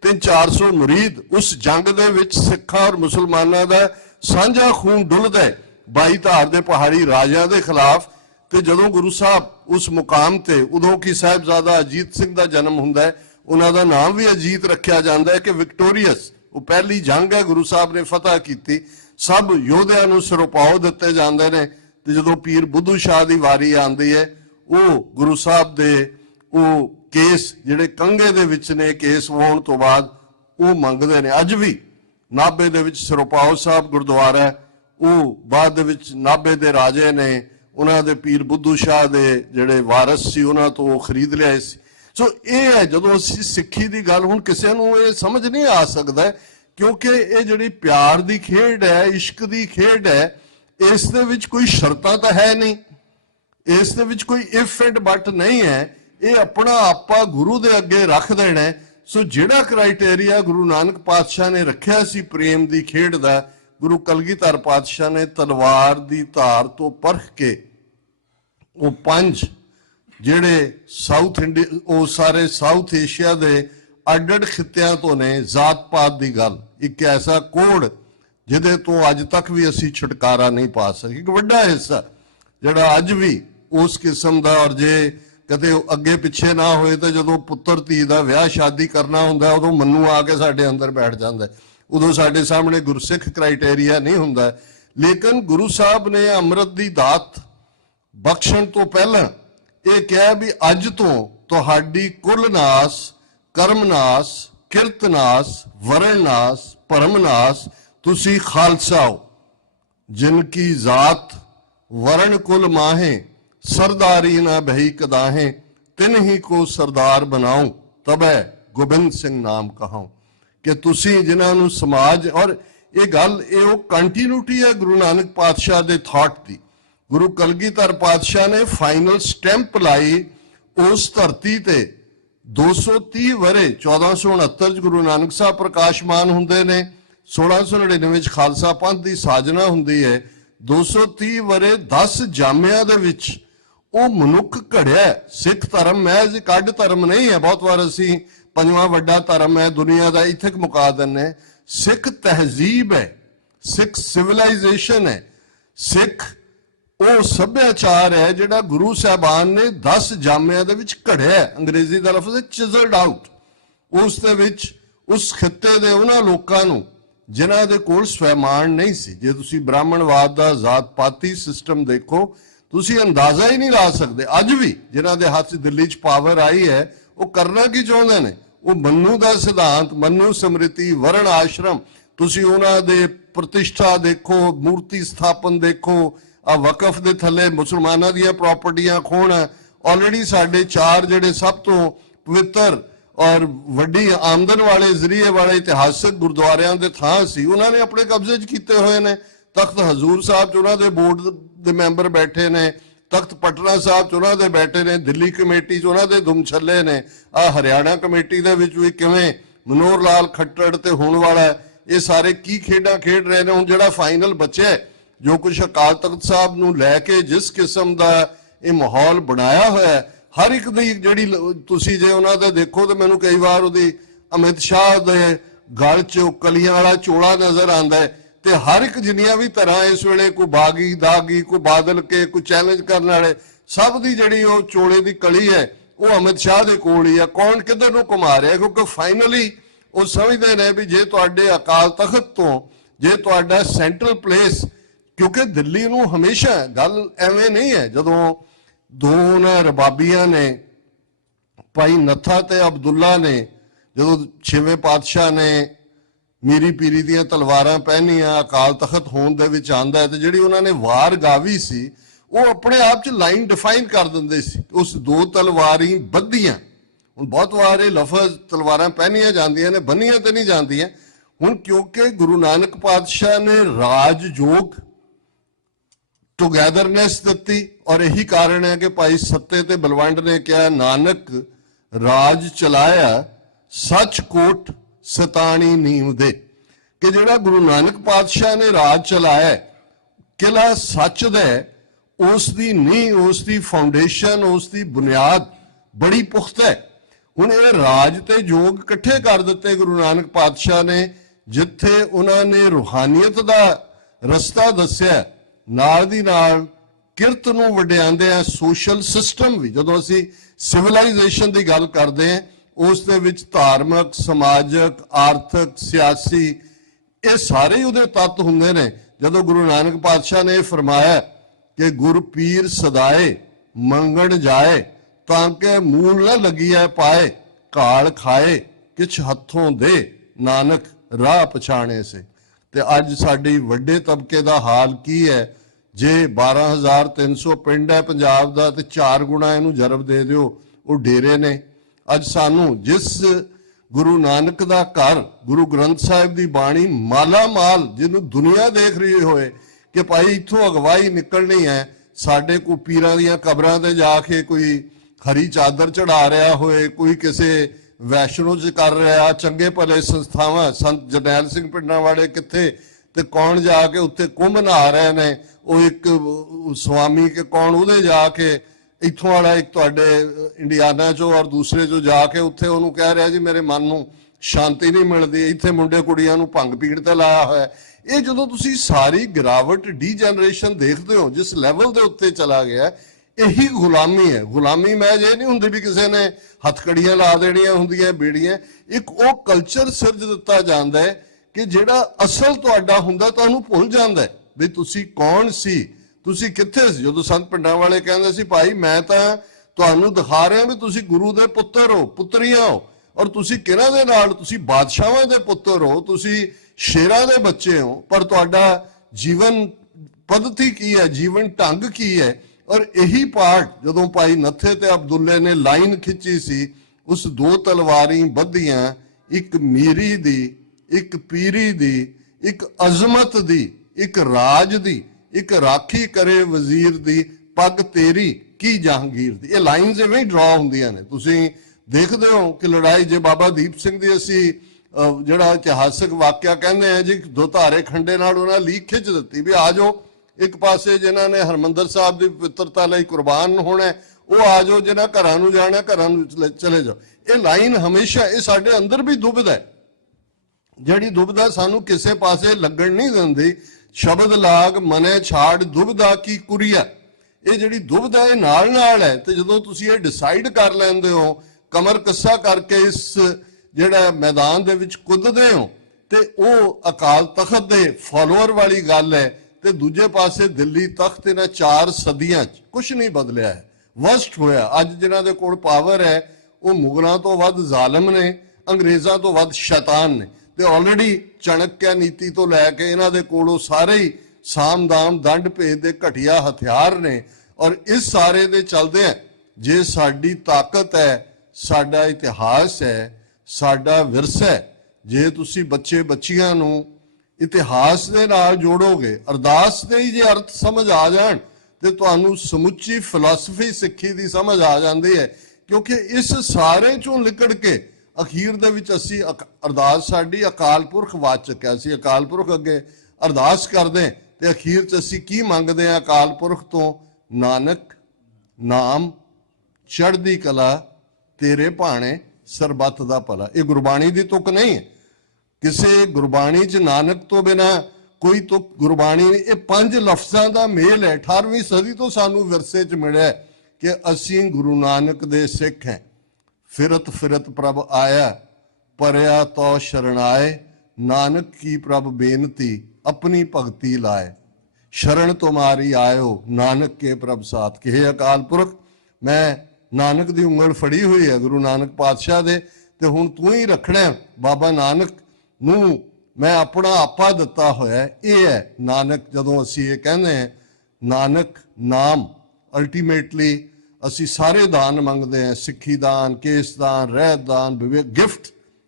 300-400 ਮੁਰੀਦ। ਉਸ ਜੰਗ ਦੇ ਵਿੱਚ ਸਿੱਖਾਂ ਔਰ ਮੁਸਲਮਾਨਾਂ ਦਾ ਸਾਂਝਾ ਖੂਨ ਡੁੱਲਦਾ ਹੈ 22 ਧਾਰ ਦੇ ਪਹਾੜੀ ਰਾਜਿਆਂ ਦੇ ਖਿਲਾਫ। ਤੇ ਜਦੋਂ ਗੁਰੂ ਸਾਹਿਬ ਉਸ ਮੁਕਾਮ ਤੇ, ਉਦੋਂ ਕੀ ਸਾਹਿਬਜ਼ਾਦਾ ਅਜੀਤ ਸਿੰਘ ਦਾ ਜਨਮ ਹੁੰਦਾ ਹੈ, ਉਹਨਾਂ ਦਾ ਨਾਮ ਵੀ ਅਜੀਤ ਰੱਖਿਆ ਜਾਂਦਾ ਹੈ ਕਿ ਵਿਕਟੋਰੀਅਸ, ਉਹ ਪਹਿਲੀ ਜੰਗ ਹੈ ਗੁਰੂ ਸਾਹਿਬ ਨੇ ਫਤਹ ਕੀਤੀ, ਸਭ ਯੋਧਿਆਂ ਨੂੰ ਸਿਰੋਪਾਓ ਦਿੱਤੇ ਜਾਂਦੇ ਨੇ। ਤੇ ਜਦੋਂ ਪੀਰ ਬੁੱਧੂ ਸ਼ਾਹ ਦੀ ਵਾਰੀ ਆਉਂਦੀ ਹੈ, ਉਹ ਗੁਰੂ ਸਾਹਿਬ ਦੇ ਉਹ ਕੇਸ ਜਿਹੜੇ ਕੰਘੇ ਦੇ ਵਿੱਚ ਨੇ, ਕੇਸ ਵਾਹੁਣ ਤੋਂ ਬਾਅਦ ਉਹ ਮੰਗਦੇ ਨੇ। ਅੱਜ ਵੀ ਨਾਭੇ ਦੇ ਵਿੱਚ ਸਿਰੋਪਾਓ ਸਾਹਿਬ ਗੁਰਦੁਆਰਾ ਹੈ, ਉਹ ਬਾਅਦ ਦੇ ਵਿੱਚ ਨਾਭੇ ਦੇ ਰਾਜੇ ਨੇ, ਉਹਨਾਂ ਦੇ ਪੀਰ ਬੁੱਧੂ ਸ਼ਾਹ ਦੇ ਜਿਹੜੇ ਵਾਰਿਸ ਸੀ ਉਹਨਾਂ ਤੋਂ ਉਹ ਖਰੀਦ ਲਿਆਏ ਸੀ। ਸੋ ਇਹ ਹੈ ਜਦੋਂ ਅਸੀਂ ਸਿੱਖੀ ਦੀ ਗੱਲ, ਹੁਣ ਕਿਸੇ ਨੂੰ ਇਹ ਸਮਝ ਨਹੀਂ ਆ ਸਕਦਾ ਕਿਉਂਕਿ ਇਹ ਜਿਹੜੀ ਪਿਆਰ ਦੀ ਖੇਡ ਹੈ, ਇਸ਼ਕ ਦੀ ਖੇਡ ਹੈ, ਇਸ ਦੇ ਵਿੱਚ ਕੋਈ ਸ਼ਰਤਾਂ ਤਾਂ ਹੈ ਨਹੀਂ, ਇਸ ਦੇ ਵਿੱਚ ਕੋਈ ਇਫ ਐਂਡ ਬਟ ਨਹੀਂ ਹੈ, ਇਹ ਆਪਣਾ ਆਪਾ ਗੁਰੂ ਦੇ ਅੱਗੇ ਰੱਖ ਦੇਣਾ ਹੈ। ਸੋ ਜਿਹੜਾ ਕ੍ਰਾਈਟੇਰੀਆ ਗੁਰੂ ਨਾਨਕ ਪਾਤਸ਼ਾਹ ਨੇ ਰੱਖਿਆ ਸੀ ਪ੍ਰੇਮ ਦੀ ਖੇਡ ਦਾ, ਗੁਰੂ ਕਲਗੀਧਰ ਪਾਤਸ਼ਾਹ ਨੇ ਤਲਵਾਰ ਦੀ ਧਾਰ ਤੋਂ ਪਰਖ ਕੇ ਉਹ 5 ਜਿਹੜੇ ਸਾਊਥ ਇੰਡੀਆ, ਉਹ ਸਾਰੇ ਸਾਊਥ ਏਸ਼ੀਆ ਦੇ ਅੱਡ-ਅੱਡ ਖਿੱਤਿਆਂ ਤੋਂ ਨੇ, ਜ਼ਾਤ ਪਾਤ ਦੀ ਗੱਲ, ਇੱਕ ਐਸਾ ਕੋਡ ਜਿਹਦੇ ਤੋਂ ਅੱਜ ਤੱਕ ਵੀ ਅਸੀਂ ਛੁਟਕਾਰਾ ਨਹੀਂ ਪਾ ਸਕੇ, ਇੱਕ ਵੱਡਾ ਹਿੱਸਾ ਜਿਹੜਾ ਅੱਜ ਵੀ ਉਸ ਕਿਸਮ ਦਾ। ਔਰ ਜੇ ਕਦੇ ਅੱਗੇ ਪਿੱਛੇ ਨਾ ਹੋਏ ਤਾਂ ਜਦੋਂ ਪੁੱਤਰ ਧੀ ਦਾ ਵਿਆਹ ਸ਼ਾਦੀ ਕਰਨਾ ਹੁੰਦਾ, ਉਦੋਂ ਮੰਨੂ ਆ ਕੇ ਸਾਡੇ ਅੰਦਰ ਬੈਠ ਜਾਂਦਾ, ਉਦੋਂ ਸਾਡੇ ਸਾਹਮਣੇ ਗੁਰਸਿੱਖ ਕ੍ਰਾਈਟੇਰੀਆ ਨਹੀਂ ਹੁੰਦਾ। ਲੇਕਿਨ ਗੁਰੂ ਸਾਹਿਬ ਨੇ ਅੰਮ੍ਰਿਤ ਦੀ ਦਾਤ ਬਖਸ਼ਣ ਤੋਂ ਪਹਿਲਾਂ ਇਹ ਕਿਹਾ ਵੀ ਅੱਜ ਤੋਂ ਤੁਹਾਡੀ ਕੁਲ ਨਾਸ, ਕਰਮ ਨਾਸ, ਕਿਰਤ ਨਾਸ, ਵਰਣ ਨਾਸ, ਭਰਮ ਨਾਸ, ਤੁਸੀਂ ਖਾਲਸਾ ਹੋ। ਜਿਨ ਕੀ ਜ਼ਾਤ ਵਰਣ ਕੁਲ ਮਾਹੇ, ਸਰਦਾਰੀ ਨਾ ਭਈ ਕਦਾਹੇ, ਤਿਨ ਹੀ ਕੋ ਸਰਦਾਰ ਬਣਾਉ, ਤਬੈ ਗੋਬਿੰਦ ਸਿੰਘ ਨਾਮ ਕਹਾਉ। ਕਿ ਤੁਸੀਂ ਜਿਨ੍ਹਾਂ ਨੂੰ ਸਮਾਜ, ਔਰ ਇਹ ਗੱਲ ਇਹ ਉਹ ਕੰਟੀਨਿਊਟੀ ਹੈ ਗੁਰੂ ਨਾਨਕ ਪਾਤਸ਼ਾਹ ਦੇ ਥਾਟ ਦੀ। ਗੁਰੂ ਕਲਗੀਧਰ ਪਾਤਸ਼ਾਹ ਨੇ ਫਾਈਨਲ ਸਟੈਂਪ ਲਾਈ ਉਸ ਧਰਤੀ ਤੇ 230 ਵਰੇ 1469 ਚ ਗੁਰੂ ਨਾਨਕ ਸਾਹਿਬ ਪ੍ਰਕਾਸ਼ਮਾਨ ਹੁੰਦੇ ਨੇ, 1699 ਵਿੱਚ ਖਾਲਸਾ ਪੰਥ ਦੀ ਸਾਜਨਾ ਹੁੰਦੀ ਹੈ। 230 ਵਰੇ 10 ਜਾਮਿਆਂ ਦੇ ਵਿੱਚ ਉਹ ਮਨੁੱਖ ਘੜਿਆ। ਸਿੱਖ ਧਰਮ ਮਹਿਜ਼ ਇੱਕ ਅੱਡ ਧਰਮ ਨਹੀਂ ਹੈ। ਬਹੁਤ ਵਾਰ ਅਸੀਂ ਪੰਜਵਾਂ ਵੱਡਾ ਧਰਮ ਹੈ ਦੁਨੀਆ ਦਾ ਇੱਥੇ ਮੁਕਾ ਦਿੰਦੇ। ਸਿੱਖ ਤਹਿਜ਼ੀਬ ਹੈ, ਸਿੱਖ ਸਿਵਲਾਈਜੇਸ਼ਨ ਹੈ, ਸਿੱਖ ਉਹ ਸੱਭਿਆਚਾਰ ਹੈ ਜਿਹੜਾ ਗੁਰੂ ਸਾਹਿਬਾਨ ਨੇ 10 ਜਾਮਿਆਂ ਦੇ ਵਿੱਚ ਘੜਿਆ। ਅੰਗਰੇਜ਼ੀ ਦਾ ਲਫ਼ਜ਼ ਹੈ ਚਿਜ਼ਲਡ ਆਊਟ। ਉਸ ਦੇ ਵਿੱਚ ਉਸ ਖਿੱਤੇ ਦੇ ਉਹਨਾਂ ਲੋਕਾਂ ਨੂੰ ਜਿਨ੍ਹਾਂ ਦੇ ਕੋਲ ਸਵੈਮਾਨ ਨਹੀਂ ਸੀ। ਜੇ ਤੁਸੀਂ ਬ੍ਰਾਹਮਣਵਾਦ ਦਾ ਜ਼ਾਤ ਪਾਤੀ ਸਿਸਟਮ ਦੇਖੋ, ਤੁਸੀਂ ਅੰਦਾਜ਼ਾ ਹੀ ਨਹੀਂ ਲਾ ਸਕਦੇ। ਅੱਜ ਵੀ ਜਿਨ੍ਹਾਂ ਦੇ ਹੱਥ 'ਚ ਦਿੱਲੀ 'ਚ ਪਾਵਰ ਆਈ ਹੈ, ਉਹ ਕਰਨਾ ਕੀ ਚਾਹੁੰਦੇ ਨੇ? ਉਹ ਮੰਨੂ ਦਾ ਸਿਧਾਂਤ, ਮੰਨੂ ਸਮ੍ਰਿਤੀ, ਵਰਣ ਆਸ਼ਰਮ, ਤੁਸੀਂ ਉਹਨਾਂ ਦੇ ਪ੍ਰਤਿਸ਼ਠਾ ਦੇਖੋ, ਮੂਰਤੀ ਸਥਾਪਨ ਦੇਖੋ, ਆ ਵਕਫ ਦੇ ਥੱਲੇ ਮੁਸਲਮਾਨਾਂ ਦੀਆਂ ਪ੍ਰਾਪਰਟੀਆਂ ਖੋਣ। ਆਲਰੇਡੀ ਸਾਡੇ 4 ਜਿਹੜੇ ਸਭ ਤੋਂ ਪਵਿੱਤਰ ਔਰ ਵੱਡੀ ਆਮਦਨ ਵਾਲੇ ਜ਼ਰੀਏ ਵਾਲੇ ਇਤਿਹਾਸਕ ਗੁਰਦੁਆਰਿਆਂ ਦੇ ਥਾਂ ਸੀ, ਉਹਨਾਂ ਨੇ ਆਪਣੇ ਕਬਜ਼ੇ 'ਚ ਕੀਤੇ ਹੋਏ ਨੇ। ਤਖਤ ਹਜ਼ੂਰ ਸਾਹਿਬ 'ਚ ਉਹਨਾਂ ਦੇ ਬੋਰਡ ਦੇ ਮੈਂਬਰ ਬੈਠੇ ਨੇ, ਤਖਤ ਪਟਨਾ ਸਾਹਿਬ 'ਚ ਉਹਨਾਂ ਦੇ ਬੈਠੇ ਨੇ, ਦਿੱਲੀ ਕਮੇਟੀ 'ਚ ਉਹਨਾਂ ਦੇ ਦੁਮ ਛੱਲੇ ਨੇ। ਆ ਹਰਿਆਣਾ ਕਮੇਟੀ ਦੇ ਵਿੱਚ ਵੀ ਕਿਵੇਂ ਮਨੋਹਰ ਲਾਲ ਖੱਟੜ ਤੇ ਹੋਣ ਵਾਲਾ, ਇਹ ਸਾਰੇ ਕੀ ਖੇਡਾਂ ਖੇਡ ਰਹੇ ਨੇ। ਹੁਣ ਜਿਹੜਾ ਫਾਈਨਲ ਬਚਿਆ, ਜੋ ਕੁਛ ਅਕਾਲ ਤਖਤ ਸਾਹਿਬ ਨੂੰ ਲੈ ਕੇ ਜਿਸ ਕਿਸਮ ਦਾ ਇਹ ਮਾਹੌਲ ਬਣਾਇਆ ਹੋਇਆ, ਹਰ ਇੱਕ ਦੀ ਜਿਹੜੀ ਤੁਸੀਂ ਜੇ ਉਹਨਾਂ ਦੇ ਦੇਖੋ ਤਾਂ ਮੈਨੂੰ ਕਈ ਵਾਰ ਉਹਦੀ ਅਮਿਤ ਸ਼ਾਹ ਦੇ ਗਲ 'ਚ ਕਲੀਆਂ ਵਾਲਾ ਚੋਲਾ ਨਜ਼ਰ ਆਉਂਦਾ ਹੈ। ਤੇ ਹਰ ਇੱਕ ਜਿੰਨੀਆਂ ਵੀ ਤਰ੍ਹਾਂ ਇਸ ਵੇਲੇ ਕੋਈ ਬਾਗੀ ਦਾਗੀ, ਕੋਈ ਬਾਦਲ ਕੇ, ਕੋਈ ਚੈਲੰਜ ਕਰਨ ਵਾਲੇ, ਸਭ ਦੀ ਜਿਹੜੀ ਉਹ ਚੋਲੇ ਦੀ ਕਲੀ ਹੈ ਉਹ ਅਮਿਤ ਸ਼ਾਹ ਦੇ ਕੋਲ ਹੀ ਆ। ਕੌਣ ਕਿੱਧਰ ਨੂੰ ਘੁਮਾ ਰਿਹਾ? ਕਿਉਂਕਿ ਫਾਈਨਲੀ ਉਹ ਸਮਝਦੇ ਨੇ ਵੀ ਜੇ ਤੁਹਾਡੇ ਅਕਾਲ ਤਖਤ ਤੋਂ, ਜੇ ਤੁਹਾਡਾ ਸੈਂਟਰਲ ਪਲੇਸ, ਕਿਉਂਕਿ ਦਿੱਲੀ ਨੂੰ ਹਮੇਸ਼ਾ ਗੱਲ ਐਵੇਂ ਨਹੀਂ ਹੈ। ਜਦੋਂ ਦੋ ਰਬਾਬੀਆਂ ਨੇ, ਭਾਈ ਨੱਥਾ ਤੇ ਅਬਦੁੱਲਾ ਨੇ, ਜਦੋਂ 6ਵੇਂ ਪਾਤਸ਼ਾਹ ਨੇ ਮੀਰੀ ਪੀਰੀ ਦੀਆਂ ਤਲਵਾਰਾਂ ਪਹਿਨੀਆਂ, ਅਕਾਲ ਤਖਤ ਹੋਣ ਦੇ ਵਿੱਚ ਆਂਦਾ ਹੈ, ਤੇ ਜਿਹੜੀ ਉਹਨਾਂ ਨੇ ਵਾਰ ਗਾਵੀ ਸੀ ਉਹ ਆਪਣੇ ਆਪ 'ਚ ਲਾਈਨ ਡਿਫਾਈਨ ਕਰ ਦਿੰਦੇ ਸੀ। ਉਸ 2 ਤਲਵਾਰੀ ਬੱਧੀਆਂ। ਹੁਣ ਬਹੁਤ ਵਾਰ ਇਹ ਲਫ਼ਜ਼ ਤਲਵਾਰਾਂ ਪਹਿਨੀਆਂ ਜਾਂਦੀਆਂ ਨੇ, ਬੰਨੀਆਂ ਤੇ ਨਹੀਂ ਜਾਂਦੀਆਂ। ਹੁਣ ਕਿਉਂਕਿ ਗੁਰੂ ਨਾਨਕ ਪਾਤਸ਼ਾਹ ਨੇ ਰਾਜਯੋਗ ਟੁਗੈਦਰਨੈਸ ਦਿੱਤੀ, ਔਰ ਇਹੀ ਕਾਰਨ ਹੈ ਕਿ ਭਾਈ ਸੱਤੇ ਤੇ ਬਲਵੰਡ ਨੇ ਕਿਹਾ, ਨਾਨਕ ਰਾਜ ਚਲਾਇਆ ਸੱਚ ਕੋਟ ਸਤਾਣੀ ਨੀਮ ਦੇ। ਕਿ ਜਿਹੜਾ ਗੁਰੂ ਨਾਨਕ ਪਾਤਸ਼ਾਹ ਨੇ ਰਾਜ ਚਲਾਇਆ, ਕਿਲਾ ਸੱਚ ਦਾ, ਉਸ ਦੀ ਨੀਂਹ, ਉਸ ਦੀ ਫਾਊਂਡੇਸ਼ਨ, ਉਸ ਦੀ ਬੁਨਿਆਦ ਬੜੀ ਪੁਖਤਾ ਹੈ। ਹੁਣ ਇਹ ਰਾਜ ਤੇ ਯੋਗ ਇਕੱਠੇ ਕਰ ਦਿੱਤੇ ਗੁਰੂ ਨਾਨਕ ਪਾਤਸ਼ਾਹ ਨੇ। ਜਿੱਥੇ ਉਹਨਾਂ ਨੇ ਰੂਹਾਨੀਅਤ ਦਾ ਰਸਤਾ ਦੱਸਿਆ, ਨਾਲ ਦੀ ਨਾਲ ਕਿਰਤ ਨੂੰ ਵਡਿਆਉਂਦੇ ਆ, ਸੋਸ਼ਲ ਸਿਸਟਮ ਵੀ। ਜਦੋਂ ਅਸੀਂ ਸਿਵਲਾਈਜੇਸ਼ਨ ਦੀ ਗੱਲ ਕਰਦੇ ਹਾਂ, ਉਸ ਦੇ ਵਿੱਚ ਧਾਰਮਿਕ, ਸਮਾਜਿਕ, ਆਰਥਿਕ, ਸਿਆਸੀ, ਇਹ ਸਾਰੇ ਉਹਦੇ ਤੱਤ ਹੁੰਦੇ ਨੇ। ਜਦੋਂ ਗੁਰੂ ਨਾਨਕ ਪਾਤਸ਼ਾਹ ਨੇ ਫਰਮਾਇਆ ਕਿ ਗੁਰ ਪੀਰ ਸਦਾਏ ਮੰਗਣ ਜਾਏ, ਤਾਂ ਕਿ ਮੂਲ ਨਾ ਲੱਗੀਐ ਪਾਏ, ਕਾਲ ਖਾਏ ਕਿਛ ਹੱਥੋਂ ਦੇ, ਨਾਨਕ ਰਾਹ ਪਛਾਣੇ ਸੇ। ਤੇ ਅੱਜ ਸਾਡੀ ਵੱਡੇ ਤਬਕੇ ਦਾ ਹਾਲ ਕੀ ਹੈ? ਜੇ 12,300 ਪਿੰਡ ਹੈ ਪੰਜਾਬ ਦਾ, ਤੇ 4 ਗੁਣਾ ਇਹਨੂੰ ਜਰਬ ਦੇ ਦਿਓ, ਉਹ ਡੇਰੇ ਨੇ। ਅੱਜ ਸਾਨੂੰ ਜਿਸ ਗੁਰੂ ਨਾਨਕ ਦਾ ਘਰ, ਗੁਰੂ ਗ੍ਰੰਥ ਸਾਹਿਬ ਦੀ ਬਾਣੀ ਮਾਲਾ ਮਾਲ, ਜਿਹਨੂੰ ਦੁਨੀਆ ਦੇਖ ਰਹੀ ਹੋਏ ਕਿ ਭਾਈ ਇੱਥੋਂ ਅਗਵਾਈ ਨਿਕਲਣੀ ਹੈ, ਸਾਡੇ ਕੋ ਪੀਰਾਂ ਦੀਆਂ ਕਬਰਾਂ ਤੇ ਜਾ ਕੇ ਕੋਈ ਹਰੀ ਚਾਦਰ ਚੜਾ ਰਿਹਾ ਹੋਏ, ਕੋਈ ਕਿਸੇ ਵੈਸ਼ਨੋ 'ਚ ਕਰ ਰਿਹਾ, ਚੰਗੇ ਭਲੇ ਸੰਸਥਾਵਾਂ, ਸੰਤ ਜਰਨੈਲ ਸਿੰਘ ਪਿੰਡਾਂ ਵਾਲੇ ਕਿੱਥੇ, ਤੇ ਕੌਣ ਜਾ ਕੇ ਉੱਥੇ ਕੁੰਭ ਨਹਾ ਰਹੇ ਨੇ, ਉਹ ਇੱਕ ਸਵਾਮੀ ਕੇ ਕੌਣ, ਉਹਦੇ ਜਾ ਕੇ ਇੱਥੋਂ ਵਾਲਾ ਇੱਕ ਤੁਹਾਡੇ ਇੰਡੀਆਨਾ 'ਚੋਂ ਔਰ ਦੂਸਰੇ 'ਚੋਂ ਜਾ ਕੇ ਉੱਥੇ ਉਹਨੂੰ ਕਹਿ ਰਿਹਾ ਜੀ ਮੇਰੇ ਮਨ ਨੂੰ ਸ਼ਾਂਤੀ ਨਹੀਂ ਮਿਲਦੀ। ਇੱਥੇ ਮੁੰਡੇ ਕੁੜੀਆਂ ਨੂੰ ਭੰਗ ਪੀਣ ਤੇ ਲਾਇਆ ਹੋਇਆ। ਇਹ ਜਦੋਂ ਤੁਸੀਂ ਸਾਰੀ ਗਿਰਾਵਟ, ਡੀਜਨਰੇਸ਼ਨ ਦੇਖਦੇ ਹੋ ਜਿਸ ਲੈਵਲ ਦੇ ਉੱਤੇ ਚਲਾ ਗਿਆ, ਇਹੀ ਗੁਲਾਮੀ ਹੈ। ਗੁਲਾਮੀ ਮੈਂ ਇਹ ਨਹੀਂ ਹੁੰਦੀ ਵੀ ਕਿਸੇ ਨੇ ਹੱਥਕੜੀਆਂ ਲਾ ਦੇਣੀਆਂ ਹੁੰਦੀਆਂ, ਬੇੜੀਆਂ। ਇੱਕ ਉਹ ਕਲਚਰ ਸਿਰਜ ਦਿੱਤਾ ਜਾਂਦਾ ਹੈ ਕਿ ਜਿਹੜਾ ਅਸਲ ਤੁਹਾਡਾ ਹੁੰਦਾ ਤੁਹਾਨੂੰ ਭੁੱਲ ਜਾਂਦਾ ਹੈ ਵੀ ਤੁਸੀਂ ਕੌਣ ਸੀ, ਤੁਸੀਂ ਕਿੱਥੇ ਸੀ। ਜਦੋਂ ਸੰਤ ਪਿੰਡਾਂ ਵਾਲੇ ਕਹਿੰਦੇ ਸੀ ਭਾਈ ਮੈਂ ਤਾਂ ਤੁਹਾਨੂੰ ਦਿਖਾ ਰਹੇ ਹਾਂ ਵੀ ਤੁਸੀਂ ਗੁਰੂ ਦੇ ਪੁੱਤਰ ਹੋ, ਪੁੱਤਰੀਆਂ ਹੋ, ਔਰ ਤੁਸੀਂ ਕਿਹਨਾਂ ਦੇ ਨਾਲ, ਤੁਸੀਂ ਬਾਦਸ਼ਾਹਾਂ ਦੇ ਪੁੱਤਰ ਹੋ, ਤੁਸੀਂ ਸ਼ੇਰਾਂ ਦੇ ਬੱਚੇ ਹੋ, ਪਰ ਤੁਹਾਡਾ ਜੀਵਨ ਪੱਧਤੀ ਕੀ ਹੈ, ਜੀਵਨ ਢੰਗ ਕੀ ਹੈ। ਔਰ ਇਹੀ ਪਾਠ ਜਦੋਂ ਭਾਈ ਨੱਥੇ ਤੇ ਅਬਦੁੱਲੇ ਨੇ ਲਾਈਨ ਖਿੱਚੀ ਸੀ, ਉਸ ਦੋ ਤਲਵਾਰੀ ਬੱਧੀਆਂ, ਇੱਕ ਮੀਰੀ ਦੀ, ਇੱਕ ਪੀਰੀ ਦੀ, ਇੱਕ ਅਜ਼ਮਤ ਦੀ, ਇੱਕ ਰਾਜ ਦੀ, ਇੱਕ ਰਾਖੀ ਕਰੇ ਵਜ਼ੀਰ ਦੀ, ਪੱਗ ਤੇਰੀ ਕੀ ਜਹਾਂਗੀਰ ਦੀ। ਇਹ ਲਾਈਨਸ ਐਵੇਂ ਡਰਾ ਹੁੰਦੀਆਂ ਨੇ। ਤੁਸੀਂ ਦੇਖਦੇ ਹੋ ਕਿ ਲੜਾਈ, ਜੇ ਬਾਬਾ ਦੀਪ ਸਿੰਘ ਦੀ ਅਸੀਂ ਜਿਹੜਾ ਇਤਿਹਾਸਕ ਵਾਕਿਆ ਕਹਿੰਦੇ ਆ ਜੀ, ਦੋ ਧਾਰੇ ਖੰਡੇ ਨਾਲ ਉਹਨਾਂ ਲੀਕ ਖਿੱਚ ਦਿੱਤੀ ਵੀ ਆ ਜਾਓ, ਇੱਕ ਪਾਸੇ ਜਿਨ੍ਹਾਂ ਨੇ ਹਰਮੰਦਰ ਸਾਹਿਬ ਦੀ ਪਵਿੱਤਰਤਾ ਲਈ ਕੁਰਬਾਨ ਹੋਣਾ, ਉਹ ਆ ਜਾਓ, ਜਿਹਨਾਂ ਘਰਾਂ ਨੂੰ ਜਾਣਾ ਘਰਾਂ ਨੂੰ ਚਲੇ ਜਾਓ। ਇਹ ਲਾਈਨ ਹਮੇਸ਼ਾ, ਇਹ ਸਾਡੇ ਅੰਦਰ ਵੀ ਦੁਬਿਧਾ ਹੈ, ਜਿਹੜੀ ਦੁਬਿਧਾ ਸਾਨੂੰ ਕਿਸੇ ਪਾਸੇ ਲੱਗਣ ਨਹੀਂ ਦਿੰਦੀ। ਸ਼ਬਦ ਲਾਗ ਮਨੇ ਛਾੜ ਦੁਬਿਧਾ ਕੀ ਕੁਰੀਆ, ਇਹ ਜਿਹੜੀ ਦੁਬਿਧਾ ਇਹ ਨਾਲ ਨਾਲ ਹੈ। ਤੇ ਜਦੋਂ ਤੁਸੀਂ ਇਹ ਡਿਸਾਈਡ ਕਰ ਲੈਂਦੇ ਹੋ, ਕਮਰ ਕੱਸਾ ਕਰਕੇ ਇਸ ਜਿਹੜਾ ਮੈਦਾਨ ਦੇ ਵਿੱਚ ਕੁੱਦਦੇ ਹੋ, ਤੇ ਉਹ ਅਕਾਲ ਤਖਤ ਦੇ ਫਾਲੋਅਰ ਵਾਲੀ ਗੱਲ ਹੈ। ਤੇ ਦੂਜੇ ਪਾਸੇ ਦਿੱਲੀ ਤਖਤ ਇਹਨਾਂ 4 ਸਦੀਆਂ 'ਚ ਕੁਝ ਨਹੀਂ ਬਦਲਿਆ ਹੈ, ਵਰਸਟ ਹੋਇਆ। ਅੱਜ ਜਿਨ੍ਹਾਂ ਦੇ ਕੋਲ ਪਾਵਰ ਹੈ ਉਹ ਮੁਗਲਾਂ ਤੋਂ ਵੱਧ ਜ਼ਾਲਮ ਨੇ, ਅੰਗਰੇਜ਼ਾਂ ਤੋਂ ਵੱਧ ਸ਼ੈਤਾਨ ਨੇ। ਤੇ ਆਲਰੇਡੀ ਚਾਣਕਿਆ ਨੀਤੀ ਤੋਂ ਲੈ ਕੇ ਇਹਨਾਂ ਦੇ ਕੋਲੋਂ ਸਾਰੇ ਹੀ ਸਾਮ-ਦਾਮ ਦੰਡ ਭੇਦ ਦੇ ਘਟੀਆ ਹਥਿਆਰ ਨੇ। ਔਰ ਇਸ ਸਾਰੇ ਦੇ ਚਲਦੇ ਆ, ਜੇ ਸਾਡੀ ਤਾਕਤ ਹੈ, ਸਾਡਾ ਇਤਿਹਾਸ ਹੈ, ਸਾਡਾ ਵਿਰਸਾ ਹੈ, ਜੇ ਤੁਸੀਂ ਬੱਚੇ ਬੱਚੀਆਂ ਨੂੰ ਇਤਿਹਾਸ ਦੇ ਨਾਲ ਜੋੜੋਗੇ, ਅਰਦਾਸ ਦੇ ਹੀ ਜੇ ਅਰਥ ਸਮਝ ਆ ਜਾਣ, ਤੇ ਤੁਹਾਨੂੰ ਸਮੁੱਚੀ ਫਿਲਾਸਫੀ ਸਿੱਖੀ ਦੀ ਸਮਝ ਆ ਜਾਂਦੀ ਹੈ। ਕਿਉਂਕਿ ਇਸ ਸਾਰੇ ਚੋਂ ਨਿਕਲ ਕੇ ਅਖੀਰ ਦੇ ਵਿੱਚ ਅਸੀਂ ਅਰਦਾਸ ਸਾਡੀ ਅਕਾਲ ਪੁਰਖ ਵਾਚਕ ਹੈ, ਅਸੀਂ ਅਕਾਲ ਪੁਰਖ ਅੱਗੇ ਅਰਦਾਸ ਕਰਦੇ ਤੇ ਅਖੀਰ 'ਚ ਅਸੀਂ ਕੀ ਮੰਗਦੇ ਹਾਂ ਅਕਾਲ ਪੁਰਖ ਤੋਂ? ਨਾਨਕ ਨਾਮ ਚੜ੍ਹਦੀ ਕਲਾ ਤੇਰੇ ਭਾਣੇ ਸਰਬੱਤ ਦਾ ਭਲਾ। ਇਹ ਗੁਰਬਾਣੀ ਦੀ ਤੁਕ ਨਹੀਂ ਹੈ, ਕਿਸੇ ਗੁਰਬਾਣੀ 'ਚ ਨਾਨਕ ਤੋਂ ਬਿਨਾ ਕੋਈ ਤੁਕ ਗੁਰਬਾਣੀ ਨਹੀਂ। ਇਹ 5 ਲਫ਼ਜ਼ਾਂ ਦਾ ਮੇਲ ਹੈ। 18ਵੀਂ ਸਦੀ ਤੋਂ ਸਾਨੂੰ ਵਿਰਸੇ 'ਚ ਮਿਲਿਆ ਕਿ ਅਸੀਂ ਗੁਰੂ ਨਾਨਕ ਦੇ ਸਿੱਖ ਹਾਂ। ਫਿਰਤ ਫਿਰਤ ਪ੍ਰਭ ਆਇਆ, ਪਰਿਆ ਤੋ ਸ਼ਰਣਾਏ, ਨਾਨਕ ਕੀ ਪ੍ਰਭ ਬੇਨਤੀ ਆਪਣੀ ਭਗਤੀ ਲਾਏ। ਸ਼ਰਨ ਤੁਮਾਰੀ ਆਇਓ, ਨਾਨਕ ਕੇ ਪ੍ਰਭ ਸਾਥ। ਕਿ ਅਕਾਲ ਪੁਰਖ, ਮੈਂ ਨਾਨਕ ਦੀ ਉਂਗਲ ਫੜੀ ਹੋਈ ਹੈ ਗੁਰੂ ਨਾਨਕ ਪਾਤਸ਼ਾਹ ਦੇ, ਤੇ ਹੁਣ ਤੂੰ ਹੀ ਰੱਖਣਾ। ਬਾਬਾ ਨਾਨਕ ਨੂੰ ਮੈਂ ਆਪਣਾ ਆਪਾ ਦਿੱਤਾ ਹੋਇਆ। ਇਹ ਹੈ ਨਾਨਕ। ਜਦੋਂ ਅਸੀਂ ਇਹ ਕਹਿੰਦੇ ਹਾਂ ਨਾਨਕ ਨਾਮ, ਅਲਟੀਮੇਟਲੀ ਅਸੀਂ ਸਾਰੇ ਦਾਨ ਮੰਗਦੇ ਹਾਂ, ਸਿੱਖੀ ਦਾਨ, ਕੇਸ ਦਾਨ, ਰਹਿਤ ਦਾਨ, ਵਿਵੇਕ, ਗਿਫਟ,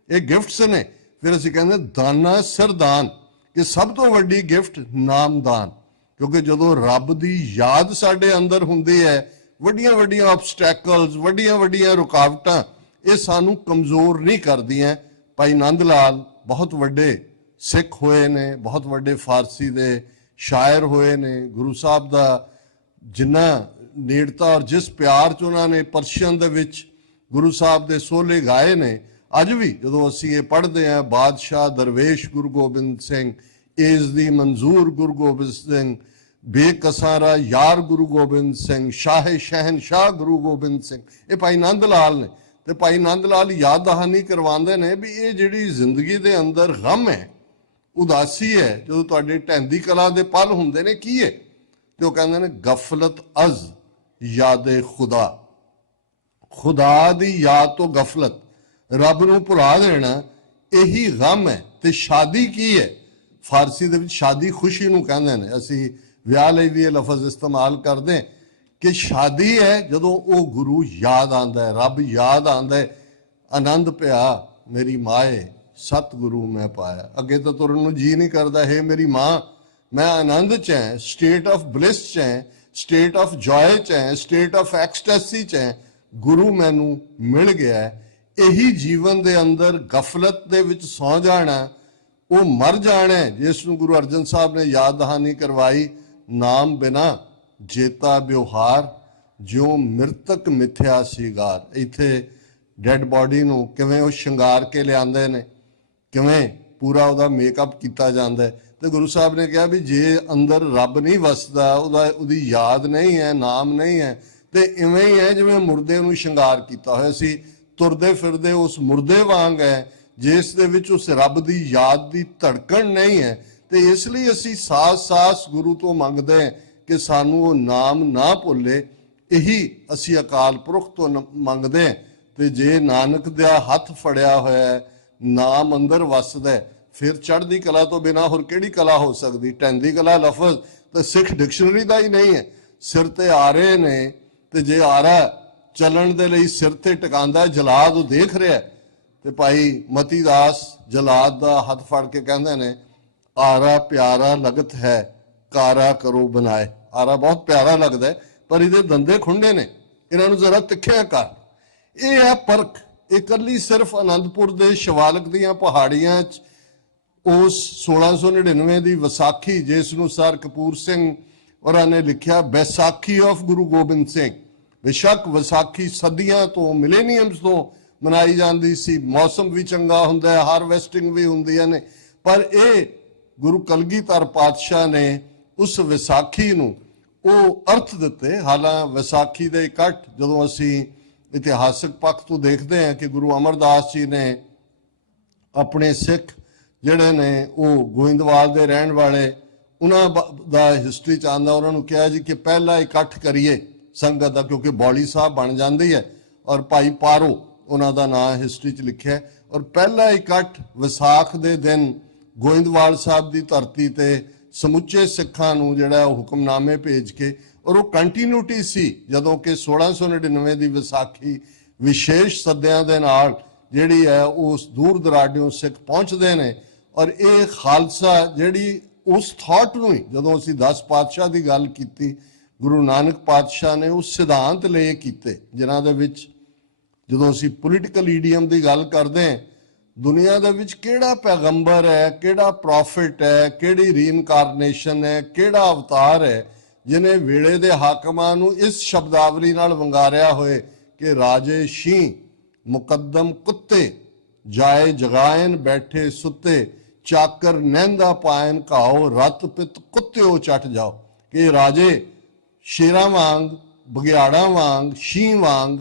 ਇਹ ਗਿਫਟਸ ਨੇ। ਫਿਰ ਅਸੀਂ ਕਹਿੰਦੇ ਦਾਨਾ ਸਰਦਾਨ, ਕਿ ਸਭ ਤੋਂ ਵੱਡੀ ਗਿਫਟ ਨਾਮਦਾਨ। ਕਿਉਂਕਿ ਜਦੋਂ ਰੱਬ ਦੀ ਯਾਦ ਸਾਡੇ ਅੰਦਰ ਹੁੰਦੀ ਹੈ, ਵੱਡੀਆਂ ਵੱਡੀਆਂ ਆਬਸਟੈਕਲਸ, ਵੱਡੀਆਂ ਵੱਡੀਆਂ ਰੁਕਾਵਟਾਂ ਇਹ ਸਾਨੂੰ ਕਮਜ਼ੋਰ ਨਹੀਂ ਕਰਦੀਆਂ। ਭਾਈ ਨੰਦ ਲਾਲ ਬਹੁਤ ਵੱਡੇ ਸਿੱਖ ਹੋਏ ਨੇ, ਬਹੁਤ ਵੱਡੇ ਫਾਰਸੀ ਦੇ ਸ਼ਾਇਰ ਹੋਏ ਨੇ। ਗੁਰੂ ਸਾਹਿਬ ਦਾ ਜਿੰਨਾ ਨੇੜਤਾ ਔਰ ਜਿਸ ਪਿਆਰ 'ਚ ਉਹਨਾਂ ਨੇ ਪਰਸ਼ੀਅਨ ਦੇ ਵਿੱਚ ਗੁਰੂ ਸਾਹਿਬ ਦੇ ਸੋਹਲੇ ਗਾਏ ਨੇ, ਅੱਜ ਵੀ ਜਦੋਂ ਅਸੀਂ ਇਹ ਪੜ੍ਹਦੇ ਹਾਂ, ਬਾਦਸ਼ਾਹ ਦਰਵੇਸ਼ ਗੁਰੂ ਗੋਬਿੰਦ ਸਿੰਘ, ਏਜ਼ ਦੀ ਮਨਜ਼ੂਰ ਗੁਰੂ ਗੋਬਿੰਦ ਸਿੰਘ, ਬੇਕਸਾਰਾ ਯਾਰ ਗੁਰੂ ਗੋਬਿੰਦ ਸਿੰਘ, ਸ਼ਾਹ ਸ਼ਹਿਨਸ਼ਾਹ ਗੁਰੂ ਗੋਬਿੰਦ ਸਿੰਘ, ਇਹ ਭਾਈ ਨੰਦ ਲਾਲ ਨੇ। ਤੇ ਭਾਈ ਨੰਦ ਲਾਲ ਯਾਦ ਦਹਾਨੀ ਕਰਵਾਉਂਦੇ ਨੇ ਵੀ ਇਹ ਜਿਹੜੀ ਜ਼ਿੰਦਗੀ ਦੇ ਅੰਦਰ ਗਮ ਹੈ, ਉਦਾਸੀ ਹੈ, ਜਦੋਂ ਤੁਹਾਡੇ ਢਹਿੰਦੀ ਕਲਾ ਦੇ ਪਲ ਹੁੰਦੇ ਨੇ, ਕੀ ਹੈ? ਤੇ ਉਹ ਕਹਿੰਦੇ ਨੇ ਗਫਲਤ ਅਜ਼ ਯਾਦੇ ਖੁਦਾ, ਖੁਦਾ ਦੀ ਯਾਦ ਤੋਂ ਗਫਲਤ, ਰੱਬ ਨੂੰ ਭੁਲਾ ਦੇਣਾ, ਇਹੀ ਗਮ ਹੈ। ਤੇ ਸ਼ਾਦੀ ਕੀ ਹੈ? ਫਾਰਸੀ ਦੇ ਵਿੱਚ ਸ਼ਾਦੀ ਖੁਸ਼ੀ ਨੂੰ ਕਹਿੰਦੇ ਨੇ। ਅਸੀਂ ਵਿਆਹ ਲਈ ਵੀ ਇਹ ਲਫ਼ਜ਼ ਇਸਤੇਮਾਲ ਕਰਦੇ ਕਿ ਸ਼ਾਦੀ ਹੈ ਜਦੋਂ ਉਹ ਗੁਰੂ ਯਾਦ ਆਉਂਦਾ ਹੈ, ਰੱਬ ਯਾਦ ਆਉਂਦਾ ਹੈ। ਆਨੰਦ ਪਿਆ ਮੇਰੀ ਮਾਏ, ਸਤਿਗੁਰੂ ਮੈਂ ਪਾਇਆ। ਅੱਗੇ ਤਾਂ ਤੁਰਨ ਨੂੰ ਜੀ ਨਹੀਂ ਕਰਦਾ। ਹੈ ਮੇਰੀ ਮਾਂ, ਮੈਂ ਆਨੰਦ 'ਚ ਹਾਂ, ਸਟੇਟ ਆਫ ਬਲਿਸ 'ਚ ਹਾਂ, ਸਟੇਟ ਆਫ ਜੋਏ 'ਚ ਹਾਂ, ਸਟੇਟ ਆਫ ਐਕਸਟੈਸੀ 'ਚ ਹਾਂ। ਗੁਰੂ ਮੈਨੂੰ ਮਿਲ ਗਿਆ। ਇਹੀ ਜੀਵਨ ਦੇ ਅੰਦਰ ਗਫਲਤ ਦੇ ਵਿੱਚ ਸੌ ਜਾਣਾ, ਉਹ ਮਰ ਜਾਣਾ, ਜਿਸ ਨੂੰ ਗੁਰੂ ਅਰਜਨ ਸਾਹਿਬ ਨੇ ਯਾਦ ਦਹਾਨੀ ਕਰਵਾਈ, ਨਾਮ ਬਿਨਾ ਜੇਤਾ ਵਿਵਹਾਰ, ਜਿਉਂ ਮ੍ਰਿਤਕ ਮਿਥਿਆ ਸੀਗਾਰ। ਇੱਥੇ ਡੈਡ ਬਾਡੀ ਨੂੰ ਕਿਵੇਂ ਉਹ ਸ਼ਿੰਗਾਰ ਕੇ ਲਿਆਂਦੇ ਨੇ, ਕਿਵੇਂ ਪੂਰਾ ਉਹਦਾ ਮੇਕਅਪ ਕੀਤਾ ਜਾਂਦਾ ਹੈ। ਤੇ ਗੁਰੂ ਸਾਹਿਬ ਨੇ ਕਿਹਾ ਵੀ ਜੇ ਅੰਦਰ ਰੱਬ ਨਹੀਂ ਵਸਦਾ, ਉਹਦੀ ਯਾਦ ਨਹੀਂ ਹੈ, ਨਾਮ ਨਹੀਂ ਹੈ, ਤੇ ਇਵੇਂ ਹੀ ਹੈ ਜਿਵੇਂ ਮੁਰਦੇ ਨੂੰ ਸ਼ਿੰਗਾਰ ਕੀਤਾ ਹੋਇਆ ਸੀ। ਤੁਰਦੇ ਫਿਰਦੇ ਉਸ ਮੁਰਦੇ ਵਾਂਗ ਹੈ ਜਿਸ ਦੇ ਵਿੱਚ ਉਸ ਰੱਬ ਦੀ ਯਾਦ ਦੀ ਧੜਕਣ ਨਹੀਂ ਹੈ। ਤੇ ਇਸ ਲਈ ਅਸੀਂ ਸਾਸ ਗੁਰੂ ਤੋਂ ਮੰਗਦੇ ਹਾਂ ਕਿ ਸਾਨੂੰ ਉਹ ਨਾਮ ਨਾ ਭੁੱਲੇ। ਇਹੀ ਅਸੀਂ ਅਕਾਲ ਪੁਰਖ ਤੋਂ ਮੰਗਦੇ ਹਾਂ। ਤੇ ਜੇ ਨਾਨਕ ਦਾ ਹੱਥ ਫੜਿਆ ਹੋਇਆ ਹੈ, ਨਾਮ ਅੰਦਰ ਵਸਦਾ ਹੈ, ਫਿਰ ਚੜ੍ਹਦੀ ਕਲਾ ਤੋਂ ਬਿਨਾਂ ਹੋਰ ਕਿਹੜੀ ਕਲਾ ਹੋ ਸਕਦੀ? ਢਹਿੰਦੀ ਕਲਾ ਲਫ਼ਜ਼ ਤਾਂ ਸਿੱਖ ਡਿਕਸ਼ਨਰੀ ਦਾ ਹੀ ਨਹੀਂ ਹੈ। ਸਿਰ ਤੇ ਆਰੇ ਨੇ, ਤੇ ਜੇ ਆਰਾ ਚੱਲਣ ਦੇ ਲਈ ਸਿਰ ਤੇ ਟਿਕਾਉਂਦਾ ਜਲਾਦ ਉਹ ਦੇਖ ਰਿਹਾ। ਤੇ ਭਾਈ ਮਤੀ ਦਾਸ ਜਲਾਦ ਦਾ ਹੱਥ ਫੜ ਕੇ ਕਹਿੰਦੇ ਨੇ, ਆਰਾ ਪਿਆਰਾ ਲਗਤ ਹੈ, ਕਾਰਾ ਕਰੋ ਬਣਾਏ। ਆਰਾ ਬਹੁਤ ਪਿਆਰਾ ਲੱਗਦਾ ਹੈ, ਪਰ ਇਹਦੇ ਦੰਦੇ ਖੁੰਡੇ ਨੇ, ਇਹਨਾਂ ਨੂੰ ਜ਼ਰਾ ਤਿੱਖਿਆ ਕਰ। ਇਹ ਹੈ ਪਰਖ। ਇਹ ਇਕੱਲੀ ਸਿਰਫ ਅਨੰਦਪੁਰ ਦੇ ਸ਼ਿਵਾਲਿਕ ਦੀਆਂ ਪਹਾੜੀਆਂ 'ਚ ਉਸ 1699 ਦੀ ਵਿਸਾਖੀ, ਜਿਸ ਨੂੰ ਸਰ ਕਪੂਰ ਸਿੰਘ ਹੋਰਾਂ ਨੇ ਲਿਖਿਆ ਬੈਸਾਖੀ ਆਫ ਗੁਰੂ ਗੋਬਿੰਦ ਸਿੰਘ। ਬੇਸ਼ੱਕ ਵਿਸਾਖੀ ਸਦੀਆਂ ਤੋਂ, ਮਿਲੇਨੀਅਮਸ ਤੋਂ ਮਨਾਈ ਜਾਂਦੀ ਸੀ, ਮੌਸਮ ਵੀ ਚੰਗਾ ਹੁੰਦਾ ਹੈ, ਹਾਰਵੈਸਟਿੰਗ ਵੀ ਹੁੰਦੀਆਂ ਨੇ, ਪਰ ਇਹ ਗੁਰੂ ਕਲਗੀਧਰ ਪਾਤਸ਼ਾਹ ਨੇ ਉਸ ਵਿਸਾਖੀ ਨੂੰ ਉਹ ਅਰਥ ਦਿੱਤੇ। ਹਾਲਾਂ ਵਿਸਾਖੀ ਦੇ ਇਕੱਠ ਜਦੋਂ ਅਸੀਂ ਇਤਿਹਾਸਕ ਪੱਖ ਤੋਂ ਦੇਖਦੇ ਹਾਂ ਕਿ ਗੁਰੂ ਅਮਰਦਾਸ ਜੀ ਨੇ ਆਪਣੇ ਸਿੱਖ ਜਿਹੜੇ ਨੇ ਉਹ ਗੋਇੰਦਵਾਲ ਦੇ ਰਹਿਣ ਵਾਲੇ, ਉਹਨਾਂ ਦਾ ਹਿਸਟਰੀ 'ਚ ਆਉਂਦਾ, ਉਹਨਾਂ ਨੂੰ ਕਿਹਾ ਜੀ ਕਿ ਪਹਿਲਾ ਇਕੱਠ ਕਰੀਏ ਸੰਗਤ ਦਾ, ਕਿਉਂਕਿ ਬੌਲੀ ਸਾਹਿਬ ਬਣ ਜਾਂਦੀ ਹੈ। ਔਰ ਭਾਈ ਪਾਰੋ ਉਹਨਾਂ ਦਾ ਨਾਂ ਹਿਸਟਰੀ 'ਚ ਲਿਖਿਆ। ਔਰ ਪਹਿਲਾ ਇਕੱਠ ਵਿਸਾਖ ਦੇ ਦਿਨ ਗੋਇੰਦਵਾਲ ਸਾਹਿਬ ਦੀ ਧਰਤੀ ਤੇ ਸਮੁੱਚੇ ਸਿੱਖਾਂ ਨੂੰ ਜਿਹੜਾ ਉਹ ਹੁਕਮਨਾਮੇ ਭੇਜ ਕੇ, ਔਰ ਉਹ ਕੰਟੀਨਿਊਟੀ ਸੀ ਜਦੋਂ ਕਿ 1699 ਦੀ ਵਿਸਾਖੀ ਵਿਸ਼ੇਸ਼ ਸੱਦਿਆਂ ਦੇ ਨਾਲ ਜਿਹੜੀ ਹੈ ਉਸ ਦੂਰ ਦਰਾਡਿਓਂ ਸਿੱਖ ਪਹੁੰਚਦੇ ਨੇ। ਔਰ ਇਹ ਖਾਲਸਾ ਜਿਹੜੀ ਉਸ ਥਾਟ ਨੂੰ ਹੀ, ਜਦੋਂ ਅਸੀਂ 10 ਪਾਤਸ਼ਾਹ ਦੀ ਗੱਲ ਕੀਤੀ, ਗੁਰੂ ਨਾਨਕ ਪਾਤਸ਼ਾਹ ਨੇ ਉਸ ਸਿਧਾਂਤ ਲਏ ਕੀਤੇ ਜਿਨ੍ਹਾਂ ਦੇ ਵਿੱਚ, ਜਦੋਂ ਅਸੀਂ ਪੋਲੀਟੀਕਲ ਈਡੀਅਮ ਦੀ ਗੱਲ ਕਰਦੇ ਹਾਂ, ਦੁਨੀਆ ਦੇ ਵਿੱਚ ਕਿਹੜਾ ਪੈਗੰਬਰ ਹੈ, ਕਿਹੜਾ ਪ੍ਰੋਫਿਟ ਹੈ, ਕਿਹੜੀ ਰੀਇਨਕਾਰਨੇਸ਼ਨ ਹੈ, ਕਿਹੜਾ ਅਵਤਾਰ ਹੈ ਜਿਹਨੇ ਵੇਲੇ ਦੇ ਹਾਕਮਾਂ ਨੂੰ ਇਸ ਸ਼ਬਦਾਵਲੀ ਨਾਲ ਵੰਗਾਰਿਆ ਹੋਏ ਕਿ ਰਾਜੇ ਸ਼ੀਂ ਮੁਕੱਦਮ ਕੁੱਤੇ, ਜਾਏ ਜਗਾਇਨ ਬੈਠੇ ਸੁੱਤੇ, ਚਾਕਰ ਨਹਿੰਦਾ ਪਾਇਨ ਘਾਓ, ਰਤ ਪਿਤ ਕੁੱਤਿਓ ਚੱਟ ਜਾਓ। ਕਿ ਰਾਜੇ ਸ਼ੇਰਾਂ ਵਾਂਗ, ਬਘਿਆੜਾਂ ਵਾਂਗ, ਸ਼ੀਂ ਵਾਂਗ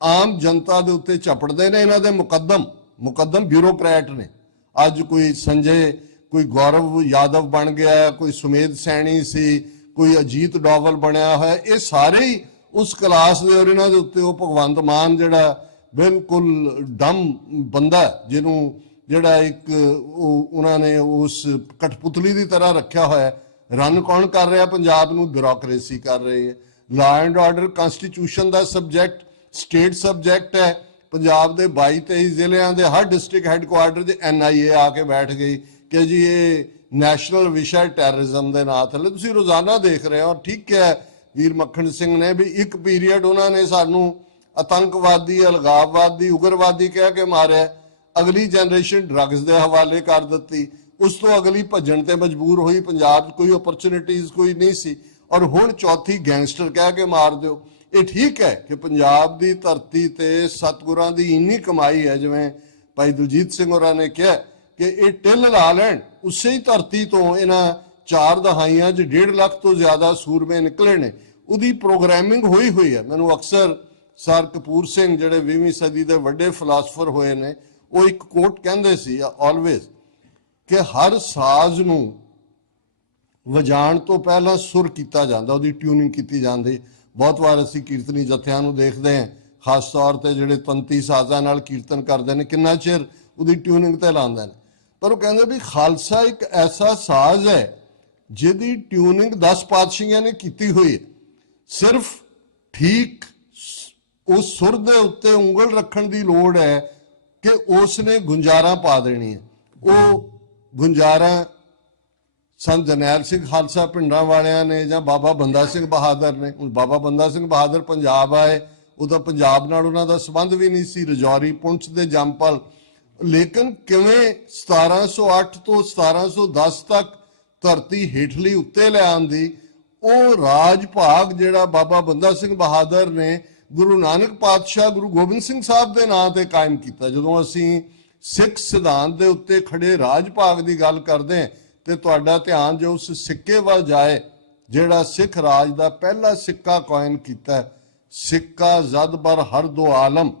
ਆਮ ਜਨਤਾ ਦੇ ਉੱਤੇ ਝਪੜਦੇ ਨੇ। ਇਹਨਾਂ ਦੇ ਮੁਕੱਦਮ ਬਿਊਰੋਕਰੈਟ ਨੇ। ਅੱਜ ਕੋਈ ਸੰਜੇ, ਕੋਈ ਗੌਰਵ ਯਾਦਵ ਬਣ ਗਿਆ, ਕੋਈ ਸੁਮੇਧ ਸੈਣੀ ਸੀ, ਕੋਈ ਅਜੀਤ ਡੋਵਲ ਬਣਿਆ ਹੋਇਆ, ਇਹ ਸਾਰੇ ਹੀ ਉਸ ਕਲਾਸ ਦੇ। ਔਰ ਇਹਨਾਂ ਦੇ ਉੱਤੇ ਉਹ ਭਗਵੰਤ ਮਾਨ ਜਿਹੜਾ ਬਿਲਕੁਲ ਡਮ ਬੰਦਾ, ਜਿਹਨੂੰ ਜਿਹੜਾ ਇੱਕ ਉਹਨਾਂ ਨੇ ਉਸ ਕਠਪੁਤਲੀ ਦੀ ਤਰ੍ਹਾਂ ਰੱਖਿਆ ਹੋਇਆ। ਰਨ ਕੌਣ ਕਰ ਰਿਹਾ ਪੰਜਾਬ ਨੂੰ? ਬਿਊਰੋਕਰੇਸੀ ਕਰ ਰਹੀ ਹੈ। Law and order constitution the subject, state subject ਹੈ। ਪੰਜਾਬ ਦੇ 22-23 ਜ਼ਿਲ੍ਹਿਆਂ ਦੇ ਹਰ ਡਿਸਟ੍ਰਿਕਟ ਹੈੱਡਕੁਆਰਟਰ 'ਚ NIA ਆ ਕੇ ਬੈਠ ਗਈ ਕਿ ਜੀ ਇਹ ਨੈਸ਼ਨਲ ਵਿਸ਼ਾ ਟੈਰਰਿਜ਼ਮ ਦੇ ਨਾਂ ਥੱਲੇ। ਤੁਸੀਂ ਰੋਜ਼ਾਨਾ ਦੇਖ ਰਹੇ ਹੋ। ਠੀਕ ਹੈ, ਵੀਰ ਮੱਖਣ ਸਿੰਘ ਨੇ ਵੀ ਇੱਕ ਪੀਰੀਅਡ ਉਹਨਾਂ ਨੇ ਸਾਨੂੰ ਆਤੰਕਵਾਦੀ, ਅਲਗਾਵਵਾਦੀ, ਉਗਰਵਾਦੀ ਕਹਿ ਕੇ ਮਾਰਿਆ। ਅਗਲੀ ਜਨਰੇਸ਼ਨ ਡਰੱਗਸ ਦੇ ਹਵਾਲੇ ਕਰ ਦਿੱਤੀ। ਉਸ ਤੋਂ ਅਗਲੀ ਭੱਜਣ ਤੇ ਮਜਬੂਰ ਹੋਈ। ਪੰਜਾਬ 'ਚ ਕੋਈ ਓਪਰਚੁਨਿਟੀਜ਼ ਕੋਈ ਨਹੀਂ ਸੀ। ਔਰ ਹੁਣ ਚੌਥੀ ਗੈਂਗਸਟਰ ਕਹਿ ਕੇ ਮਾਰ ਦਿਓ। ਇਹ ਠੀਕ ਹੈ ਕਿ ਪੰਜਾਬ ਦੀ ਧਰਤੀ ਤੇ ਸਤਿਗੁਰਾਂ ਦੀ ਇੰਨੀ ਕਮਾਈ ਹੈ, ਜਿਵੇਂ ਭਾਈ ਦਲਜੀਤ ਸਿੰਘ ਹੋਰਾਂ ਨੇ ਕਿਹਾ ਕਿ ਇਹ ਟਿੱਲ ਲਾ ਲੈਣ। ਉਸੇ ਹੀ ਧਰਤੀ ਤੋਂ ਇਹਨਾਂ 4 ਦਹਾਈਆਂ 'ਚ 1.5 ਲੱਖ ਤੋਂ ਜ਼ਿਆਦਾ ਸੂਰਮੇ ਨਿਕਲੇ ਨੇ। ਉਹਦੀ ਪ੍ਰੋਗਰਾਮਿੰਗ ਹੋਈ ਹੈ। ਮੈਨੂੰ ਅਕਸਰ ਸਰ ਕਪੂਰ ਸਿੰਘ ਜਿਹੜੇ 20ਵੀਂ ਸਦੀ ਦੇ ਵੱਡੇ ਫਿਲਾਸਫਰ ਹੋਏ ਨੇ, ਉਹ ਇੱਕ ਕੋਟ ਕਹਿੰਦੇ ਸੀ ਆਲਵੇਜ਼ ਕਿ ਹਰ ਸਾਜ਼ ਨੂੰ ਵਜਾਉਣ ਤੋਂ ਪਹਿਲਾਂ ਸੁਰ ਕੀਤਾ ਜਾਂਦਾ, ਉਹਦੀ ਟਿਊਨਿੰਗ ਕੀਤੀ ਜਾਂਦੀ। ਬਹੁਤ ਵਾਰ ਅਸੀਂ ਕੀਰਤਨੀ ਜਥਿਆਂ ਨੂੰ ਦੇਖਦੇ ਹਾਂ, ਖਾਸ ਤੌਰ ਤੇ ਜਿਹੜੇ ਤੰਤੀ ਸਾਜ਼ਾਂ ਨਾਲ ਕੀਰਤਨ ਕਰਦੇ ਨੇ, ਕਿੰਨਾ ਚਿਰ ਉਹਦੀ ਟਿਊਨਿੰਗ ਤੇ ਲਾਉਂਦੇ ਨੇ। ਪਰ ਉਹ ਕਹਿੰਦੇ ਵੀ ਖਾਲਸਾ ਇੱਕ ਐਸਾ ਸਾਜ਼ ਹੈ ਜਿਹਦੀ ਟਿਊਨਿੰਗ 10 ਪਾਤਸ਼ਾਹੀਆਂ ਨੇ ਕੀਤੀ ਹੋਈ ਹੈ। ਸਿਰਫ ਠੀਕ ਉਸ ਸੁਰ ਦੇ ਉੱਤੇ ਉਂਗਲ ਰੱਖਣ ਦੀ ਲੋੜ ਹੈ ਕਿ ਉਸ ਨੇ ਗੁੰਜਾਰਾਂ ਪਾ ਦੇਣੀ ਹੈ। ਉਹ ਗੁੰਜਾਰਾਂ ਸੰਤ ਜਰਨੈਲ ਸਿੰਘ ਖਾਲਸਾ ਪਿੰਡਾਂ ਵਾਲਿਆਂ ਨੇ ਜਾਂ ਬਾਬਾ ਬੰਦਾ ਸਿੰਘ ਬਹਾਦਰ ਨੇ। ਹੁਣ ਬਾਬਾ ਬੰਦਾ ਸਿੰਘ ਬਹਾਦਰ ਪੰਜਾਬ ਆਏ, ਉਹਦਾ ਪੰਜਾਬ ਨਾਲ ਉਹਨਾਂ ਦਾ ਸੰਬੰਧ ਵੀ ਨਹੀਂ ਸੀ, ਰਜੌਰੀ ਪੁੰਛ ਦੇ ਜੰਮਪਲ। ਲੇਕਿਨ ਕਿਵੇਂ 1708 ਤੋਂ 1710 ਤੱਕ ਧਰਤੀ ਹੇਠਲੀ ਉੱਤੇ ਲੈ ਆਂਦੀ, ਉਹ ਰਾਜ ਭਾਗ ਜਿਹੜਾ ਬਾਬਾ ਬੰਦਾ ਸਿੰਘ ਬਹਾਦਰ ਨੇ ਗੁਰੂ ਨਾਨਕ ਪਾਤਸ਼ਾਹ ਗੁਰੂ ਗੋਬਿੰਦ ਸਿੰਘ ਸਾਹਿਬ ਦੇ ਨਾਂ ਤੇ ਕਾਇਮ ਕੀਤਾ। ਜਦੋਂ ਅਸੀਂ ਸਿੱਖ ਸਿਧਾਂਤ ਦੇ ਉੱਤੇ ਖੜੇ ਰਾਜ ਭਾਗ ਦੀ ਗੱਲ ਕਰਦੇ ਹਾਂ ਤੇ ਤੁਹਾਡਾ ਧਿਆਨ ਜੋ ਉਸ ਸਿੱਕੇ ਵੱਲ ਜਾਏ ਜਿਹੜਾ ਸਿੱਖ ਰਾਜ ਦਾ ਪਹਿਲਾ ਸਿੱਕਾ ਕਾਇਮ ਕੀਤਾ, ਸਿੱਕਾ ਜ਼ਦ ਬਰ ਹਰ ਦੋ ਆਲਮ,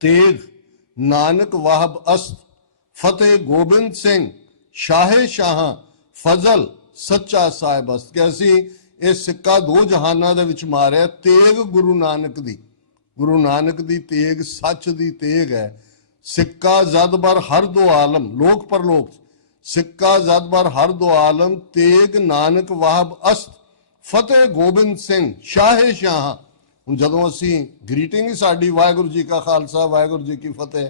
ਤੇਗ ਨਾਨਕ ਵਾਹਬ ਅਸਤ, ਫਤਿਹ ਗੋਬਿੰਦ ਸਿੰਘ ਸ਼ਾਹੇ ਸ਼ਾਹਾਂ, ਫਜ਼ਲ ਸੱਚਾ ਸਾਹਿਬ ਅਸਤ। ਕਿ ਅਸੀਂ ਇਹ ਸਿੱਕਾ ਦੋ ਜਹਾਨਾਂ ਦੇ ਵਿੱਚ ਮਾਰਿਆ। ਤੇਗ ਗੁਰੂ ਨਾਨਕ ਦੀ ਤੇਗ ਸੱਚ ਦੀ ਤੇਗ ਹੈ। ਸਿੱਕਾ ਜਦ ਬਰ ਹਰ ਦੋ ਆਲਮ, ਲੋਕ ਪਰਲੋਕ, ਸਿੱਕਾ ਜਦ ਬਰ ਹਰ ਦੋ ਆਲਮ, ਤੇਗ ਨਾਨਕ ਵਾਹਬ ਅਸਤ, ਫਤਿਹ ਗੋਬਿੰਦ ਸਿੰਘ ਸ਼ਾਹੇ ਸ਼ਾਹਾਂ। ਹੁਣ ਜਦੋਂ ਅਸੀਂ ਗ੍ਰੀਟਿੰਗ ਹੀ ਸਾਡੀ ਵਾਹਿਗੁਰੂ ਜੀ ਕਾ ਖਾਲਸਾ ਵਾਹਿਗੁਰੂ ਜੀ ਕੀ ਫਤਿਹ,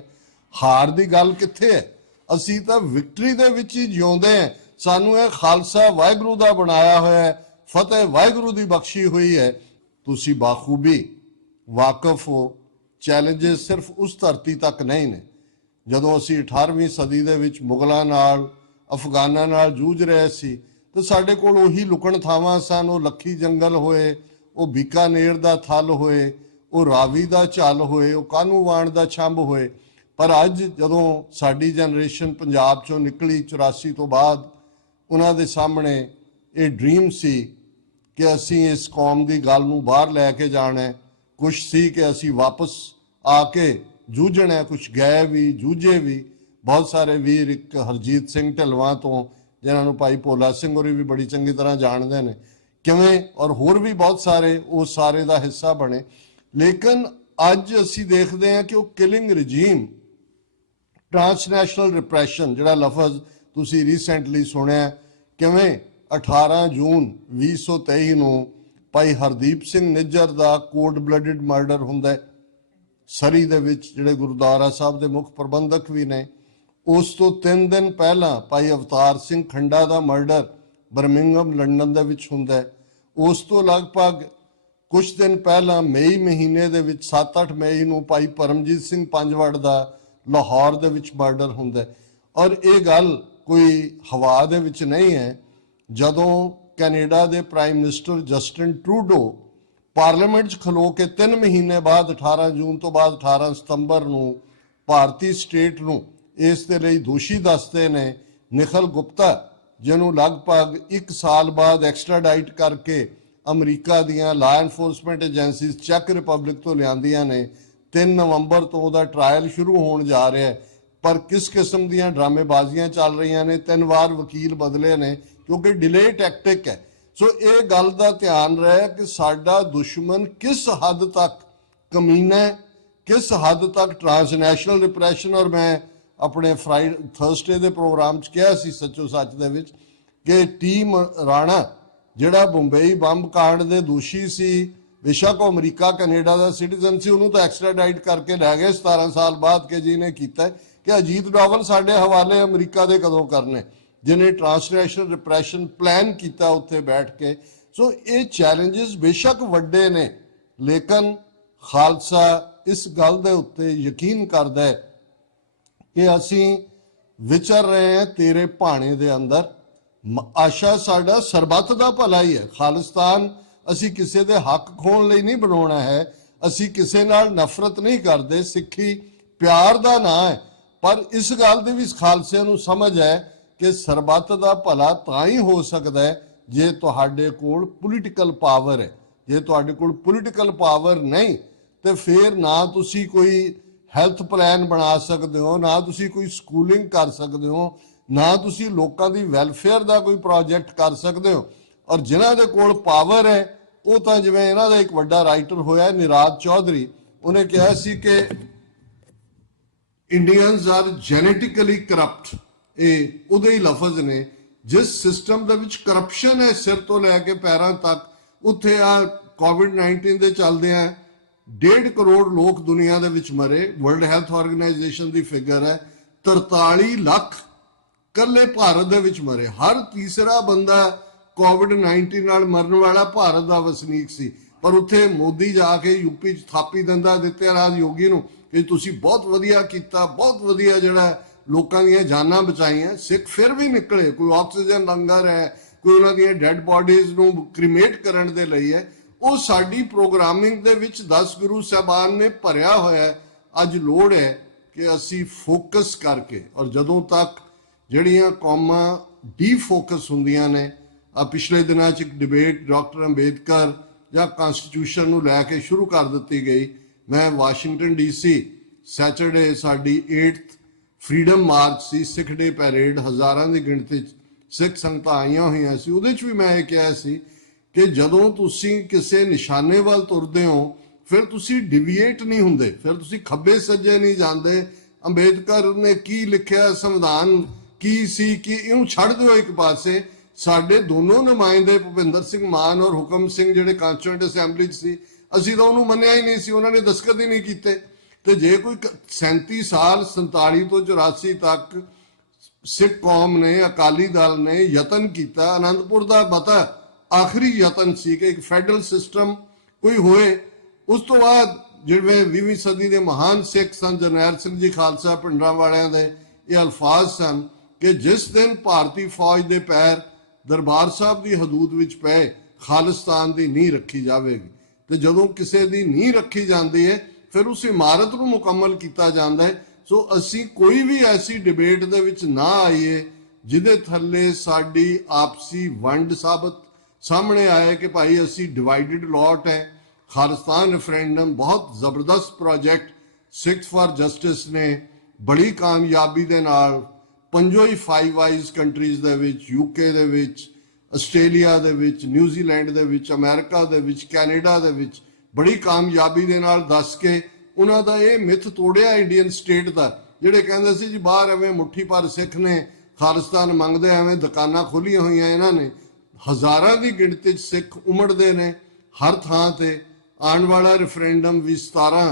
ਹਾਰ ਦੀ ਗੱਲ ਕਿੱਥੇ ਹੈ? ਅਸੀਂ ਤਾਂ ਵਿਕਟਰੀ ਦੇ ਵਿੱਚ ਹੀ ਜਿਉਂਦੇ ਹਾਂ। ਸਾਨੂੰ ਇਹ ਖਾਲਸਾ ਵਾਹਿਗੁਰੂ ਦਾ ਬਣਾਇਆ ਹੋਇਆ ਹੈ, ਫਤਿਹ ਵਾਹਿਗੁਰੂ ਦੀ ਬਖਸ਼ੀ ਹੋਈ ਹੈ। ਤੁਸੀਂ ਬਾਖੂਬੀ ਵਾਕਫ ਹੋ, ਚੈਲੰਜਸ ਸਿਰਫ ਉਸ ਧਰਤੀ ਤੱਕ ਨਹੀਂ ਨੇ। ਜਦੋਂ ਅਸੀਂ 18ਵੀਂ ਸਦੀ ਦੇ ਵਿੱਚ ਮੁਗਲਾਂ ਨਾਲ, ਅਫਗਾਨਾਂ ਨਾਲ ਜੂਝ ਰਹੇ ਸੀ ਤਾਂ ਸਾਡੇ ਕੋਲ ਉਹੀ ਲੁਕਣ ਥਾਵਾਂ ਸਨ। ਉਹ ਲੱਖੀ ਜੰਗਲ ਹੋਏ, ਉਹ ਬੀਕਾਨੇਰ ਦਾ ਥਲ ਹੋਏ, ਉਹ ਰਾਵੀ ਦਾ ਝੱਲ ਹੋਏ, ਉਹ ਕਾਹਨੂੰਵਾਨ ਦਾ ਛੰਭ ਹੋਏ। ਪਰ ਅੱਜ ਜਦੋਂ ਸਾਡੀ ਜਨਰੇਸ਼ਨ ਪੰਜਾਬ ਚੋਂ ਨਿਕਲੀ 84 ਤੋਂ ਬਾਅਦ, ਉਹਨਾਂ ਦੇ ਸਾਹਮਣੇ ਇਹ ਡ੍ਰੀਮ ਸੀ ਕਿ ਅਸੀਂ ਇਸ ਕੌਮ ਦੀ ਗੱਲ ਨੂੰ ਬਾਹਰ ਲੈ ਕੇ ਜਾਣਾ ਹੈ। ਕੁਛ ਸੀ ਕਿ ਅਸੀਂ ਵਾਪਸ ਆ ਕੇ ਜੂਝਣਾ, ਕੁਛ ਗਏ ਵੀ ਜੂਝੇ ਵੀ। ਬਹੁਤ ਸਾਰੇ ਵੀਰ, ਇੱਕ ਹਰਜੀਤ ਸਿੰਘ ਢਿਲਵਾਂ ਤੋਂ, ਜਿਨ੍ਹਾਂ ਨੂੰ ਭਾਈ ਭੋਲਾ ਸਿੰਘ ਹੋਰੀ ਵੀ ਬੜੀ ਚੰਗੀ ਤਰ੍ਹਾਂ ਜਾਣਦੇ ਨੇ, ਕਿਵੇਂ, ਔਰ ਹੋਰ ਵੀ ਬਹੁਤ ਸਾਰੇ ਉਸ ਸਾਰੇ ਦਾ ਹਿੱਸਾ ਬਣੇ। ਲੇਕਿਨ ਅੱਜ ਅਸੀਂ ਦੇਖਦੇ ਹਾਂ ਕਿ ਉਹ ਕਿਲਿੰਗ ਰਜੀਮ, ਟ੍ਰਾਂਸਨੈਸ਼ਨਲ ਰਿਪਰੈਸ਼ਨ, ਜਿਹੜਾ ਲਫ਼ਜ਼ ਤੁਸੀਂ ਰੀਸੈਂਟਲੀ ਸੁਣਿਆ, ਕਿਵੇਂ 18 ਜੂਨ 2023 ਨੂੰ ਭਾਈ ਹਰਦੀਪ ਸਿੰਘ ਨਿੱਜਰ ਦਾ ਕੋਲਡ ਬਲੱਡਡ ਮਰਡਰ ਹੁੰਦਾ ਹੈ ਸਰੀ ਦੇ ਵਿੱਚ, ਜਿਹੜੇ ਗੁਰਦੁਆਰਾ ਸਾਹਿਬ ਦੇ ਮੁੱਖ ਪ੍ਰਬੰਧਕ ਵੀ ਨੇ। ਉਸ ਤੋਂ 3 ਦਿਨ ਪਹਿਲਾਂ ਭਾਈ ਅਵਤਾਰ ਸਿੰਘ ਖੰਡਾ ਦਾ ਮਰਡਰ ਬਰਮਿੰਘਮ ਲੰਡਨ ਦੇ ਵਿੱਚ ਹੁੰਦਾ ਹੈ। ਉਸ ਤੋਂ ਲਗਭਗ ਕੁਝ ਦਿਨ ਪਹਿਲਾਂ ਮਈ ਮਹੀਨੇ ਦੇ ਵਿੱਚ 7-8 ਮਈ ਨੂੰ ਭਾਈ ਪਰਮਜੀਤ ਸਿੰਘ ਪੰਜਵੜ ਦਾ ਲਾਹੌਰ ਦੇ ਵਿੱਚ ਮਰਡਰ ਹੁੰਦਾ ਹੈ। ਔਰ ਇਹ ਗੱਲ ਕੋਈ ਹਵਾ ਦੇ ਵਿੱਚ ਨਹੀਂ ਹੈ। ਜਦੋਂ ਕੈਨੇਡਾ ਦੇ prime minister Justin Trudeau parliament 'ਚ ਖਲੋ ਕੇ 3 ਮਹੀਨੇ ਬਾਅਦ 18 ਜੂਨ ਤੋਂ ਬਾਅਦ 18 ਸਤੰਬਰ ਨੂੰ ਭਾਰਤੀ ਸਟੇਟ ਨੂੰ ਇਸ ਦੇ ਲਈ ਦੋਸ਼ੀ ਦੱਸਦੇ ਨੇ, ਨਿਖਲ ਗੁਪਤਾ, ਜਿਹਨੂੰ ਲਗਭਗ 1 ਸਾਲ ਬਾਅਦ ਐਕਸਟ੍ਰਾਡਾਈਟ ਕਰਕੇ ਅਮਰੀਕਾ ਦੀਆਂ ਲਾ ਐਨਫੋਰਸਮੈਂਟ ਏਜੰਸੀਜ਼ ਚੈੱਕ ਰਿਪਬਲਿਕ ਤੋਂ ਲਿਆਂਦੀਆਂ ਨੇ। 3 ਨਵੰਬਰ ਤੋਂ ਉਹਦਾ ਟ੍ਰਾਇਲ ਸ਼ੁਰੂ ਹੋਣ ਜਾ ਰਿਹਾ ਹੈ। ਪਰ ਕਿਸ ਕਿਸਮ ਦੀਆਂ ਡਰਾਮੇਬਾਜ਼ੀਆਂ ਚੱਲ ਰਹੀਆਂ ਨੇ। 3 ਵਾਰ ਵਕੀਲ ਬਦਲੇ ਨੇ ਕਿਉਂਕਿ ਡਿਲੇ ਟੈਕਟਿਕ ਹੈ। ਸੋ ਇਹ ਗੱਲ ਦਾ ਧਿਆਨ ਰਹੇ ਕਿ ਸਾਡਾ ਦੁਸ਼ਮਣ ਕਿਸ ਹੱਦ ਤੱਕ ਕਮੀਨਾ ਹੈ, ਕਿਸ ਹੱਦ ਤੱਕ ਟ੍ਰਾਂਸਨੈਸ਼ਨਲ ਰਿਪਰੈਸ਼ਨ। ਔਰ ਮੈਂ ਆਪਣੇ ਥਰਸਡੇ ਦੇ ਪ੍ਰੋਗਰਾਮ 'ਚ ਕਿਹਾ ਸੀ ਸੱਚੋ ਸੱਚ ਦੇ ਵਿੱਚ ਕਿ ਟੀਮ ਰਾਣਾ, ਜਿਹੜਾ ਬੰਬਈ ਬੰਬ ਕਾਂਡ ਦੇ ਦੋਸ਼ੀ ਸੀ, ਬੇਸ਼ੱਕ ਉਹ ਅਮਰੀਕਾ ਕੈਨੇਡਾ ਦਾ ਸਿਟੀਜ਼ਨ ਸੀ, ਉਹਨੂੰ ਤਾਂ ਐਕਸਟ੍ਰਾਡਾਈਟ ਕਰਕੇ ਲੈ ਗਏ 17 ਸਾਲ ਬਾਅਦ ਕਿ ਜੀ ਨੇ ਕੀਤਾ ਕਿ ਅਜੀਤ ਡੋਵਲ ਸਾਡੇ ਹਵਾਲੇ ਅਮਰੀਕਾ ਦੇ ਕਦੋਂ ਕਰਨੇ, ਜਿਹਨੇ ਟ੍ਰਾਂਸਨੈਸ਼ਨਲ ਰਿਪਰੈਸ਼ਨ ਪਲਾਨ ਕੀਤਾ ਉੱਥੇ ਬੈਠ ਕੇ। ਸੋ ਇਹ ਚੈਲੰਜਸ ਬੇਸ਼ੱਕ ਵੱਡੇ ਨੇ, ਲੇਕਿਨ ਖਾਲਸਾ ਇਸ ਗੱਲ ਦੇ ਉੱਤੇ ਯਕੀਨ ਕਰਦਾ ਹੈ ਕਿ ਅਸੀਂ ਵਿਚਰ ਰਹੇ ਹਾਂ ਤੇਰੇ ਭਾਣੇ ਦੇ ਅੰਦਰ। ਆਸ਼ਾ ਸਾਡਾ ਸਰਬੱਤ ਦਾ ਭਲਾ ਹੀ ਹੈ। ਖਾਲਿਸਤਾਨ ਅਸੀਂ ਕਿਸੇ ਦੇ ਹੱਕ ਖੋਣ ਲਈ ਨਹੀਂ ਬਣਾਉਣਾ ਹੈ। ਅਸੀਂ ਕਿਸੇ ਨਾਲ ਨਫ਼ਰਤ ਨਹੀਂ ਕਰਦੇ। ਸਿੱਖੀ ਪਿਆਰ ਦਾ ਨਾਂ ਹੈ। ਪਰ ਇਸ ਗੱਲ ਦੀ ਵੀ ਖਾਲਸੇ ਨੂੰ ਸਮਝ ਹੈ ਕਿ ਸਰਬੱਤ ਦਾ ਭਲਾ ਤਾਂ ਹੀ ਹੋ ਸਕਦਾ ਹੈ ਜੇ ਤੁਹਾਡੇ ਕੋਲ ਪੋਲੀਟੀਕਲ ਪਾਵਰ ਹੈ। ਜੇ ਤੁਹਾਡੇ ਕੋਲ ਪੋਲੀਟੀਕਲ ਪਾਵਰ ਨਹੀਂ ਤੇ ਫਿਰ ਨਾ ਤੁਸੀਂ ਕੋਈ ਹੈਲਥ ਪਲਾਨ ਬਣਾ ਸਕਦੇ ਹੋ, ਨਾ ਤੁਸੀਂ ਕੋਈ ਸਕੂਲਿੰਗ ਕਰ ਸਕਦੇ ਹੋ, ਨਾ ਤੁਸੀਂ ਲੋਕਾਂ ਦੀ ਵੈਲਫੇਅਰ ਦਾ ਕੋਈ ਪ੍ਰੋਜੈਕਟ ਕਰ ਸਕਦੇ ਹੋ। ਔਰ ਜਿਨ੍ਹਾਂ ਦੇ ਕੋਲ ਪਾਵਰ ਹੈ ਉਹ ਤਾਂ, ਜਿਵੇਂ ਇਹਨਾਂ ਦਾ ਇੱਕ ਵੱਡਾ ਰਾਈਟਰ ਹੋਇਆ ਨਿਰਾਦ ਚੌਧਰੀ, ਉਹਨੇ ਕਿਹਾ ਸੀ ਕਿ ਇੰਡੀਅਨਸ ਆਰ ਜੈਨੇਟਿਕਲੀ ਕਰਪਟ। ਇਹ ਉਹਦੇ ਹੀ ਲਫ਼ਜ਼ ਨੇ। ਜਿਸ ਸਿਸਟਮ ਦੇ ਵਿੱਚ ਕਰਪਸ਼ਨ ਹੈ ਸਿਰ ਤੋਂ ਲੈ ਕੇ ਪੈਰਾਂ ਤੱਕ, ਉੱਥੇ ਆ ਕੋਵਿਡ-19 ਦੇ ਚੱਲਦੇ ਆ 1.5 ਕਰੋੜ ਲੋਕ ਦੁਨੀਆ ਦੇ ਵਿੱਚ ਮਰੇ। ਵਰਲਡ ਹੈਲਥ ਆਰਗੇਨਾਈਜੇਸ਼ਨ ਦੀ ਫਿਗਰ ਹੈ 43 ਲੱਖ ਕੱਲੇ ਭਾਰਤ ਦੇ ਵਿੱਚ ਮਰੇ। ਹਰ ਤੀਸਰਾ ਬੰਦਾ ਕੋਵਿਡ-19 ਨਾਲ ਮਰਨ ਵਾਲਾ ਭਾਰਤ ਦਾ ਵਸਨੀਕ ਸੀ। ਪਰ ਉੱਥੇ ਮੋਦੀ ਜਾ ਕੇ ਯੂਪੀ 'ਚ ਥਾਪੀ ਦਿੰਦਾ ਦਿੱਤੇ ਰਾਜ ਯੋਗੀ ਨੂੰ ਕਿ ਤੁਸੀਂ ਬਹੁਤ ਵਧੀਆ ਕੀਤਾ, ਬਹੁਤ ਵਧੀਆ ਜਿਹੜਾ ਲੋਕਾਂ ਦੀਆਂ ਜਾਨਾਂ ਬਚਾਈਆਂ। ਸਿੱਖ ਫਿਰ ਵੀ ਨਿਕਲੇ, ਕੋਈ ਆਕਸੀਜਨ ਲੰਗਰ ਹੈ, ਕੋਈ ਉਹਨਾਂ ਦੀਆਂ ਡੈਡ ਬਾਡੀਜ਼ ਨੂੰ ਕ੍ਰੀਮੇਟ ਕਰਨ ਦੇ ਲਈ ਹੈ। ਉਹ ਸਾਡੀ ਪ੍ਰੋਗਰਾਮਿੰਗ ਦੇ ਵਿੱਚ 10 ਗੁਰੂ ਸਾਹਿਬਾਨ ਨੇ ਭਰਿਆ ਹੋਇਆ। ਅੱਜ ਲੋੜ ਹੈ ਕਿ ਅਸੀਂ ਫੋਕਸ ਕਰਕੇ, ਔਰ ਜਦੋਂ ਤੱਕ ਜਿਹੜੀਆਂ ਕੌਮਾਂ ਡੀਫੋਕਸ ਹੁੰਦੀਆਂ ਨੇ, ਪਿਛਲੇ ਦਿਨਾਂ 'ਚ ਇੱਕ ਡਿਬੇਟ ਡਾਕਟਰ ਅੰਬੇਦਕਰ ਜਾਂ ਕਨਸਟੀਟਿਊਸ਼ਨ ਨੂੰ ਲੈ ਕੇ ਸ਼ੁਰੂ ਕਰ ਦਿੱਤੀ ਗਈ। ਮੈਂ ਵਾਸ਼ਿੰਗਟਨ DC ਸੈਚਰਡੇ ਸਾਡੀ 8th ਫਰੀडम ਮਾਰਚ ਸੀ, ਸਿੱਖ ਡੇ ਪੈਰੇਡ, ਹਜ਼ਾਰਾਂ ਦੀ ਗਿਣਤੀ 'ਚ ਸਿੱਖ ਸੰਗਤਾਂ ਆਈਆਂ ਹੋਈਆਂ ਸੀ। ਉਹਦੇ 'ਚ ਵੀ ਮੈਂ ਇਹ ਕਿਹਾ ਸੀ ਕਿ ਜਦੋਂ ਤੁਸੀਂ ਕਿਸੇ ਨਿਸ਼ਾਨੇ ਵੱਲ ਤੁਰਦੇ ਹੋ ਫਿਰ ਤੁਸੀਂ ਡਿਵੀਏਟ ਨਹੀਂ ਹੁੰਦੇ, ਫਿਰ ਤੁਸੀਂ ਖੱਬੇ ਸੱਜੇ ਨਹੀਂ ਜਾਂਦੇ। ਅੰਬੇਦਕਰ ਨੇ ਕੀ ਲਿਖਿਆ, ਸੰਵਿਧਾਨ ਕੀ ਸੀ, ਕਿ ਇਹਨੂੰ ਛੱਡ ਦਿਓ ਇੱਕ ਪਾਸੇ। ਸਾਡੇ ਦੋਨੋਂ ਨੁਮਾਇੰਦੇ ਭੁਪਿੰਦਰ ਸਿੰਘ ਮਾਨ ਔਰ ਹੁਕਮ ਸਿੰਘ ਜਿਹੜੇ ਕਾਂਸਟੀਟਿਊਐਂਟ ਅਸੈਂਬਲੀ 'ਚ ਸੀ, ਅਸੀਂ ਤਾਂ ਉਹਨੂੰ ਮੰਨਿਆ ਹੀ ਨਹੀਂ ਸੀ, ਉਹਨਾਂ ਨੇ ਦਸਤਖਤ ਹੀ ਨਹੀਂ ਕੀਤੇ। ਤੇ ਜੇ ਕੋਈ 37 ਸਾਲ 47 ਤੋਂ 84 ਤੱਕ ਸਿੱਖ ਕੌਮ ਨੇ, ਅਕਾਲੀ ਦਲ ਨੇ ਯਤਨ ਕੀਤਾ, ਅਨੰਦਪੁਰ ਦਾ ਮਤਾ ਆਖਰੀ ਯਤਨ ਸੀ ਕਿ ਇੱਕ ਫੈਡਰਲ ਸਿਸਟਮ ਕੋਈ ਹੋਏ। ਉਸ ਤੋਂ ਬਾਅਦ ਜਿਵੇਂ 20ਵੀਂ ਸਦੀ ਦੇ ਮਹਾਨ ਸਿੱਖ ਸਨ ਜਰਨੈਲ ਸਿੰਘ ਜੀ ਖਾਲਸਾ ਪਿੰਡਰਾਂ ਵਾਲਿਆਂ ਦੇ ਇਹ ਅਲਫਾਜ਼ ਸਨ ਕਿ ਜਿਸ ਦਿਨ ਭਾਰਤੀ ਫੌਜ ਦੇ ਪੈਰ ਦਰਬਾਰ ਸਾਹਿਬ ਦੀ ਹਦੂਦ ਵਿੱਚ ਪਏ, ਖਾਲਿਸਤਾਨ ਦੀ ਨੀਂਹ ਰੱਖੀ ਜਾਵੇਗੀ। ਤੇ ਜਦੋਂ ਕਿਸੇ ਦੀ ਨੀਂਹ ਰੱਖੀ ਜਾਂਦੀ ਹੈ ਫਿਰ ਉਸ ਇਮਾਰਤ ਨੂੰ ਮੁਕੰਮਲ ਕੀਤਾ ਜਾਂਦਾ ਹੈ। ਸੋ ਅਸੀਂ ਕੋਈ ਵੀ ਐਸੀ ਡਿਬੇਟ ਦੇ ਵਿੱਚ ਨਾ ਆਈਏ ਜਿਹਦੇ ਥੱਲੇ ਸਾਡੀ ਆਪਸੀ ਵੰਡ ਸਾਹਮਣੇ ਆਏ ਕਿ ਭਾਈ ਅਸੀਂ ਡਿਵਾਈਡਡ ਲੋਟ ਹੈ। ਖਾਲਿਸਤਾਨ ਰੈਫਰੈਂਡਮ ਬਹੁਤ ਜ਼ਬਰਦਸਤ ਪ੍ਰੋਜੈਕਟ ਸਿੱਖ ਫਾਰ ਜਸਟਿਸ ਨੇ ਬੜੀ ਕਾਮਯਾਬੀ ਦੇ ਨਾਲ ਪੰਜੋ ਹੀ 5 ਵਾਈਜ਼ ਕੰਟਰੀਜ਼ ਦੇ ਵਿੱਚ, UK ਦੇ ਵਿੱਚ, ਆਸਟ੍ਰੇਲੀਆ ਦੇ ਵਿੱਚ, ਨਿਊਜ਼ੀਲੈਂਡ ਦੇ ਵਿੱਚ, ਅਮਰੀਕਾ ਦੇ ਵਿੱਚ, ਕੈਨੇਡਾ ਦੇ ਵਿੱਚ ਬੜੀ ਕਾਮਯਾਬੀ ਦੇ ਨਾਲ ਦੱਸ ਕੇ ਉਹਨਾਂ ਦਾ ਇਹ ਮਿਥ ਤੋੜਿਆ ਇੰਡੀਅਨ ਸਟੇਟ ਦਾ। ਜਿਹੜੇ ਕਹਿੰਦੇ ਸੀ ਜੀ ਬਾਹਰ ਐਵੇਂ ਮੁੱਠੀ ਭਰ ਸਿੱਖ ਨੇ ਖਾਲਿਸਤਾਨ ਮੰਗਦੇ, ਐਵੇਂ ਦੁਕਾਨਾਂ ਖੋਲੀਆਂ ਹੋਈਆਂ ਇਹਨਾਂ ਨੇ। ਹਜ਼ਾਰਾਂ ਦੀ ਗਿਣਤੀ 'ਚ ਸਿੱਖ ਉਮੜਦੇ ਨੇ ਹਰ ਥਾਂ ਤੇ। ਆਉਣ ਵਾਲਾ ਰੈਫਰੈਂਡਮ ਵੀ 17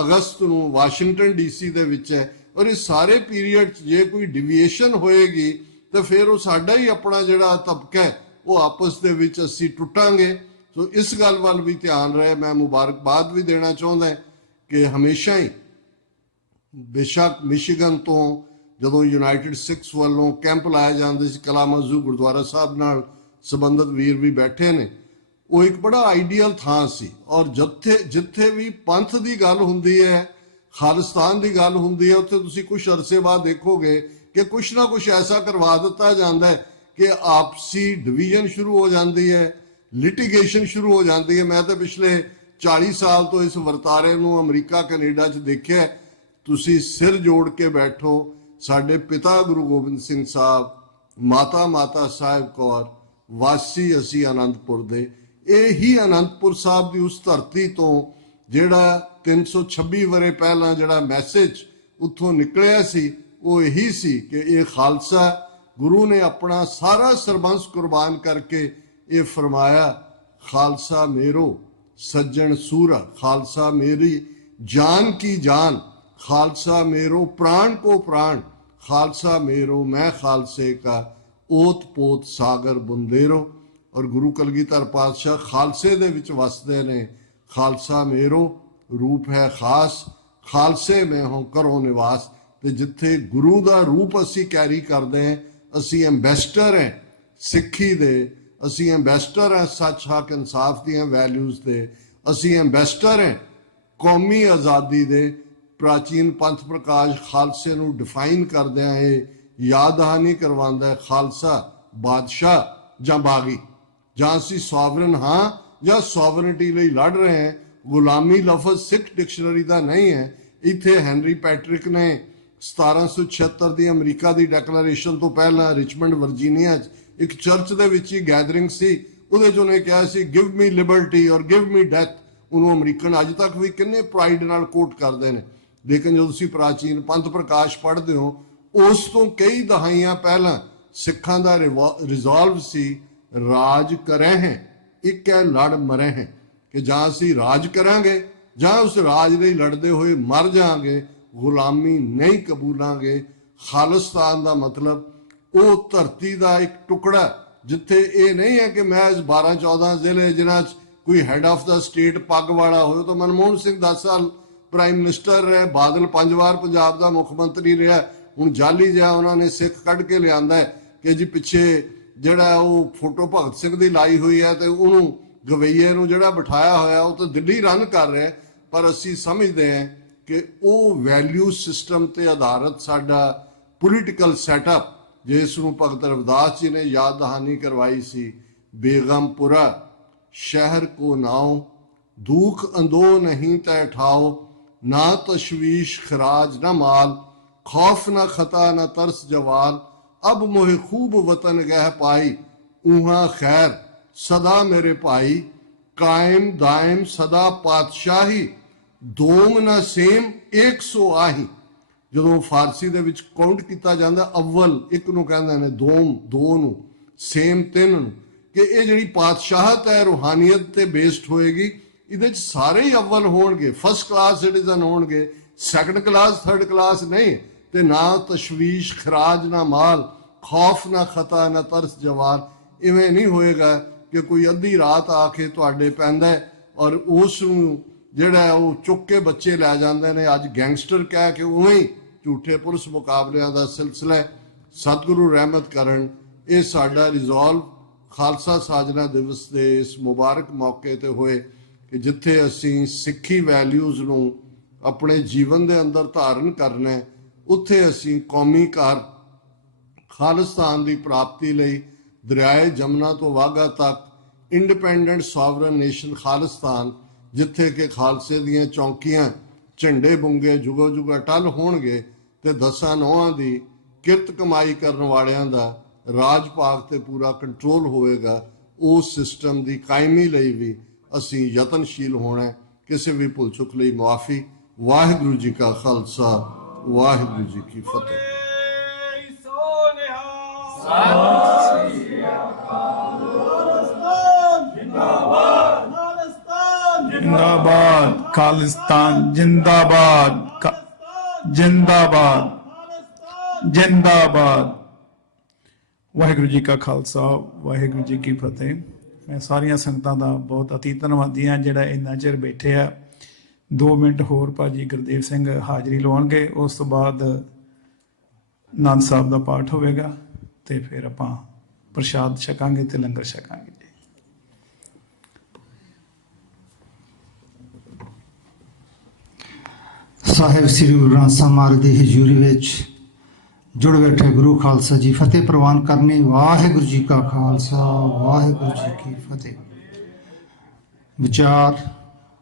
ਅਗਸਤ ਨੂੰ ਵਾਸ਼ਿੰਗਟਨ DC ਦੇ ਵਿੱਚ ਹੈ। ਔਰ ਇਸ ਸਾਰੇ ਪੀਰੀਅਡ 'ਚ ਜੇ ਕੋਈ ਡਿਵੀਏਸ਼ਨ ਹੋਏਗੀ ਤਾਂ ਫਿਰ ਉਹ ਸਾਡਾ ਹੀ ਆਪਣਾ ਜਿਹੜਾ ਤਬਕਾ ਹੈ ਉਹ ਆਪਸ ਦੇ ਵਿੱਚ ਅਸੀਂ ਟੁੱਟਾਂਗੇ। ਸੋ ਇਸ ਗੱਲ ਵੱਲ ਵੀ ਧਿਆਨ ਰਹੇ। ਮੈਂ ਮੁਬਾਰਕਬਾਦ ਵੀ ਦੇਣਾ ਚਾਹੁੰਦਾ ਕਿ ਹਮੇਸ਼ਾ ਹੀ ਬੇਸ਼ੱਕ ਮਿਸ਼ੀਗਨ ਤੋਂ ਜਦੋਂ ਯੂਨਾਈਟਿਡ ਸਿੱਖਸ ਵੱਲੋਂ ਕੈਂਪ ਲਾਏ ਜਾਂਦੇ ਸੀ, ਕਲਾਮਜ਼ੂ ਗੁਰਦੁਆਰਾ ਸਾਹਿਬ ਨਾਲ ਸੰਬੰਧਿਤ ਵੀਰ ਵੀ ਬੈਠੇ ਨੇ, ਉਹ ਇੱਕ ਬੜਾ ਆਈਡੀਅਲ ਥਾਂ ਸੀ। ਔਰ ਜਿੱਥੇ ਵੀ ਪੰਥ ਦੀ ਗੱਲ ਹੁੰਦੀ ਹੈ, ਖਾਲਿਸਤਾਨ ਦੀ ਗੱਲ ਹੁੰਦੀ ਹੈ, ਉੱਥੇ ਤੁਸੀਂ ਕੁਝ ਅਰਸੇ ਬਾਅਦ ਦੇਖੋਗੇ ਕਿ ਕੁਛ ਨਾ ਕੁਛ ਐਸਾ ਕਰਵਾ ਦਿੱਤਾ ਜਾਂਦਾ ਹੈ ਕਿ ਆਪਸੀ ਡਿਵੀਜ਼ਨ ਸ਼ੁਰੂ ਹੋ ਜਾਂਦੀ ਹੈ, ਲਿਟੀਗੇਸ਼ਨ ਸ਼ੁਰੂ ਹੋ ਜਾਂਦੀ ਹੈ। ਮੈਂ ਤਾਂ ਪਿਛਲੇ 40 ਸਾਲ ਤੋਂ ਇਸ ਵਰਤਾਰੇ ਨੂੰ ਅਮਰੀਕਾ ਕੈਨੇਡਾ 'ਚ ਦੇਖਿਆ। ਤੁਸੀਂ ਸਿਰ ਜੋੜ ਕੇ ਬੈਠੋ, ਸਾਡੇ ਪਿਤਾ ਗੁਰੂ ਗੋਬਿੰਦ ਸਿੰਘ ਸਾਹਿਬ, ਮਾਤਾ ਸਾਹਿਬ ਕੌਰ, ਵਾਸੀ ਅਸੀਂ ਅਨੰਦਪੁਰ ਦੇ। ਇਹ ਹੀ ਅਨੰਦਪੁਰ ਸਾਹਿਬ ਦੀ ਉਸ ਧਰਤੀ ਤੋਂ ਜਿਹੜਾ 326 ਵਰੇ ਪਹਿਲਾਂ ਜਿਹੜਾ ਮੈਸੇਜ ਉੱਥੋਂ ਨਿਕਲਿਆ ਸੀ ਉਹ ਇਹੀ ਸੀ ਕਿ ਇਹ ਖਾਲਸਾ ਗੁਰੂ ਨੇ ਆਪਣਾ ਸਾਰਾ ਸਰਬੰਸ ਕੁਰਬਾਨ ਕਰਕੇ ਇਹ ਫਰਮਾਇਆ, ਖਾਲਸਾ ਮੇਰੋ ਸੱਜਣ ਸੂਰਾ, ਖਾਲਸਾ ਮੇਰੀ ਜਾਨ ਕੀ ਜਾਨ, ਖਾਲਸਾ मेरो प्राण को प्राण, खालसा मेरो मैं खालसे का ओत पोत सागर बुंदेरो। और गुरु कलगीधर पातशाह खालसे ਦੇ ਵਿੱਚ ਵਸਦੇ ਨੇ। ਖਾਲਸਾ मेरो रूप है खास, खालसे में हो करो निवास। ਤੇ ਜਿੱਥੇ ਗੁਰੂ ਦਾ ਰੂਪ ਅਸੀਂ ਕੈਰੀ ਕਰਦੇ ਹਾਂ, ਅਸੀਂ ਐਂਬੈਸਡਰ ਹਾਂ ਸਿੱਖੀ ਦੇ, ਅਸੀਂ ਐਂਬੈਸਡਰ ਹਾਂ ਸੱਚ ਹੱਕ ਇਨਸਾਫ ਦੀਆਂ ਵੈਲਿਊਜ਼ ਦੇ, ਅਸੀਂ ਐਂਬੈਸਡਰ ਹਾਂ ਕੌਮੀ ਆਜ਼ਾਦੀ ਦੇ। ਪ੍ਰਾਚੀਨ ਪੰਥ ਪ੍ਰਕਾਸ਼ ਖਾਲਸੇ ਨੂੰ ਡਿਫਾਈਨ ਕਰਦਿਆਂ ਇਹ ਯਾਦ ਦਹਾਨੀ ਕਰਵਾਉਂਦਾ ਹੈ, ਖਾਲਸਾ ਬਾਦਸ਼ਾਹ ਜਾਂ ਬਾਗੀ, ਜਾਂ ਅਸੀਂ ਸੋਵਰਨ ਹਾਂ ਜਾਂ ਸੋਵਰਨਿਟੀ ਲਈ ਲੜ ਰਹੇ ਹਾਂ। ਗੁਲਾਮੀ ਲਫ਼ਜ਼ ਸਿੱਖ ਡਿਕਸ਼ਨਰੀ ਦਾ ਨਹੀਂ ਹੈ। ਇੱਥੇ ਹੈਨਰੀ ਪੈਟਰਿਕ ਨੇ 1776 ਦੀ ਅਮਰੀਕਾ ਦੀ ਡੈਕਲੇਰੇਸ਼ਨ ਤੋਂ ਪਹਿਲਾਂ ਰਿਚਮੰਡ ਵਰਜੀਨੀਆ 'ਚ ਇੱਕ ਚਰਚ ਦੇ ਵਿੱਚ ਹੀ ਗੈਦਰਿੰਗ ਸੀ, ਉਹਦੇ 'ਚ ਉਹਨੇ ਕਿਹਾ ਸੀ ਗਿਵ ਮੀ ਲਿਬਰਟੀ ਔਰ ਗਿਵ ਮੀ ਡੈਥ। ਉਹਨੂੰ ਅਮਰੀਕਨ ਅੱਜ ਤੱਕ ਵੀ ਕਿੰਨੇ ਪ੍ਰਾਈਡ ਨਾਲ ਕੋਟ ਕਰਦੇ ਨੇ। ਲੇਕਿਨ ਜਦੋਂ ਤੁਸੀਂ ਪ੍ਰਾਚੀਨ ਪੰਥ ਪ੍ਰਕਾਸ਼ ਪੜ੍ਹਦੇ ਹੋ, ਉਸ ਤੋਂ ਕਈ ਦਹਾਈਆਂ ਪਹਿਲਾਂ ਸਿੱਖਾਂ ਦਾ ਰਿਜ਼ੋਲਵ ਸੀ, ਰਾਜ ਕਰੇ ਹੈ ਇੱਕ ਹੈ ਲੜ ਮਰੇ ਹੈ, ਕਿ ਜਾਂ ਅਸੀਂ ਰਾਜ ਕਰਾਂਗੇ ਜਾਂ ਉਸ ਰਾਜ ਲਈ ਲੜਦੇ ਹੋਏ ਮਰ ਜਾਾਂਗੇ, ਗੁਲਾਮੀ ਨਹੀਂ ਕਬੂਲਾਂਗੇ। ਖਾਲਿਸਤਾਨ ਦਾ ਮਤਲਬ ਉਹ ਧਰਤੀ ਦਾ ਇੱਕ ਟੁਕੜਾ ਜਿੱਥੇ ਇਹ ਨਹੀਂ ਹੈ ਕਿ ਮੈਂ 12-14 ਜ਼ਿਲ੍ਹੇ ਜਿਨ੍ਹਾਂ 'ਚ ਕੋਈ ਹੈਡ ਆਫ ਦਾ ਸਟੇਟ ਪੱਗ ਵਾਲਾ ਹੋਵੇ। ਤਾਂ ਮਨਮੋਹਨ ਸਿੰਘ 10 ਸਾਲ ਪ੍ਰਾਈਮ ਮਿਨਿਸਟਰ ਰਿਹਾ, ਬਾਦਲ 5 ਵਾਰ ਪੰਜਾਬ ਦਾ ਮੁੱਖ ਮੰਤਰੀ ਰਿਹਾ। ਹੁਣ ਜਾਲੀ ਜਿਹਾ ਉਹਨਾਂ ਨੇ ਸਿੱਖ ਕੱਢ ਕੇ ਲਿਆਂਦਾ ਹੈ ਕਿ ਜੀ ਪਿੱਛੇ ਜਿਹੜਾ ਉਹ ਫੋਟੋ ਭਗਤ ਸਿੰਘ ਦੀ ਲਾਈ ਹੋਈ ਹੈ ਤੇ ਉਹਨੂੰ ਗਵਈਏ ਨੂੰ ਜਿਹੜਾ ਬਿਠਾਇਆ ਹੋਇਆ ਉਹ ਤਾਂ ਦਿੱਲੀ ਰਨ ਕਰ ਰਿਹਾ। ਪਰ ਅਸੀਂ ਸਮਝਦੇ ਹਾਂ ਕਿ ਉਹ ਵੈਲਿਊ ਸਿਸਟਮ ਤੇ ਆਧਾਰਿਤ ਸਾਡਾ ਪੋਲੀਟੀਕਲ ਸੈਟਅਪ, ਜਿਸ ਨੂੰ ਭਗਤ ਰਵਿਦਾਸ ਜੀ ਨੇ ਯਾਦ ਦਹਾਨੀ ਕਰਵਾਈ ਸੀ, ਬੇਗਮਪੁਰਾ शहर को नाव, दुख अंदो नहीं तय ठाओ, ना तशवीश खराज न माल, खौफ न खता न तरस जवाल, अब मोहे खूब वतन गह पाई, ऊहा खैर ਸਦਾ ਮੇਰੇ ਭਾਈ, ਕਾਇਮ ਦਾਇਮ ਸਦਾ ਪਾਤਸ਼ਾਹੀ, ਦੋਮ ਨਾ ਸੇਮ 100 ਆਹੀ। ਜਦੋਂ ਫਾਰਸੀ ਦੇ ਵਿੱਚ ਕਾਊਂਟ ਕੀਤਾ ਜਾਂਦਾ, ਅਵਲ ਇੱਕ ਨੂੰ ਕਹਿੰਦੇ ਨੇ, ਦੋਮ ਦੋ ਨੂੰ, ਸੇਮ ਤਿੰਨ ਨੂੰ, ਕਿ ਇਹ ਜਿਹੜੀ ਪਾਤਸ਼ਾਹਤ ਹੈ ਰੂਹਾਨੀਅਤ ਤੇ ਬੇਸਡ ਹੋਏਗੀ। ਇਹਦੇ ਚ ਸਾਰੇ ਹੀ ਅਵਲ ਹੋਣਗੇ, ਫਸਟ ਕਲਾਸ ਸਿਟੀਜ਼ਨ ਹੋਣਗੇ, ਸੈਕੰਡ ਕਲਾਸ ਥਰਡ ਕਲਾਸ ਨਹੀਂ। ਤੇ ਨਾ ਤਸ਼ਵੀਸ਼ ਖਰਾਜ ਨਾ ਮਾਲ, ਖੌਫ ਨਾ ਖਤਾ ਨਾ ਤਰਸ ਜਵਾਰ। ਇਵੇਂ ਨਹੀਂ ਹੋਏਗਾ ਕਿ ਕੋਈ ਅੱਧੀ ਰਾਤ ਆ ਕੇ ਤੁਹਾਡੇ ਪੈਂਦਾ ਔਰ ਉਸ ਨੂੰ ਜਿਹੜਾ ਉਹ ਚੁੱਕ ਕੇ ਬੱਚੇ ਲੈ ਜਾਂਦੇ ਨੇ। ਅੱਜ ਗੈਂਗਸਟਰ ਕਹਿ ਕੇ ਉਵੇਂ ਹੀ ਝੂਠੇ ਪੁਲਿਸ ਮੁਕਾਬਲਿਆਂ ਦਾ ਸਿਲਸਿਲਾ ਹੈ। ਸਤਿਗੁਰੂ ਰਹਿਮਤ ਕਰਨ। ਇਹ ਸਾਡਾ ਰਿਜ਼ੋਲਵ ਖਾਲਸਾ ਸਾਜਨਾ ਦਿਵਸ ਦੇ ਇਸ ਮੁਬਾਰਕ ਮੌਕੇ ਤੇ ਹੋਏ ਕਿ ਜਿੱਥੇ ਅਸੀਂ ਸਿੱਖੀ ਵੈਲਿਊਜ਼ ਨੂੰ ਆਪਣੇ ਜੀਵਨ ਦੇ ਅੰਦਰ ਧਾਰਨ ਕਰਨਾ ਹੈ, ਉੱਥੇ ਅਸੀਂ ਕੌਮੀ ਘਰ ਖਾਲਿਸਤਾਨ ਦੀ ਪ੍ਰਾਪਤੀ ਲਈ ਦਰਿਆਏ ਜਮਨਾ ਤੋਂ ਵਾਘਾ ਤੱਕ ਇੰਡੀਪੈਂਡੈਂਟ ਸੋਵਰਨ ਨੇਸ਼ਨ ਖਾਲਿਸਤਾਨ, ਜਿੱਥੇ ਕਿ ਖਾਲਸੇ ਦੀਆਂ ਚੌਂਕੀਆਂ ਝੰਡੇ ਬੁੰਗੇ ਜੁਗੋ ਜੁਗ ਅਟਲ ਹੋਣਗੇ ਤੇ ਦਸਾਂ ਨੌਹਾਂ ਦੀ ਕਿਰਤ ਕਮਾਈ ਕਰਨ ਵਾਲਿਆਂ ਦਾ ਰਾਜ ਭਾਗ ਤੇ ਪੂਰਾ ਕੰਟਰੋਲ ਹੋਵੇਗਾ। ਉਸ ਸਿਸਟਮ ਦੀ ਕਾਇਮੀ ਲਈ ਵੀ ਅਸੀਂ ਯਤਨਸ਼ੀਲ ਹੋਣਾ। ਕਿਸੇ ਵੀ ਭੁੱਲ ਚੁੱਕ ਲਈ ਮੁਆਫੀ। ਵਾਹਿਗੁਰੂ ਜੀ ਕਾ ਖਾਲਸਾ, ਵਾਹਿਗੁਰੂ ਜੀ ਕੀ ਫਤਿਹ। जिंदाबाद खालिस्तान, जिंदाबाद जिंदाबाद जिंदाबाद। ਵਾਹਿਗੁਰੂ ਜੀ ਕਾ ਖਾਲਸਾ, ਵਾਹਿਗੁਰੂ ਜੀ ਕੀ ਫਤਿਹ। ਮੈਂ ਸਾਰੀਆਂ ਸੰਗਤਾਂ ਦਾ ਬਹੁਤ ਅਤੀ ਧੰਨਵਾਦੀ ਹਾਂ ਜਿਹੜਾ ਇੰਨਾ ਚਿਰ ਬੈਠੇ ਆ। 2 ਮਿੰਟ ਹੋਰ ਭਾਜੀ ਗੁਰਦੇਵ ਸਿੰਘ ਹਾਜ਼ਰੀ ਲਵਾਉਣਗੇ, ਉਸ ਤੋਂ ਬਾਅਦ ਆਨੰਦ ਸਾਹਿਬ ਦਾ ਪਾਠ ਹੋਵੇਗਾ ਤੇ ਫਿਰ ਆਪਾਂ ਪ੍ਰਸ਼ਾਦ ਛਕਾਂਗੇ ਤੇ ਲੰਗਰ ਛਕਾਂਗੇ। ਸਾਹਿਬ ਸ੍ਰੀ ਗੁਰੂ ਗ੍ਰੰਥ ਸਾਹਿਬ ਮਹਾਰਾਜ ਦੀ ਹਜ਼ੂਰੀ ਵਿੱਚ ਜੁੜ ਬੈਠੇ ਗੁਰੂ ਖਾਲਸਾ ਜੀ, ਫਤਿਹ ਪ੍ਰਵਾਨ ਕਰਨੀ। ਵਾਹਿਗੁਰੂ ਜੀ ਕਾ ਖਾਲਸਾ, ਵਾਹਿਗੁਰੂ ਜੀ ਕੀ ਫਤਿਹ। ਵਿਚਾਰ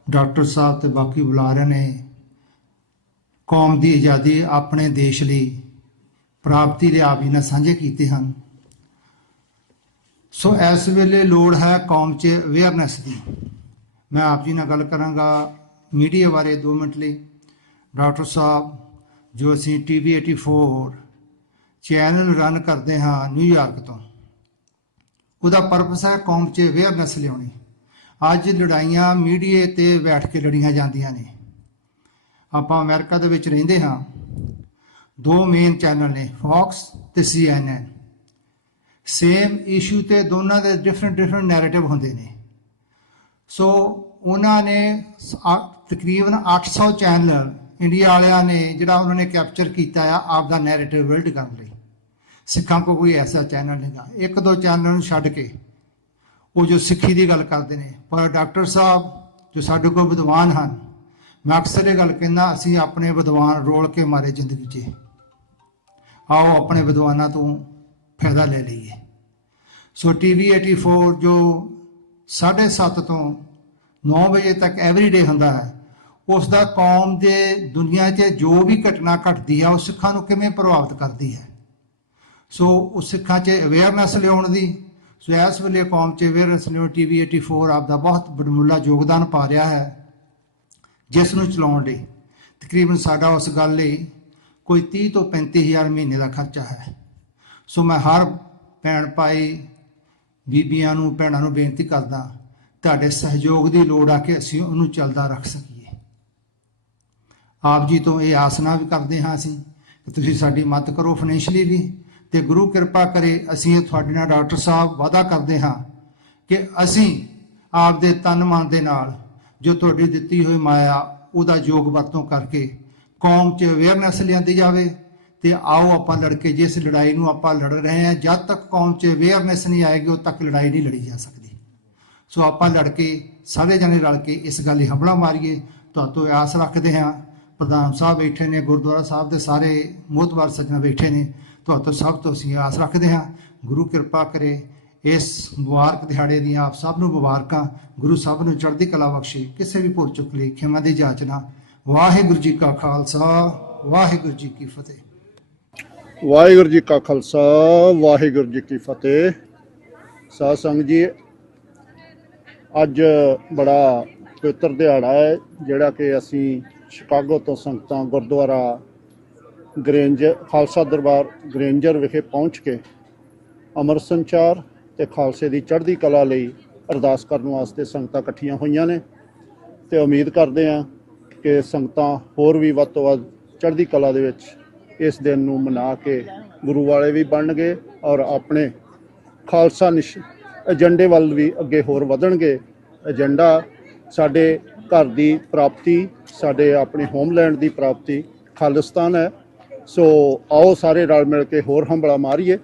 ਡਾਕਟਰ ਸਾਹਿਬ ਤੇ ਬਾਕੀ ਬੁਲਾਰਿਆਂ ਨੇ ਕੌਮ ਦੀ ਆਜ਼ਾਦੀ ਆਪਣੇ ਦੇਸ਼ ਲਈ ਪ੍ਰਾਪਤੀ ਦੇ ਆਪ ਜੀ ਨਾਲ ਸਾਂਝੇ ਕੀਤੇ ਹਨ। ਸੋ ਇਸ ਵੇਲੇ ਲੋੜ ਹੈ ਕੌਮ 'ਚ ਅਵੇਅਰਨੈਸ ਦੀ। ਮੈਂ ਆਪ ਜੀ ਨਾਲ ਗੱਲ ਕਰਾਂਗਾ ਮੀਡੀਆ ਬਾਰੇ 2 ਮਿੰਟ ਲਈ। ਡਾਕਟਰ ਸਾਹਿਬ, ਜੋ ਅਸੀਂ TV 84 ਚੈਨਲ ਰਨ ਕਰਦੇ ਹਾਂ ਨਿਊਯਾਰਕ ਤੋਂ, ਉਹਦਾ ਪਰਪਸ ਹੈ ਕੌਮ 'ਚ ਅਵੇਅਰਨੈਸ ਲਿਆਉਣੀ। ਅੱਜ ਲੜਾਈਆਂ ਮੀਡੀਆ ਤੇ ਬੈਠ ਕੇ ਲੜੀਆਂ ਜਾਂਦੀਆਂ ਨੇ। ਆਪਾਂ ਅਮਰੀਕਾ ਦੇ ਵਿੱਚ ਰਹਿੰਦੇ ਹਾਂ, 2 ਮੇਨ ਚੈਨਲ ਨੇ, ਫੌਕਸ ਤੇ CNN। ਸੇਮ ਇਸ਼ੂ ਤੇ ਦੋਨਾਂ ਦੇ ਡਿਫਰੈਂਟ ਨੈਰੇਟਿਵ ਹੁੰਦੇ ਨੇ। ਸੋ ਉਹਨਾਂ ਨੇ ਤਕਰੀਬਨ 800 ਚੈਨਲ ਇੰਡੀਆ ਵਾਲਿਆਂ ਨੇ ਜਿਹੜਾ ਉਹਨਾਂ ਨੇ ਕੈਪਚਰ ਕੀਤਾ ਆ ਆਪ ਦਾ ਨੈਰੇਟਿਵ ਬਿਲਡ ਕਰਨ ਲਈ। ਸਿੱਖਾਂ ਕੋਲ ਕੋਈ ਐਸਾ ਚੈਨਲ ਨਹੀਂ ਗਾ। 1-2 ਚੈਨਲ ਨੂੰ ਛੱਡ ਕੇ ਉਹ ਜੋ ਸਿੱਖੀ ਦੀ ਗੱਲ ਕਰਦੇ ਨੇ। ਪਰ ਡਾਕਟਰ ਸਾਹਿਬ ਜੋ ਸਾਡੇ ਕੋਲ ਵਿਦਵਾਨ ਹਨ, ਮੈਂ ਅਕਸਰ ਇਹ ਗੱਲ ਕਹਿੰਦਾ, ਅਸੀਂ ਆਪਣੇ ਵਿਦਵਾਨ ਰੋਲ ਕੇ ਮਾਰੇ ਜ਼ਿੰਦਗੀ 'ਚ। ਆਓ ਆਪਣੇ ਵਿਦਵਾਨਾਂ ਤੋਂ ਫਾਇਦਾ ਲੈ ਲਈਏ। ਸੋ TV 84 ਜੋ 7:30 ਤੋਂ 9 ਵਜੇ ਤੱਕ ਐਵਰੀਡੇ ਹੁੰਦਾ ਹੈ, ਉਸ ਦਾ ਕੌਮ ਦੇ ਦੁਨੀਆ 'ਚ ਜੋ ਵੀ ਘਟਨਾ ਘਟਦੀ ਹੈ ਉਹ ਸਿੱਖਾਂ ਨੂੰ ਕਿਵੇਂ ਪ੍ਰਭਾਵਿਤ ਕਰਦੀ ਹੈ। ਸੋ ਉਸ ਸਿੱਖਾਂ 'ਚ ਅਵੇਅਰਨੈਸ ਲਿਆਉਣ ਦੀ, ਸੋ ਇਸ ਵੇਲੇ ਕੌਮ 'ਚ ਅਵੇਅਰਨੈਸ ਲਿਆਉਣ TV 84 ਆਪ ਦਾ ਬਹੁਤ ਬੜਮੁੱਲਾ ਯੋਗਦਾਨ ਪਾ ਰਿਹਾ ਹੈ, ਜਿਸ ਨੂੰ ਚਲਾਉਣ ਲਈ ਤਕਰੀਬਨ ਸਾਡਾ ਉਸ ਗੱਲ ਲਈ ਕੋਈ 30 ਤੋਂ 35 ਹਜ਼ਾਰ ਮਹੀਨੇ ਦਾ ਖਰਚਾ ਹੈ। ਸੋ ਮੈਂ ਹਰ ਭੈਣ ਭਾਈ ਬੀਬੀਆਂ ਨੂੰ, ਭੈਣਾਂ ਨੂੰ ਬੇਨਤੀ ਕਰਦਾ, ਤੁਹਾਡੇ ਸਹਿਯੋਗ ਦੀ ਲੋੜ ਆ ਕਿ ਅਸੀਂ ਉਹਨੂੰ ਚੱਲਦਾ ਰੱਖ ਸਕੀਏ। ਆਪ ਜੀ ਤੋਂ ਇਹ ਆਸਨਾ ਵੀ ਕਰਦੇ ਹਾਂ ਅਸੀਂ ਕਿ ਤੁਸੀਂ ਸਾਡੀ ਮਦਦ ਕਰੋ ਫਾਈਨੈਂਸ਼ਲੀ ਵੀ, ਤੇ ਗੁਰੂ ਕਿਰਪਾ ਕਰੇ ਅਸੀਂ ਤੁਹਾਡੇ ਨਾਲ ਡਾਕਟਰ ਸਾਹਿਬ ਵਾਅਦਾ ਕਰਦੇ ਹਾਂ ਕਿ ਅਸੀਂ ਆਪ ਦੇ ਤਨ ਮਨ ਦੇ ਨਾਲ ਜੋ ਤੁਹਾਡੀ ਦਿੱਤੀ ਹੋਈ ਮਾਇਆ ਉਹਦਾ ਯੋਗ ਵਰਤੋਂ ਕਰਕੇ ਕੌਮ 'ਚ ਅਵੇਅਰਨੈਸ ਲਿਆਂਦੀ ਜਾਵੇ। ਤੇ ਆਓ ਆਪਾਂ ਲੜ ਕੇ, ਜਿਸ ਲੜਾਈ ਨੂੰ ਆਪਾਂ ਲੜ ਰਹੇ ਹਾਂ, ਜਦ ਤੱਕ ਕੌਮ 'ਚ ਅਵੇਅਰਨੈਸ ਨਹੀਂ ਆਏਗੀ ਉਦੋਂ ਤੱਕ ਲੜਾਈ ਨਹੀਂ ਲੜੀ ਜਾ ਸਕਦੀ। ਸੋ ਆਪਾਂ ਲੜ ਕੇ ਸਾਰੇ ਜਣੇ ਰਲ ਕੇ ਇਸ ਗੱਲ 'ਤੇ ਹੰਭਲਾ ਮਾਰੀਏ। ਤੁਹਾਤੋਂ ਆਸ ਰੱਖਦੇ ਹਾਂ। ਪ੍ਰਧਾਨ ਸਾਹਿਬ ਬੈਠੇ ਨੇ, ਗੁਰਦੁਆਰਾ ਸਾਹਿਬ ਦੇ ਸਾਰੇ ਮੋਹਤਵਾਰ ਸੱਜਣ ਬੈਠੇ ਨੇ, ਤੁਹਾਤੋਂ ਸਭ ਤੋਂ ਅਸੀਂ ਆਸ ਰੱਖਦੇ ਹਾਂ। ਗੁਰੂ ਕਿਰਪਾ ਕਰੇ ਇਸ ਮੁਬਾਰਕ ਦਿਹਾੜੇ ਦੀਆਂ ਆਪ ਸਭ ਨੂੰ ਮੁਬਾਰਕਾਂ। ਗੁਰੂ ਸਾਹਿਬ ਨੂੰ ਚੜ੍ਹਦੀ ਕਲਾ ਬਖਸ਼ੇ। ਕਿਸੇ ਵੀ ਭੁੱਲ ਚੁੱਕ ਲਈ ਖਿਮਾ ਦੀ ਜਾਚਨਾ। ਵਾਹਿਗੁਰੂ ਜੀ ਕਾ ਖਾਲਸਾ, ਵਾਹਿਗੁਰੂ ਜੀ ਕੀ ਫਤਿਹ। ਵਾਹਿਗੁਰੂ ਜੀ ਕਾ ਖਾਲਸਾ, ਵਾਹਿਗੁਰੂ ਜੀ ਕੀ ਫਤਿਹ। ਸਾਧ ਸੰਗਤ ਜੀ, ਅੱਜ ਬੜਾ ਪਵਿੱਤਰ ਦਿਹਾੜਾ ਹੈ ਜਿਹੜਾ ਕਿ ਅਸੀਂ ਸ਼ਿਕਾਗੋ ਤੋਂ ਸੰਗਤਾਂ ਗੁਰਦੁਆਰਾ ਗ੍ਰੇਂਜਰ ਖਾਲਸਾ ਦਰਬਾਰ ਗ੍ਰੇਂਜਰ ਵਿਖੇ ਪਹੁੰਚ ਕੇ ਅੰਮ੍ਰਿਤ ਸੰਚਾਰ ਤੇ ਖਾਲਸੇ ਦੀ ਚੜ੍ਹਦੀ ਕਲਾ ਲਈ ਅਰਦਾਸ ਕਰਨ ਵਾਸਤੇ ਸੰਗਤਾਂ ਇਕੱਠੀਆਂ ਹੋਈਆਂ ਨੇ ਤੇ ਉਮੀਦ ਕਰਦੇ ਹਾਂ ਕਿ ਸੰਗਤਾਂ ਹੋਰ ਵੀ ਵੱਧ ਤੋਂ ਵੱਧ ਚੜ੍ਹਦੀ ਕਲਾ ਦੇ ਵਿੱਚ ਇਸ ਦਿਨ ਨੂੰ ਮਨਾ ਕੇ ਗੁਰੂ ਵਾਲੇ ਵੀ ਬਣਨਗੇ ਔਰ ਆਪਣੇ ਖਾਲਸਾ ਏਜੰਡੇ ਵੱਲ ਵੀ ਅੱਗੇ ਹੋਰ ਵਧਣਗੇ। ਏਜੰਡਾ ਸਾਡੇ ਘਰ ਦੀ ਪ੍ਰਾਪਤੀ, ਸਾਡੇ ਆਪਣੇ ਹੋਮਲੈਂਡ ਦੀ ਪ੍ਰਾਪਤੀ ਖਾਲਿਸਤਾਨ ਹੈ। ਸੋ ਆਓ ਸਾਰੇ ਰਲ ਮਿਲ ਕੇ ਹੋਰ ਹੰਬਲਾ ਮਾਰੀਏ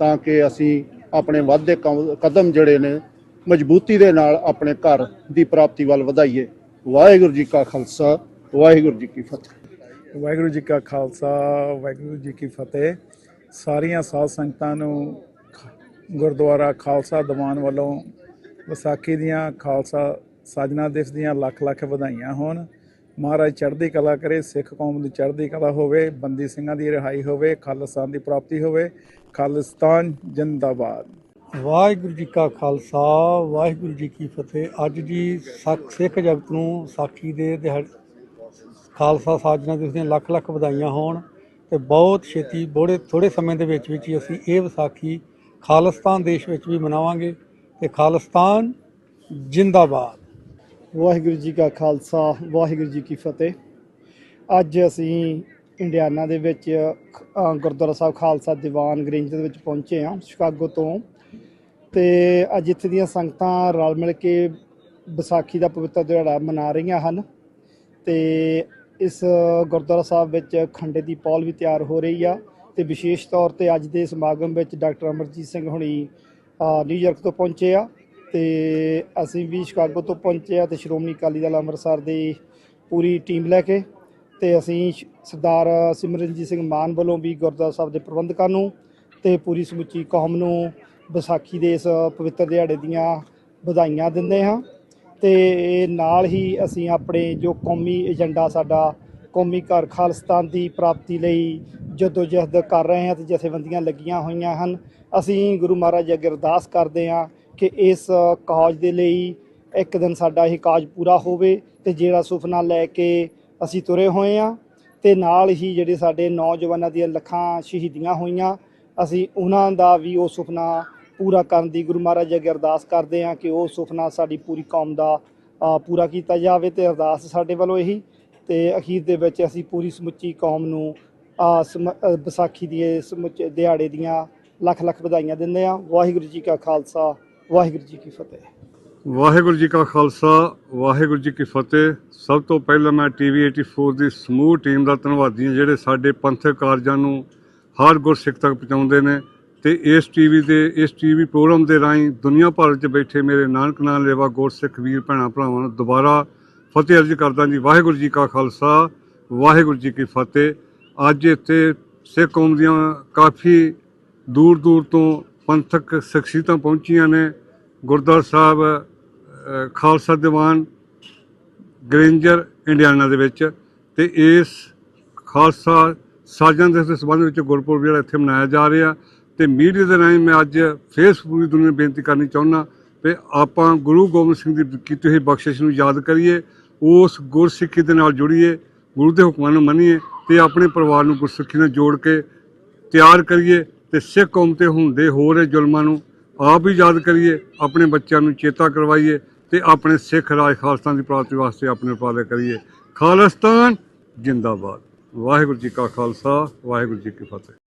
ਤਾਂ ਕਿ ਅਸੀਂ ਆਪਣੇ ਵੱਧਦੇ ਕਦਮ ਜਿਹੜੇ ਨੇ ਮਜ਼ਬੂਤੀ ਦੇ ਨਾਲ ਆਪਣੇ ਘਰ ਦੀ ਪ੍ਰਾਪਤੀ ਵੱਲ ਵਧਾਈਏ। ਵਾਹਿਗੁਰੂ ਜੀ ਕਾ ਖਾਲਸਾ, ਵਾਹਿਗੁਰੂ ਜੀ ਕੀ ਫਤਿਹ। ਵਾਹਿਗੁਰੂ ਜੀ ਕਾ ਖਾਲਸਾ, ਵਾਹਿਗੁਰੂ ਜੀ ਕੀ ਫਤਿਹ। ਸਾਰੀਆਂ ਸਾਧ ਸੰਗਤਾਂ ਨੂੰ ਗੁਰਦੁਆਰਾ ਖਾਲਸਾ ਦੀਵਾਨ ਵੱਲੋਂ ਵਿਸਾਖੀ ਦੀਆਂ, ਖਾਲਸਾ ਸਾਜਨਾ ਦਿਵਸ ਦੀਆਂ ਲੱਖ ਲੱਖ ਵਧਾਈਆਂ ਹੋਣ। ਮਹਾਰਾਜ ਚੜ੍ਹਦੀ ਕਲਾ ਕਰੇ, ਸਿੱਖ ਕੌਮ ਦੀ ਚੜ੍ਹਦੀ ਕਲਾ ਹੋਵੇ, ਬੰਦੀ ਸਿੰਘਾਂ ਦੀ ਰਿਹਾਈ ਹੋਵੇ, ਖਾਲਿਸਤਾਨ ਦੀ ਪ੍ਰਾਪਤੀ ਹੋਵੇ। ਖਾਲਿਸਤਾਨ ਜਿੰਦਾਬਾਦ। ਵਾਹਿਗੁਰੂ ਜੀ ਕਾ ਖਾਲਸਾ, ਵਾਹਿਗੁਰੂ ਜੀ ਕੀ ਫਤਿਹ। ਅੱਜ ਜੀ ਸਿੱਖ ਜਗਤ ਨੂੰ ਵਿਸਾਖੀ ਦੇ ਦਿਹਾੜੇ ਖਾਲਸਾ ਸਾਜਨਾ ਦਿਵਸ ਦੀਆਂ ਲੱਖ ਲੱਖ ਵਧਾਈਆਂ ਹੋਣ ਤੇ ਬਹੁਤ ਛੇਤੀ ਥੋੜ੍ਹੇ ਸਮੇਂ ਦੇ ਵਿੱਚ ਹੀ ਅਸੀਂ ਇਹ ਵਿਸਾਖੀ ਖਾਲਿਸਤਾਨ ਦੇਸ਼ ਵਿੱਚ ਵੀ ਮਨਾਵਾਂਗੇ ਤੇ ਖਾਲਿਸਤਾਨ ਜਿੰਦਾਬਾਦ। ਵਾਹਿਗੁਰੂ ਜੀ ਕਾ ਖਾਲਸਾ, ਵਾਹਿਗੁਰੂ ਜੀ ਕੀ ਫਤਿਹ। ਅੱਜ ਅਸੀਂ ਇੰਡੀਆਨਾ ਦੇ ਵਿੱਚ ਗੁਰਦੁਆਰਾ ਸਾਹਿਬ ਖਾਲਸਾ ਦੀਵਾਨ ਗ੍ਰੇਂਜਰ ਦੇ ਵਿੱਚ ਪਹੁੰਚੇ ਹਾਂ ਸ਼ਿਕਾਗੋ ਤੋਂ ਤੇ ਅੱਜ ਇੱਥੇ ਦੀਆਂ ਸੰਗਤਾਂ ਰਲ ਮਿਲ ਕੇ ਵਿਸਾਖੀ ਦਾ ਪਵਿੱਤਰ ਦਿਹਾੜਾ ਮਨਾ ਰਹੀਆਂ ਹਨ ਤੇ ਇਸ ਗੁਰਦੁਆਰਾ ਸਾਹਿਬ ਵਿੱਚ ਖੰਡੇ ਦੀ ਪੌਲ ਵੀ ਤਿਆਰ ਹੋ ਰਹੀ ਆ ਤੇ ਵਿਸ਼ੇਸ਼ ਤੌਰ ਤੇ ਅੱਜ ਦੇ ਸਮਾਗਮ ਵਿੱਚ ਡਾਕਟਰ ਅਮਰਜੀਤ ਸਿੰਘ ਹੁਣੀ ਨਿਊਯਾਰਕ ਤੋਂ ਪਹੁੰਚੇ ਆ ਤੇ ਅਸੀਂ ਵੀ ਸ਼ਿਕਾਗੋ ਤੋਂ ਪਹੁੰਚੇ ਆ ਤੇ ਸ਼੍ਰੋਮਣੀ ਅਕਾਲੀ ਦਲ ਅੰਮ੍ਰਿਤਸਰ ਦੀ ਪੂਰੀ ਟੀਮ ਲੈ ਕੇ ਤੇ ਅਸੀਂ ਸਰਦਾਰ ਸਿਮਰਨਜੀਤ ਸਿੰਘ ਮਾਨ ਵੱਲੋਂ ਵੀ ਗੁਰਦੁਆਰਾ ਸਾਹਿਬ ਦੇ ਪ੍ਰਬੰਧਕਾਂ ਨੂੰ ਤੇ ਪੂਰੀ ਸਮੁੱਚੀ ਕੌਮ ਨੂੰ ਵਿਸਾਖੀ ਦੇ ਇਸ ਪਵਿੱਤਰ ਦਿਹਾੜੇ ਦੀਆਂ ਵਧਾਈਆਂ ਦਿੰਦੇ ਹਾਂ ਤੇ ਨਾਲ ਹੀ ਅਸੀਂ ਆਪਣੇ ਜੋ ਕੌਮੀ ਏਜੰਡਾ ਸਾਡਾ ਕੌਮੀ ਘਰ ਖਾਲਿਸਤਾਨ ਦੀ ਪ੍ਰਾਪਤੀ ਲਈ ਜਦੋਜਹਿਦ ਕਰ ਰਹੇ ਹਾਂ ਤੇ ਜਥੇਬੰਦੀਆਂ ਲੱਗੀਆਂ ਹੋਈਆਂ ਹਨ। ਅਸੀਂ ਗੁਰੂ ਮਹਾਰਾਜ ਅੱਗੇ ਅਰਦਾਸ ਕਰਦੇ ਹਾਂ ਕਿ ਇਸ ਕਾਜ ਦੇ ਲਈ ਇੱਕ ਦਿਨ ਸਾਡਾ ਇਹ ਕਾਜ ਪੂਰਾ ਹੋਵੇ ਤੇ ਜਿਹੜਾ ਸੁਪਨਾ ਲੈ ਕੇ ਅਸੀਂ ਤੁਰੇ ਹੋਏ ਹਾਂ ਤੇ ਨਾਲ ਹੀ ਜਿਹੜੇ ਸਾਡੇ ਨੌਜਵਾਨਾਂ ਦੀਆਂ ਲੱਖਾਂ ਸ਼ਹੀਦੀਆਂ ਹੋਈਆਂ ਅਸੀਂ ਉਹਨਾਂ ਦਾ ਵੀ ਉਹ ਸੁਪਨਾ ਪੂਰਾ ਕਰਨ ਦੀ ਗੁਰੂ ਮਹਾਰਾਜ ਅੱਗੇ ਅਰਦਾਸ ਕਰਦੇ ਹਾਂ ਕਿ ਉਹ ਸੁਪਨਾ ਸਾਡੀ ਪੂਰੀ ਕੌਮ ਦਾ ਪੂਰਾ ਕੀਤਾ ਜਾਵੇ ਤੇ ਅਰਦਾਸ ਸਾਡੇ ਵੱਲੋਂ ਇਹੀ ਤੇ ਅਖੀਰ ਦੇ ਵਿੱਚ ਅਸੀਂ ਪੂਰੀ ਸਮੁੱਚੀ ਕੌਮ ਨੂੰ ਵਿਸਾਖੀ ਦੇ ਸਮੁੱਚੇ ਦਿਹਾੜੇ ਦੀਆਂ ਲੱਖ ਲੱਖ ਵਧਾਈਆਂ ਦਿੰਦੇ ਹਾਂ। ਵਾਹਿਗੁਰੂ ਜੀ ਕਾ ਖਾਲਸਾ, ਵਾਹਿਗੁਰੂ ਜੀ ਕੀ ਫਤਿਹ। ਵਾਹਿਗੁਰੂ ਜੀ ਕਾ ਖਾਲਸਾ, ਵਾਹਿਗੁਰੂ ਜੀ ਕੀ ਫਤਿਹ। ਸਭ ਤੋਂ ਪਹਿਲਾਂ ਮੈਂ TV 84 ਦੀ ਸਮੂਹ ਟੀਮ ਦਾ ਧੰਨਵਾਦੀ ਹਾਂ ਜਿਹੜੇ ਸਾਡੇ ਪੰਥਕ ਕਾਰਜਾਂ ਨੂੰ ਹਰ ਗੁਰਸਿੱਖ ਤੱਕ ਪਹੁੰਚਾਉਂਦੇ ਨੇ ਤੇ ਇਸ ਟੀਵੀ ਪ੍ਰੋਗਰਾਮ ਦੇ ਰਾਹੀਂ ਦੁਨੀਆ ਭਰ 'ਚ ਬੈਠੇ ਮੇਰੇ ਨਾਨਕ ਨਾਮ ਲੇਵਾ ਗੁਰਸਿੱਖ ਵੀਰ ਭੈਣਾਂ ਭਰਾਵਾਂ ਨੂੰ ਦੁਬਾਰਾ ਫਤਿਹ ਅਰਜ਼ ਕਰਦਾ ਜੀ। ਵਾਹਿਗੁਰੂ ਜੀ ਕਾ ਖਾਲਸਾ, ਵਾਹਿਗੁਰੂ ਜੀ ਕੀ ਫਤਿਹ। ਅੱਜ ਇੱਥੇ ਸਿੱਖ ਕੌਮ ਦੀਆਂ ਕਾਫੀ ਦੂਰ ਦੂਰ ਤੋਂ ਪੰਥਕ ਸ਼ਖਸੀਅਤਾਂ ਪਹੁੰਚੀਆਂ ਨੇ। ਗੁਰਦੁਆਰਾ ਸਾਹਿਬ ਖਾਲਸਾ ਦੀਵਾਨ ਗ੍ਰੇਂਜਰ ਇੰਡੀਆਨਾ ਦੇ ਵਿੱਚ ਤੇ ਇਸ ਖਾਲਸਾ ਸਾਜਨਾ ਦਿਵਸ ਦੇ ਸੰਬੰਧ ਵਿੱਚ ਗੁਰਪੁਰਬ ਜਿਹੜਾ ਇੱਥੇ ਮਨਾਇਆ ਜਾ ਰਿਹਾ ਤੇ ਮੀਡੀਆ ਦੇ ਰਾਹੀਂ ਮੈਂ ਅੱਜ ਫੇਰ ਪੂਰੀ ਦੁਨੀਆ ਨੂੰ ਬੇਨਤੀ ਕਰਨੀ ਚਾਹੁੰਦਾ ਕਿ ਆਪਾਂ ਗੁਰੂ ਗੋਬਿੰਦ ਸਿੰਘ ਦੀ ਕੀਤੀ ਹੋਈ ਬਖਸ਼ਿਸ਼ ਨੂੰ ਯਾਦ ਕਰੀਏ, ਉਸ ਗੁਰਸਿੱਖੀ ਦੇ ਨਾਲ ਜੁੜੀਏ, ਗੁਰੂ ਦੇ ਹੁਕਮਾਂ ਨੂੰ ਮੰਨੀਏ ਤੇ ਆਪਣੇ ਪਰਿਵਾਰ ਨੂੰ ਗੁਰਸਿੱਖੀ ਨਾਲ ਜੋੜ ਕੇ ਤਿਆਰ ਕਰੀਏ ਤੇ ਸਿੱਖ ਕੌਮ ਤੇ ਹੁੰਦੇ ਹੋ ਰਹੇ ਜ਼ੁਲਮਾਂ ਨੂੰ ਆਪ ਵੀ ਯਾਦ ਕਰੀਏ, ਆਪਣੇ ਬੱਚਿਆਂ ਨੂੰ ਚੇਤਾ ਕਰਵਾਈਏ ਤੇ ਆਪਣੇ ਸਿੱਖ ਰਾਜ ਖਾਲਸਾ ਦੀ ਪ੍ਰਾਪਤੀ ਵਾਸਤੇ ਆਪਣੇ ਉਪਰਾਲੇ ਕਰੀਏ। ਖਾਲਿਸਤਾਨ ਜਿੰਦਾਬਾਦ। ਵਾਹਿਗੁਰੂ ਜੀ ਕਾ ਖਾਲਸਾ, ਵਾਹਿਗੁਰੂ ਜੀ ਕੀ ਫਤਿਹ।